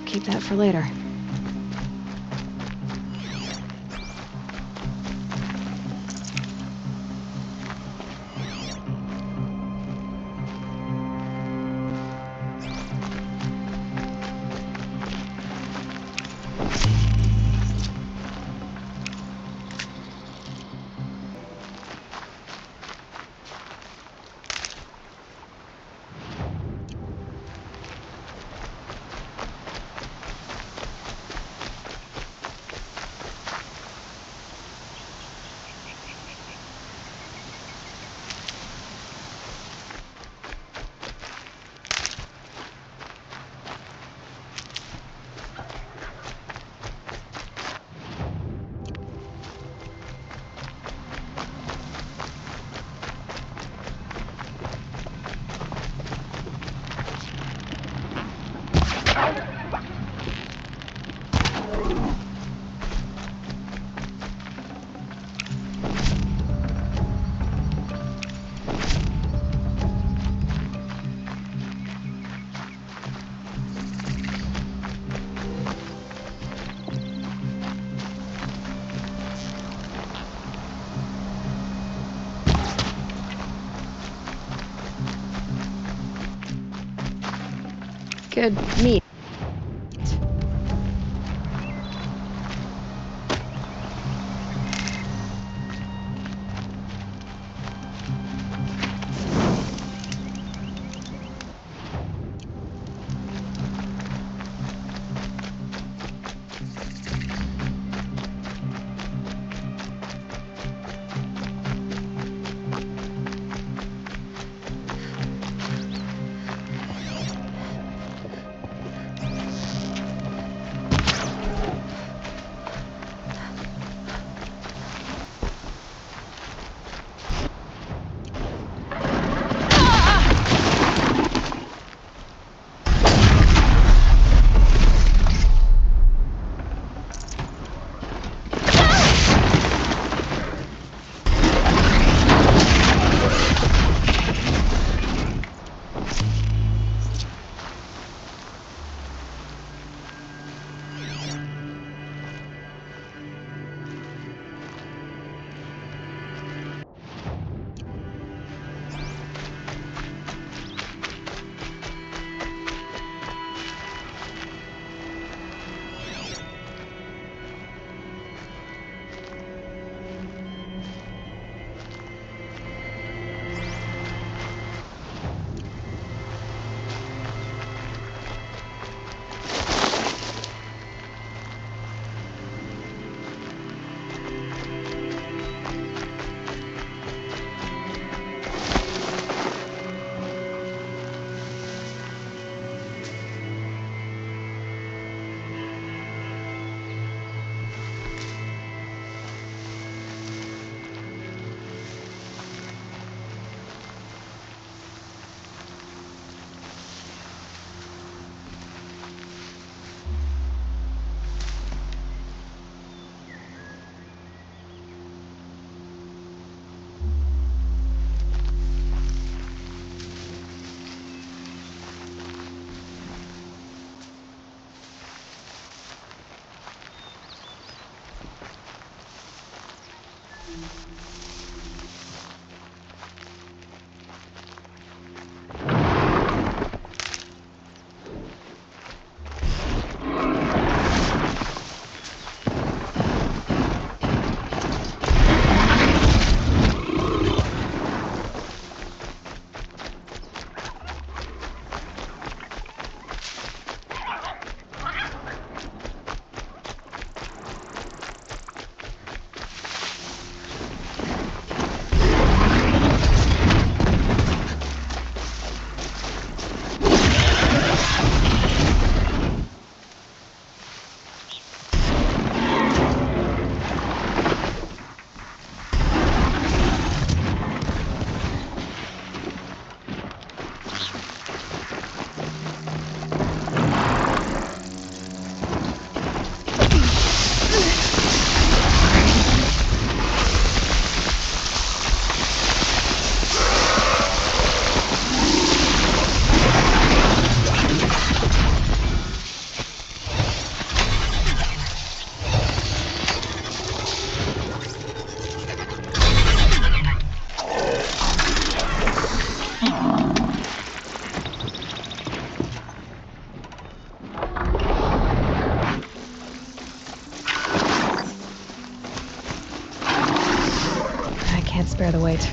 Keep that for later. Good meat. Just bear the weight.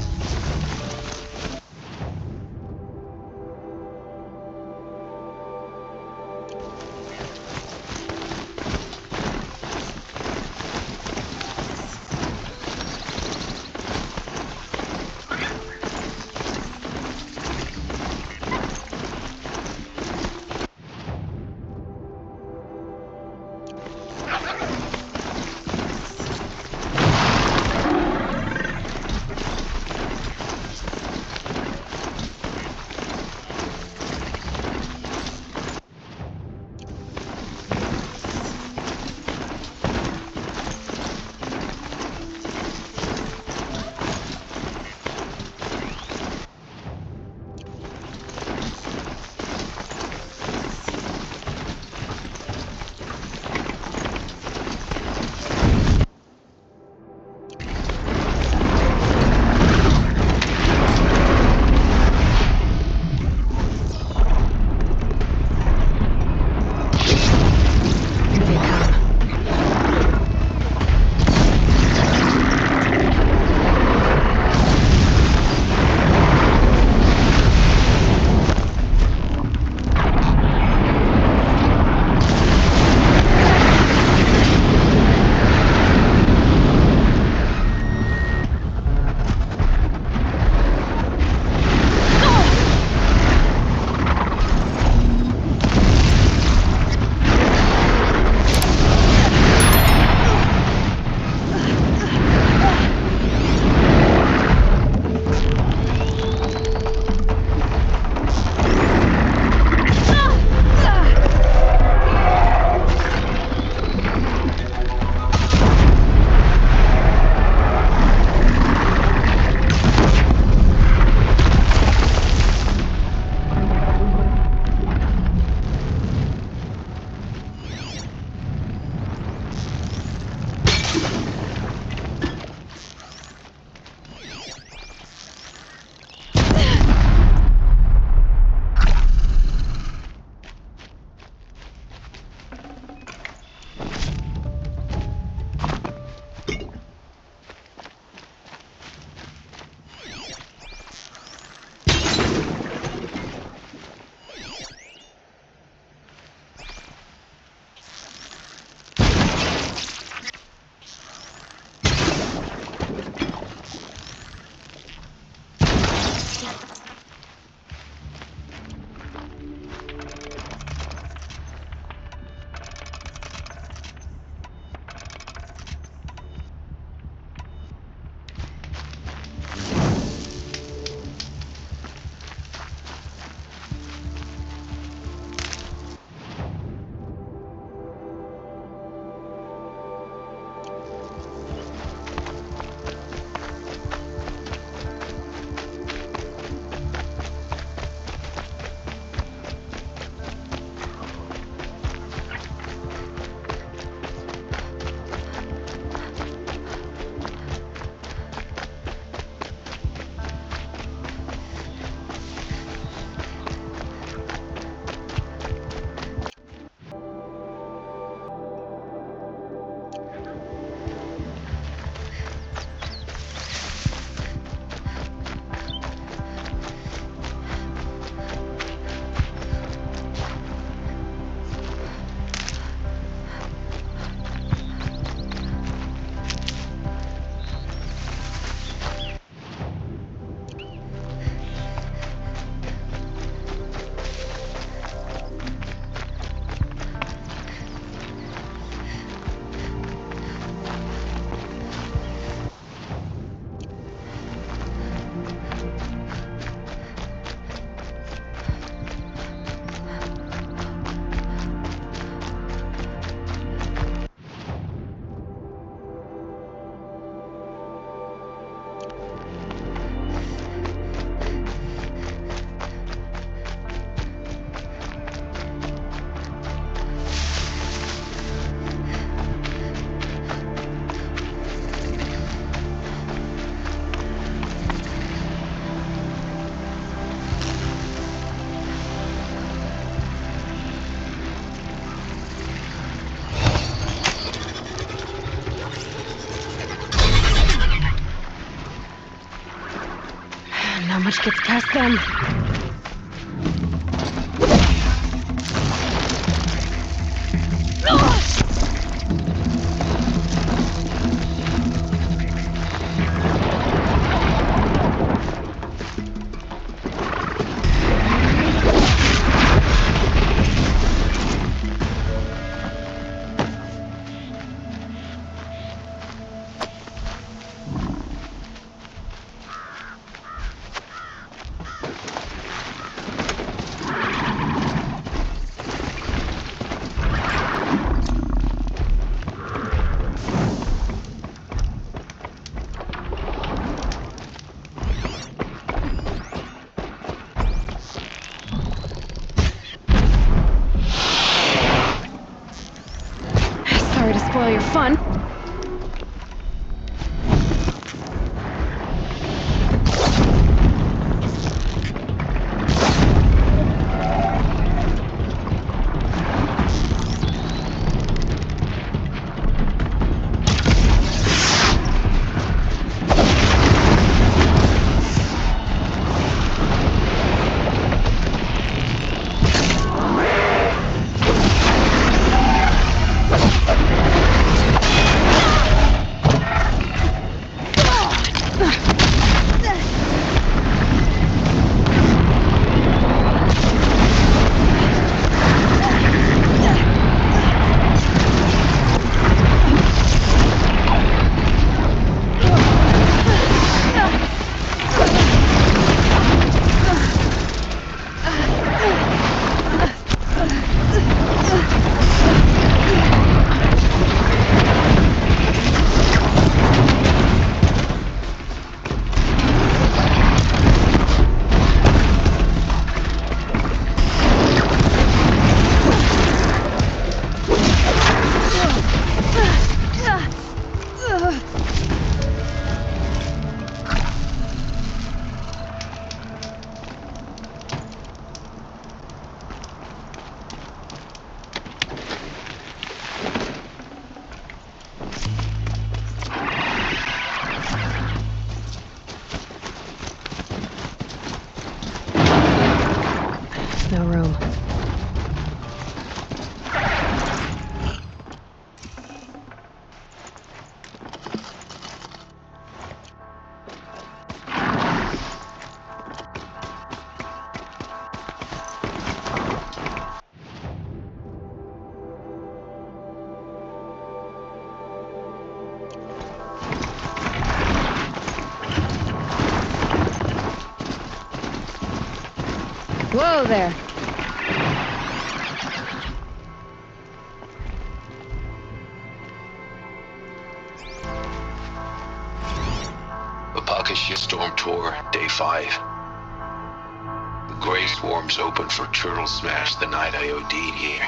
much gets past them. Sorry to spoil your fun. No room. Whoa there. Upaka Shitstorm Tour, Day 5. The gray swarms opened for turtle smash the night I OD'd here.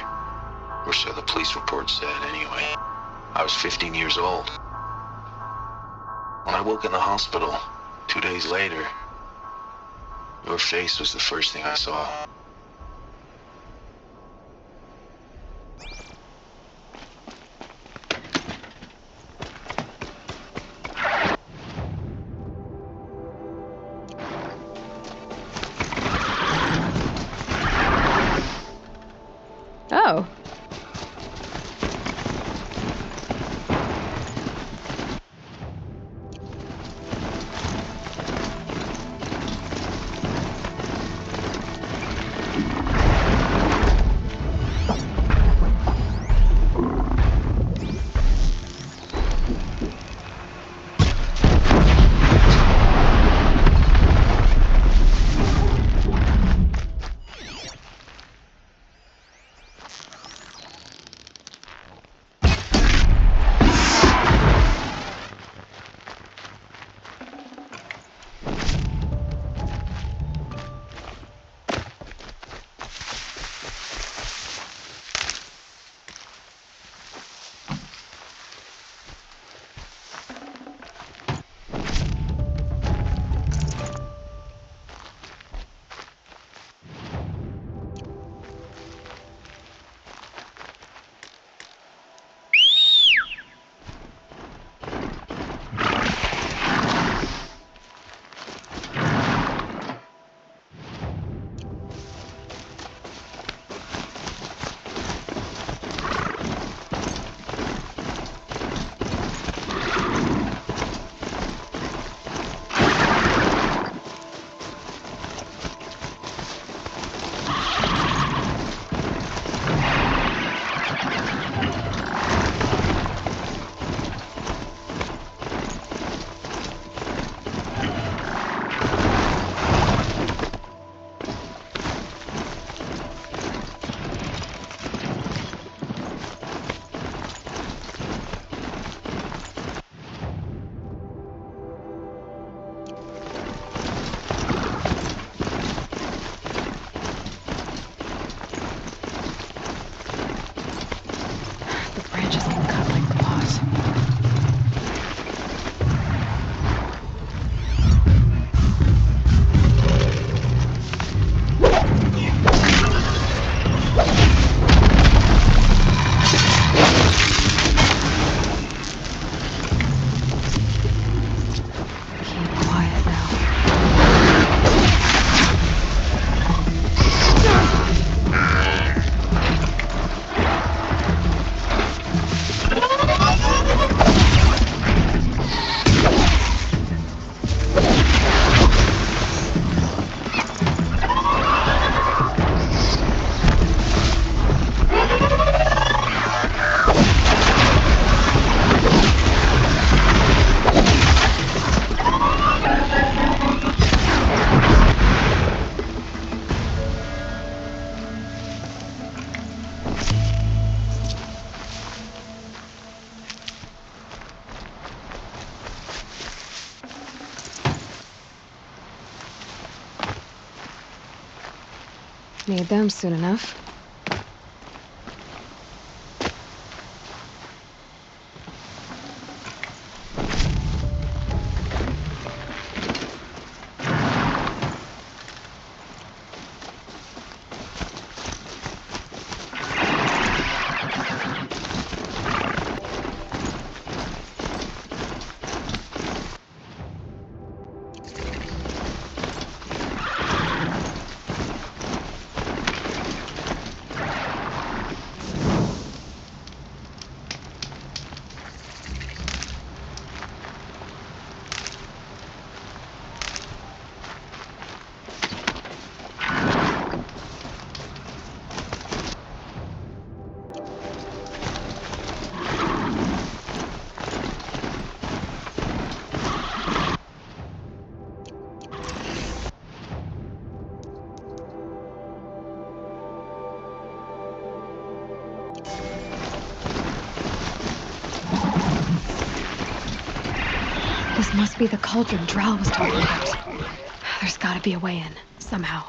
Or so the police report said, anyway. I was 15 years old. When I woke in the hospital, 2 days later, your face was the first thing I saw. Oh. need them soon enough. This must be the cauldron Drow was talking about. There's gotta be a way in, somehow.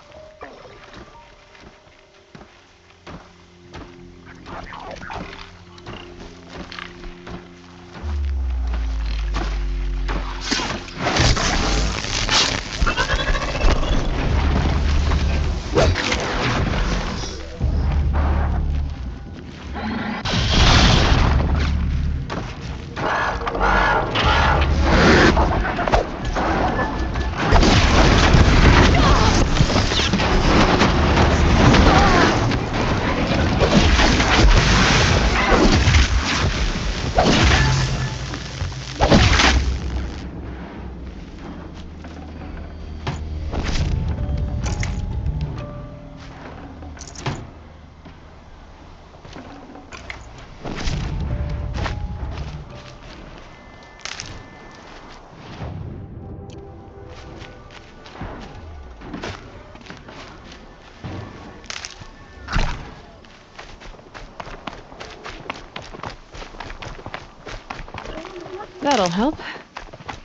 That'll help.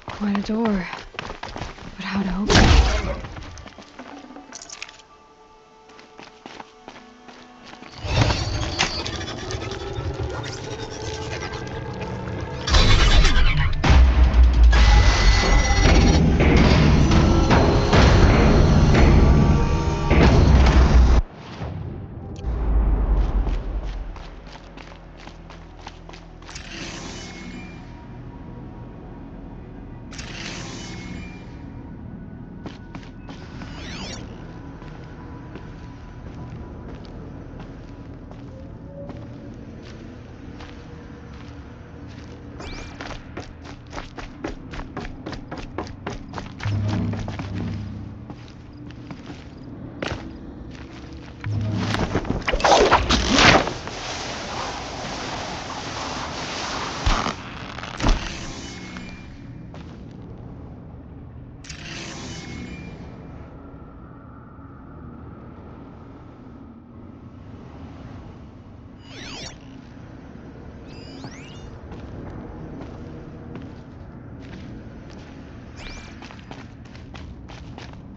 Quite a door. But how to open it?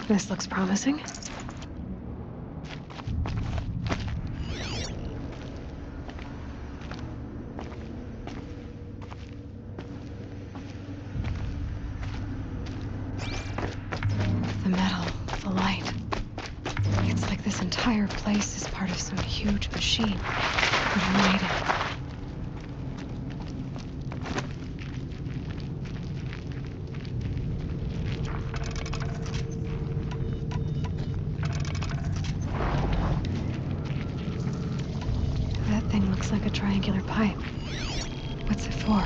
This looks promising. The metal, the light. It's like this entire place is part of some huge machine. Automated. Like a triangular pipe. What's it for?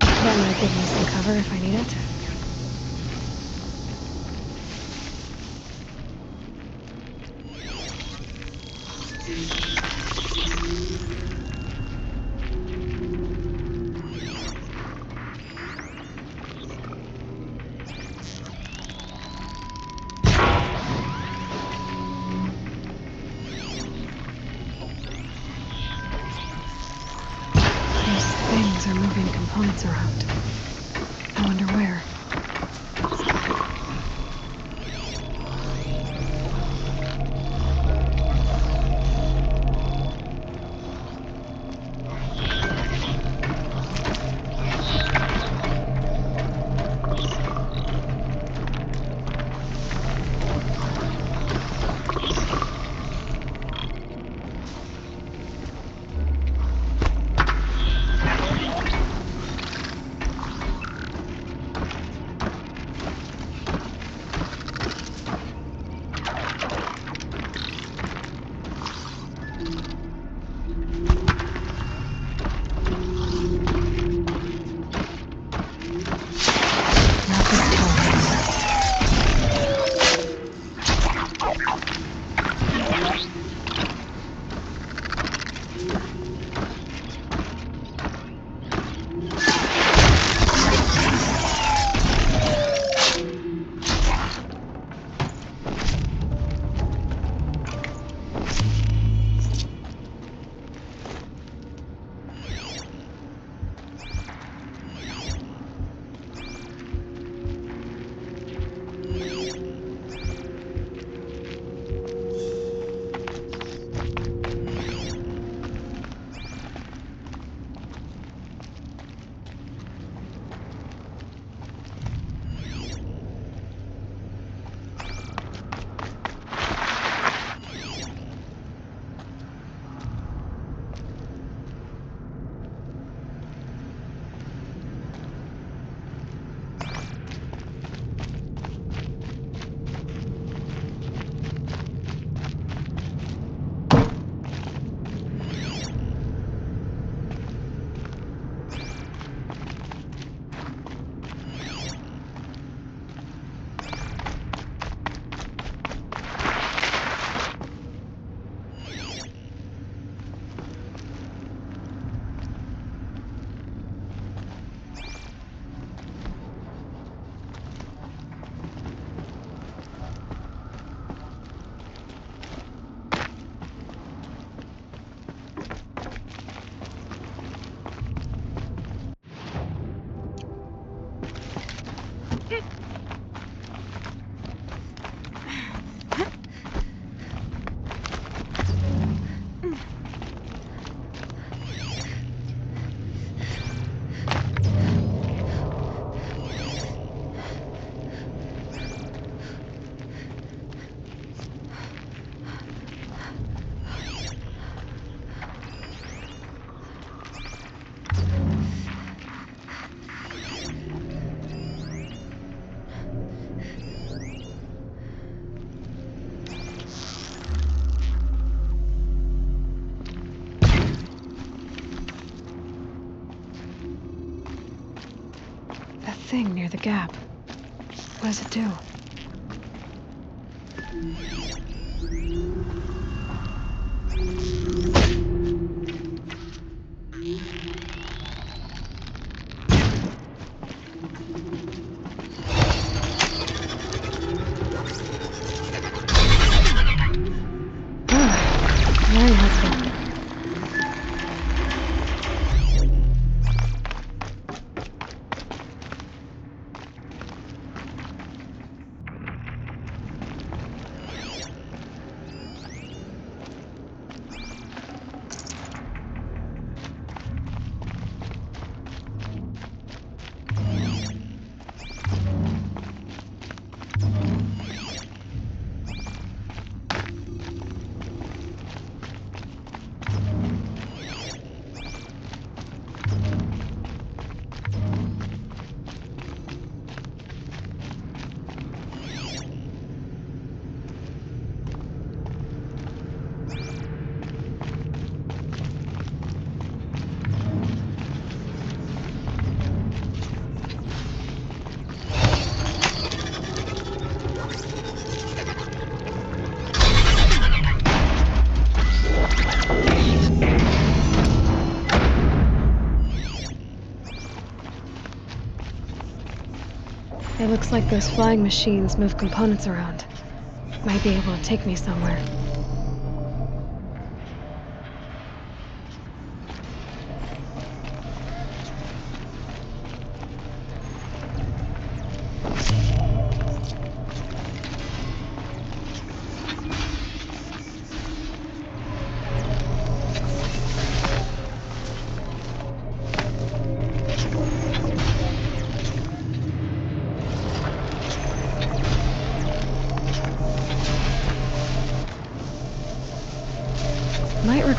That might give me some cover if I need it. components around. I wonder where. Thing near the gap. What does it do? Very helpful. It looks like those flying machines move components around. Might be able to take me somewhere.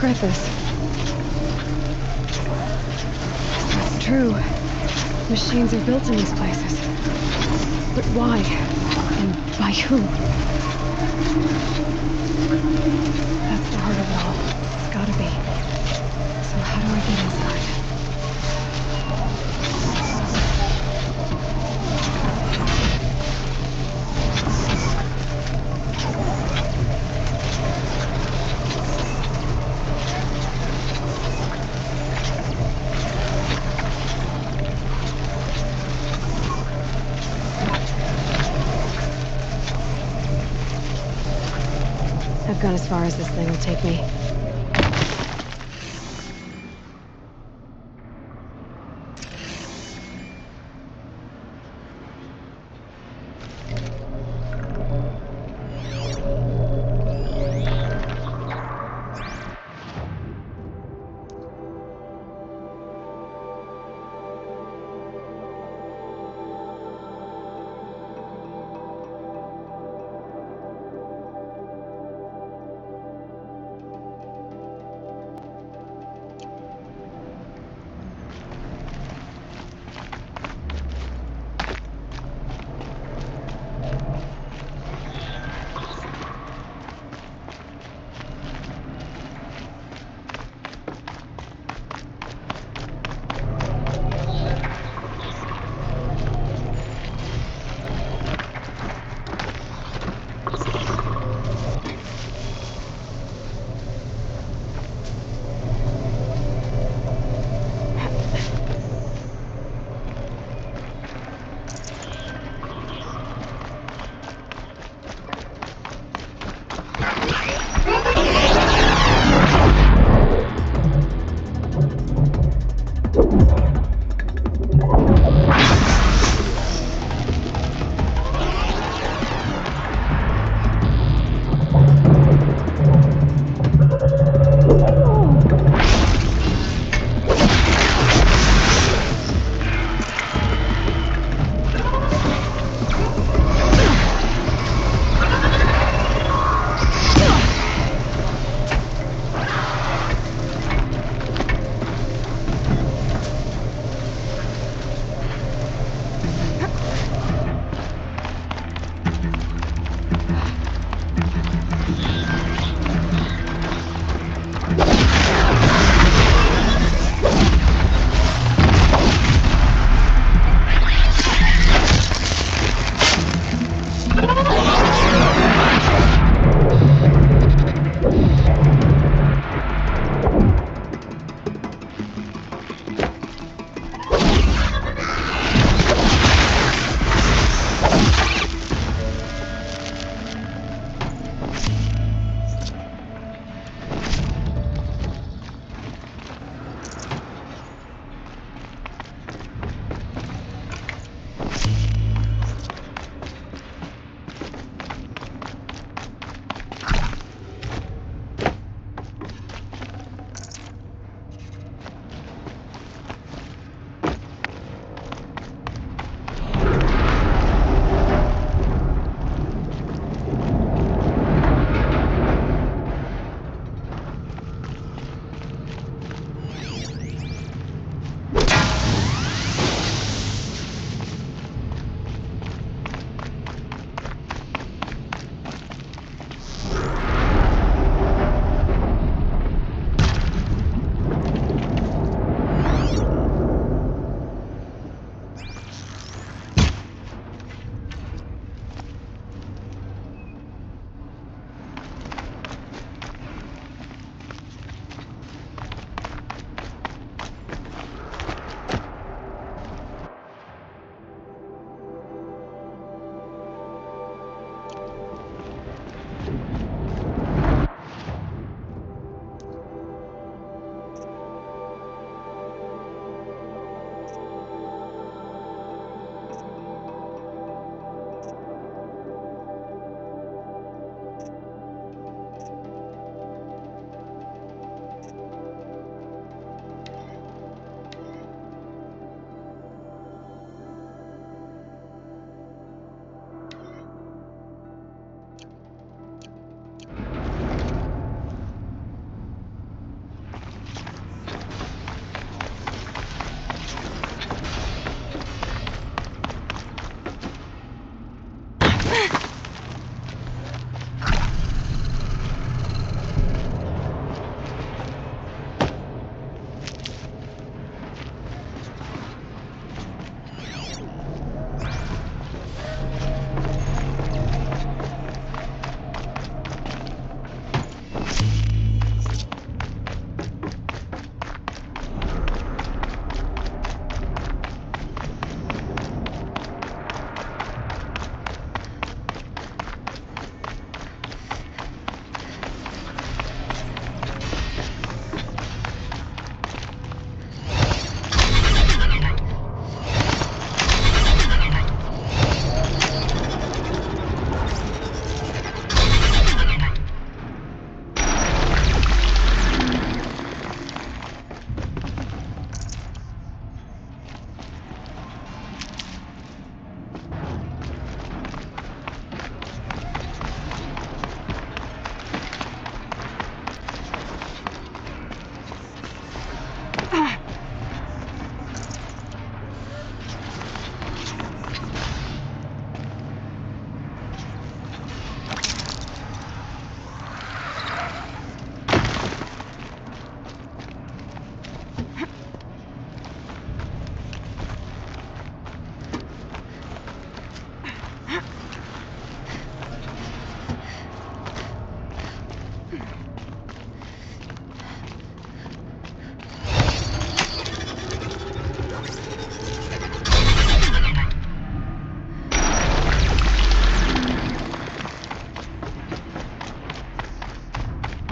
regret this. That's true. Machines are built in these places. But why? And by who? That's the heart of it all. It's gotta be. So how do I get inside? I've gone as far as this thing will take me.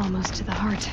almost to the heart.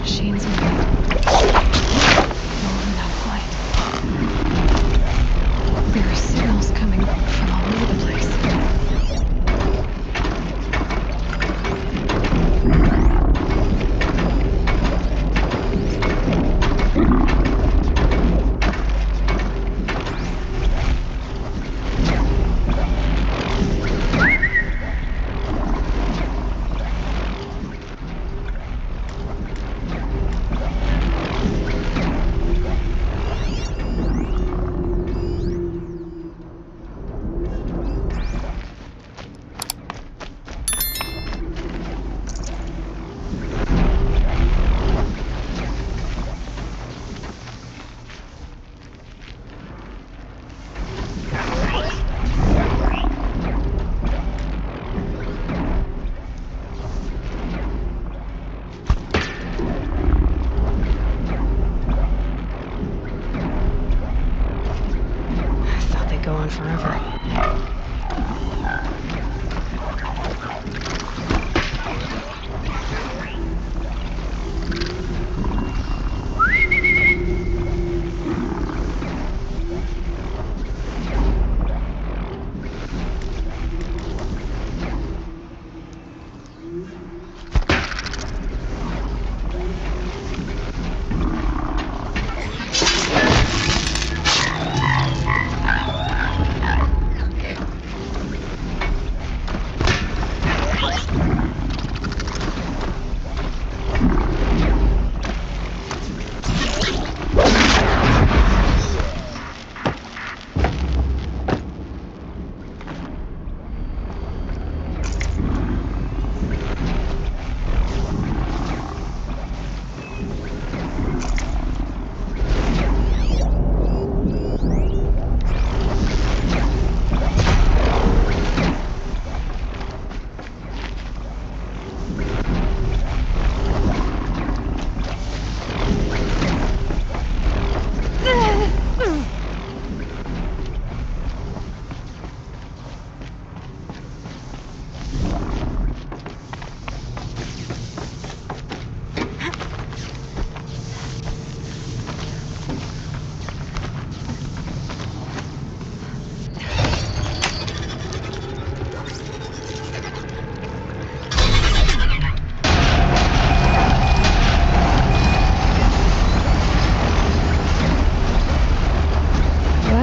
Machines move. No, not quite. There are signals coming from all over the place. Go on forever.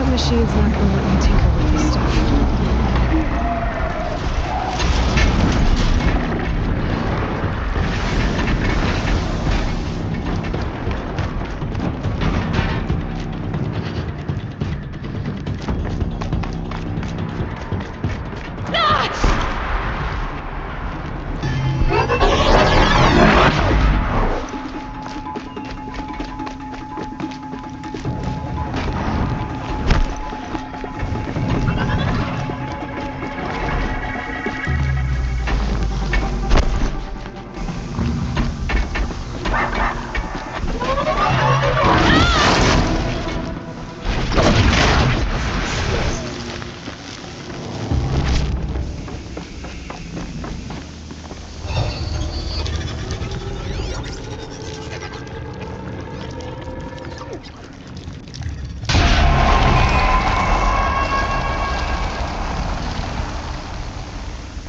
Machine's not gonna let me tinker with this stuff.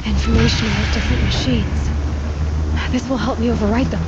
Information about different machines. This will help me override them.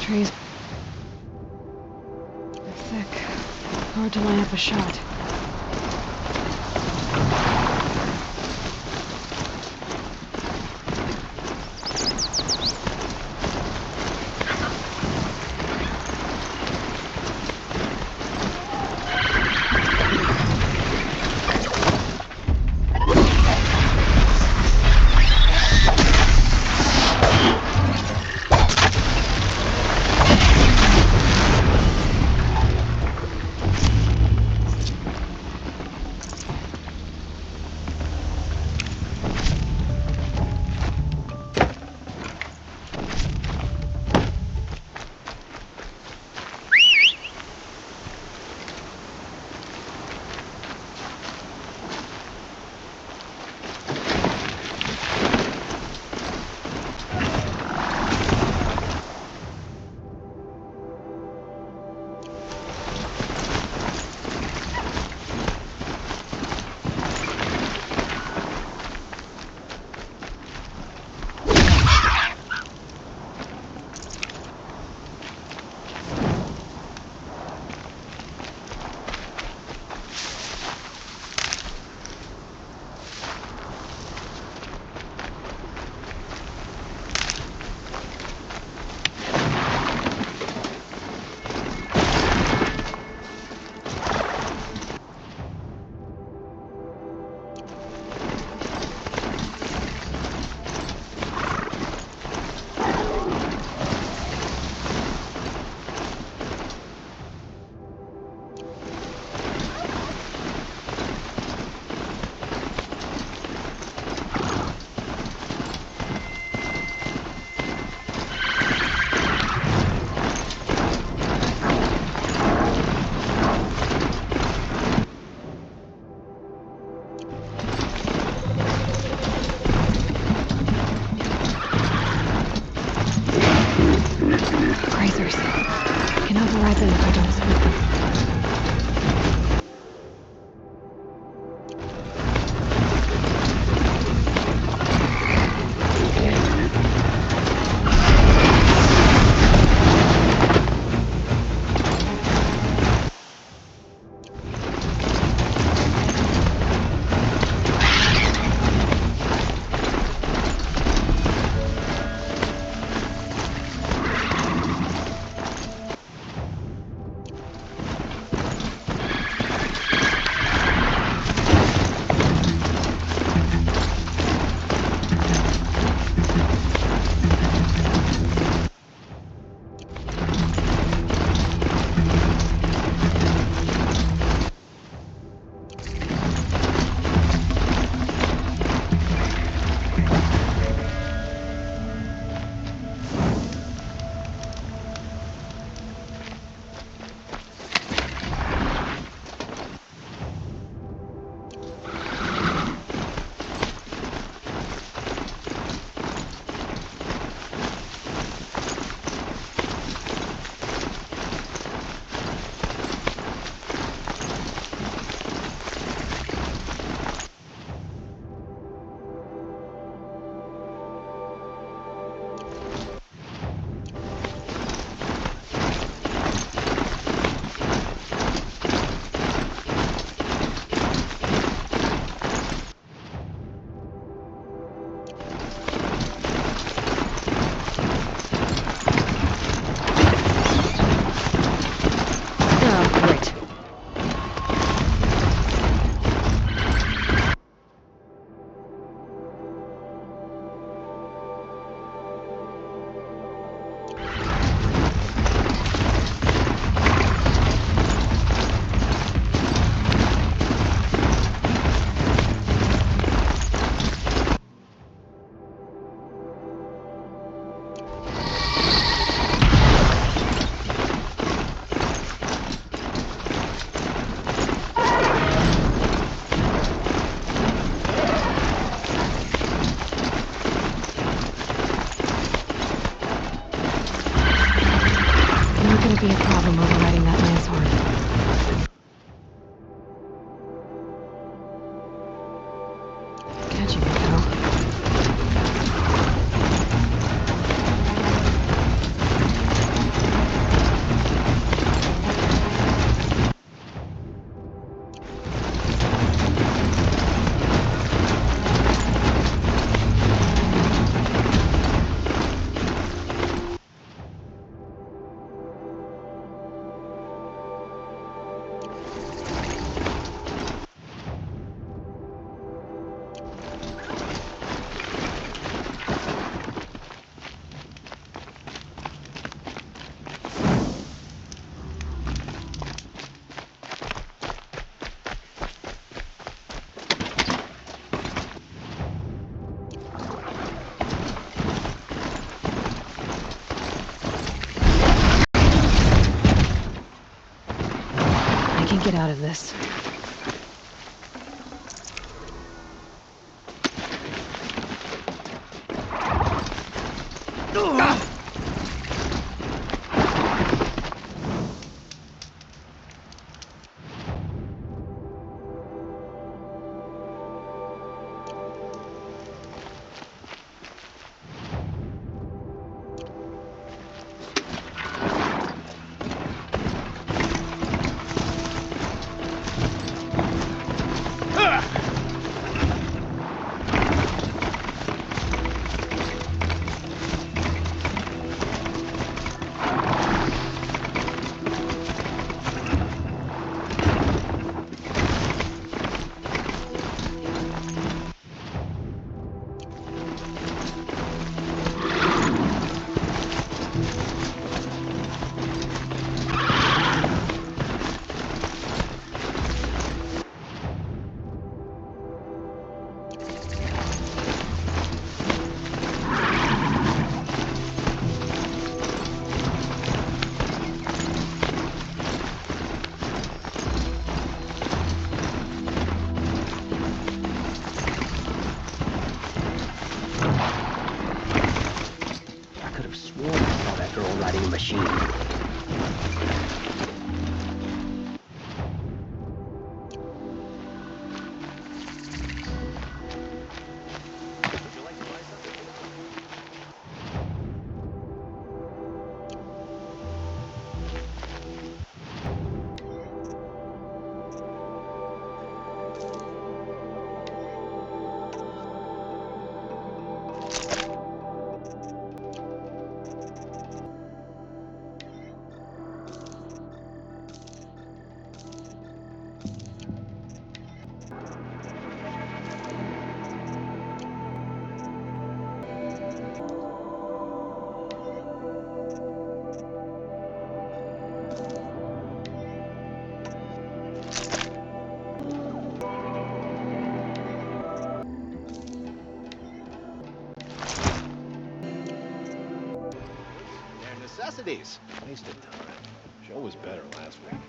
Trees are thick. Hard to line up a shot. Be a problem overriding that man's horn. Catching it, though. Get out of this. machine. Necessities. Wasted time. Show was better last week.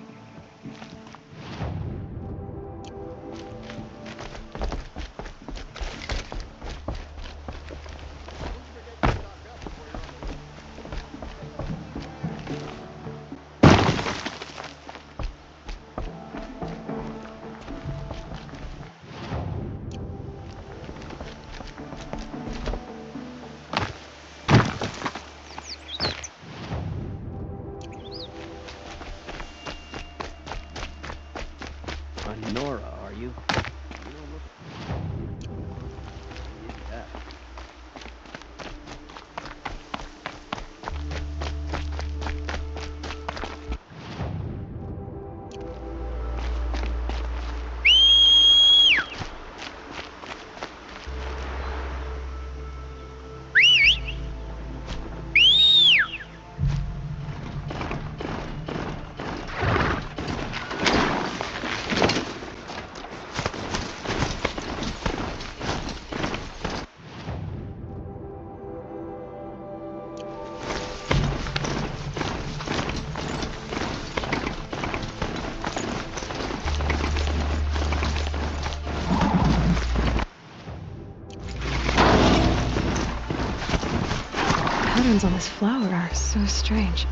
patterns on this flower are so strange.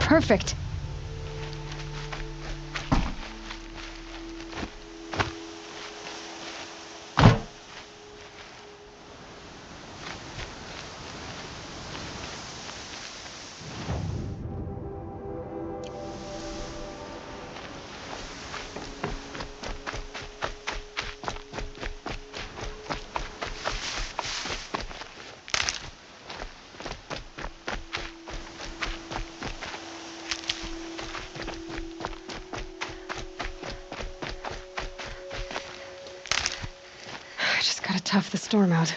Perfect. Gotta tough the storm out.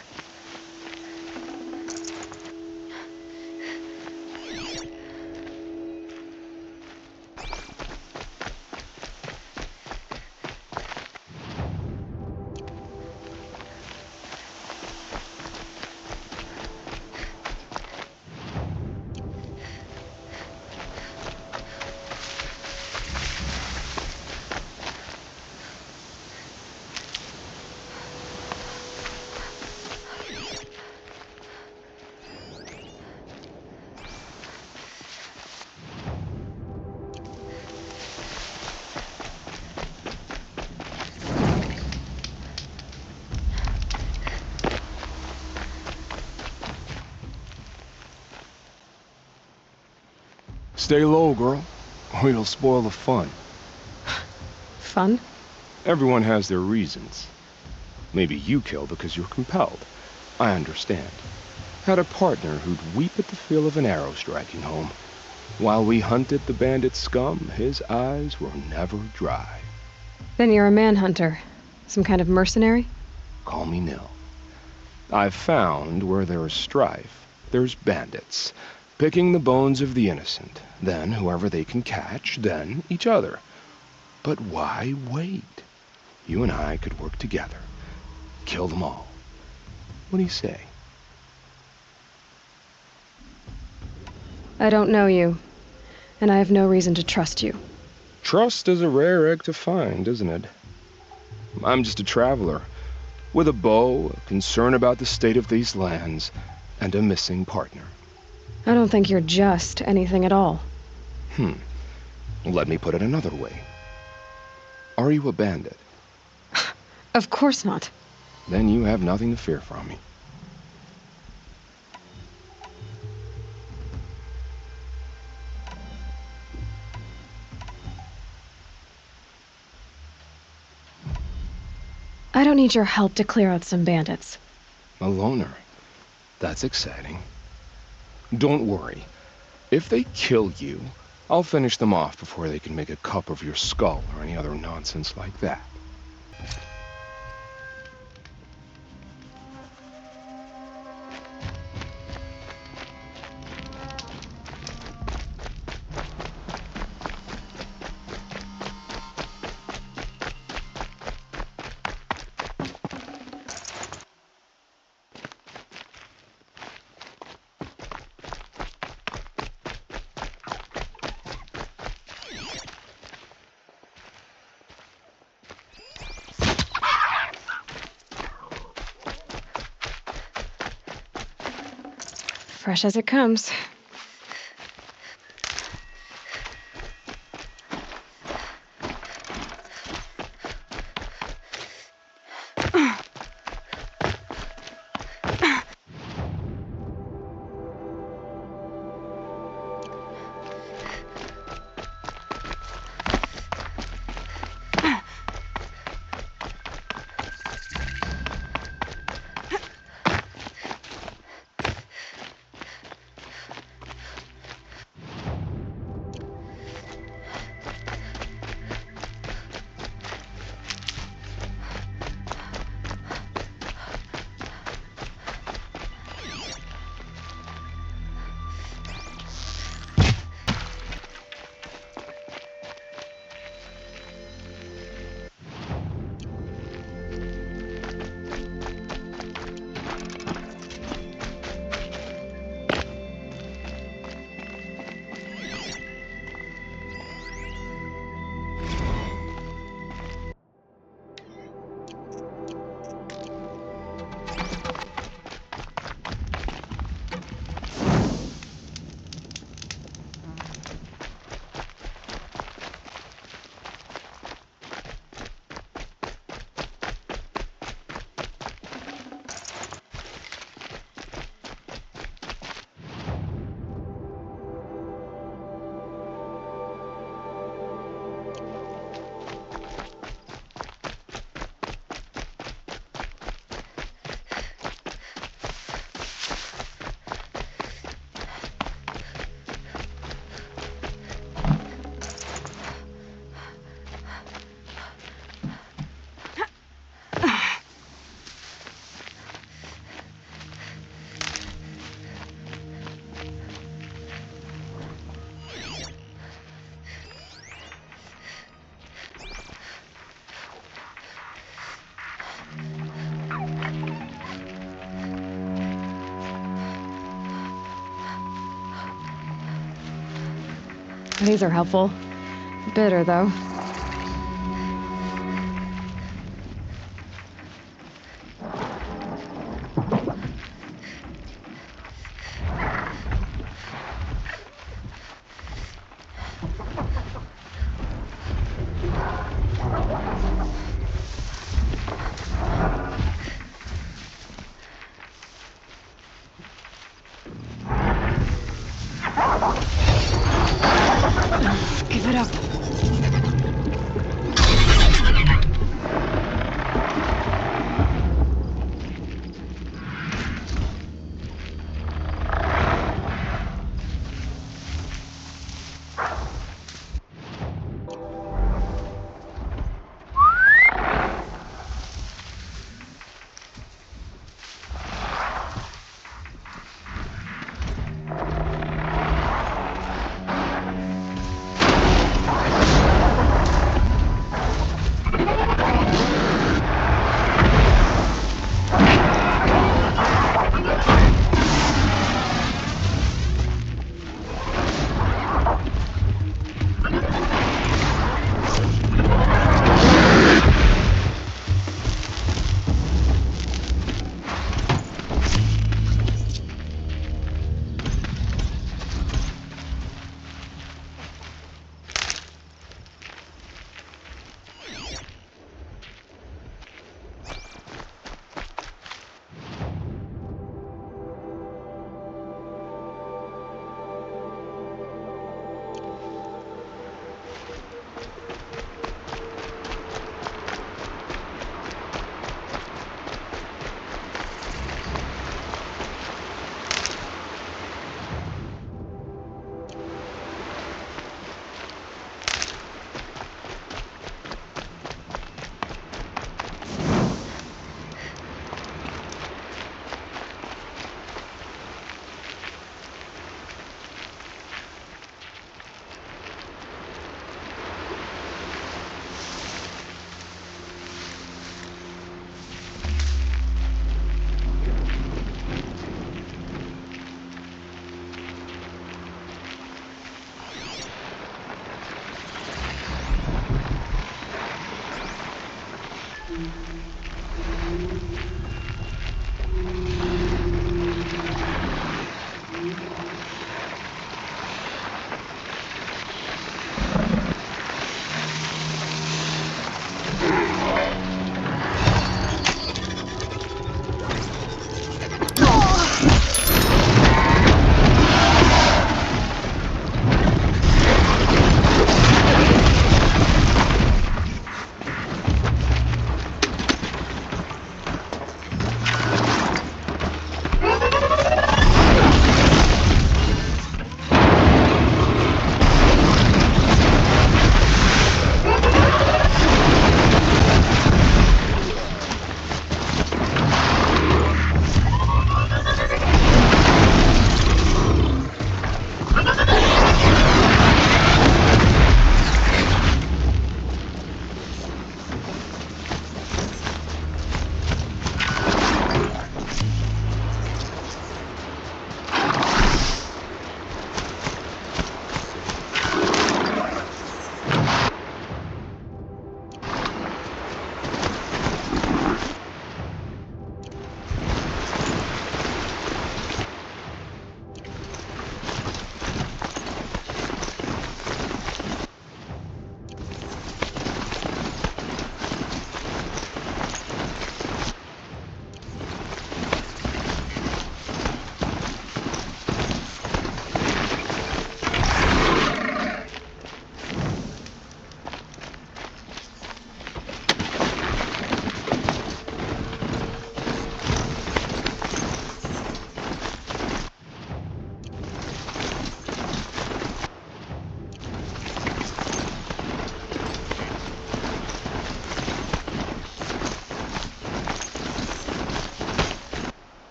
Stay low, girl, or you'll spoil the fun. Fun? Everyone has their reasons. Maybe you kill because you're compelled. I understand. Had a partner who'd weep at the feel of an arrow striking home. While we hunted the bandit scum, his eyes were never dry. Then you're a manhunter. Some kind of mercenary? Call me Nil. I've found where there is strife, there's bandits, picking the bones of the innocent, then whoever they can catch, then each other. But why wait? You and I could work together. Kill them all. What do you say? I don't know you, and I have no reason to trust you. Trust is a rare egg to find, isn't it? I'm just a traveler, with a bow, a concern about the state of these lands, and a missing partner. I don't think you're just anything at all. Let me put it another way. Are you a bandit? Of course not. Then you have nothing to fear from me. I don't need your help to clear out some bandits. A loner. That's exciting. Don't worry. If they kill you, I'll finish them off before they can make a cup of your skull or any other nonsense like that. Fresh as it comes. These are helpful. Bitter, though. Give it up.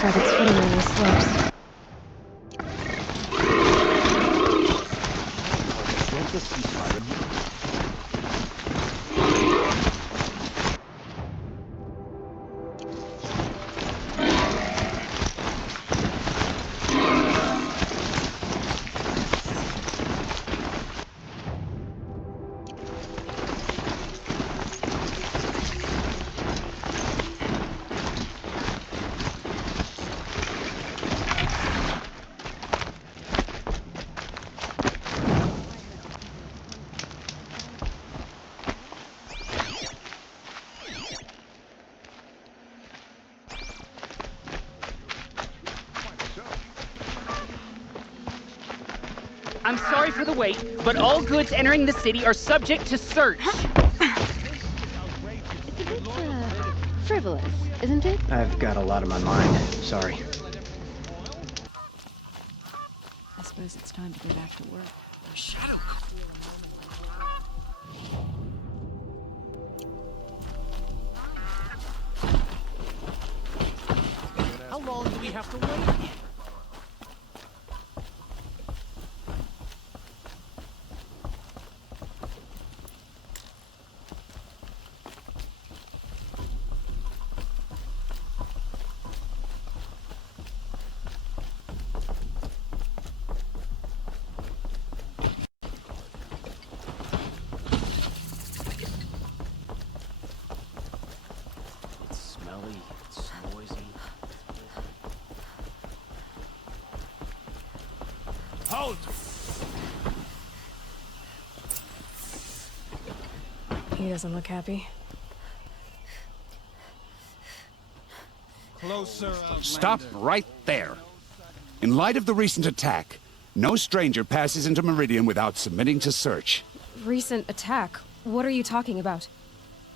Tried its footing on these slopes. I'm sorry for the wait, but all goods entering the city are subject to search. It's a bit, frivolous, isn't it? I've got a lot on my mind. Sorry. I suppose it's time to go back to work. Shadow. How long do we have to wait? Hold! He doesn't look happy. Closer, Stop right there. In light of the recent attack, no stranger passes into Meridian without submitting to search. Recent attack? What are you talking about?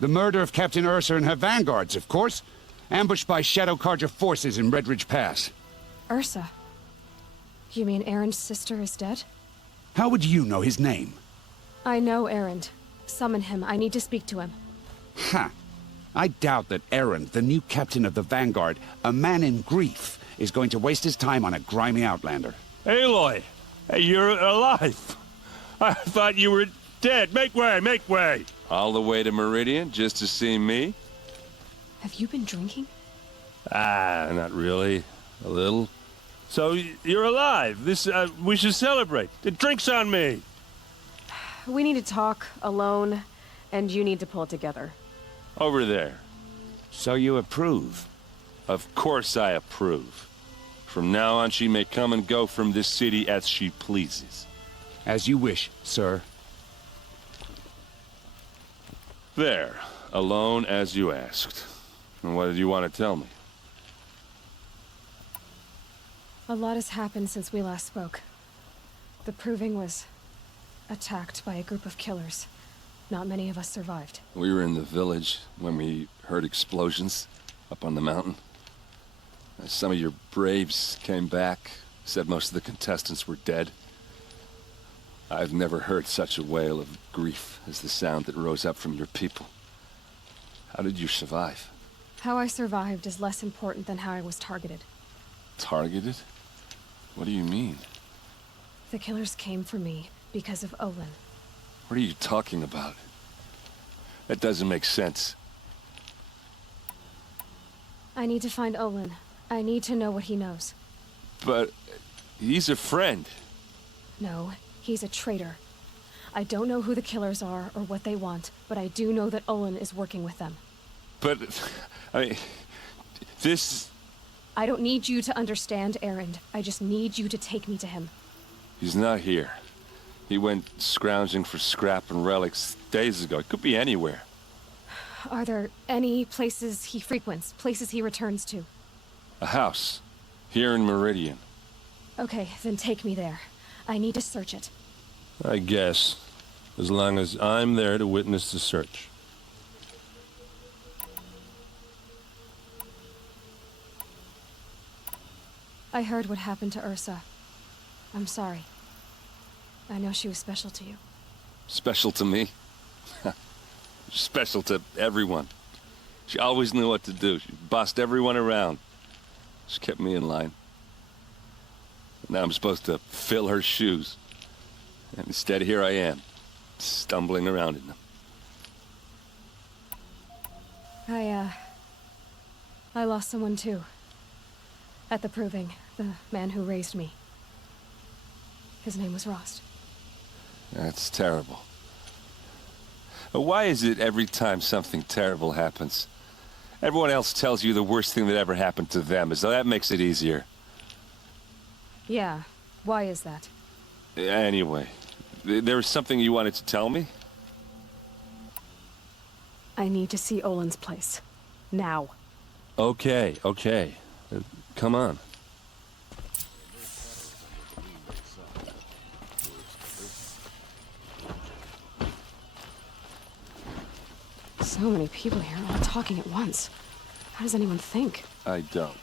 The murder of Captain Ursa and her vanguards, of course. Ambushed by Shadow Carja forces in Redridge Pass. Ursa? You mean Erin's sister is dead? How would you know his name? I know Erin. Summon him. I need to speak to him. Ha! I doubt that Eren, the new captain of the Vanguard, a man in grief, is going to waste his time on a grimy outlander. Aloy! Hey, you're alive! I thought you were dead. Make way, make way! All the way to Meridian just to see me? Have you been drinking? Ah, not really. A little. So, you're alive. This, we should celebrate. The drink's on me. We need to talk, alone, and you need to pull it together. Over there. So you approve? Of course I approve. From now on, she may come and go from this city as she pleases. As you wish, sir. There. Alone as you asked. And what did you want to tell me? A lot has happened since we last spoke. The Proving was attacked by a group of killers. Not many of us survived. We were in the village when we heard explosions up on the mountain. Some of your braves came back, said most of the contestants were dead. I've never heard such a wail of grief as the sound that rose up from your people. How did you survive? How I survived is less important than how I was targeted. Targeted? What do you mean? The killers came for me because of Olin. What are you talking about? That doesn't make sense. I need to find Olin. I need to know what he knows. But he's a friend. No, he's a traitor. I don't know who the killers are or what they want, but I do know that Olin is working with them. But, I mean, this... I don't need you to understand, Eren. I just need you to take me to him. He's not here. He went scrounging for scrap and relics days ago. It could be anywhere. Are there any places he frequents, places he returns to? A house. Here in Meridian. Okay, then take me there. I need to search it. I guess. As long as I'm there to witness the search. I heard what happened to Ursa. I'm sorry. I know she was special to you. Special to me? Special to everyone. She always knew what to do. She bossed everyone around. She kept me in line. Now I'm supposed to fill her shoes. And instead, here I am, stumbling around in them. I lost someone too. At the Proving, the man who raised me. His name was Rost. That's terrible. But why is it every time something terrible happens, everyone else tells you the worst thing that ever happened to them, as though that makes it easier? Yeah, why is that? Anyway, there was something you wanted to tell me? I need to see Olin's place. Now. Okay. Come on. So many people here, all talking at once. How does anyone think? I don't.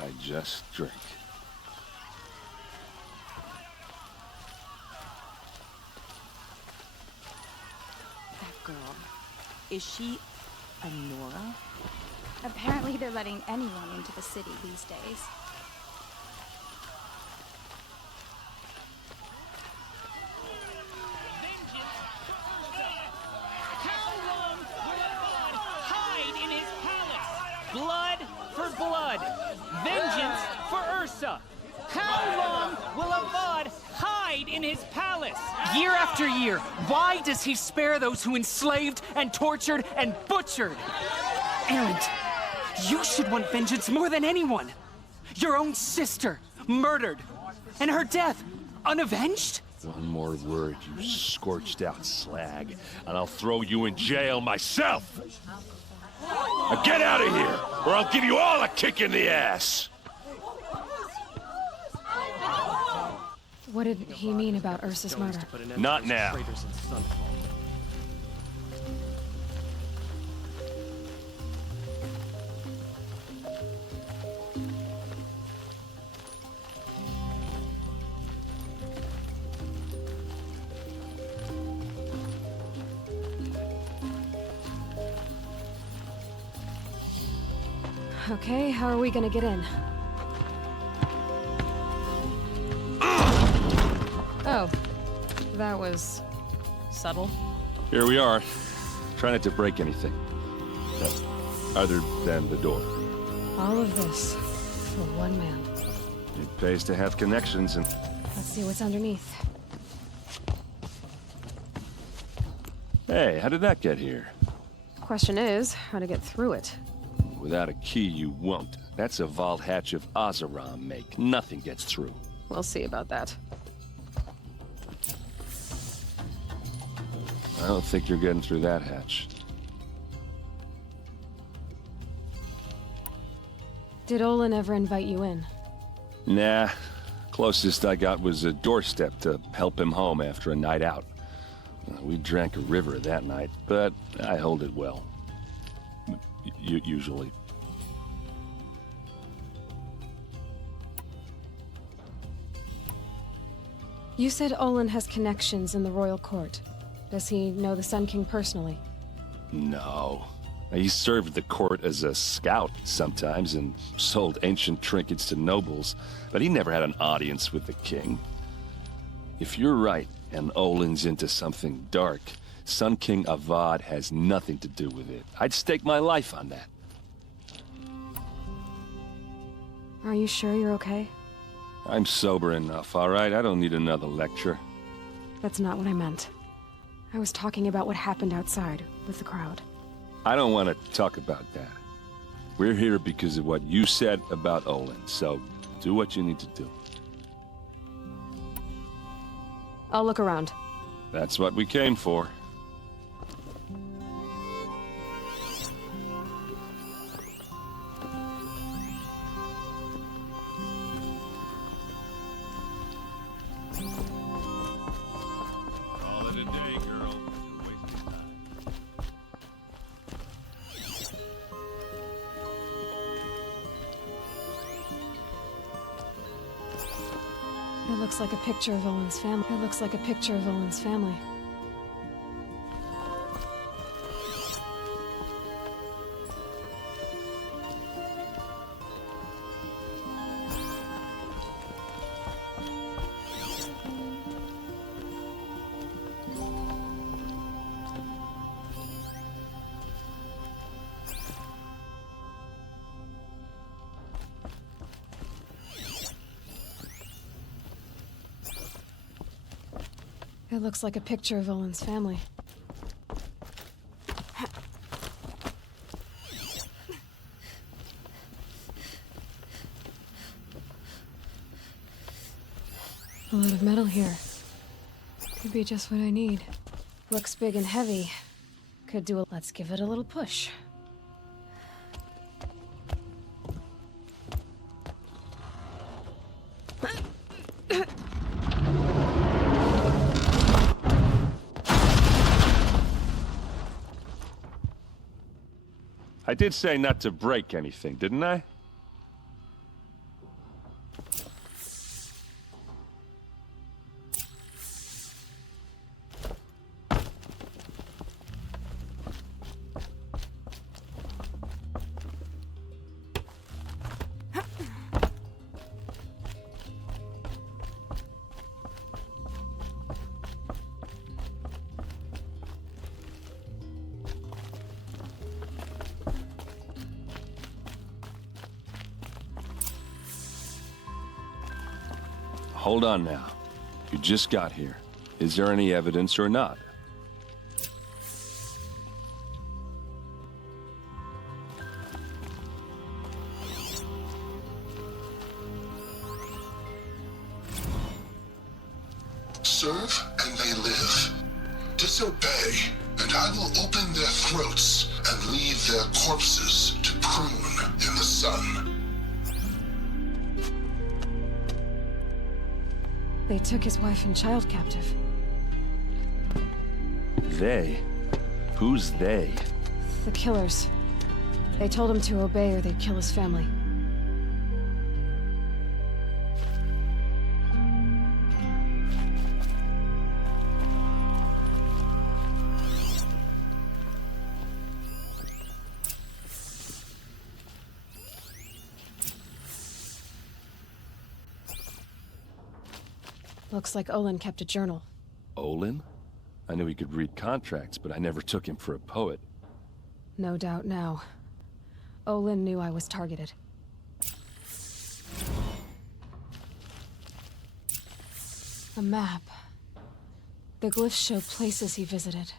I just drink. That girl, is she a Nora? Apparently they're letting anyone into the city these days. Blood for blood. Vengeance for Ursa. How long will Avad hide in his palace? Year after year, why does he spare those who enslaved and tortured and butchered? Erend, you should want vengeance more than anyone. Your own sister, murdered. And her death, unavenged? One more word, you scorched out slag, and I'll throw you in jail myself! Now get out of here, or I'll give you all a kick in the ass! What did he mean about Ursa's murder? Not now. Okay, how are we gonna get in? Oh, that was subtle. Here we are. Try not to break anything. Other than the door. All of this for one man. It pays to have connections and... Let's see what's underneath. Hey, how did that get here? Question is, how to get through it. Without a key, you won't. That's a vault hatch of Oseram make. Nothing gets through. We'll see about that. I don't think you're getting through that hatch. Did Olin ever invite you in? Nah. Closest I got was a doorstep to help him home after a night out. We drank a river that night, but I hold it well. Usually. You said Olin has connections in the royal court. Does he know the Sun King personally? No. He served the court as a scout sometimes and sold ancient trinkets to nobles, but he never had an audience with the king. If you're right, and Olin's into something dark, Sun King Avad has nothing to do with it. I'd stake my life on that. Are you sure you're okay? I'm sober enough, all right? I don't need another lecture. That's not what I meant. I was talking about what happened outside with the crowd. I don't want to talk about that. We're here because of what you said about Olin, so do what you need to do. I'll look around. That's what we came for. Call it a day, girl. Wasting time. It looks like a picture of Olin's family. It looks like a picture of Olin's family. It looks like a picture of Olin's family. A lot of metal here. Could be just what I need. Looks big and heavy. Could do a... Let's give it a little push. I did say not to break anything, didn't I? Hold on now. You just got here. Is there any evidence or not? Serve and they live. Disobey, and I will open their throats and leave their corpses to prune in the sun. They took his wife and child captive. They? Who's they? The killers. They told him to obey or they'd kill his family. Looks like Olin kept a journal. Olin? I knew he could read contracts, but I never took him for a poet. No doubt now. Olin knew I was targeted. A map. The glyphs show places he visited.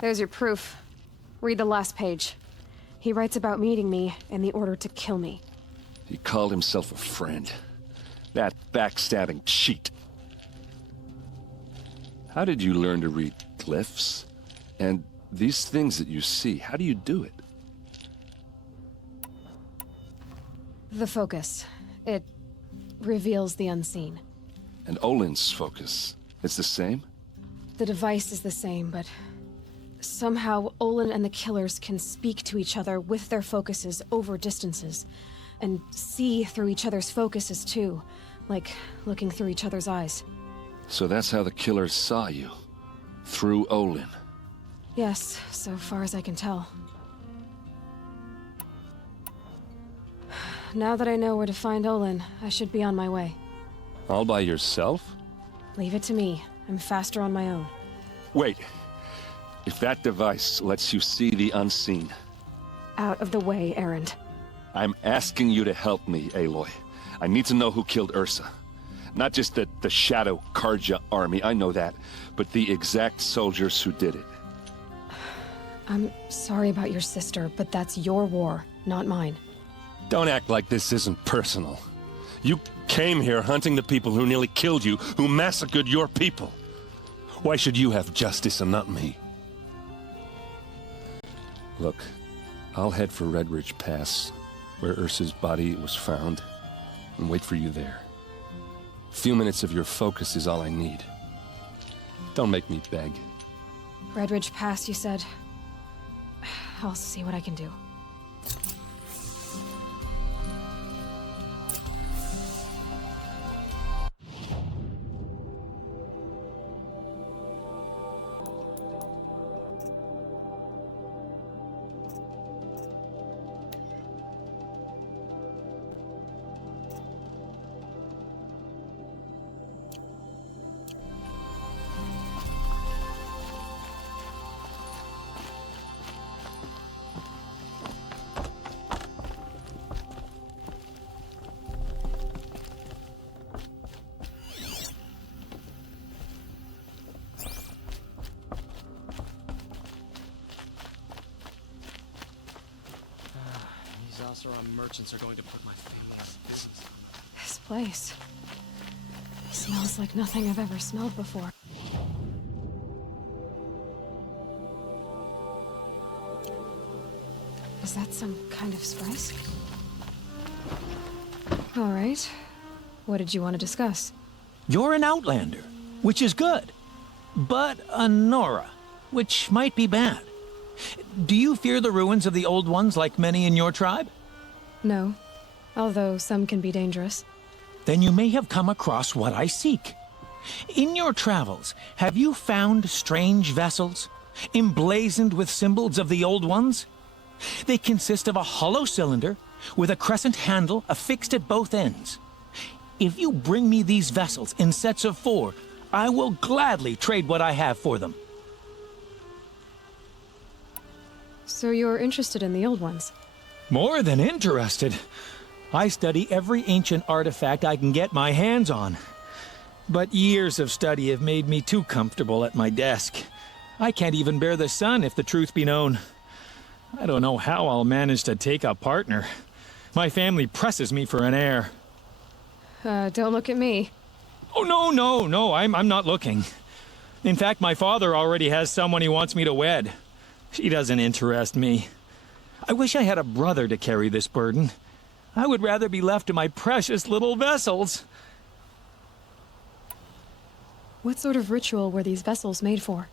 There's your proof. Read the last page. He writes about meeting me and the order to kill me. He called himself a friend. That backstabbing cheat. How did you learn to read glyphs? And these things that you see, how do you do it? The focus. It reveals the unseen. And Olin's focus, it's the same? The device is the same, but somehow Olin and the killers can speak to each other with their focuses over distances, and see through each other's focuses too, like looking through each other's eyes. So that's how the killers saw you? Through Olin? Yes, so far as I can tell. Now that I know where to find Olin, I should be on my way. All by yourself? Leave it to me. I'm faster on my own. Wait. If that device lets you see the unseen... Out of the way, Erend. I'm asking you to help me, Aloy. I need to know who killed Ursa. Not just the Shadow Karja army, I know that, but the exact soldiers who did it. I'm sorry about your sister, but that's your war, not mine. Don't act like this isn't personal. You came here hunting the people who nearly killed you, who massacred your people. Why should you have justice and not me? Look, I'll head for Red Ridge Pass, where Ursa's body was found, and wait for you there. A few minutes of your focus is all I need. Don't make me beg. Red Ridge Pass, you said? I'll see what I can do. Merchants are going to put my family's business on. This place smells like nothing I've ever smelled before. Is that some kind of spice? All right. What did you want to discuss? You're an outlander, which is good. But a Nora, which might be bad. Do you fear the ruins of the old ones like many in your tribe? No. Although some can be dangerous. Then you may have come across what I seek. In your travels, have you found strange vessels, emblazoned with symbols of the old ones? They consist of a hollow cylinder with a crescent handle affixed at both ends. If you bring me these vessels in sets of 4, I will gladly trade what I have for them. So you're interested in the old ones? More than interested. I study every ancient artifact I can get my hands on. But years of study have made me too comfortable at my desk. I can't even bear the sun, if the truth be known. I don't know how I'll manage to take a partner. My family presses me for an heir. Don't look at me. Oh, no, I'm not looking. In fact, my father already has someone he wants me to wed. She doesn't interest me. I wish I had a brother to carry this burden. I would rather be left to my precious little vessels. What sort of ritual were these vessels made for?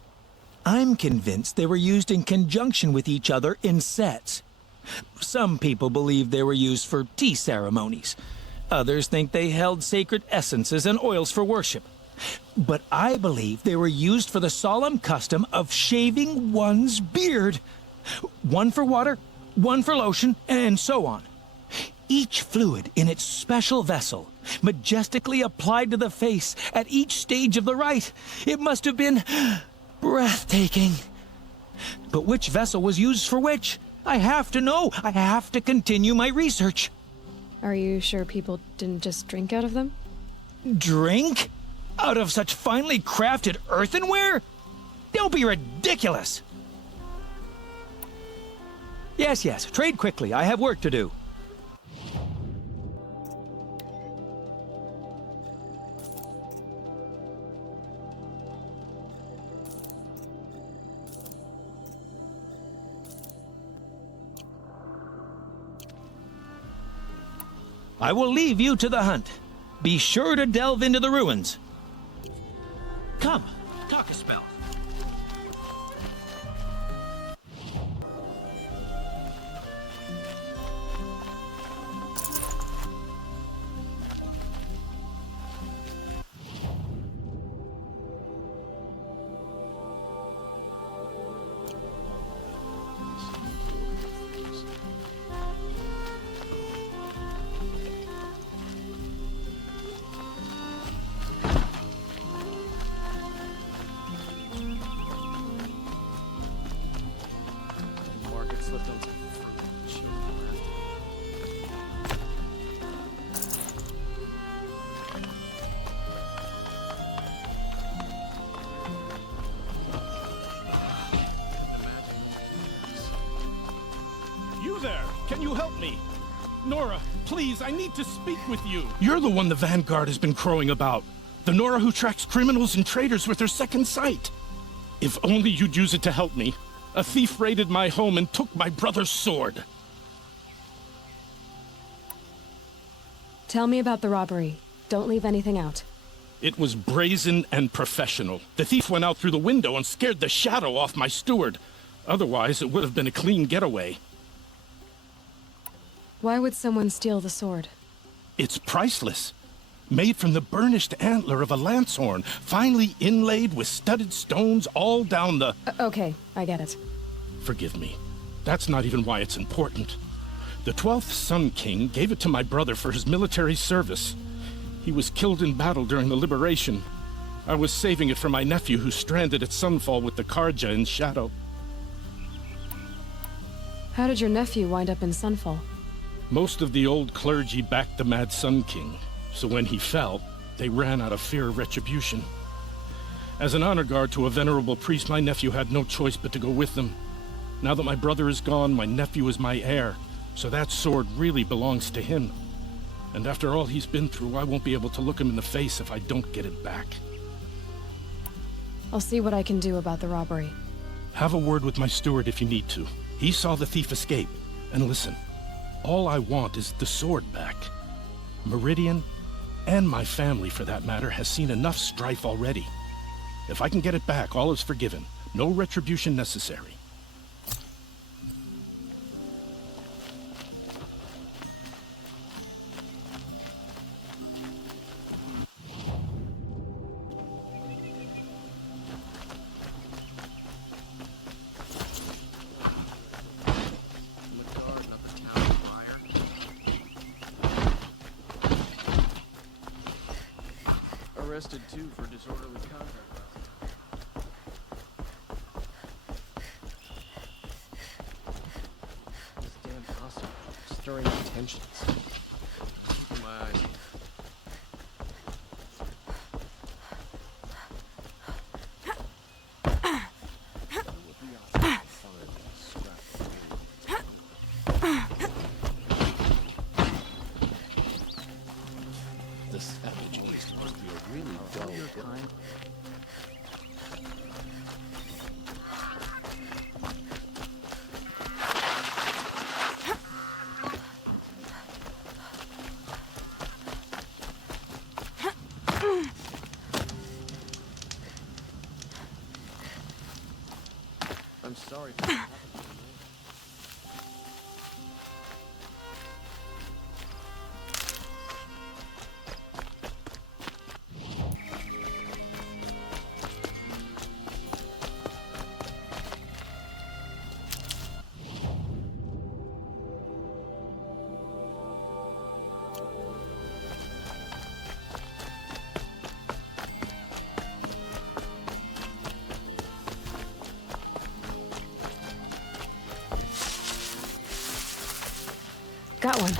I'm convinced they were used in conjunction with each other in sets. Some people believe they were used for tea ceremonies. Others think they held sacred essences and oils for worship. But I believe they were used for the solemn custom of shaving one's beard. One for water, one for lotion, and so on. Each fluid in its special vessel, majestically applied to the face at each stage of the rite. It must have been breathtaking. But which vessel was used for which? I have to know. I have to continue my research. Are you sure people didn't just drink out of them? Drink? Out of such finely crafted earthenware? Don't be ridiculous! Yes, trade quickly. I have work to do. I will leave you to the hunt. Be sure to delve into the ruins. Come, talk a spell. Can you help me? Nora, please, I need to speak with you. You're the one the Vanguard has been crowing about. The Nora who tracks criminals and traitors with her second sight. If only you'd use it to help me. A thief raided my home and took my brother's sword. Tell me about the robbery. Don't leave anything out. It was brazen and professional. The thief went out through the window and scared the shadow off my steward. Otherwise, it would have been a clean getaway. Why would someone steal the sword? It's priceless. Made from the burnished antler of a lancehorn, finely inlaid with studded stones all down the... Okay, I get it. Forgive me. That's not even why it's important. The 12th Sun King gave it to my brother for his military service. He was killed in battle during the liberation. I was saving it for my nephew who's stranded at Sunfall with the Karja in Shadow. How did your nephew wind up in Sunfall? Most of the old clergy backed the Mad Sun King, so when he fell, they ran out of fear of retribution. As an honor guard to a venerable priest, my nephew had no choice but to go with them. Now that my brother is gone, my nephew is my heir, so that sword really belongs to him. And after all he's been through, I won't be able to look him in the face if I don't get it back. I'll see what I can do about the robbery. Have a word with my steward if you need to. He saw the thief escape, And listen, all I want is the sword back. Meridian, and my family for that matter, has seen enough strife already. If I can get it back, all is forgiven. No retribution necessary. Arrested too for disorderly conduct. This damn hostile stirring up tensions. Keeping my eyes on. The savage East must be a really dull kind. I'm sorry for what happened to you. Got one.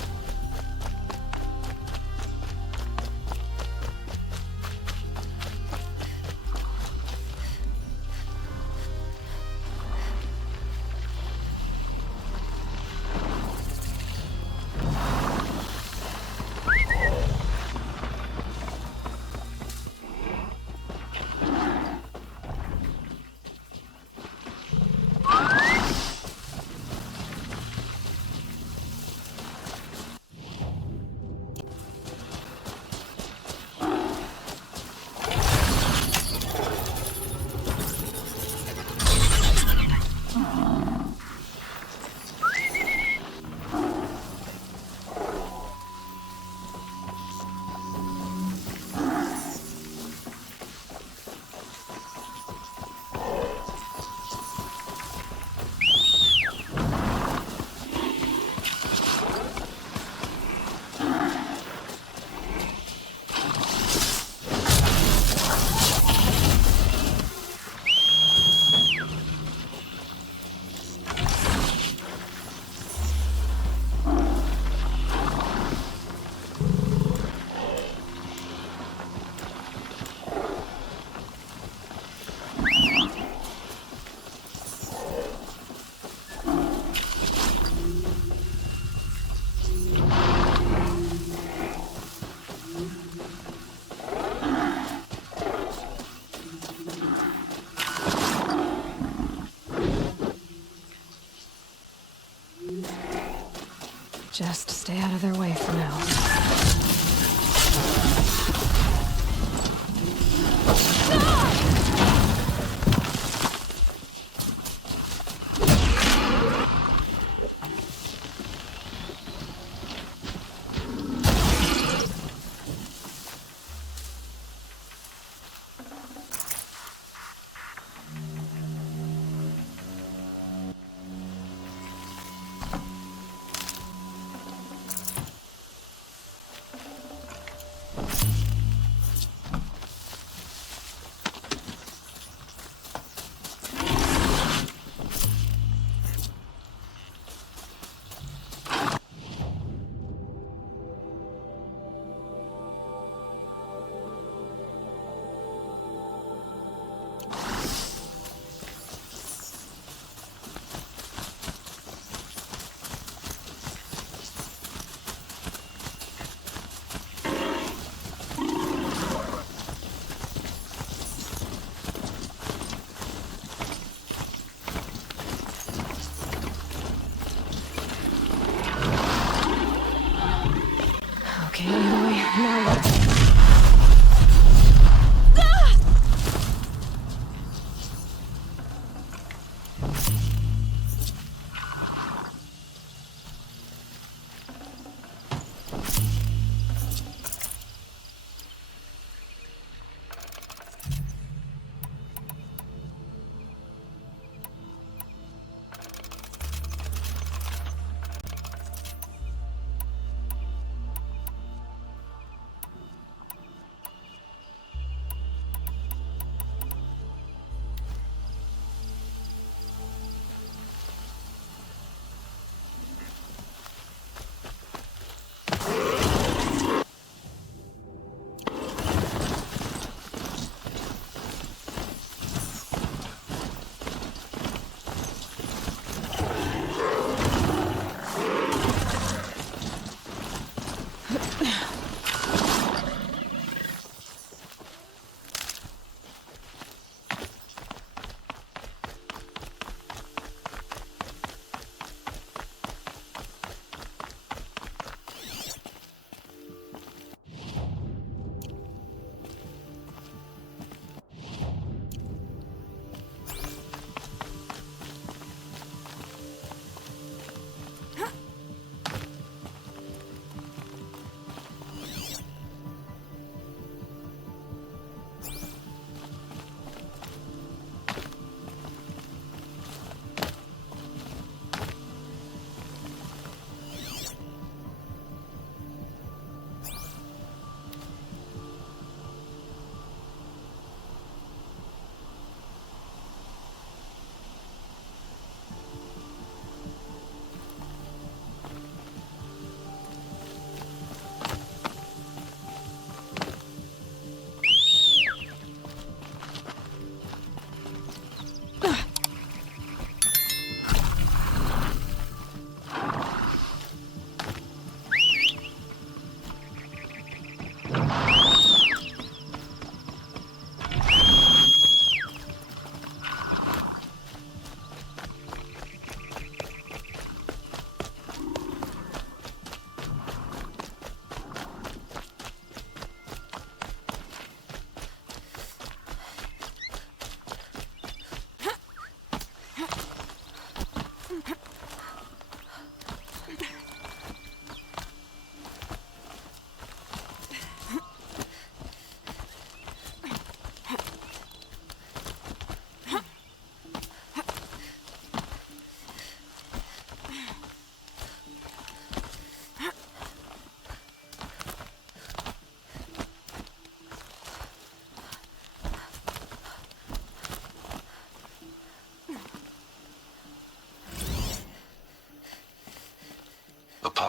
Just stay out of their way for now.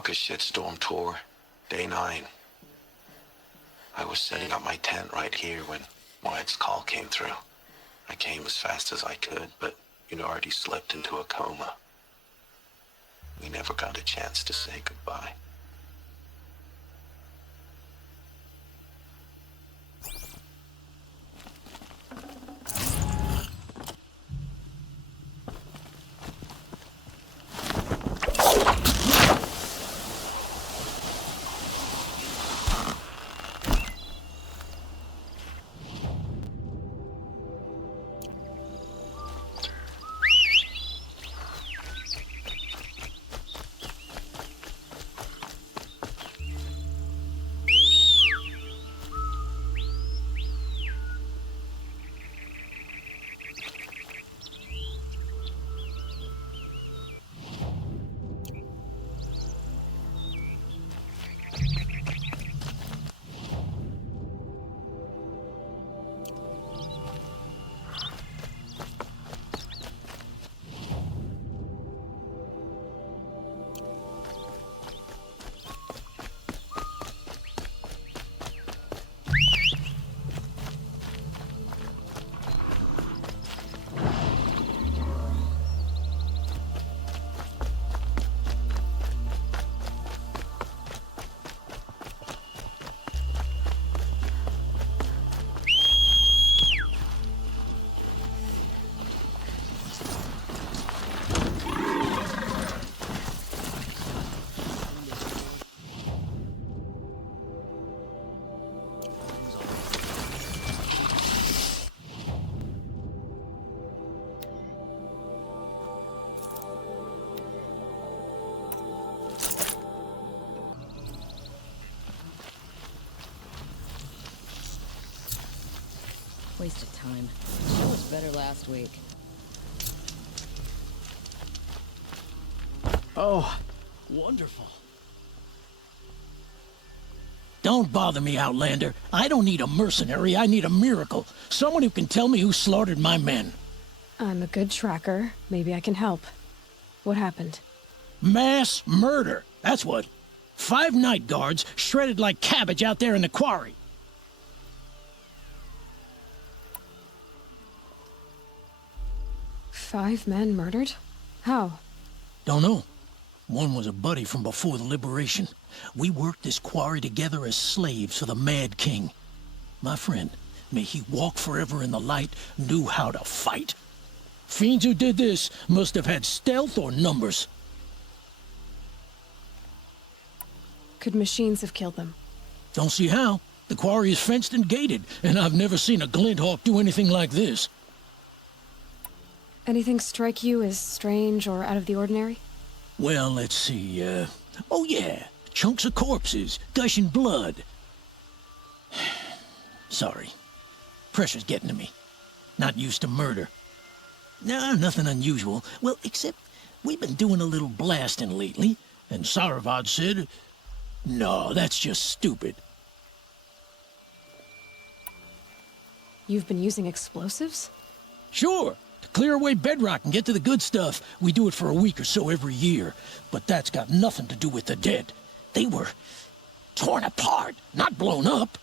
Darkest shitstorm tour, day 9. I was setting up my tent right here when Wyatt's call came through. I came as fast as I could, but you'd already slipped into a coma. We never got a chance to say goodbye. Waste of time. The show was better last week. Oh, wonderful. Don't bother me, Outlander. I don't need a mercenary, I need a miracle. Someone who can tell me who slaughtered my men. I'm a good tracker. Maybe I can help. What happened? Mass murder, that's what. 5 night guards shredded like cabbage out there in the quarry. 5 men murdered? How? Don't know. One was a buddy from before the liberation. We worked this quarry together as slaves for the Mad King. My friend, may he walk forever in the light, knew how to fight. Fiends who did this must have had stealth or numbers. Could machines have killed them? Don't see how. The quarry is fenced and gated, and I've never seen a Glinthawk do anything like this. Anything strike you as strange or out of the ordinary? Well, let's see, oh yeah, chunks of corpses, gushing blood. Sorry. Pressure's getting to me. Not used to murder. Nah, nothing unusual. Well, except we've been doing a little blasting lately, and Saravad said, no, that's just stupid. You've been using explosives? Sure. To clear away bedrock and get to the good stuff, we do it for a week or so every year. But that's got nothing to do with the dead. They were torn apart, not blown up.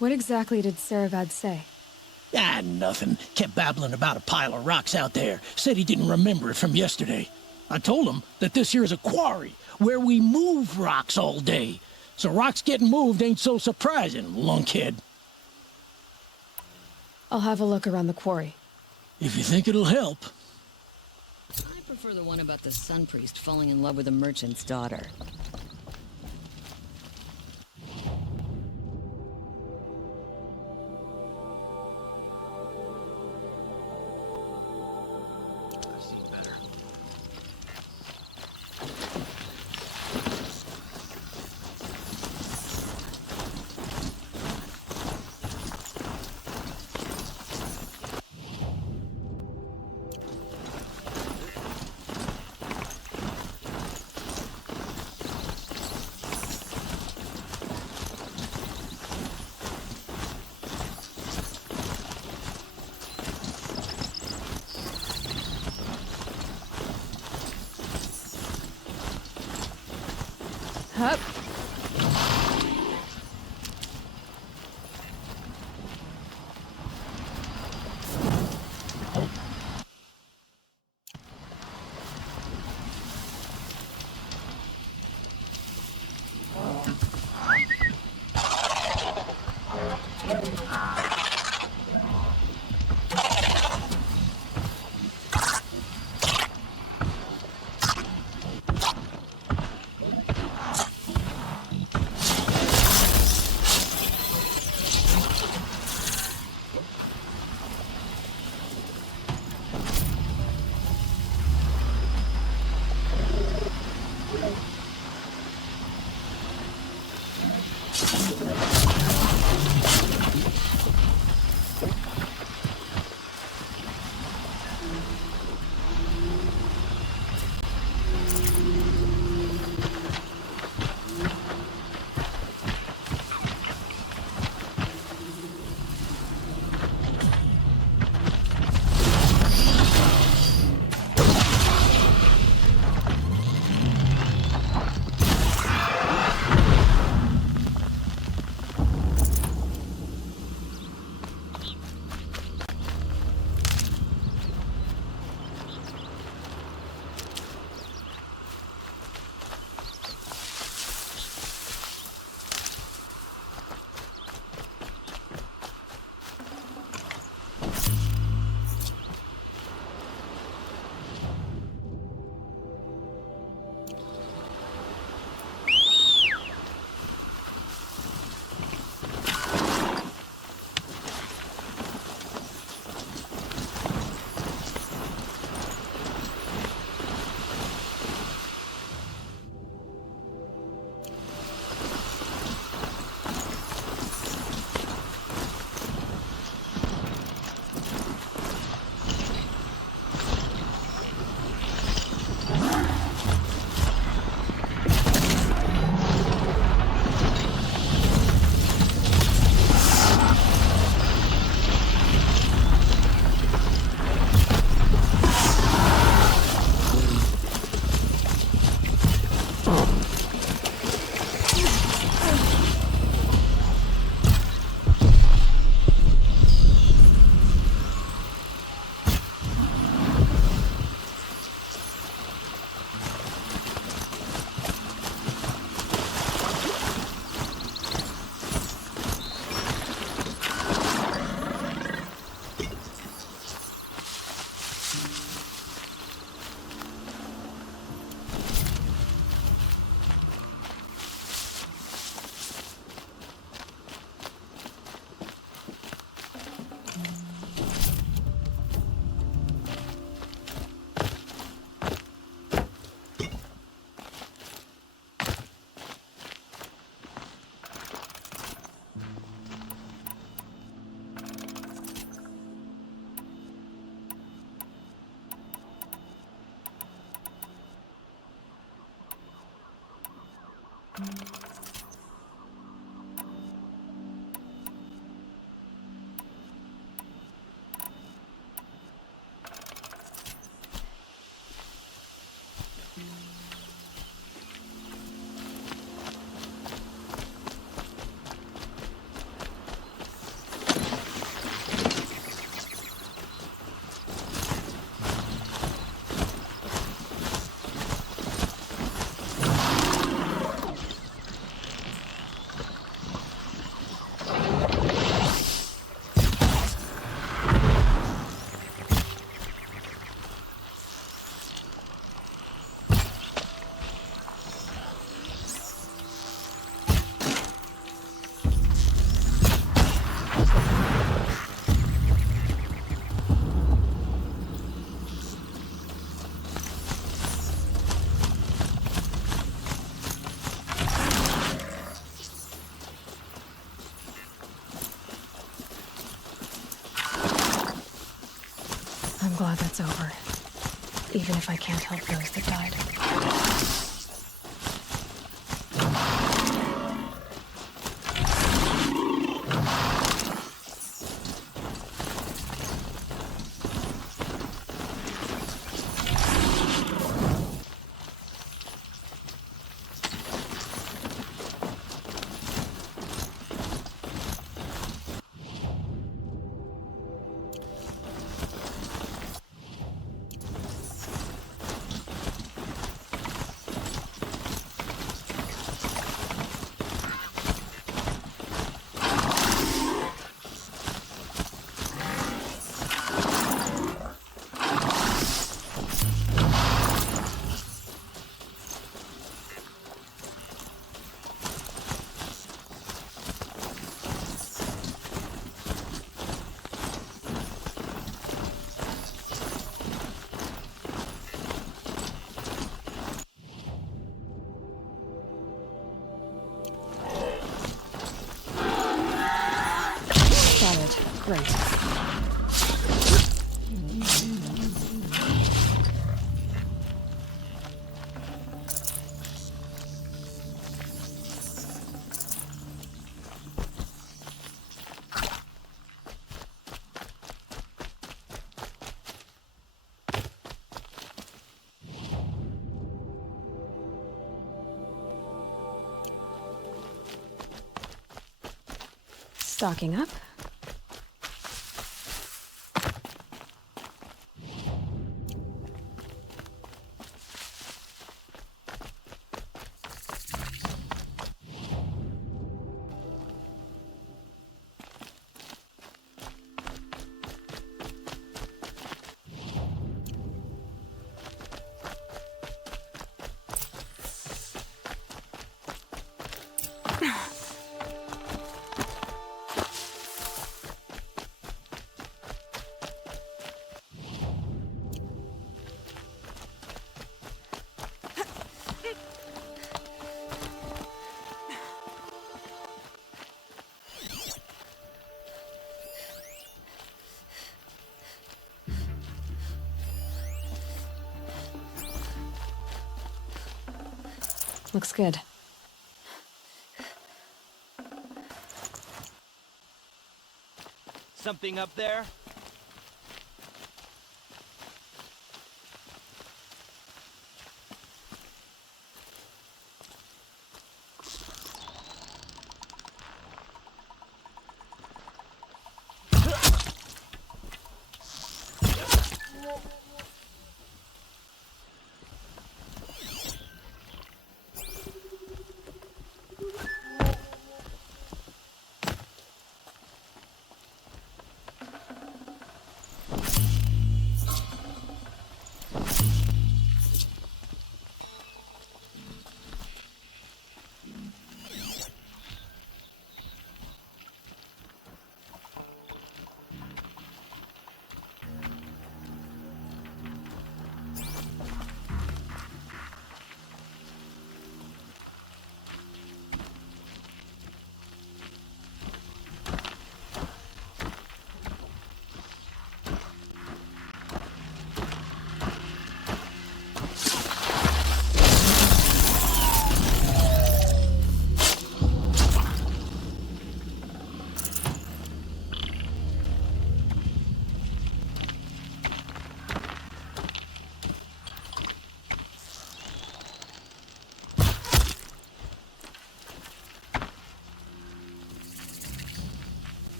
What exactly did Saravad say? Ah, nothing. Kept babbling about a pile of rocks out there. Said he didn't remember it from yesterday. I told him that this here is a quarry, where we move rocks all day. So rocks getting moved ain't so surprising, lunkhead. I'll have a look around the quarry. If you think it'll help. I prefer the one about the sun priest falling in love with a merchant's daughter. Hup. I'm glad that's over. Even if I can't help those that died. Perfect. Great. Stocking up. Looks good. Something up there?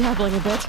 Scrabbling a bit.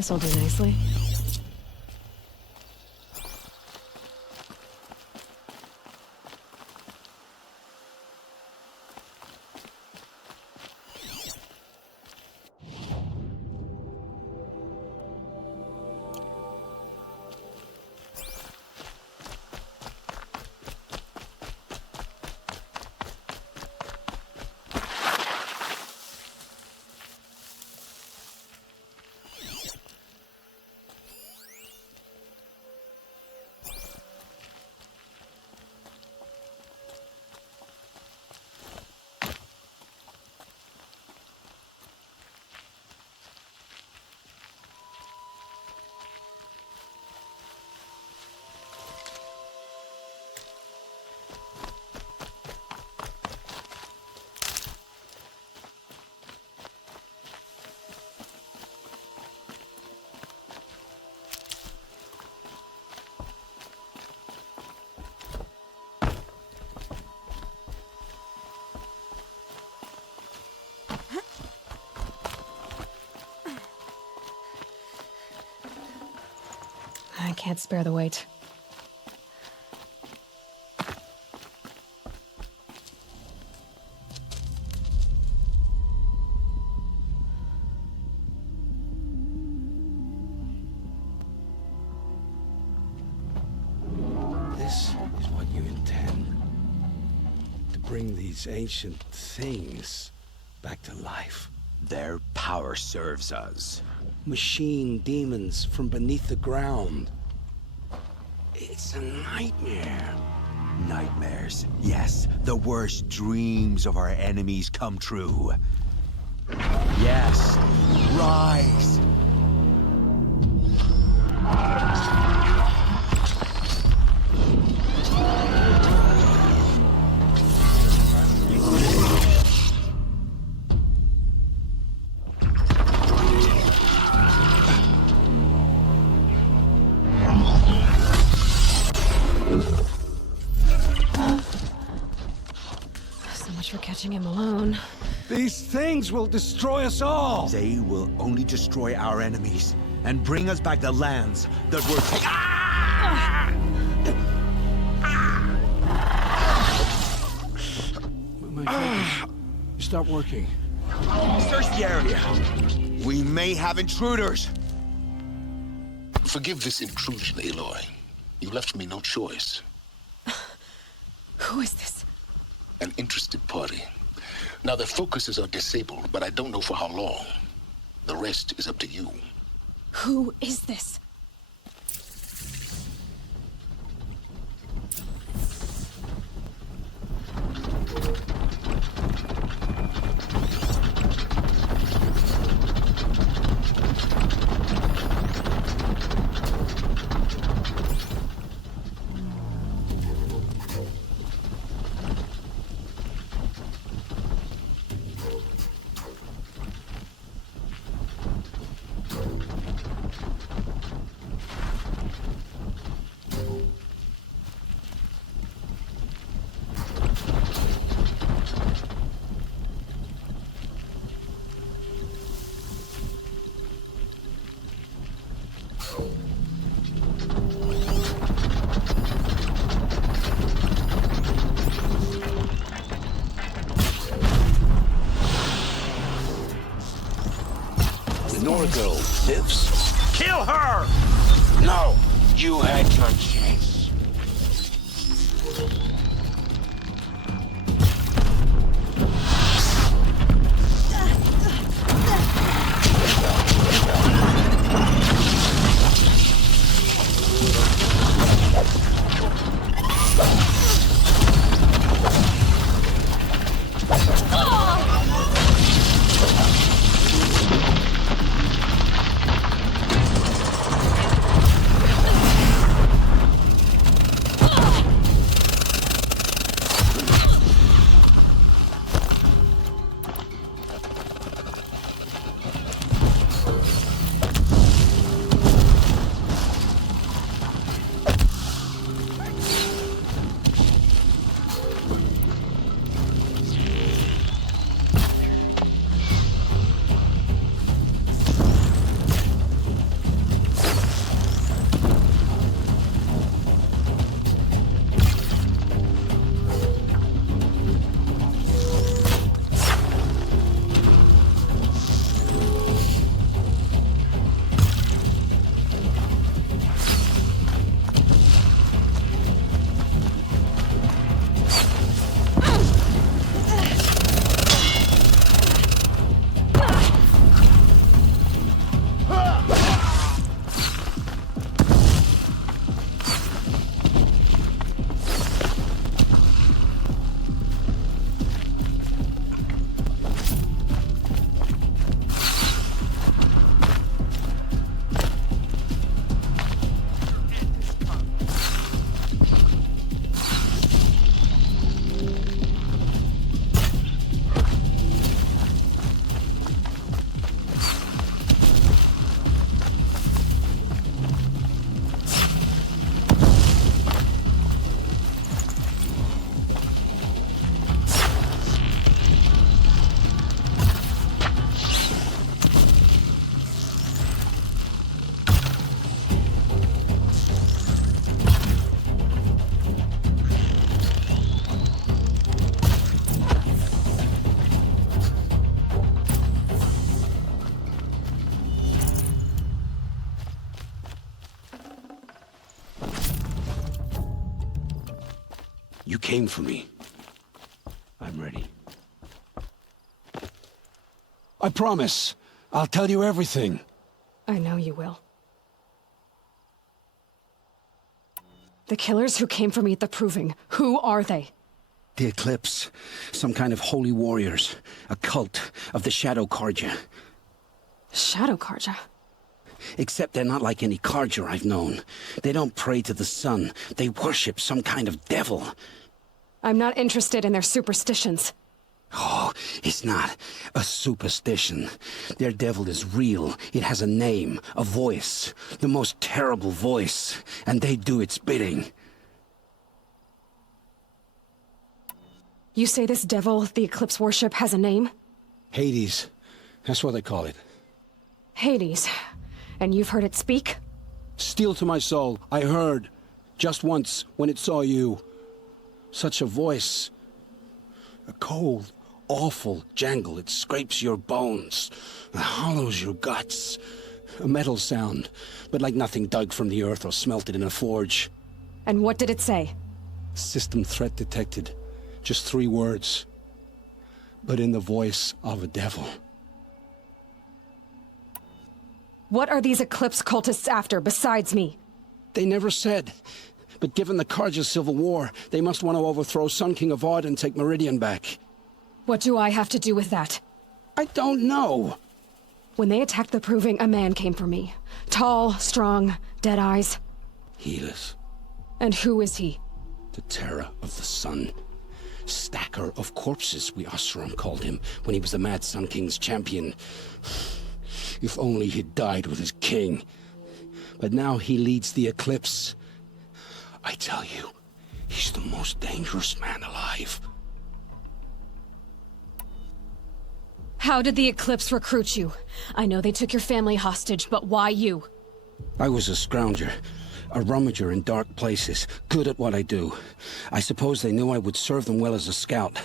This'll do nicely. I can't spare the weight. This is what you intend. To bring these ancient things back to life. Their power serves us. Machine demons from beneath the ground. It's a nightmare. Nightmares. Yes, the worst dreams of our enemies come true. Yes, rise. For catching him alone. These things will destroy us all! They will only destroy our enemies and bring us back the lands that were My focus. Stop working. Search the area. We may have intruders. Forgive this intrusion, Aloy. You left me no choice. Who is this? An interested party. Now, their focuses are disabled, but I don't know for how long. The rest is up to you. Who is this? Girl lives. Kill her! No! You had your chance. You came for me. I'm ready. I promise. I'll tell you everything. I know you will. The killers who came for me at the Proving, who are they? The Eclipse. Some kind of holy warriors. A cult of the Shadow Carja. Shadow Carja? Except they're not like any Carja I've known. They don't pray to the sun. They worship some kind of devil. I'm not interested in their superstitions. Oh, it's not a superstition. Their devil is real. It has a name, a voice, the most terrible voice, and they do its bidding. You say this devil the Eclipse worship has a name? Hades. That's what they call it. Hades. And you've heard it speak? Steel to my soul. I heard. Just once, when it saw you. Such a voice. A cold, awful jangle. It scrapes your bones. It hollows your guts. A metal sound, but like nothing dug from the earth or smelted in a forge. And what did it say? System threat detected. Just 3 words. But in the voice of a devil. What are these Eclipse cultists after, besides me? They never said. But given the Carja civil war, they must want to overthrow Sun King Avad and take Meridian back. What do I have to do with that? I don't know. When they attacked the Proving, a man came for me. Tall, strong, dead eyes. Helis. And who is he? The terror of the sun. Stacker of corpses, we Oseram called him, when he was the Mad Sun King's champion. If only he'd died with his king. But now he leads the Eclipse. I tell you, he's the most dangerous man alive. How did the Eclipse recruit you? I know they took your family hostage, but why you? I was a scrounger. A rummager in dark places, good at what I do. I suppose they knew I would serve them well as a scout.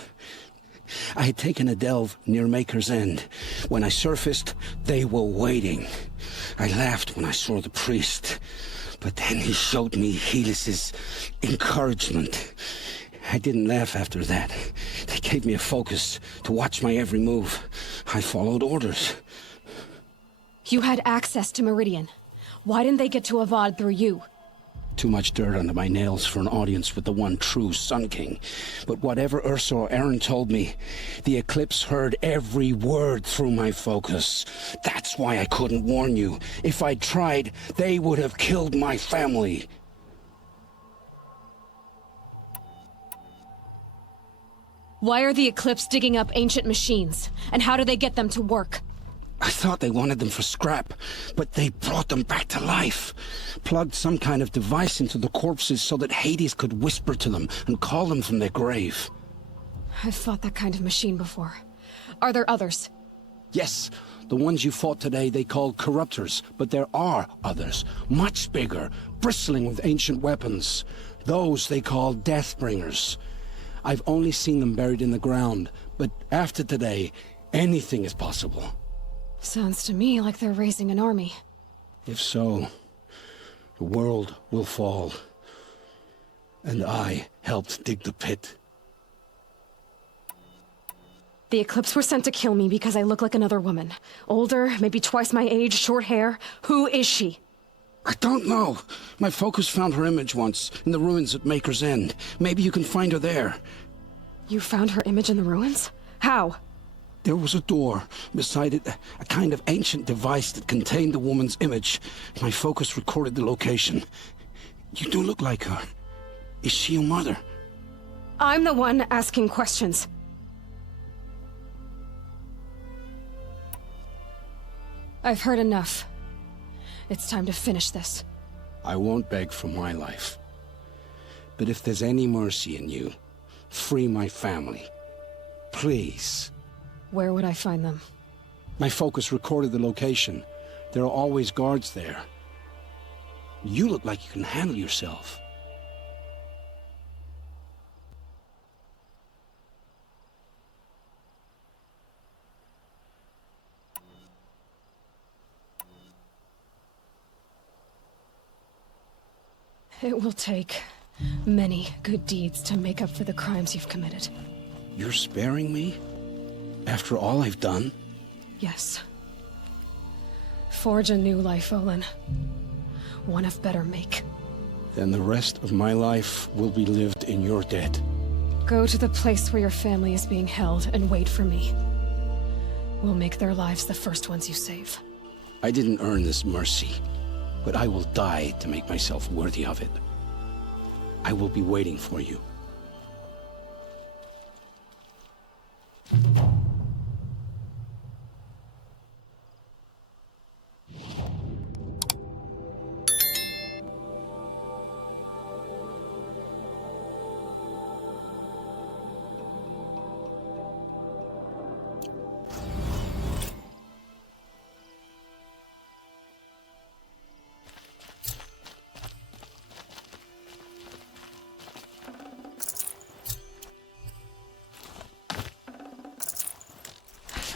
I had taken a delve near Maker's End. When I surfaced, they were waiting. I laughed when I saw the priest. But then he showed me Helis's encouragement. I didn't laugh after that. They gave me a focus to watch my every move. I followed orders. You had access to Meridian. Why didn't they get to Avad through you? Too much dirt under my nails for an audience with the one true Sun King. But whatever Ursa or Aaron told me, the Eclipse heard every word through my focus. That's why I couldn't warn you. If I'd tried, they would have killed my family. Why are the Eclipse digging up ancient machines? And how do they get them to work? I thought they wanted them for scrap, but they brought them back to life. Plugged some kind of device into the corpses so that Hades could whisper to them and call them from their grave. I've fought that kind of machine before. Are there others? Yes, the ones you fought today they called corruptors, but there are others, much bigger, bristling with ancient weapons. Those they call Deathbringers. I've only seen them buried in the ground, but after today, anything is possible. Sounds to me like they're raising an army. If so, the world will fall. And I helped dig the pit. The Eclipse were sent to kill me because I look like another woman. Older, maybe twice my age, short hair. Who is she? I don't know. My focus found her image once, in the ruins at Maker's End. Maybe you can find her there. You found her image in the ruins? How? There was a door. Beside it, a kind of ancient device that contained the woman's image. My focus recorded the location. You do look like her. Is she your mother? I'm the one asking questions. I've heard enough. It's time to finish this. I won't beg for my life. But if there's any mercy in you, free my family. Please. Where would I find them? My focus recorded the location. There are always guards there. You look like you can handle yourself. It will take Many good deeds to make up for the crimes you've committed. You're sparing me? After all I've done? Yes. Forge a new life, Olin. One of better make. Then the rest of my life will be lived in your debt. Go to the place where your family is being held and wait for me. We'll make their lives the first ones you save. I didn't earn this mercy, but I will die to make myself worthy of it. I will be waiting for you.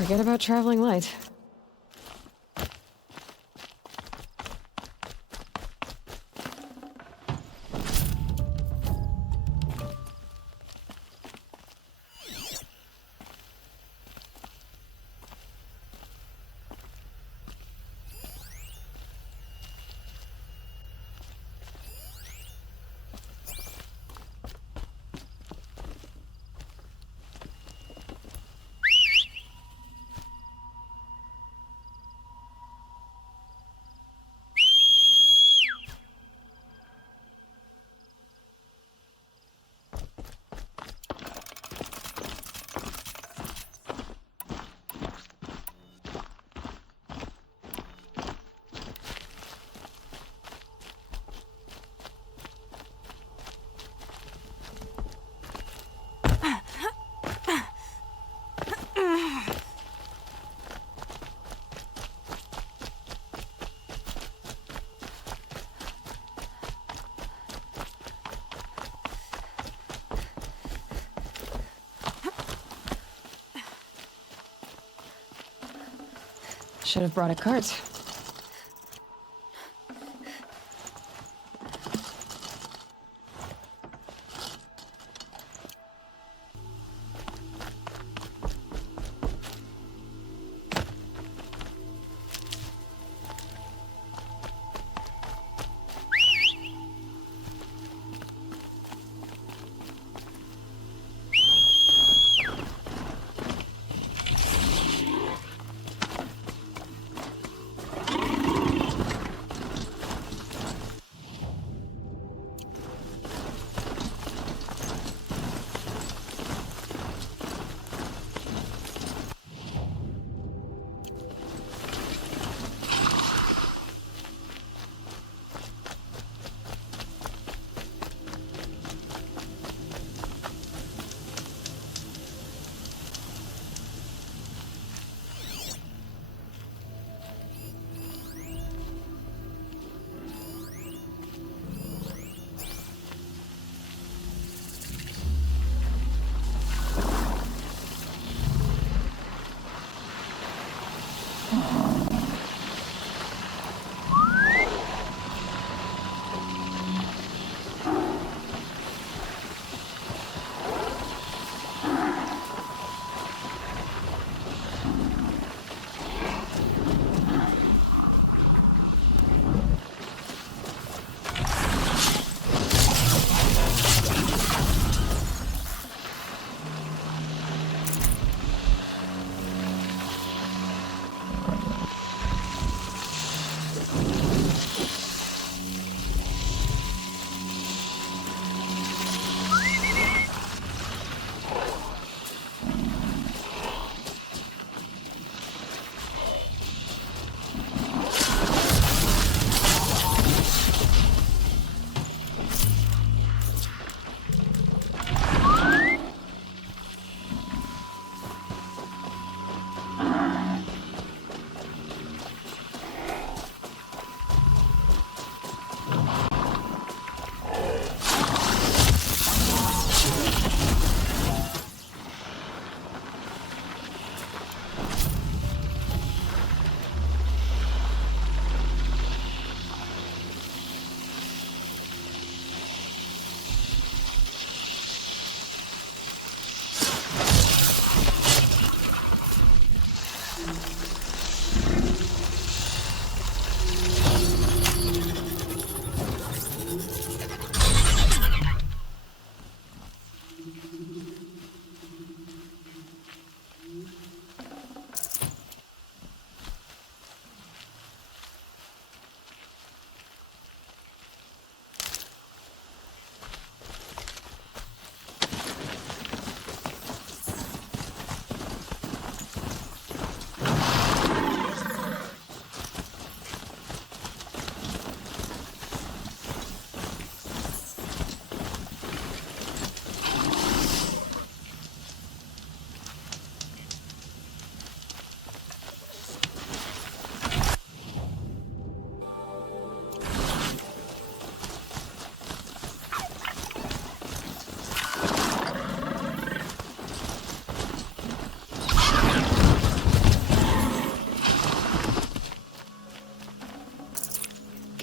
Forget about traveling light. Should have brought a cart.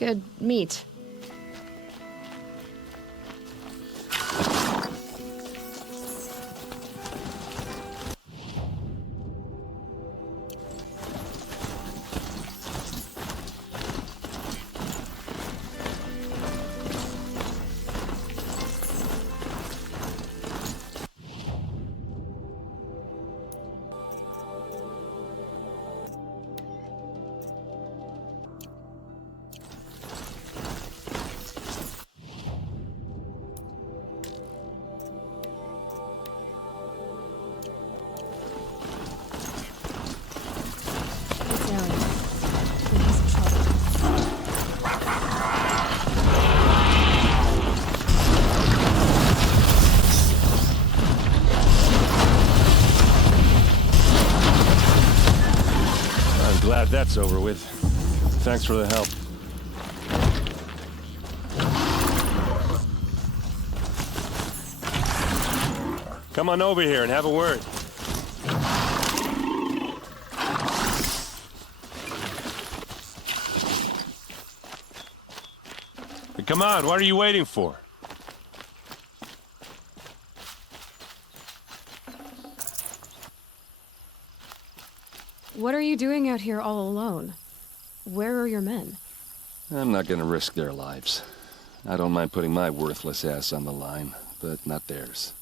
Good meat. Glad that's over with. Thanks for the help. Come on over here and have a word. Come on, what are you waiting for? What are you doing out here all alone? Where are your men? I'm not gonna risk their lives. I don't mind putting my worthless ass on the line, but not theirs.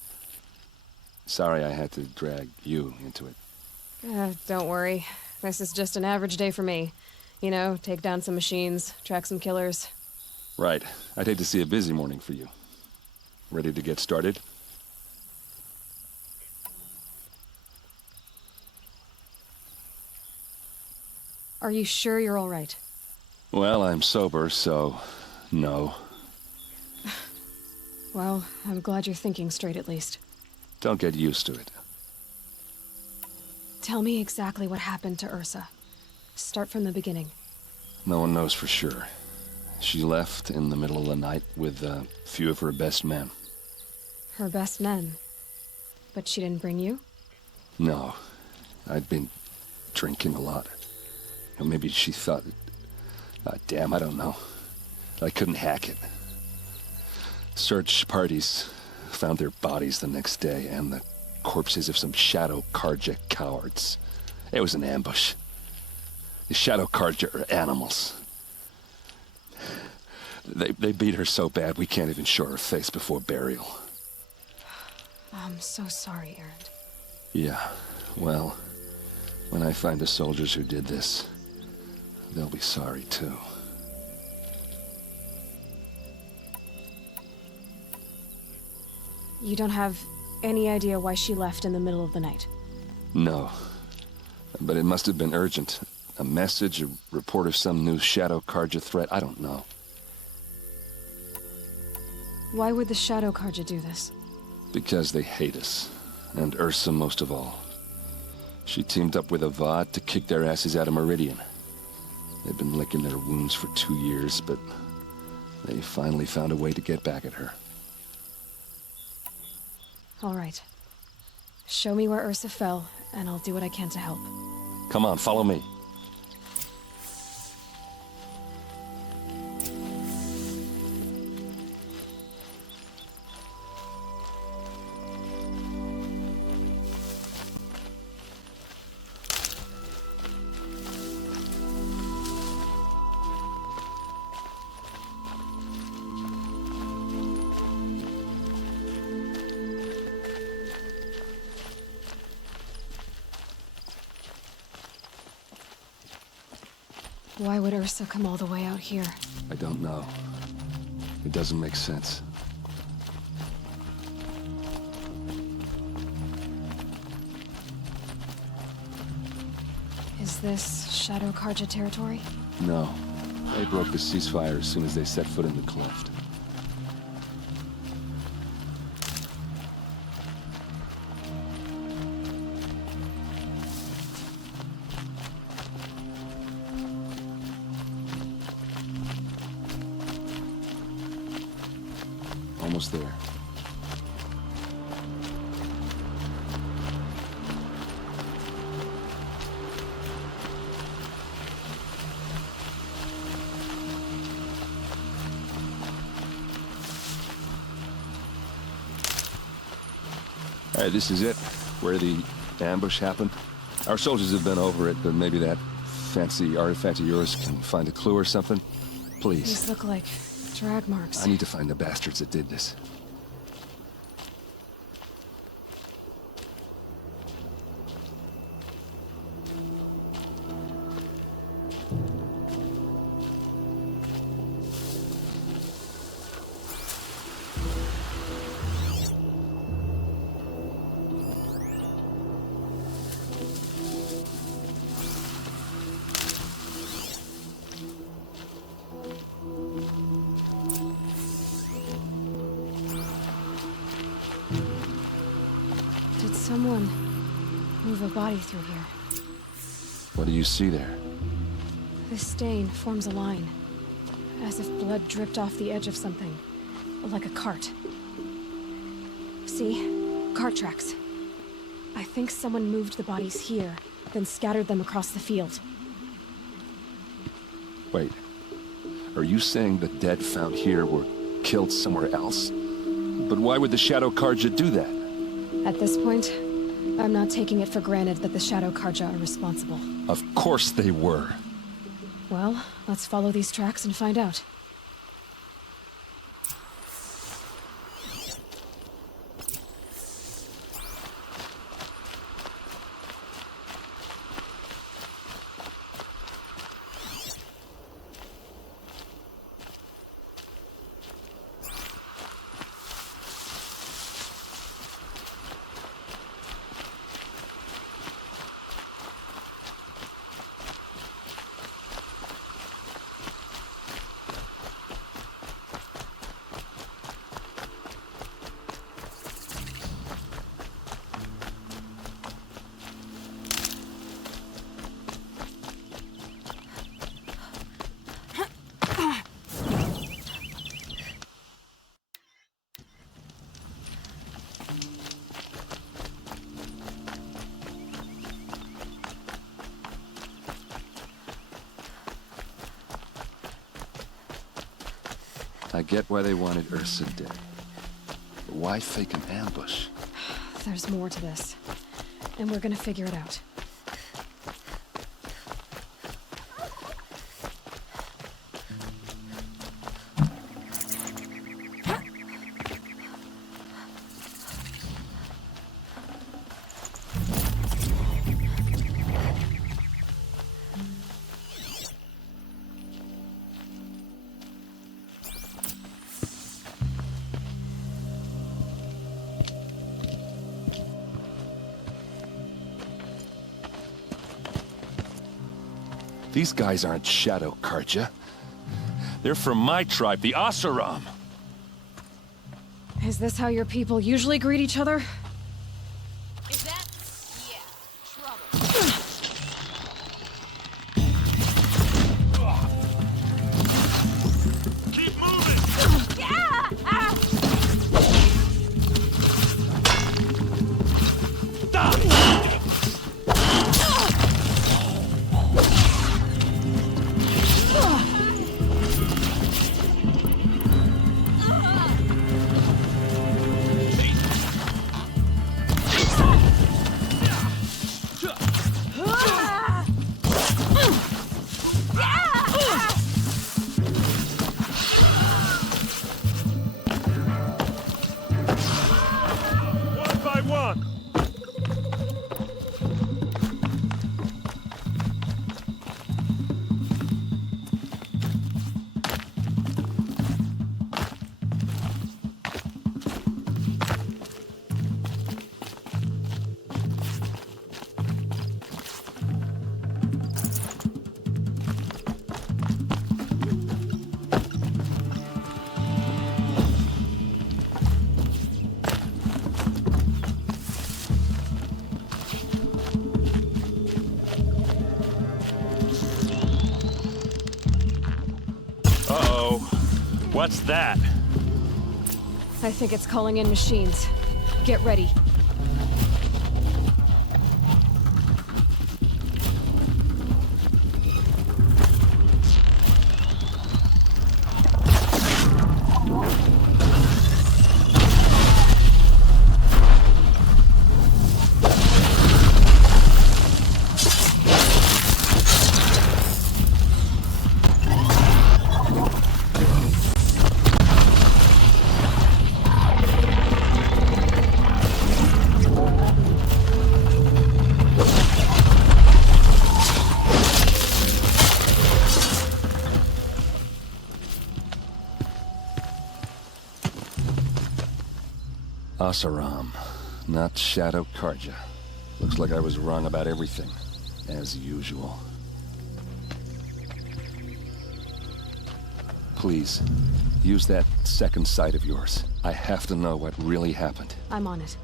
Sorry I had to drag you into it. Don't worry. This is just an average day for me. You know, take down some machines, track some killers. Right. I'd hate to see a busy morning for you. Ready to get started? Are you sure you're all right? Well, I'm sober, so no. Well, I'm glad you're thinking straight at least. Don't get used to it. Tell me exactly what happened to Ursa. Start from the beginning. No one knows for sure. She left in the middle of the night with a few of her best men. Her best men? But she didn't bring you? No. I'd been drinking a lot. Or maybe she thought... damn, I don't know. I couldn't hack it. Search parties found their bodies the next day, and the corpses of some Shadow Karja cowards. It was an ambush. The Shadow Karja are animals. They beat her so bad we can't even show her face before burial. I'm so sorry, Aaron. Yeah, well, when I find the soldiers who did this, they'll be sorry too. You don't have any idea why she left in the middle of the night? No. But it must have been urgent. A message, a report of some new Shadow Karja threat, I don't know. Why would the Shadow Karja do this? Because they hate us. And Ursa most of all. She teamed up with Avad to kick their asses out of Meridian. They've been licking their wounds for 2 years, but they finally found a way to get back at her. All right. Show me where Ursa fell, and I'll do what I can to help. Come on, follow me. Why would Ursa come all the way out here? I don't know. It doesn't make sense. Is this Shadow Karja territory? No. They broke the ceasefire as soon as they set foot in the cleft. Almost there. All right, this is it, where the ambush happened. Our soldiers have been over it, but maybe that fancy artifact of yours can find a clue or something. Please. These look like drag marks. I need to find the bastards that did this. Someone move a body through here. What do you see there? This stain forms a line, as if blood dripped off the edge of something, like a cart. See? Cart tracks. I think someone moved the bodies here, then scattered them across the field. Wait. Are you saying the dead found here were killed somewhere else? But why would the Shadow Karja do that? At this point, I'm not taking it for granted that the Shadow Karja are responsible. Of course they were. Well, let's follow these tracks and find out. I get why they wanted Ursa dead. But why fake an ambush? There's more to this, and we're gonna figure it out. These guys aren't Shadow Karja. They're from my tribe, the Asuram. Is this how your people usually greet each other? Is that? Yeah, trouble. Keep moving! Yeah! What's that? I think it's calling in machines. Get ready. Asaram, not Shadow Karja. Looks like I was wrong about everything, as usual. Please, use that second sight of yours. I have to know what really happened. I'm on it.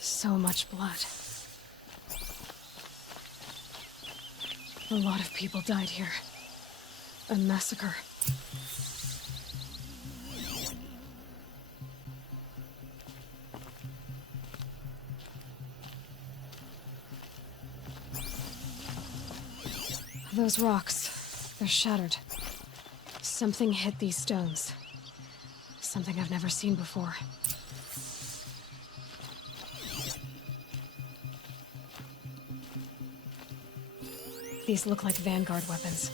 So much blood. A lot of people died here. A massacre. Those rocks, they're shattered. Something hit these stones. Something I've never seen before. These look like Vanguard weapons.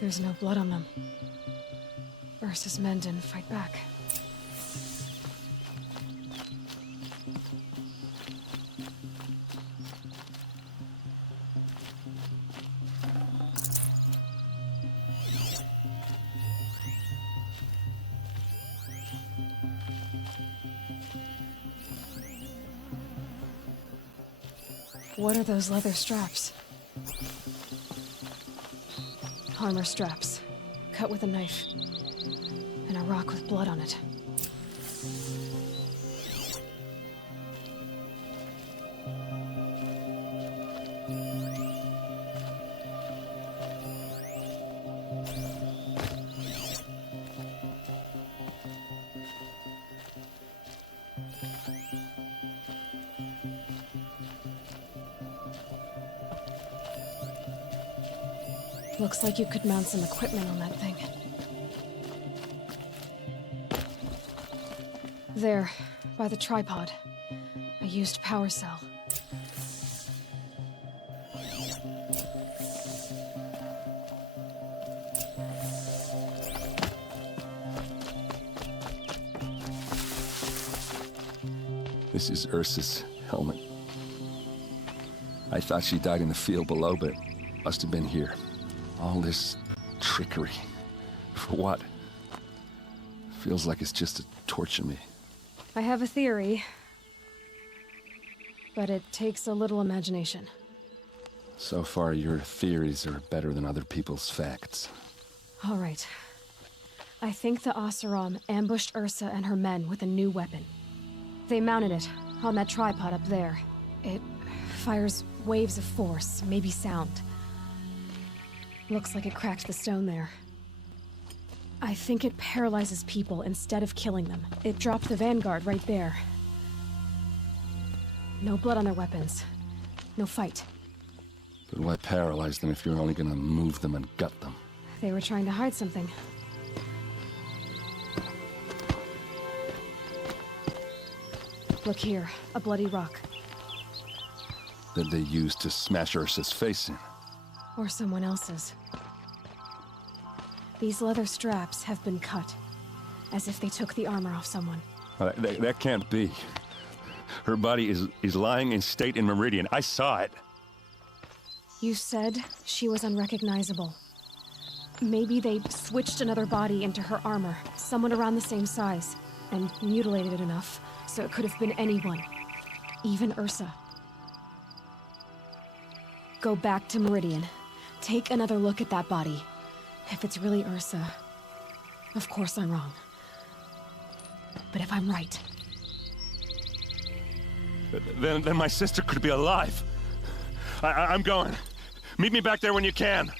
There's no blood on them. Ursa's men didn't fight back. What are those leather straps? Armor straps, cut with a knife, and a rock with blood on it. Looks like you could mount some equipment on that thing. There, by the tripod. A used power cell. This is Ursa's helmet. I thought she died in the field below, but must have been here. All this trickery. For what? Feels like it's just to torture me. I have a theory, but it takes a little imagination. So far, your theories are better than other people's facts. All right. I think the Oseram ambushed Ursa and her men with a new weapon. They mounted it on that tripod up there. It fires waves of force, maybe sound. Looks like it cracked the stone there. I think it paralyzes people instead of killing them. It dropped the Vanguard right there. No blood on their weapons. No fight. But why paralyze them if you're only gonna move them and gut them? They were trying to hide something. Look here, a bloody rock. That they used to smash Ursa's face in. Or someone else's. These leather straps have been cut, as if they took the armor off someone. That can't be. Her body is lying in state in Meridian. I saw it. You said she was unrecognizable. Maybe they switched another body into her armor, someone around the same size, and mutilated it enough so it could have been anyone, even Ursa. Go back to Meridian. Take another look at that body. If it's really Ursa, of course I'm wrong. But if I'm right... Then my sister could be alive. I'm going. Meet me back there when you can.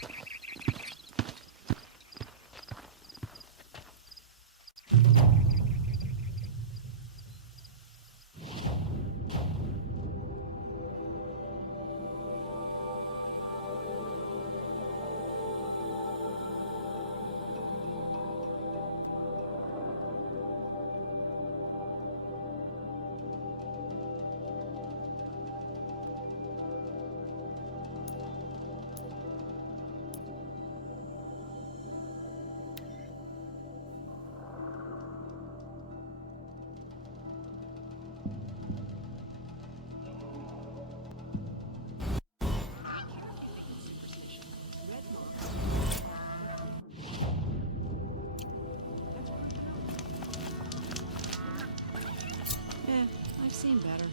seen better.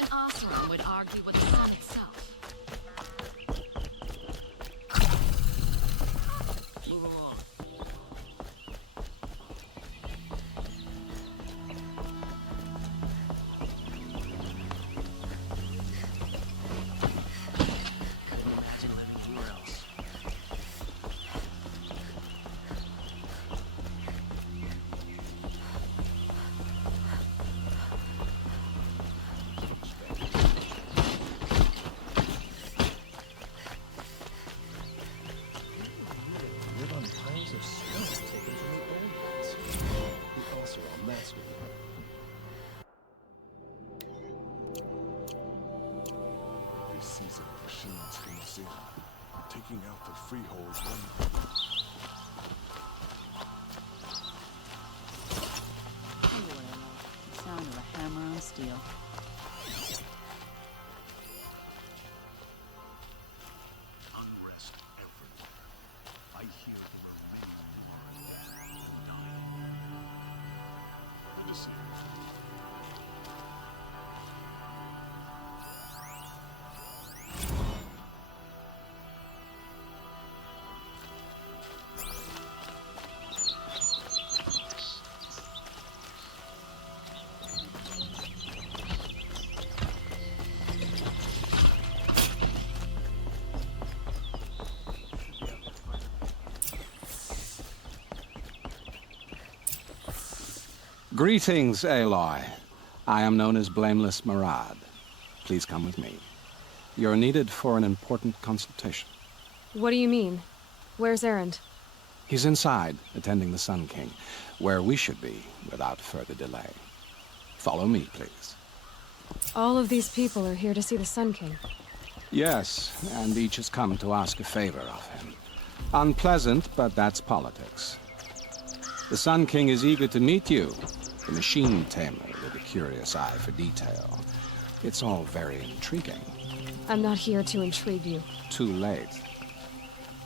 An Oseram would argue with the sun itself. Move along. Taking out the freehold one. Tell you what I love. The sound of a hammer on steel. Unrest everywhere. I hear the remains dying. Greetings, Aloy. I am known as Blameless Murad. Please come with me. You're needed for an important consultation. What do you mean? Where's Erend? He's inside, attending the Sun King, where we should be without further delay. Follow me, please. All of these people are here to see the Sun King. Yes, and each has come to ask a favor of him. Unpleasant, but that's politics. The Sun King is eager to meet you, the machine tamer with a curious eye for detail. It's all very intriguing. I'm not here to intrigue you. Too late.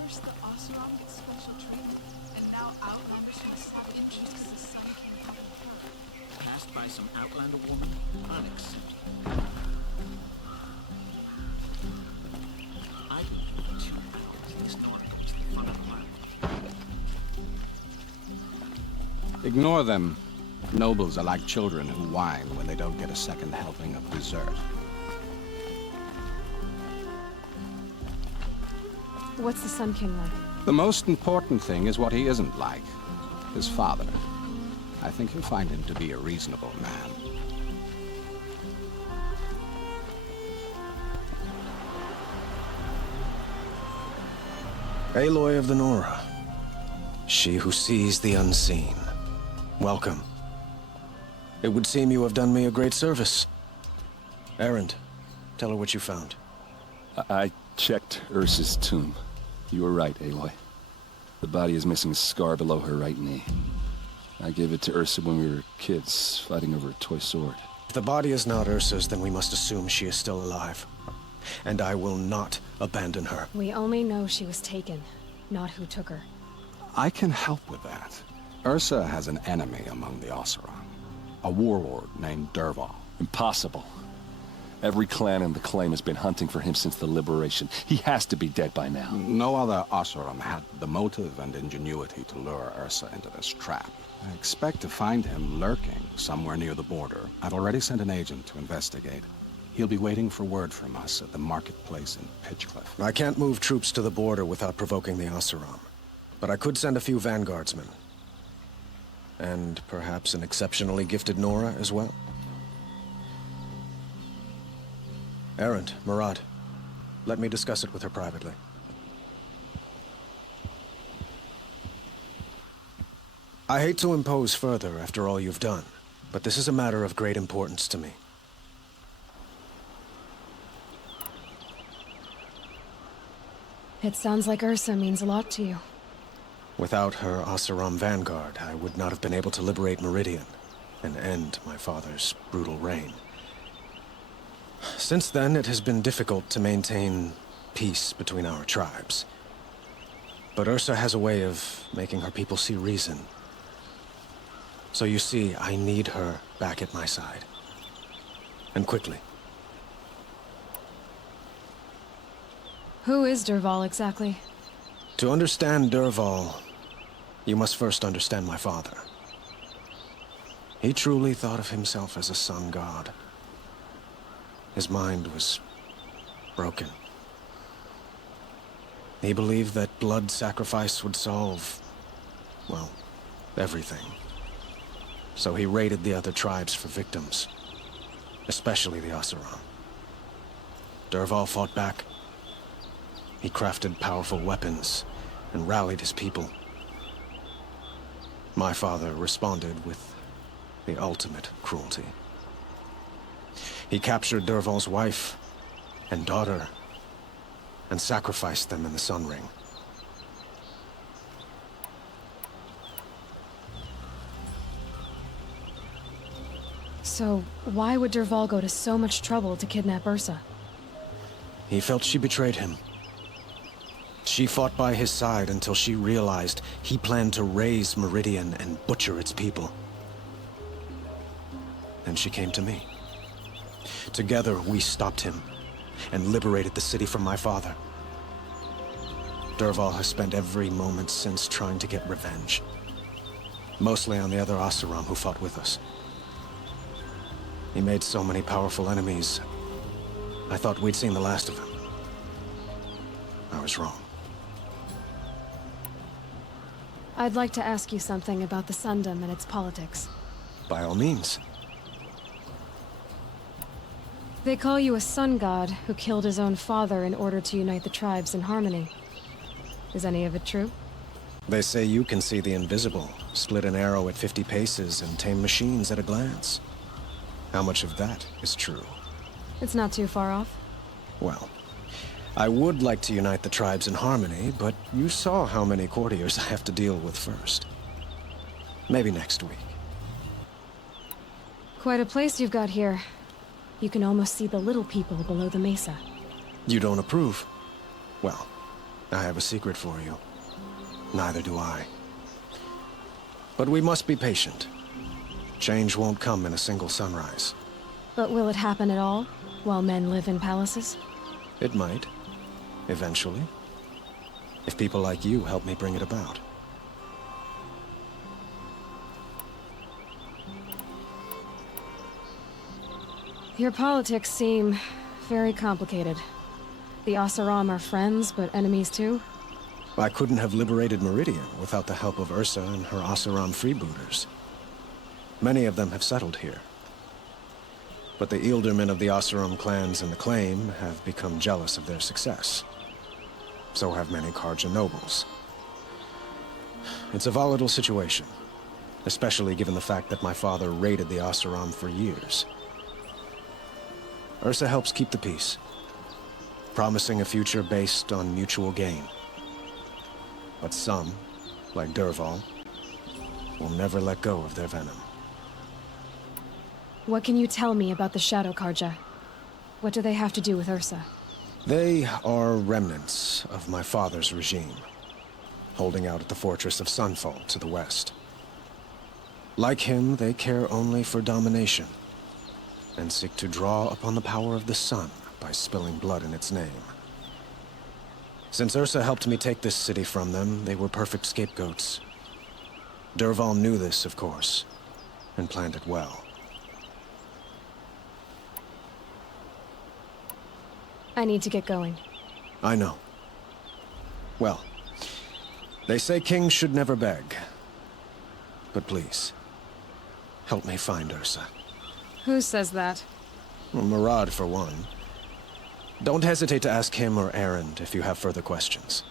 First the Oseram with special training, and now Outlanders who must have interests the Sun King haven't heard. Passed by some Outlander woman? Unacceptable. I will give you 2 hours. This Nora goes to the front of the line. Ignore them. Nobles are like children who whine when they don't get a second helping of dessert. What's the Sun King like? The most important thing is what he isn't like. His father. I think you'll find him to be a reasonable man. Aloy of the Nora. She who sees the unseen. Welcome. It would seem you have done me a great service. Erend, tell her what you found. I checked Ursa's tomb. You were right, Aloy. The body is missing a scar below her right knee. I gave it to Ursa when we were kids, fighting over a toy sword. If the body is not Ursa's, then we must assume she is still alive. And I will not abandon her. We only know she was taken, not who took her. I can help with that. Ursa has an enemy among the Oseram. A warlord named Dervahl. Impossible. Every clan in the claim has been hunting for him since the liberation. He has to be dead by now. No other Oseram had the motive and ingenuity to lure Ursa into this trap. I expect to find him lurking somewhere near the border. I've already sent an agent to investigate. He'll be waiting for word from us at the marketplace in Pitchcliff. I can't move troops to the border without provoking the Oseram. But I could send a few vanguardsmen. And perhaps an exceptionally gifted Nora as well. Erend, Murad, let me discuss it with her privately. I hate to impose further after all you've done, but this is a matter of great importance to me. It sounds like Ursa means a lot to you. Without her Oseram vanguard, I would not have been able to liberate Meridian and end my father's brutal reign. Since then, it has been difficult to maintain peace between our tribes. But Ursa has a way of making her people see reason. So you see, I need her back at my side. And quickly. Who is Dervahl exactly? To understand Dervahl, you must first understand my father. He truly thought of himself as a sun god. His mind was broken. He believed that blood sacrifice would solve, well, everything. So he raided the other tribes for victims, especially the Oseram. Dervahl fought back. He crafted powerful weapons and rallied his people. My father responded with the ultimate cruelty. He captured Dervahl's wife and daughter and sacrificed them in the Sun Ring. So, why would Dervahl go to so much trouble to kidnap Ursa? He felt she betrayed him. She fought by his side until she realized he planned to raise Meridian and butcher its people. Then she came to me. Together, we stopped him and liberated the city from my father. Dervahl has spent every moment since trying to get revenge. Mostly on the other Oseram who fought with us. He made so many powerful enemies, I thought we'd seen the last of him. I was wrong. I'd like to ask you something about the Sundom and its politics. By all means. They call you a sun god who killed his own father in order to unite the tribes in harmony. Is any of it true? They say you can see the invisible, split an arrow at 50 paces, and tame machines at a glance. How much of that is true? It's not too far off. Well, I would like to unite the tribes in harmony, but you saw how many courtiers I have to deal with first. Maybe next week. Quite a place you've got here. You can almost see the little people below the mesa. You don't approve? Well, I have a secret for you. Neither do I. But we must be patient. Change won't come in a single sunrise. But will it happen at all, while men live in palaces? It might. Eventually. If people like you help me bring it about. Your politics seem very complicated. The Oseram are friends, but enemies too? I couldn't have liberated Meridian without the help of Ursa and her Oseram freebooters. Many of them have settled here. But the ealdormen of the Oseram clans in the claim have become jealous of their success. So have many Karja nobles. It's a volatile situation, especially given the fact that my father raided the Oseram for years. Ursa helps keep the peace, promising a future based on mutual gain. But some, like Dervahl, will never let go of their venom. What can you tell me about the Shadow Karja? What do they have to do with Ursa? They are remnants of my father's regime, holding out at the fortress of Sunfall to the west. Like him, they care only for domination, and seek to draw upon the power of the sun by spilling blood in its name. Since Ursa helped me take this city from them, they were perfect scapegoats. Dervahl knew this, of course, and planned it well. I need to get going. I know. Well, they say kings should never beg. But please, help me find Ursa. Who says that? Well, Murad, for one. Don't hesitate to ask him or Erend if you have further questions.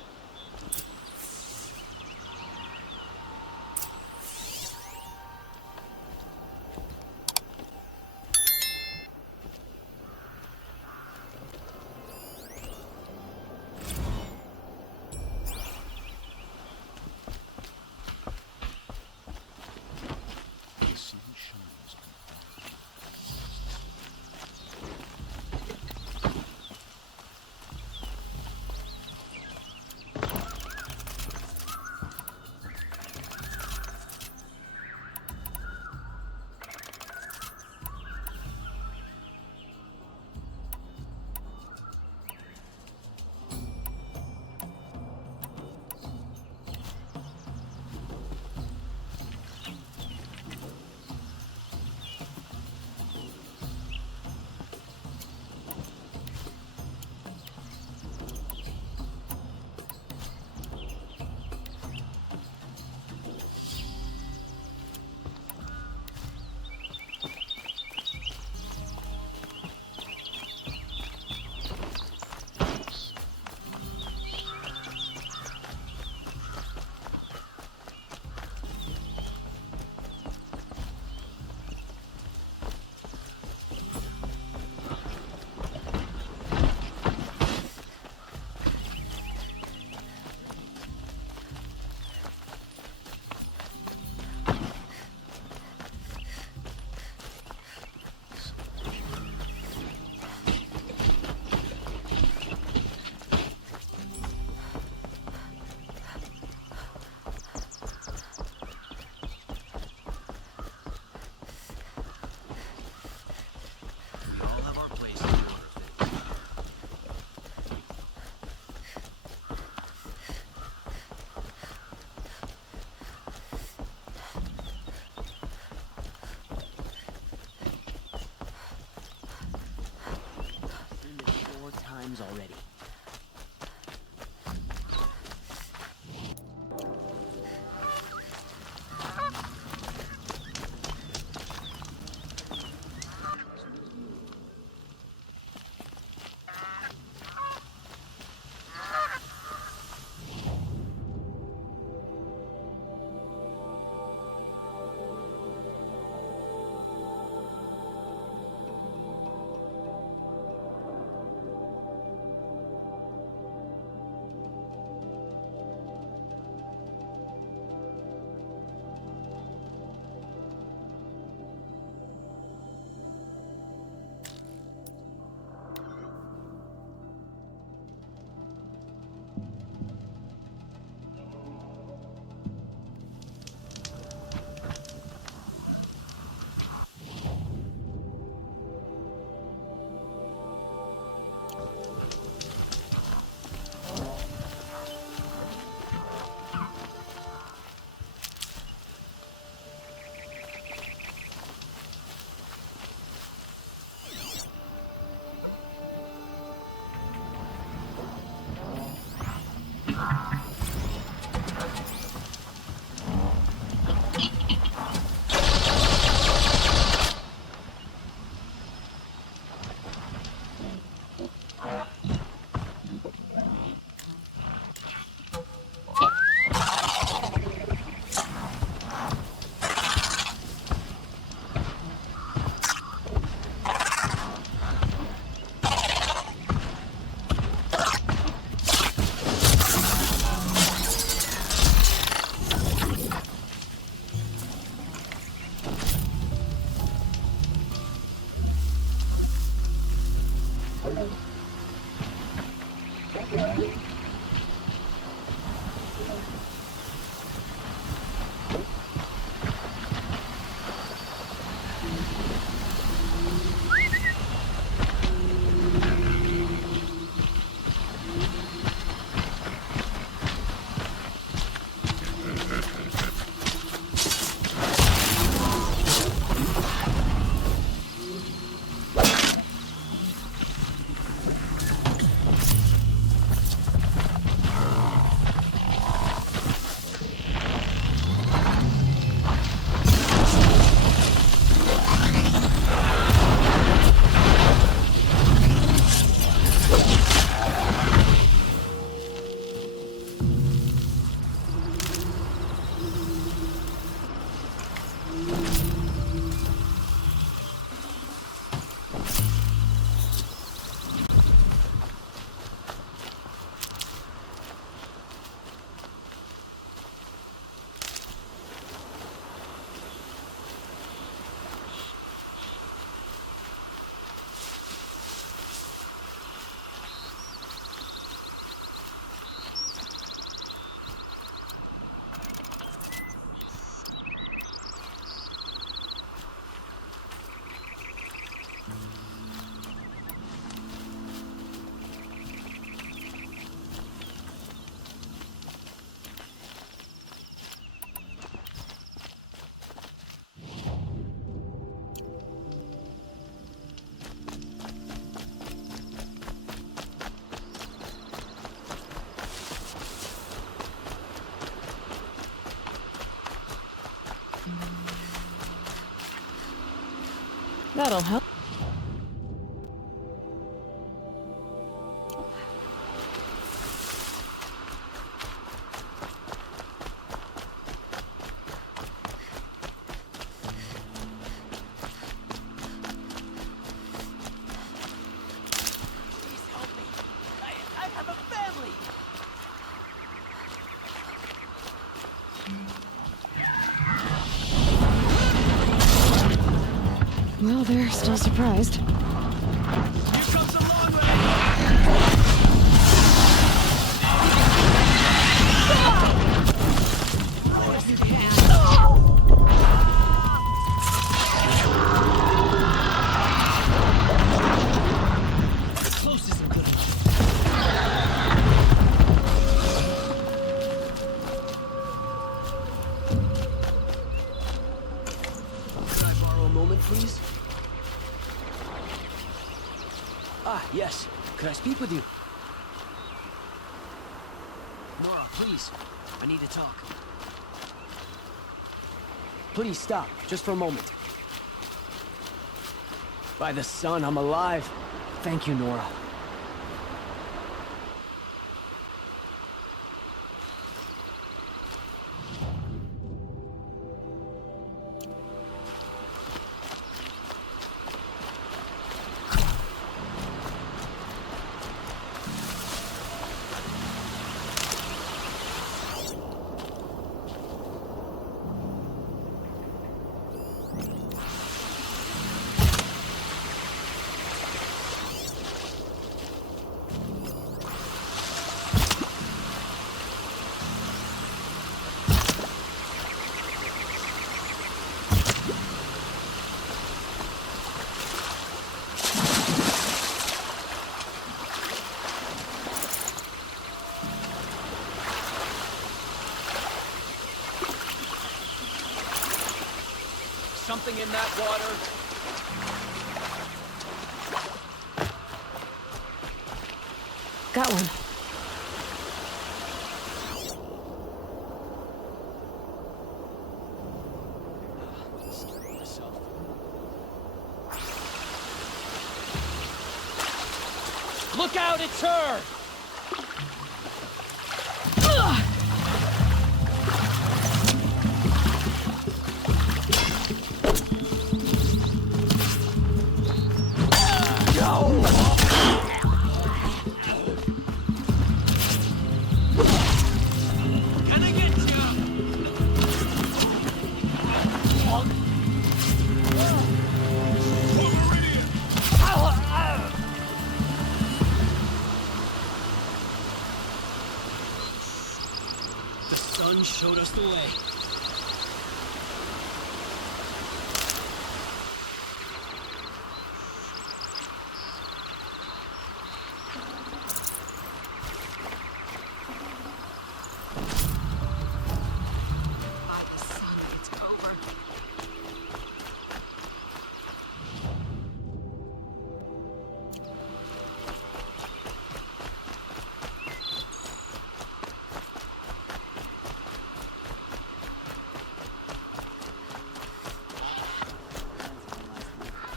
That'll help. Well, they're still surprised. Yes. Could I speak with you? Nora, please. I need to talk. Please stop, just for a moment. By the sun, I'm alive. Thank you, Nora. Something in that water. Got one. Look out, it's her! He showed us the way.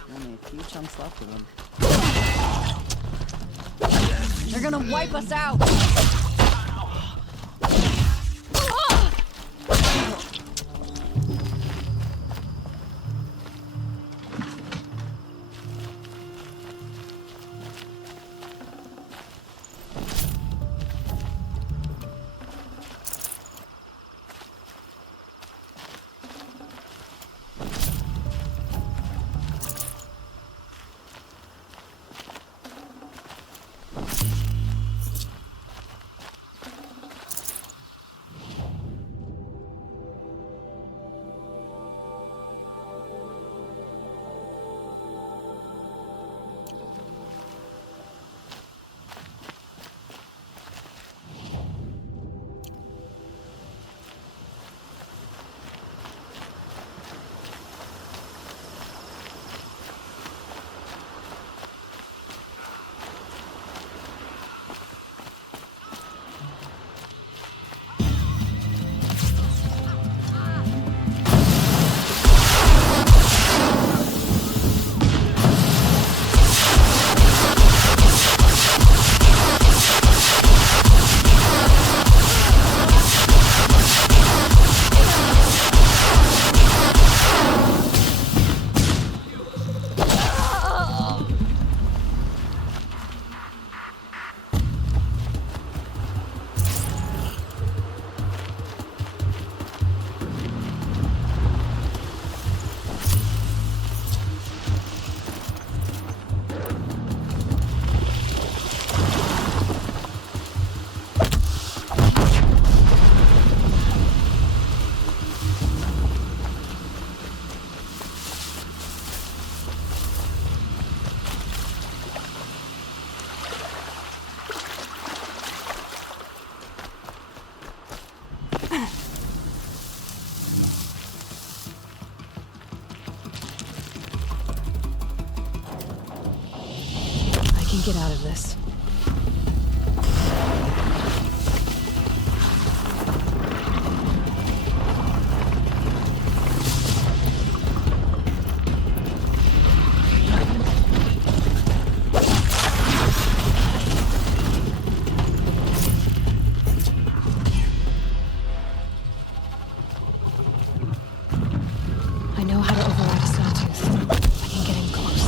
Only a few chunks left of them. They're gonna wipe us out! Get out of this. I know how to override a sawtooth. I can get in close.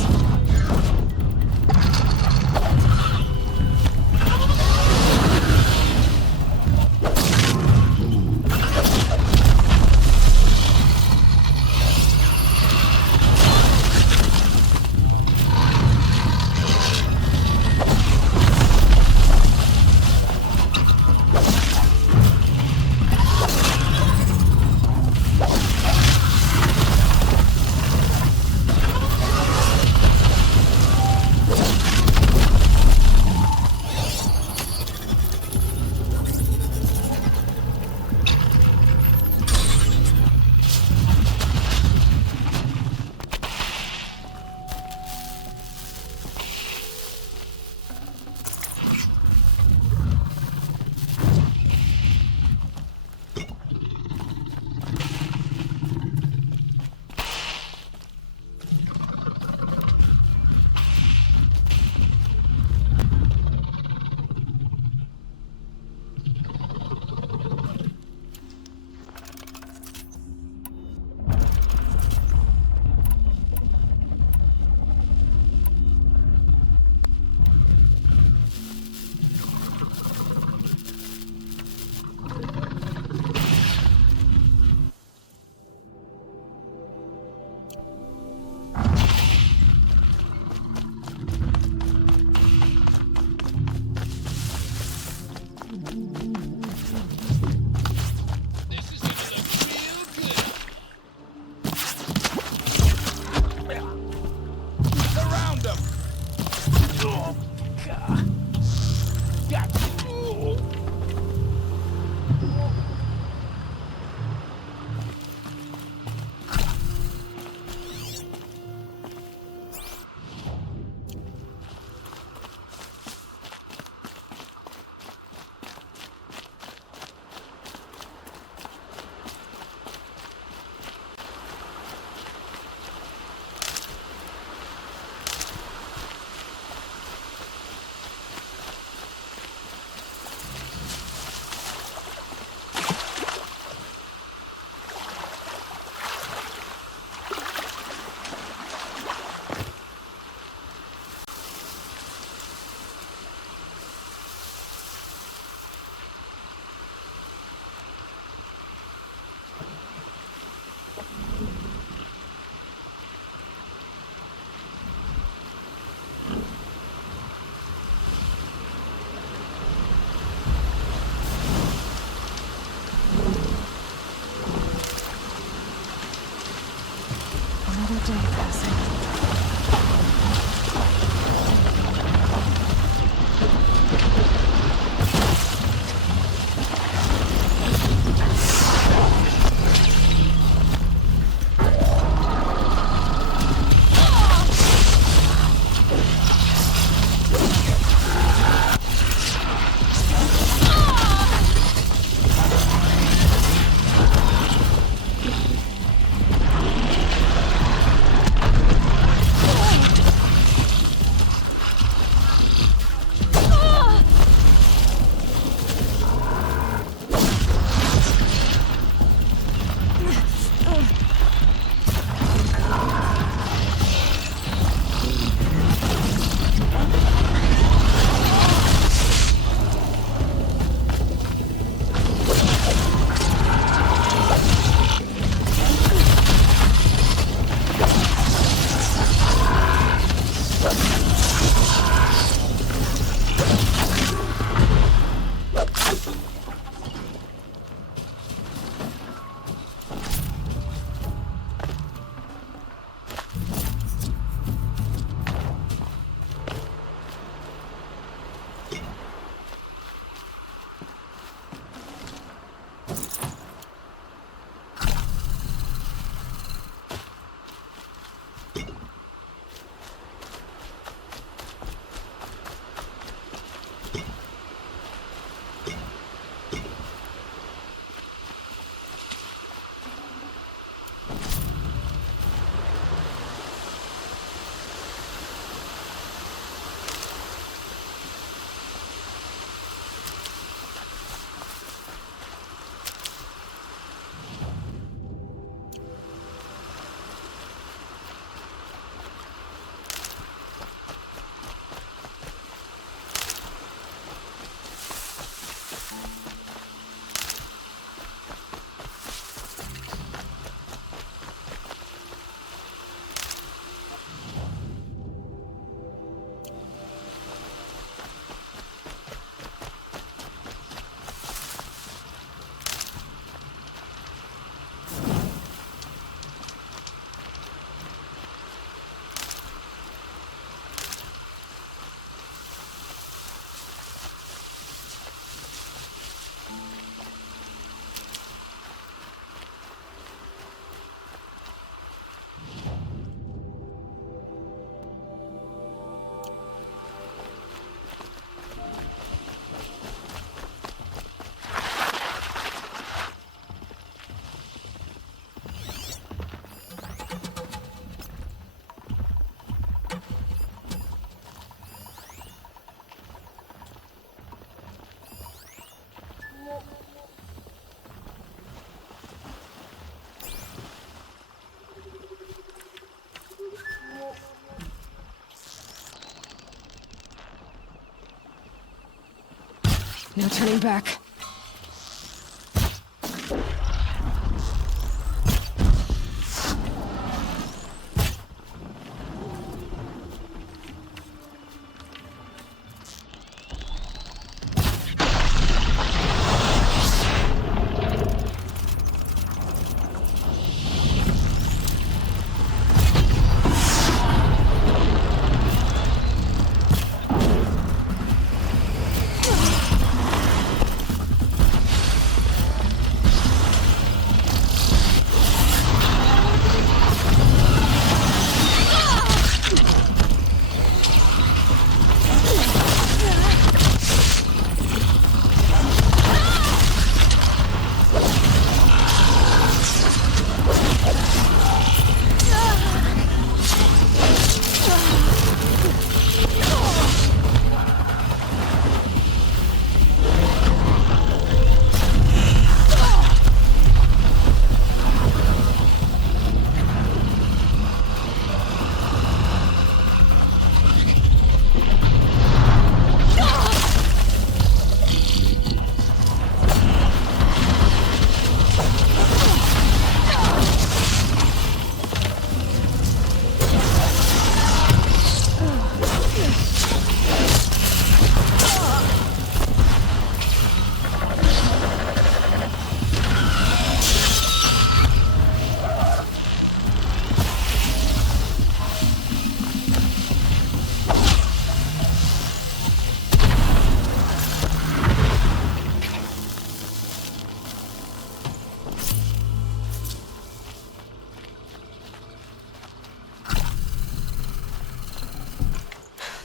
Another day passing. No turning back.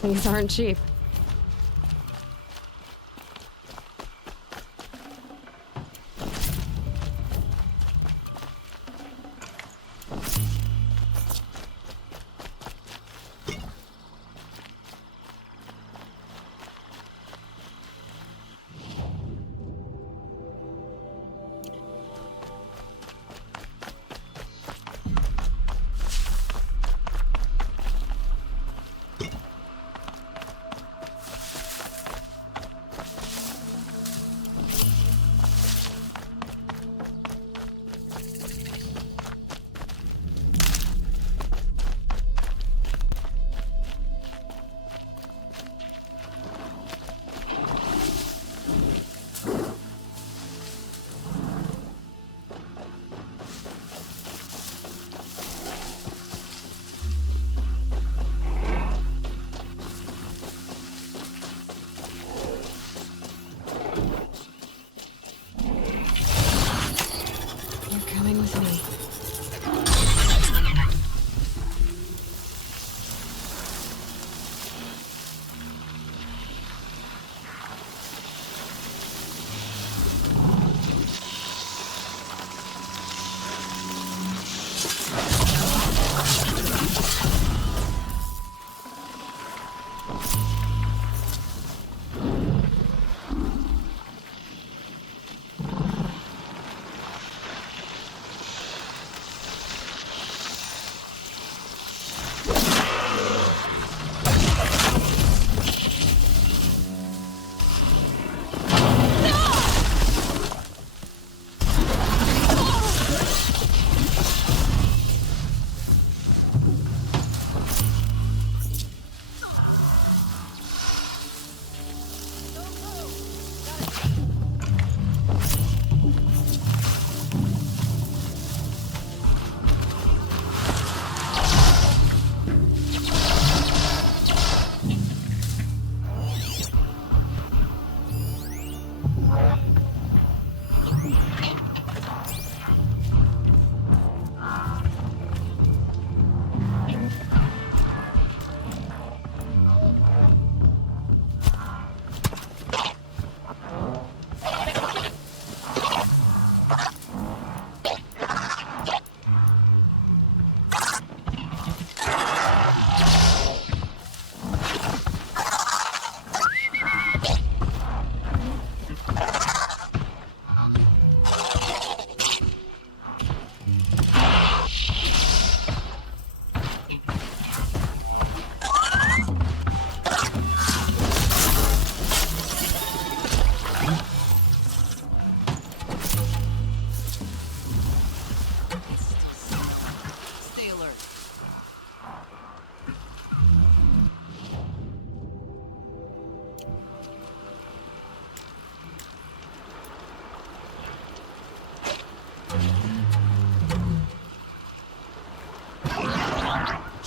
These aren't cheap.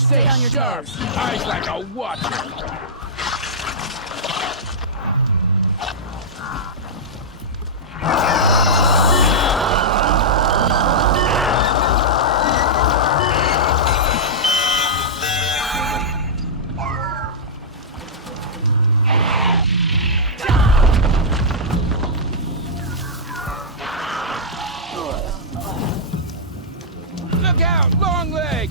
Stay on your toes. Eyes like a watcher. Look out, long leg!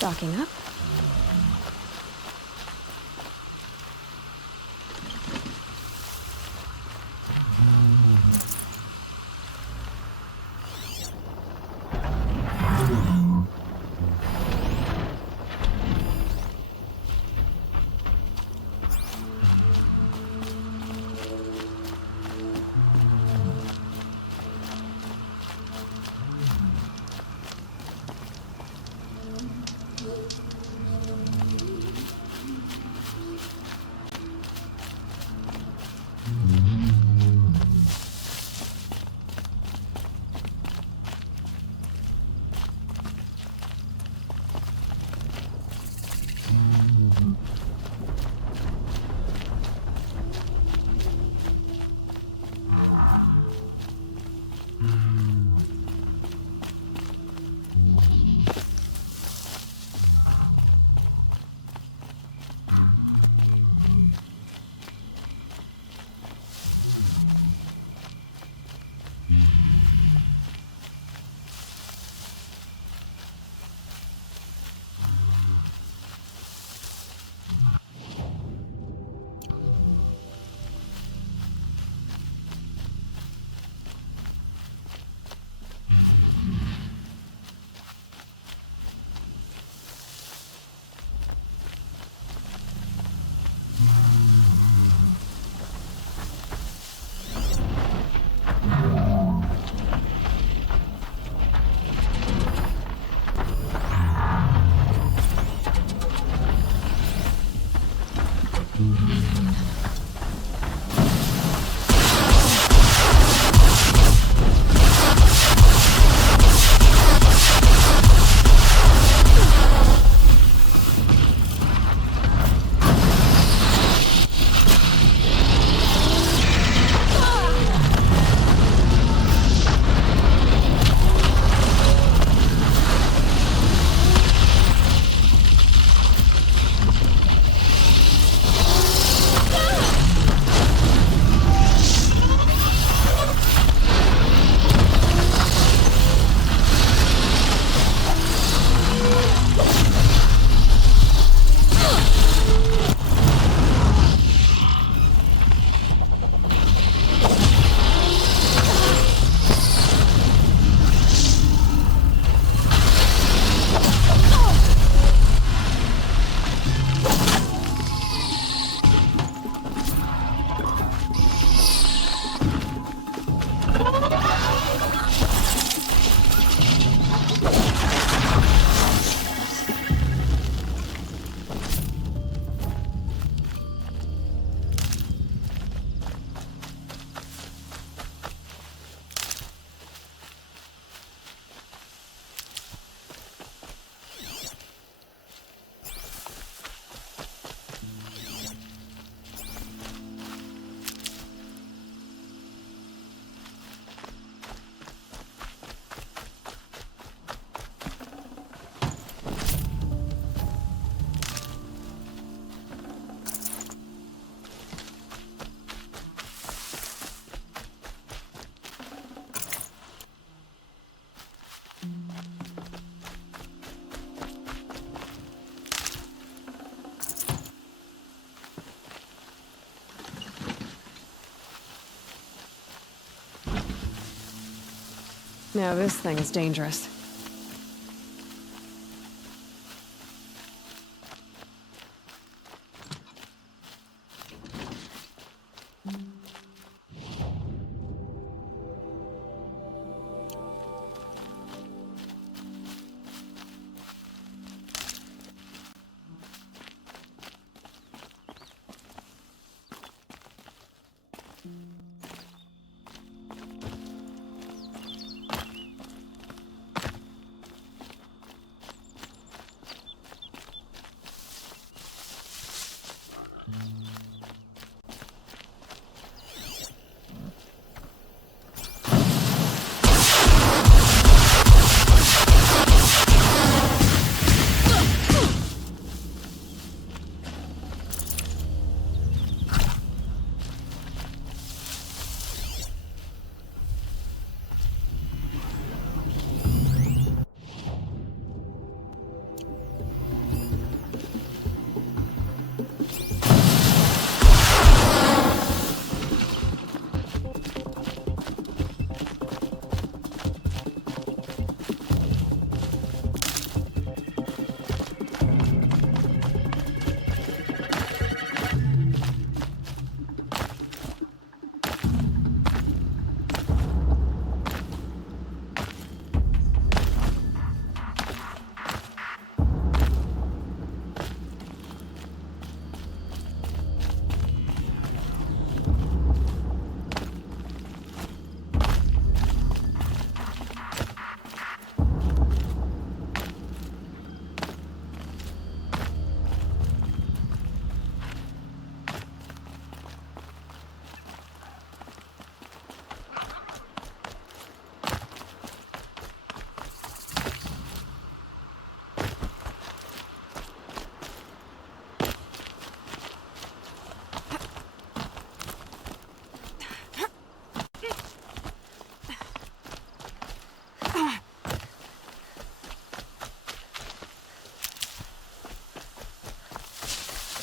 Stocking up. Now this thing's dangerous.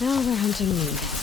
Now they're hunting me.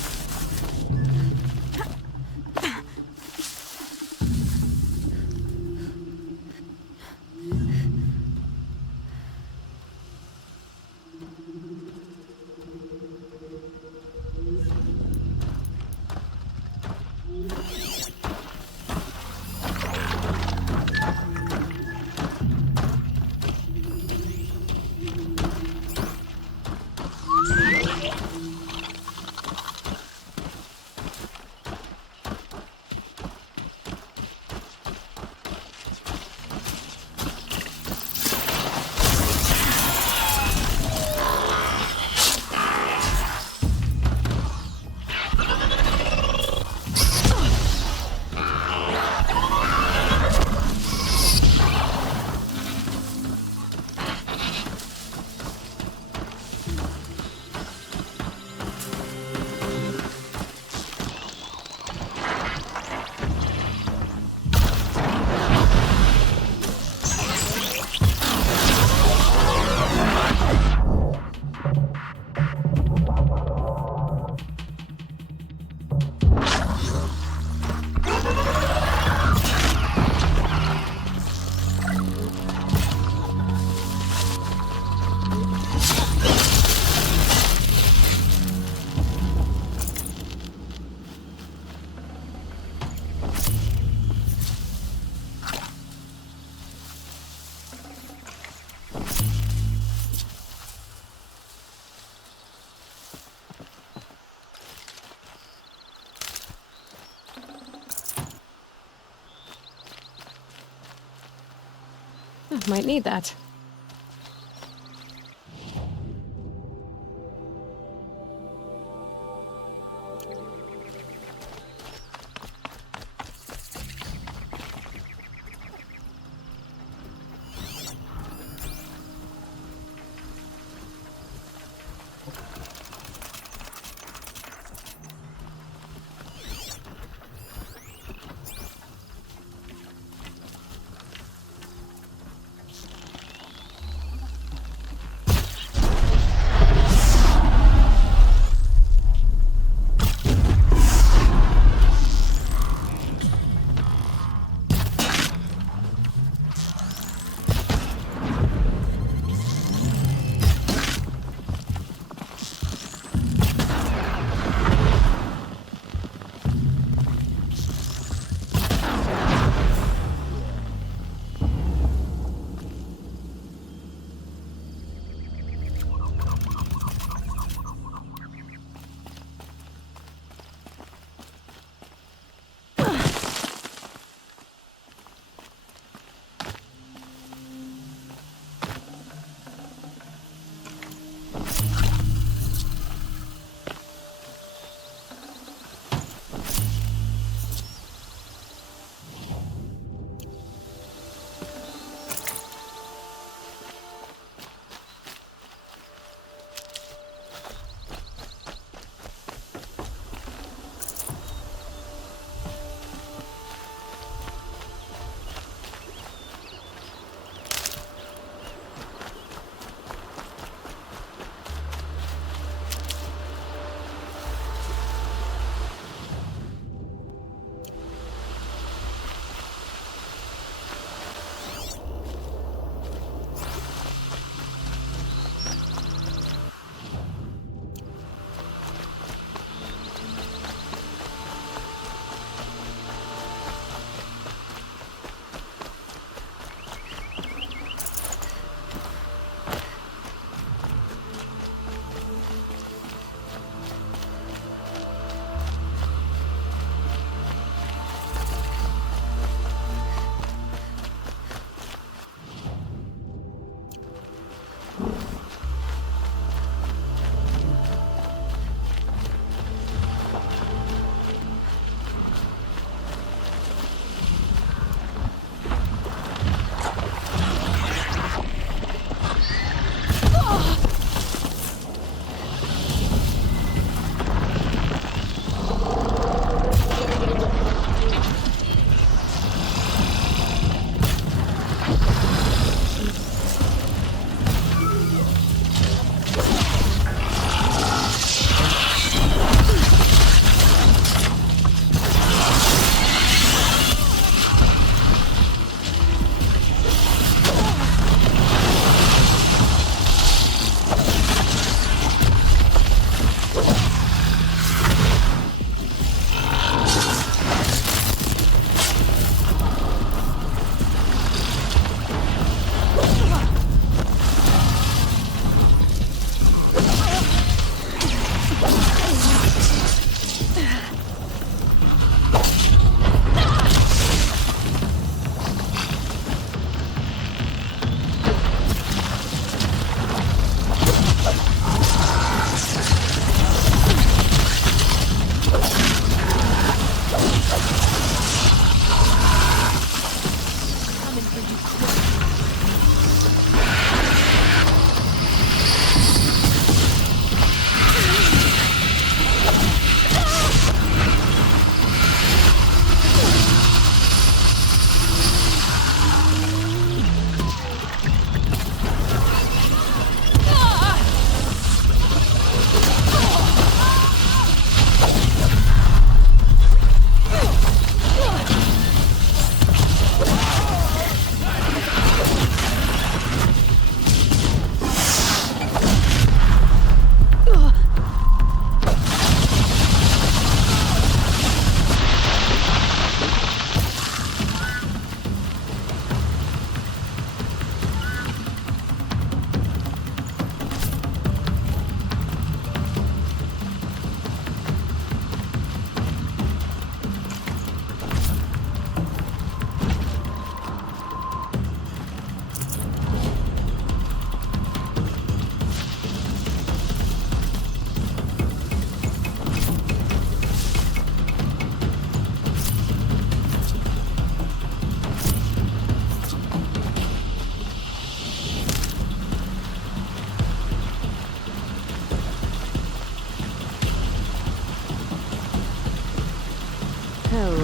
Might need that.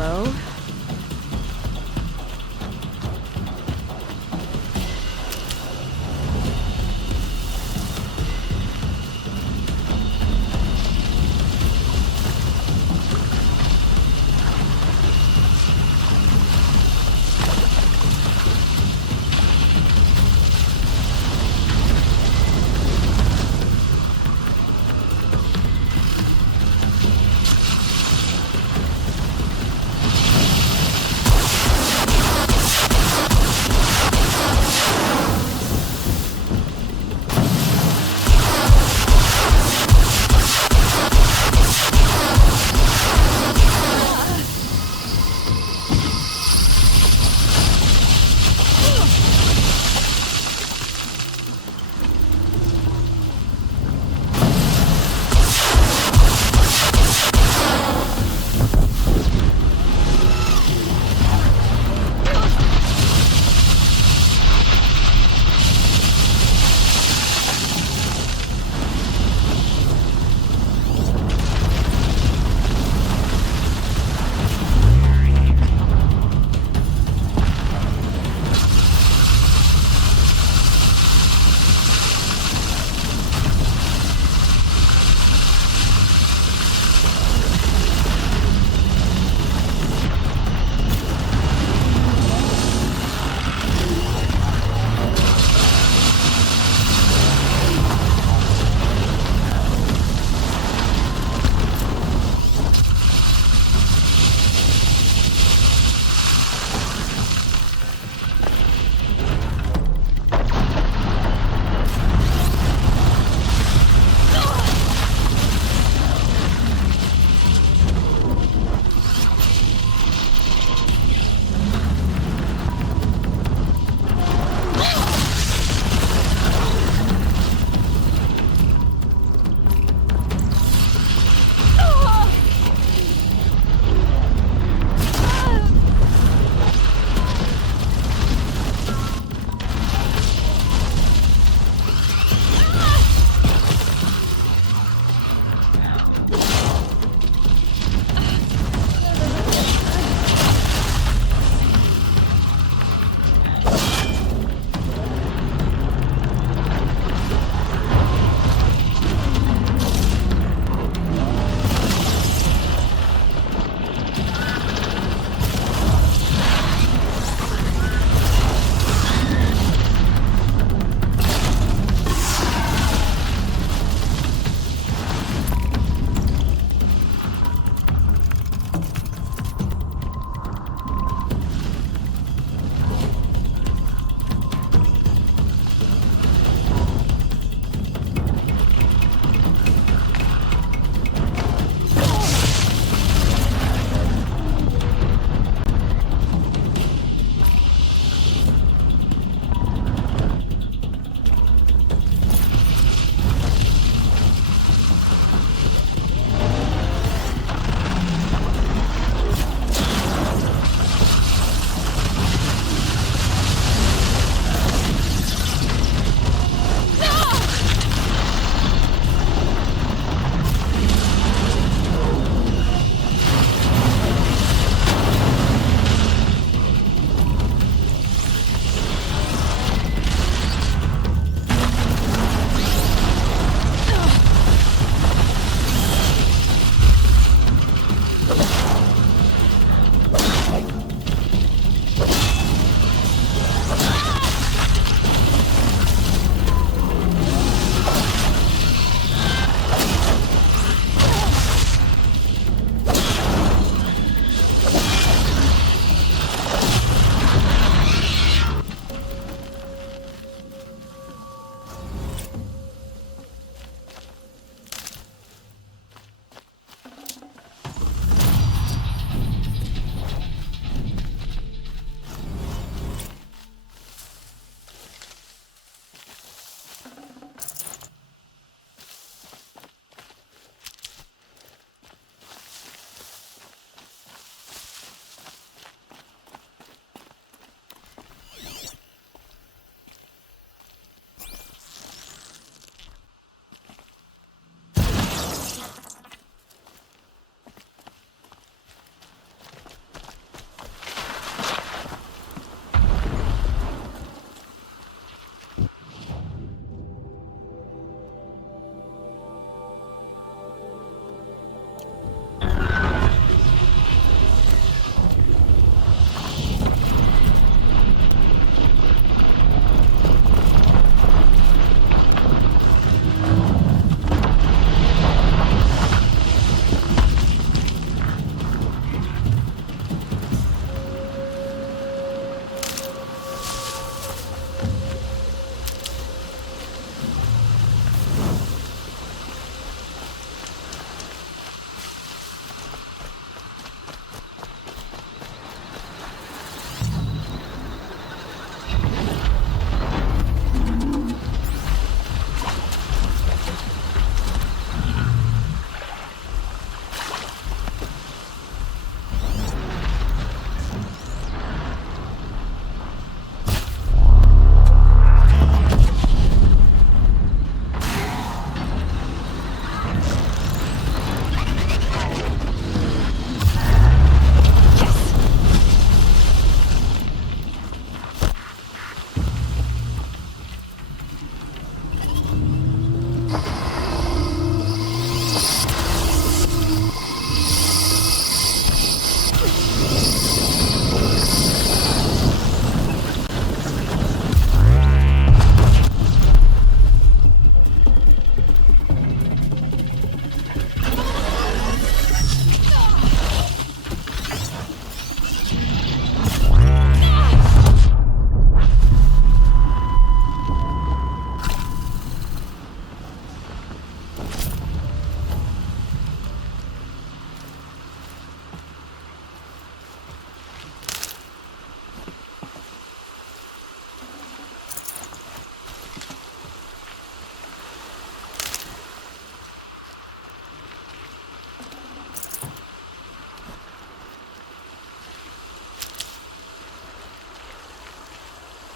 Hello?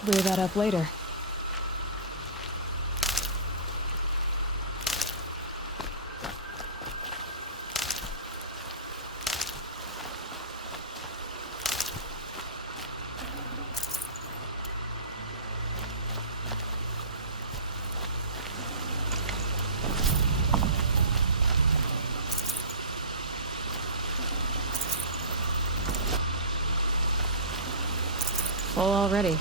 clear that up later. Full already.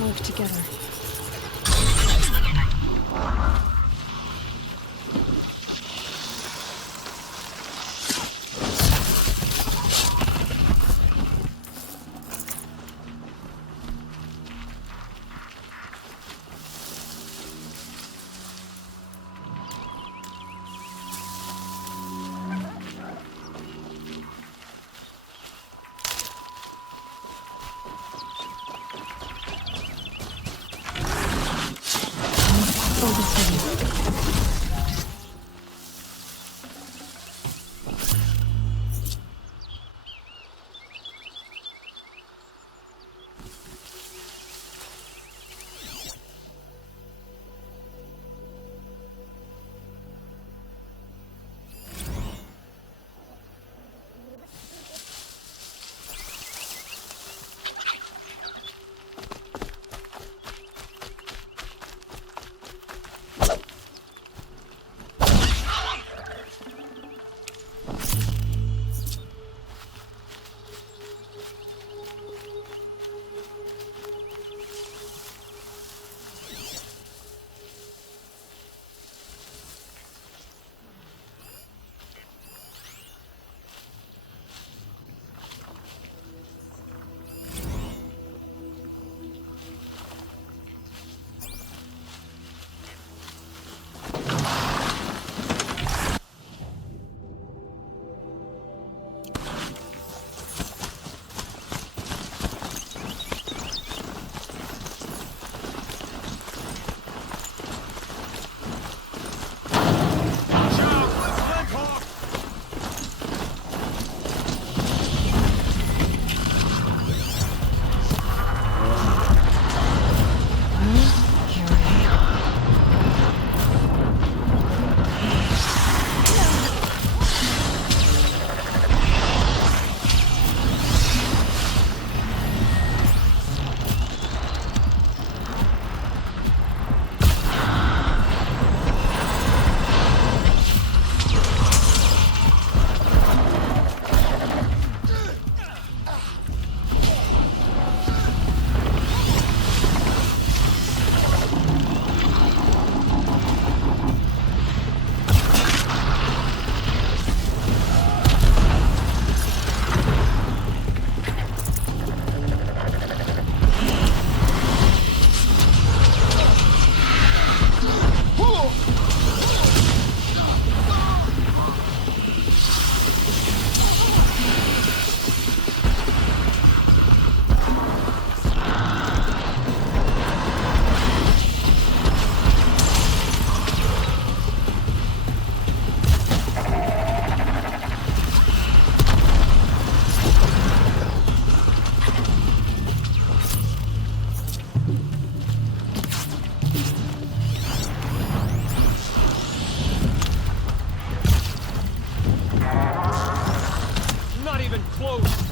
Work together. close!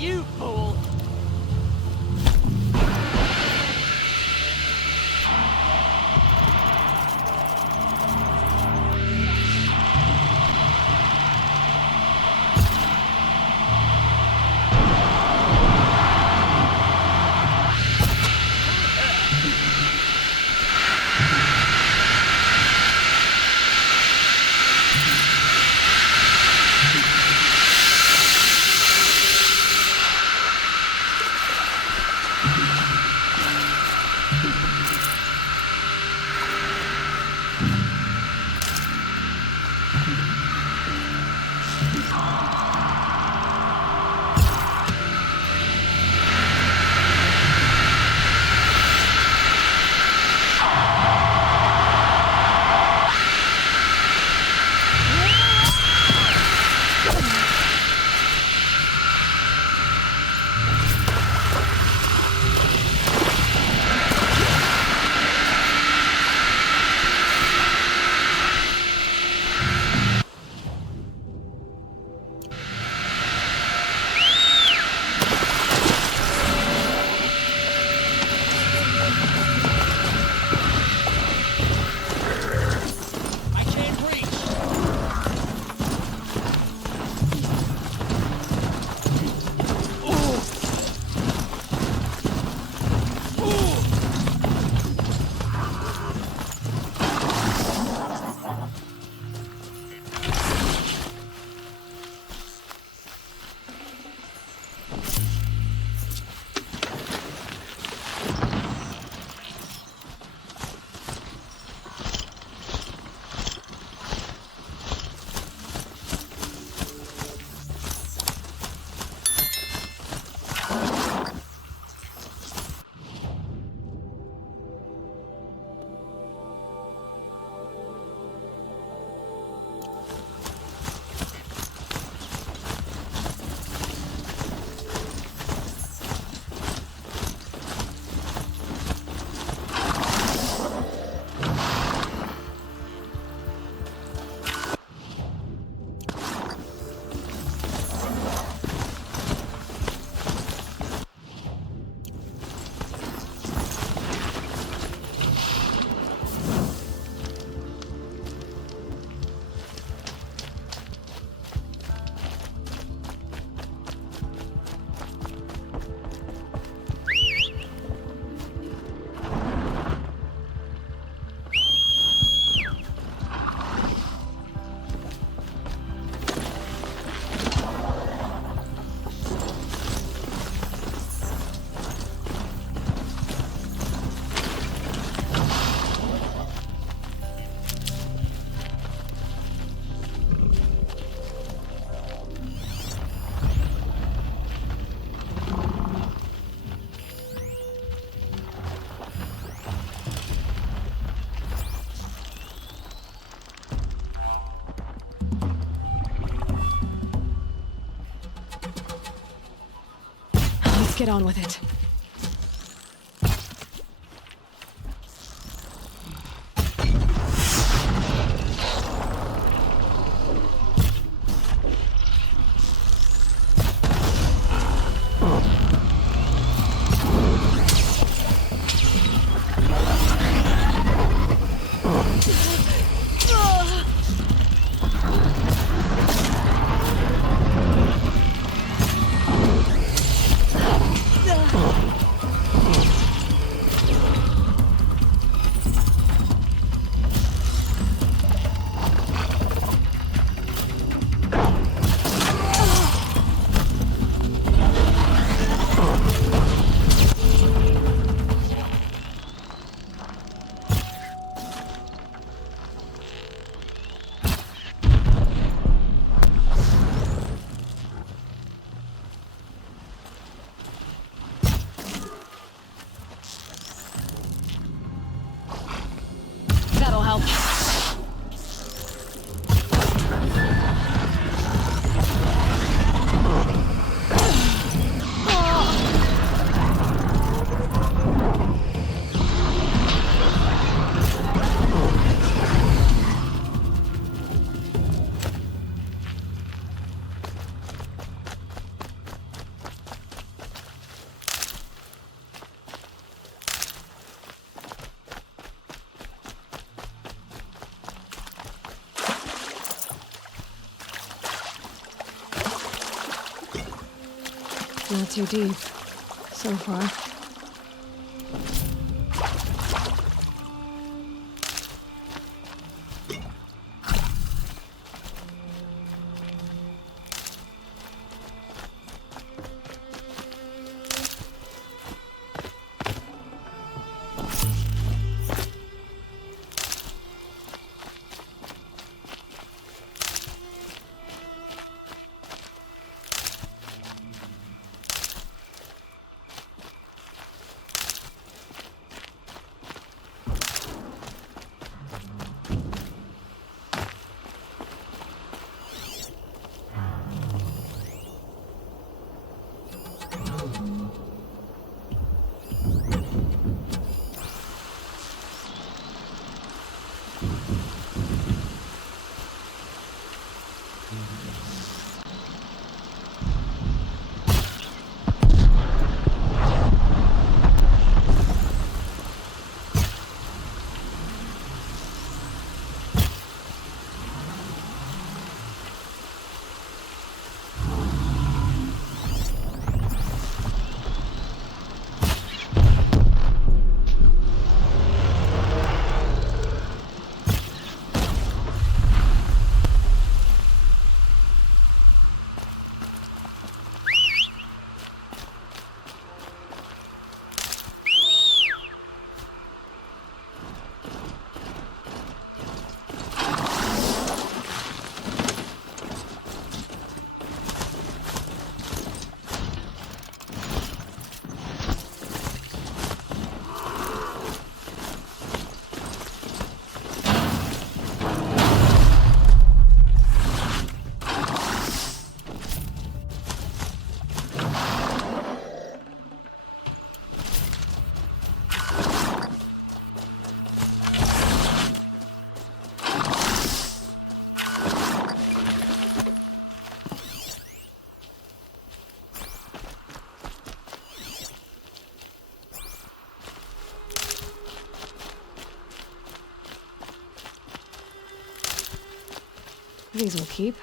You fool! Get on with it. Ugh. Not too deep, so far. These will keep.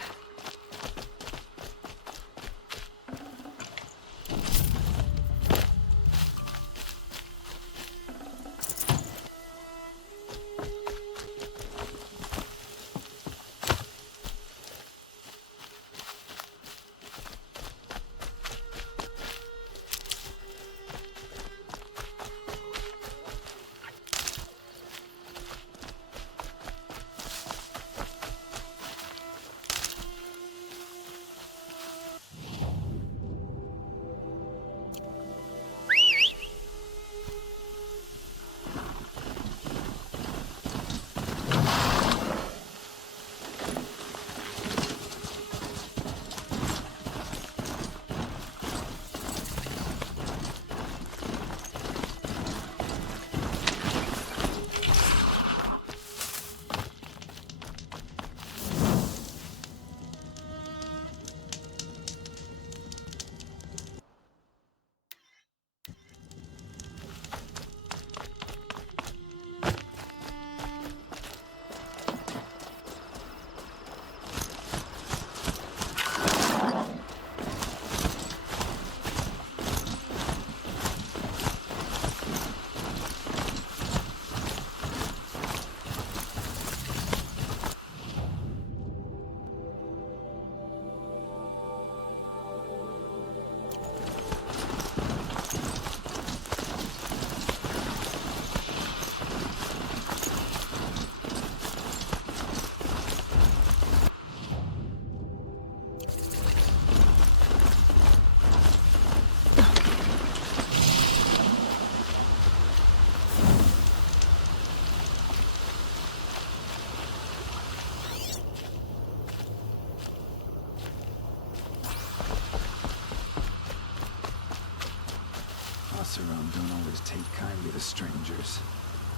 Don't always take kindly to strangers.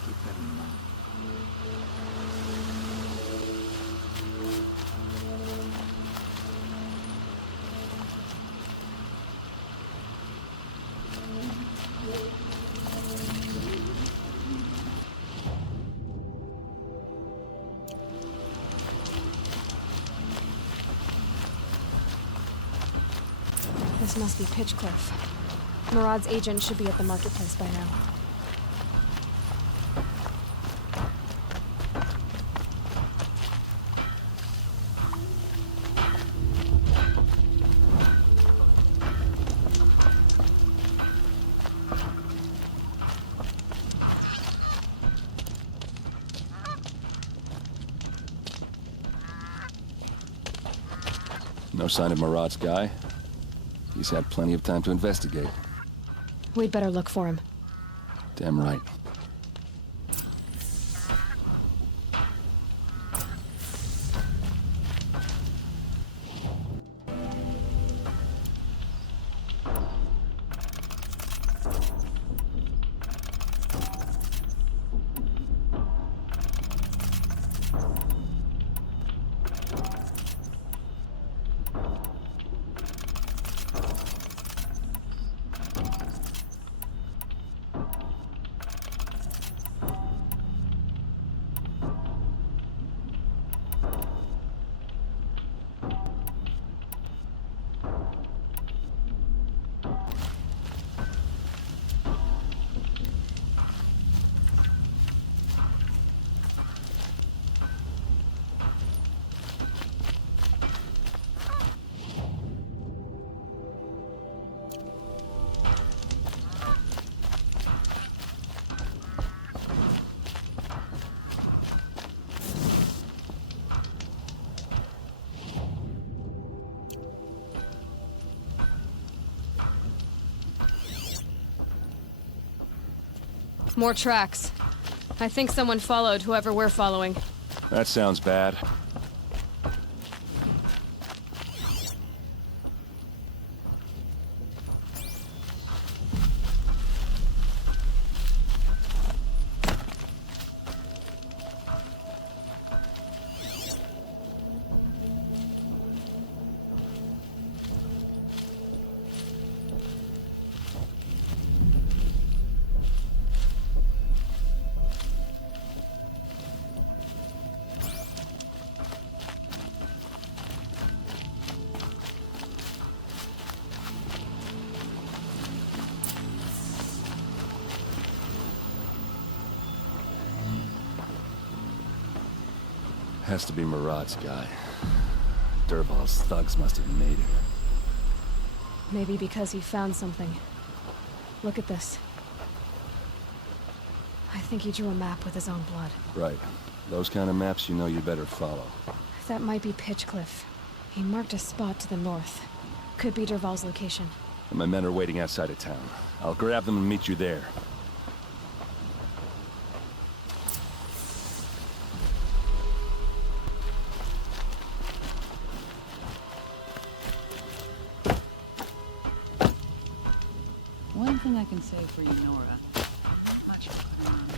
Keep that in mind. This must be Pitchcliff. Murad's agent should be at the marketplace by now. No sign of Murad's guy. He's had plenty of time to investigate. We'd better look for him. Damn right. More tracks. I think someone followed whoever we're following. That sounds bad. Has to be Murad's guy. Dervahl's thugs must have made him. Maybe because he found something. Look at this. I think he drew a map with his own blood. Right. Those kind of maps you know you better follow. That might be Pitchcliff. He marked a spot to the north. Could be Dervahl's location. And my men are waiting outside of town. I'll grab them and meet you there. One thing I can say for you, Nora. Not much going on here.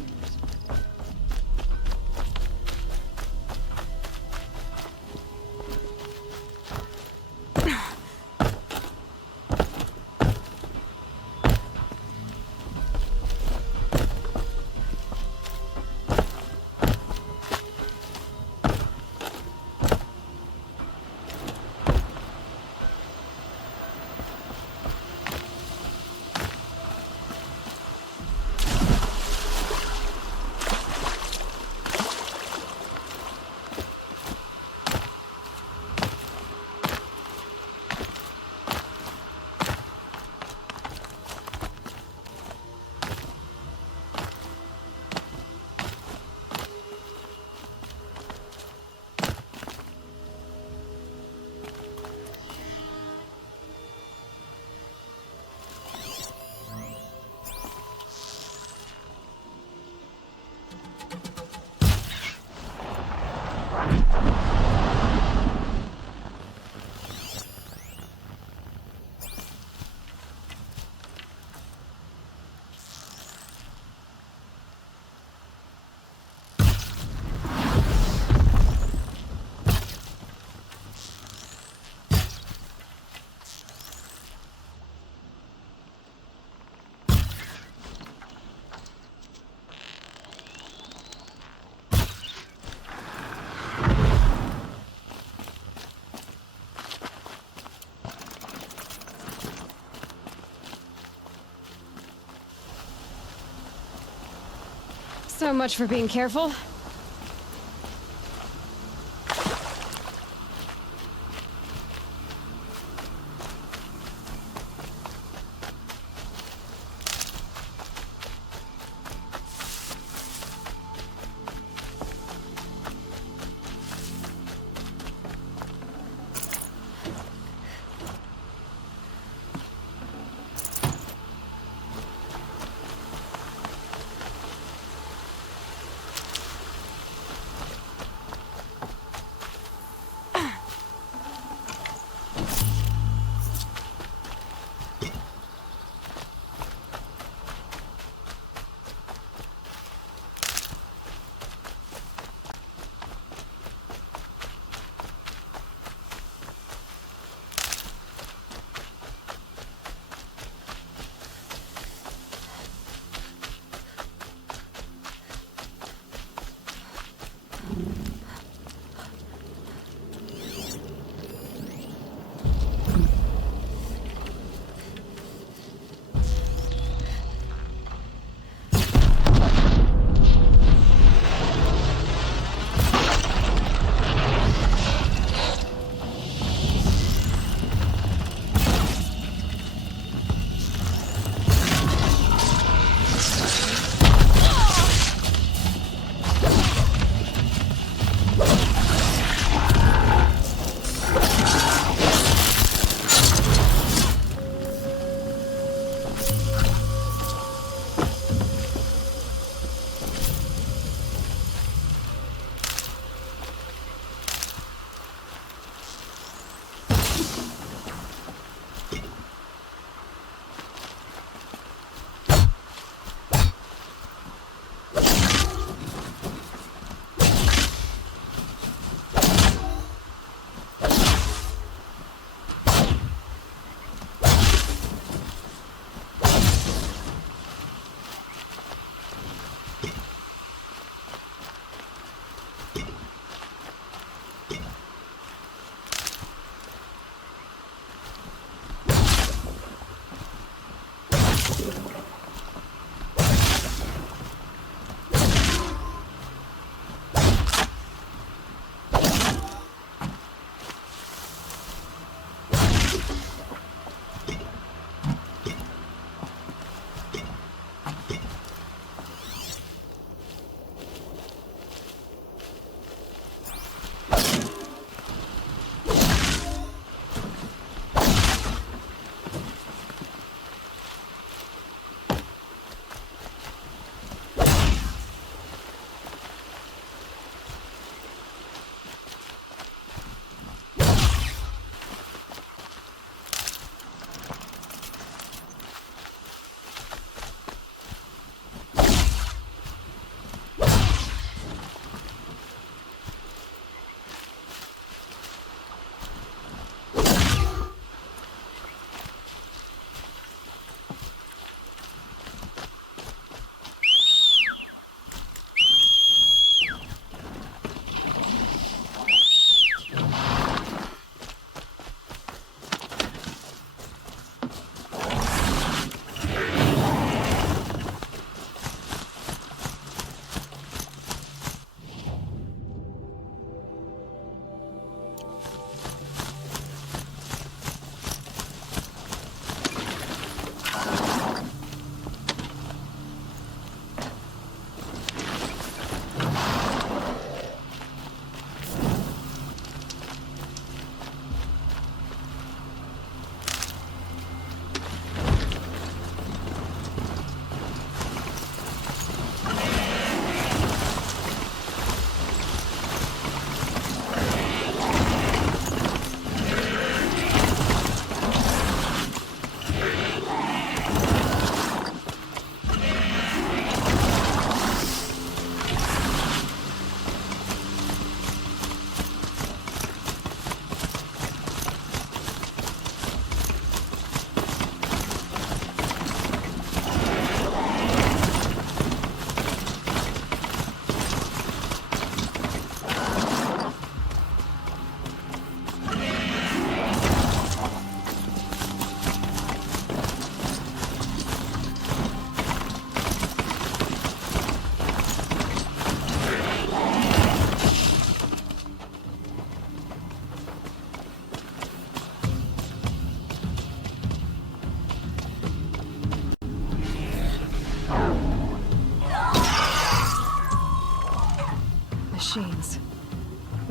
So much for being careful.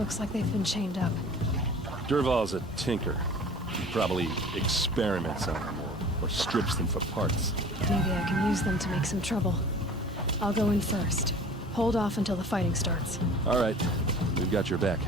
Looks like they've been chained up. Durval's a tinker. He probably experiments on them or strips them for parts. Maybe I can use them to make some trouble. I'll go in first. Hold off until the fighting starts. All right. We've got your back.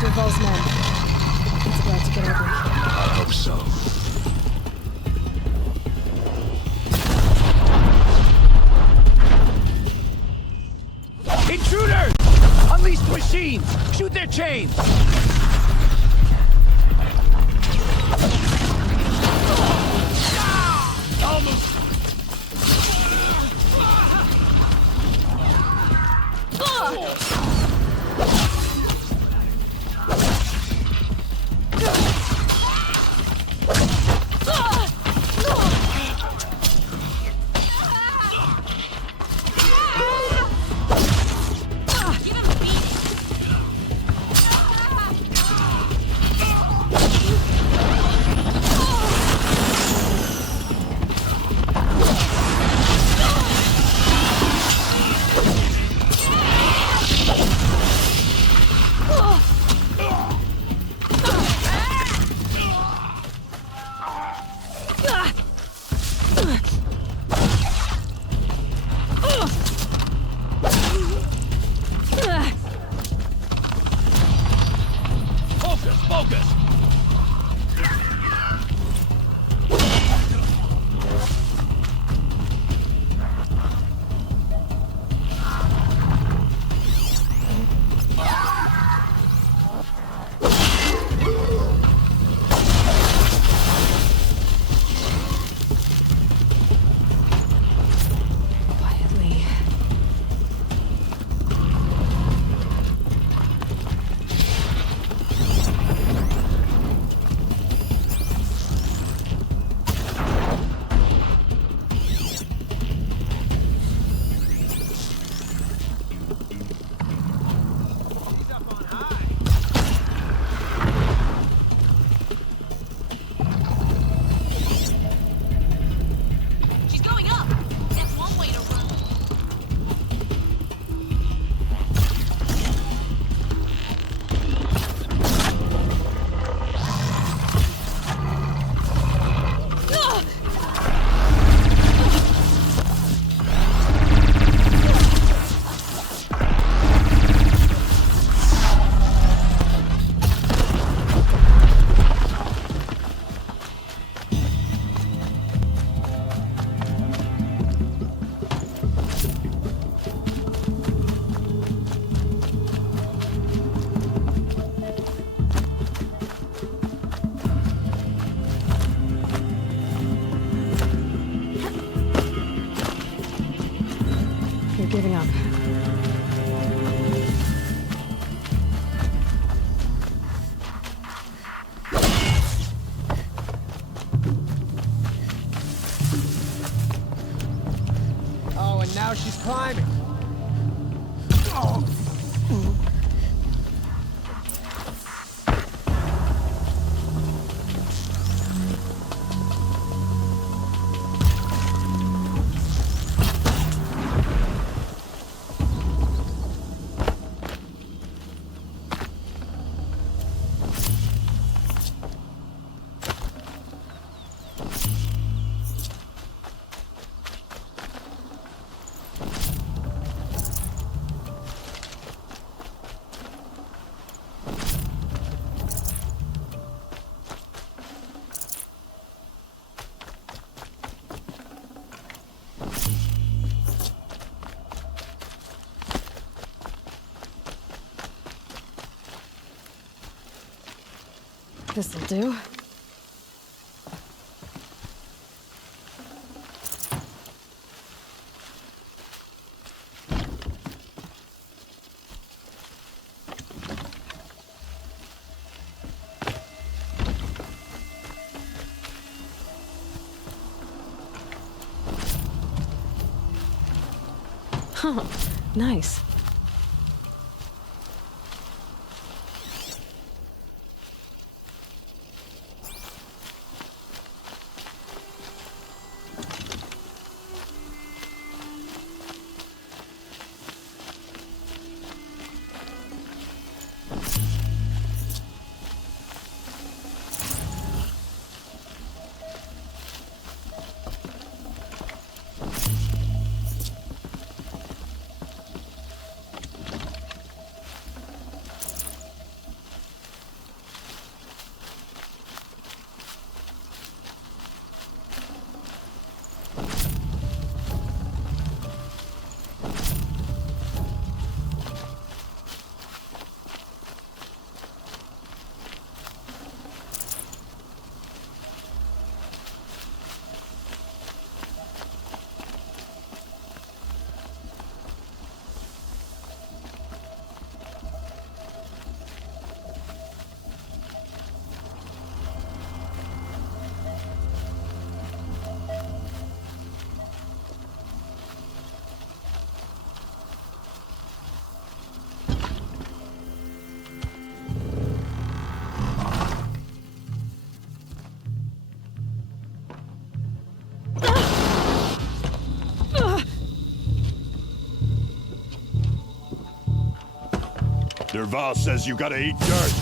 Durval's men. It's about to get ugly. I hope so. Intruders! Unleash the machines! Shoot their chains! Almost! Giving up. Oh, and now she's climbing. This'll do. Huh, nice. Derval says you gotta eat dirt.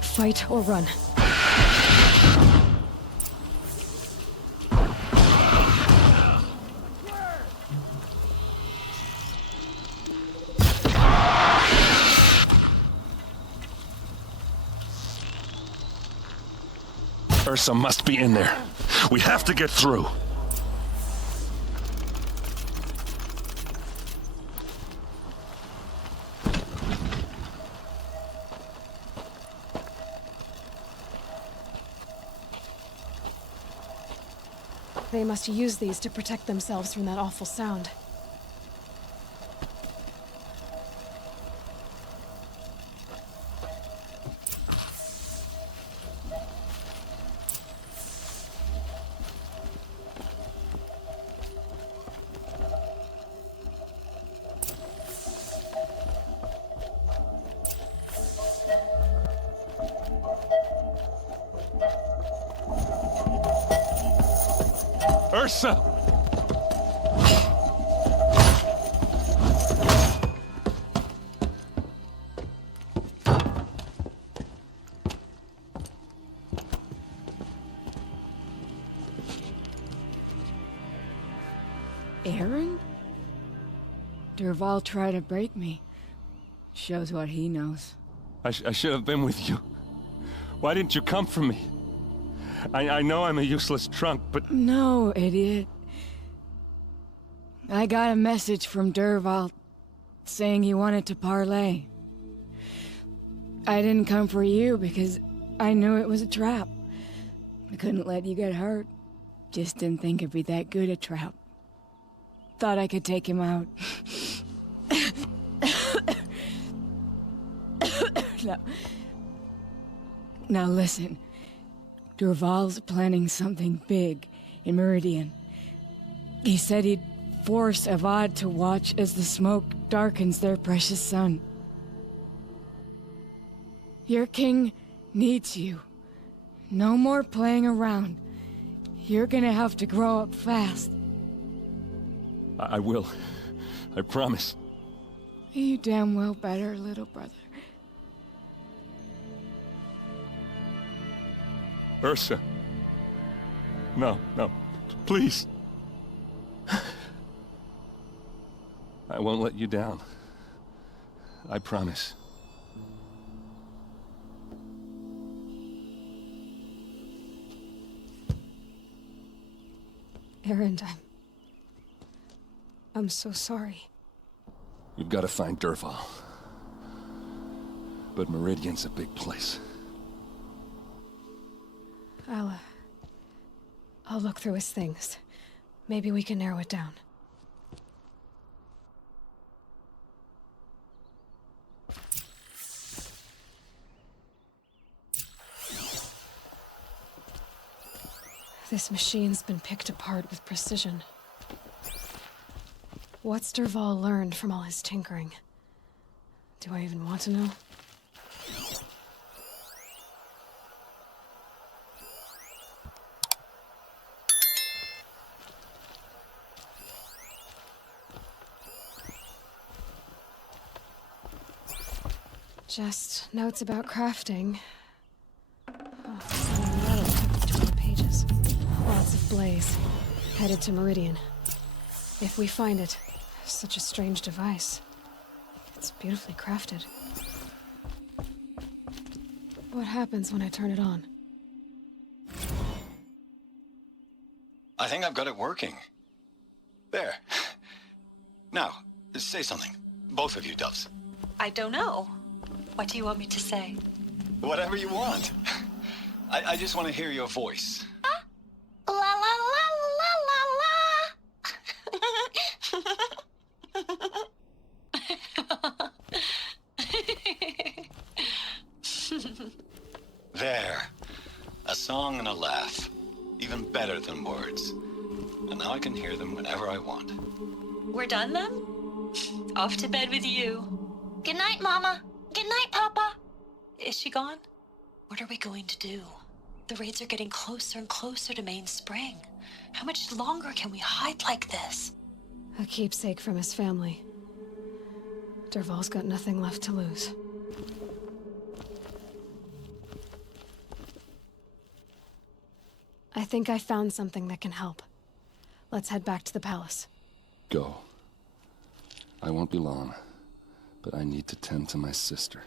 Fight or run. Ursa must be in there. We have to get through. They must use these to protect themselves from that awful sound. Ursa! Aaron? Derval tried to break me. Shows what he knows. I should have been with you. Why didn't you come for me? I know I'm a useless trunk, but... No, idiot. I got a message from Derval saying he wanted to parlay. I didn't come for you because I knew it was a trap. I couldn't let you get hurt. Just didn't think it'd be that good a trap. Thought I could take him out. Now listen. Derval's planning something big in Meridian. He said he'd force Avad to watch as the smoke darkens their precious sun. Your king needs you. No more playing around. You're gonna have to grow up fast. I will. I promise. You damn well better, little brother. Ursa. No, no. Please. I won't let you down. I promise. Erend, I'm so sorry. You've got to find Dervahl. But Meridian's a big place. I'll look through his things. Maybe we can narrow it down. This machine's been picked apart with precision. What's Dervahl learned from all his tinkering? Do I even want to know? Just notes about crafting. Oh, some metal tucked between the pages. Lots of blaze. Headed to Meridian. If we find it, such a strange device. It's beautifully crafted. What happens when I turn it on? I think I've got it working. There. Now, say something. Both of you, Doves. I don't know. What do you want me to say? Whatever you want. I just want to hear your voice. La la la la la. There. A song and a laugh. Even better than words. And now I can hear them whenever I want. We're done then? Off to bed with you. Good night, Mama. Good night, Papa. Is she gone? What are we going to do? The raids are getting closer and closer to Main Spring. How much longer can we hide like this? A keepsake from his family. Dervahl's got nothing left to lose. I think I found something that can help. Let's head back to the palace. Go. I won't be long, but I need to tend to my sister.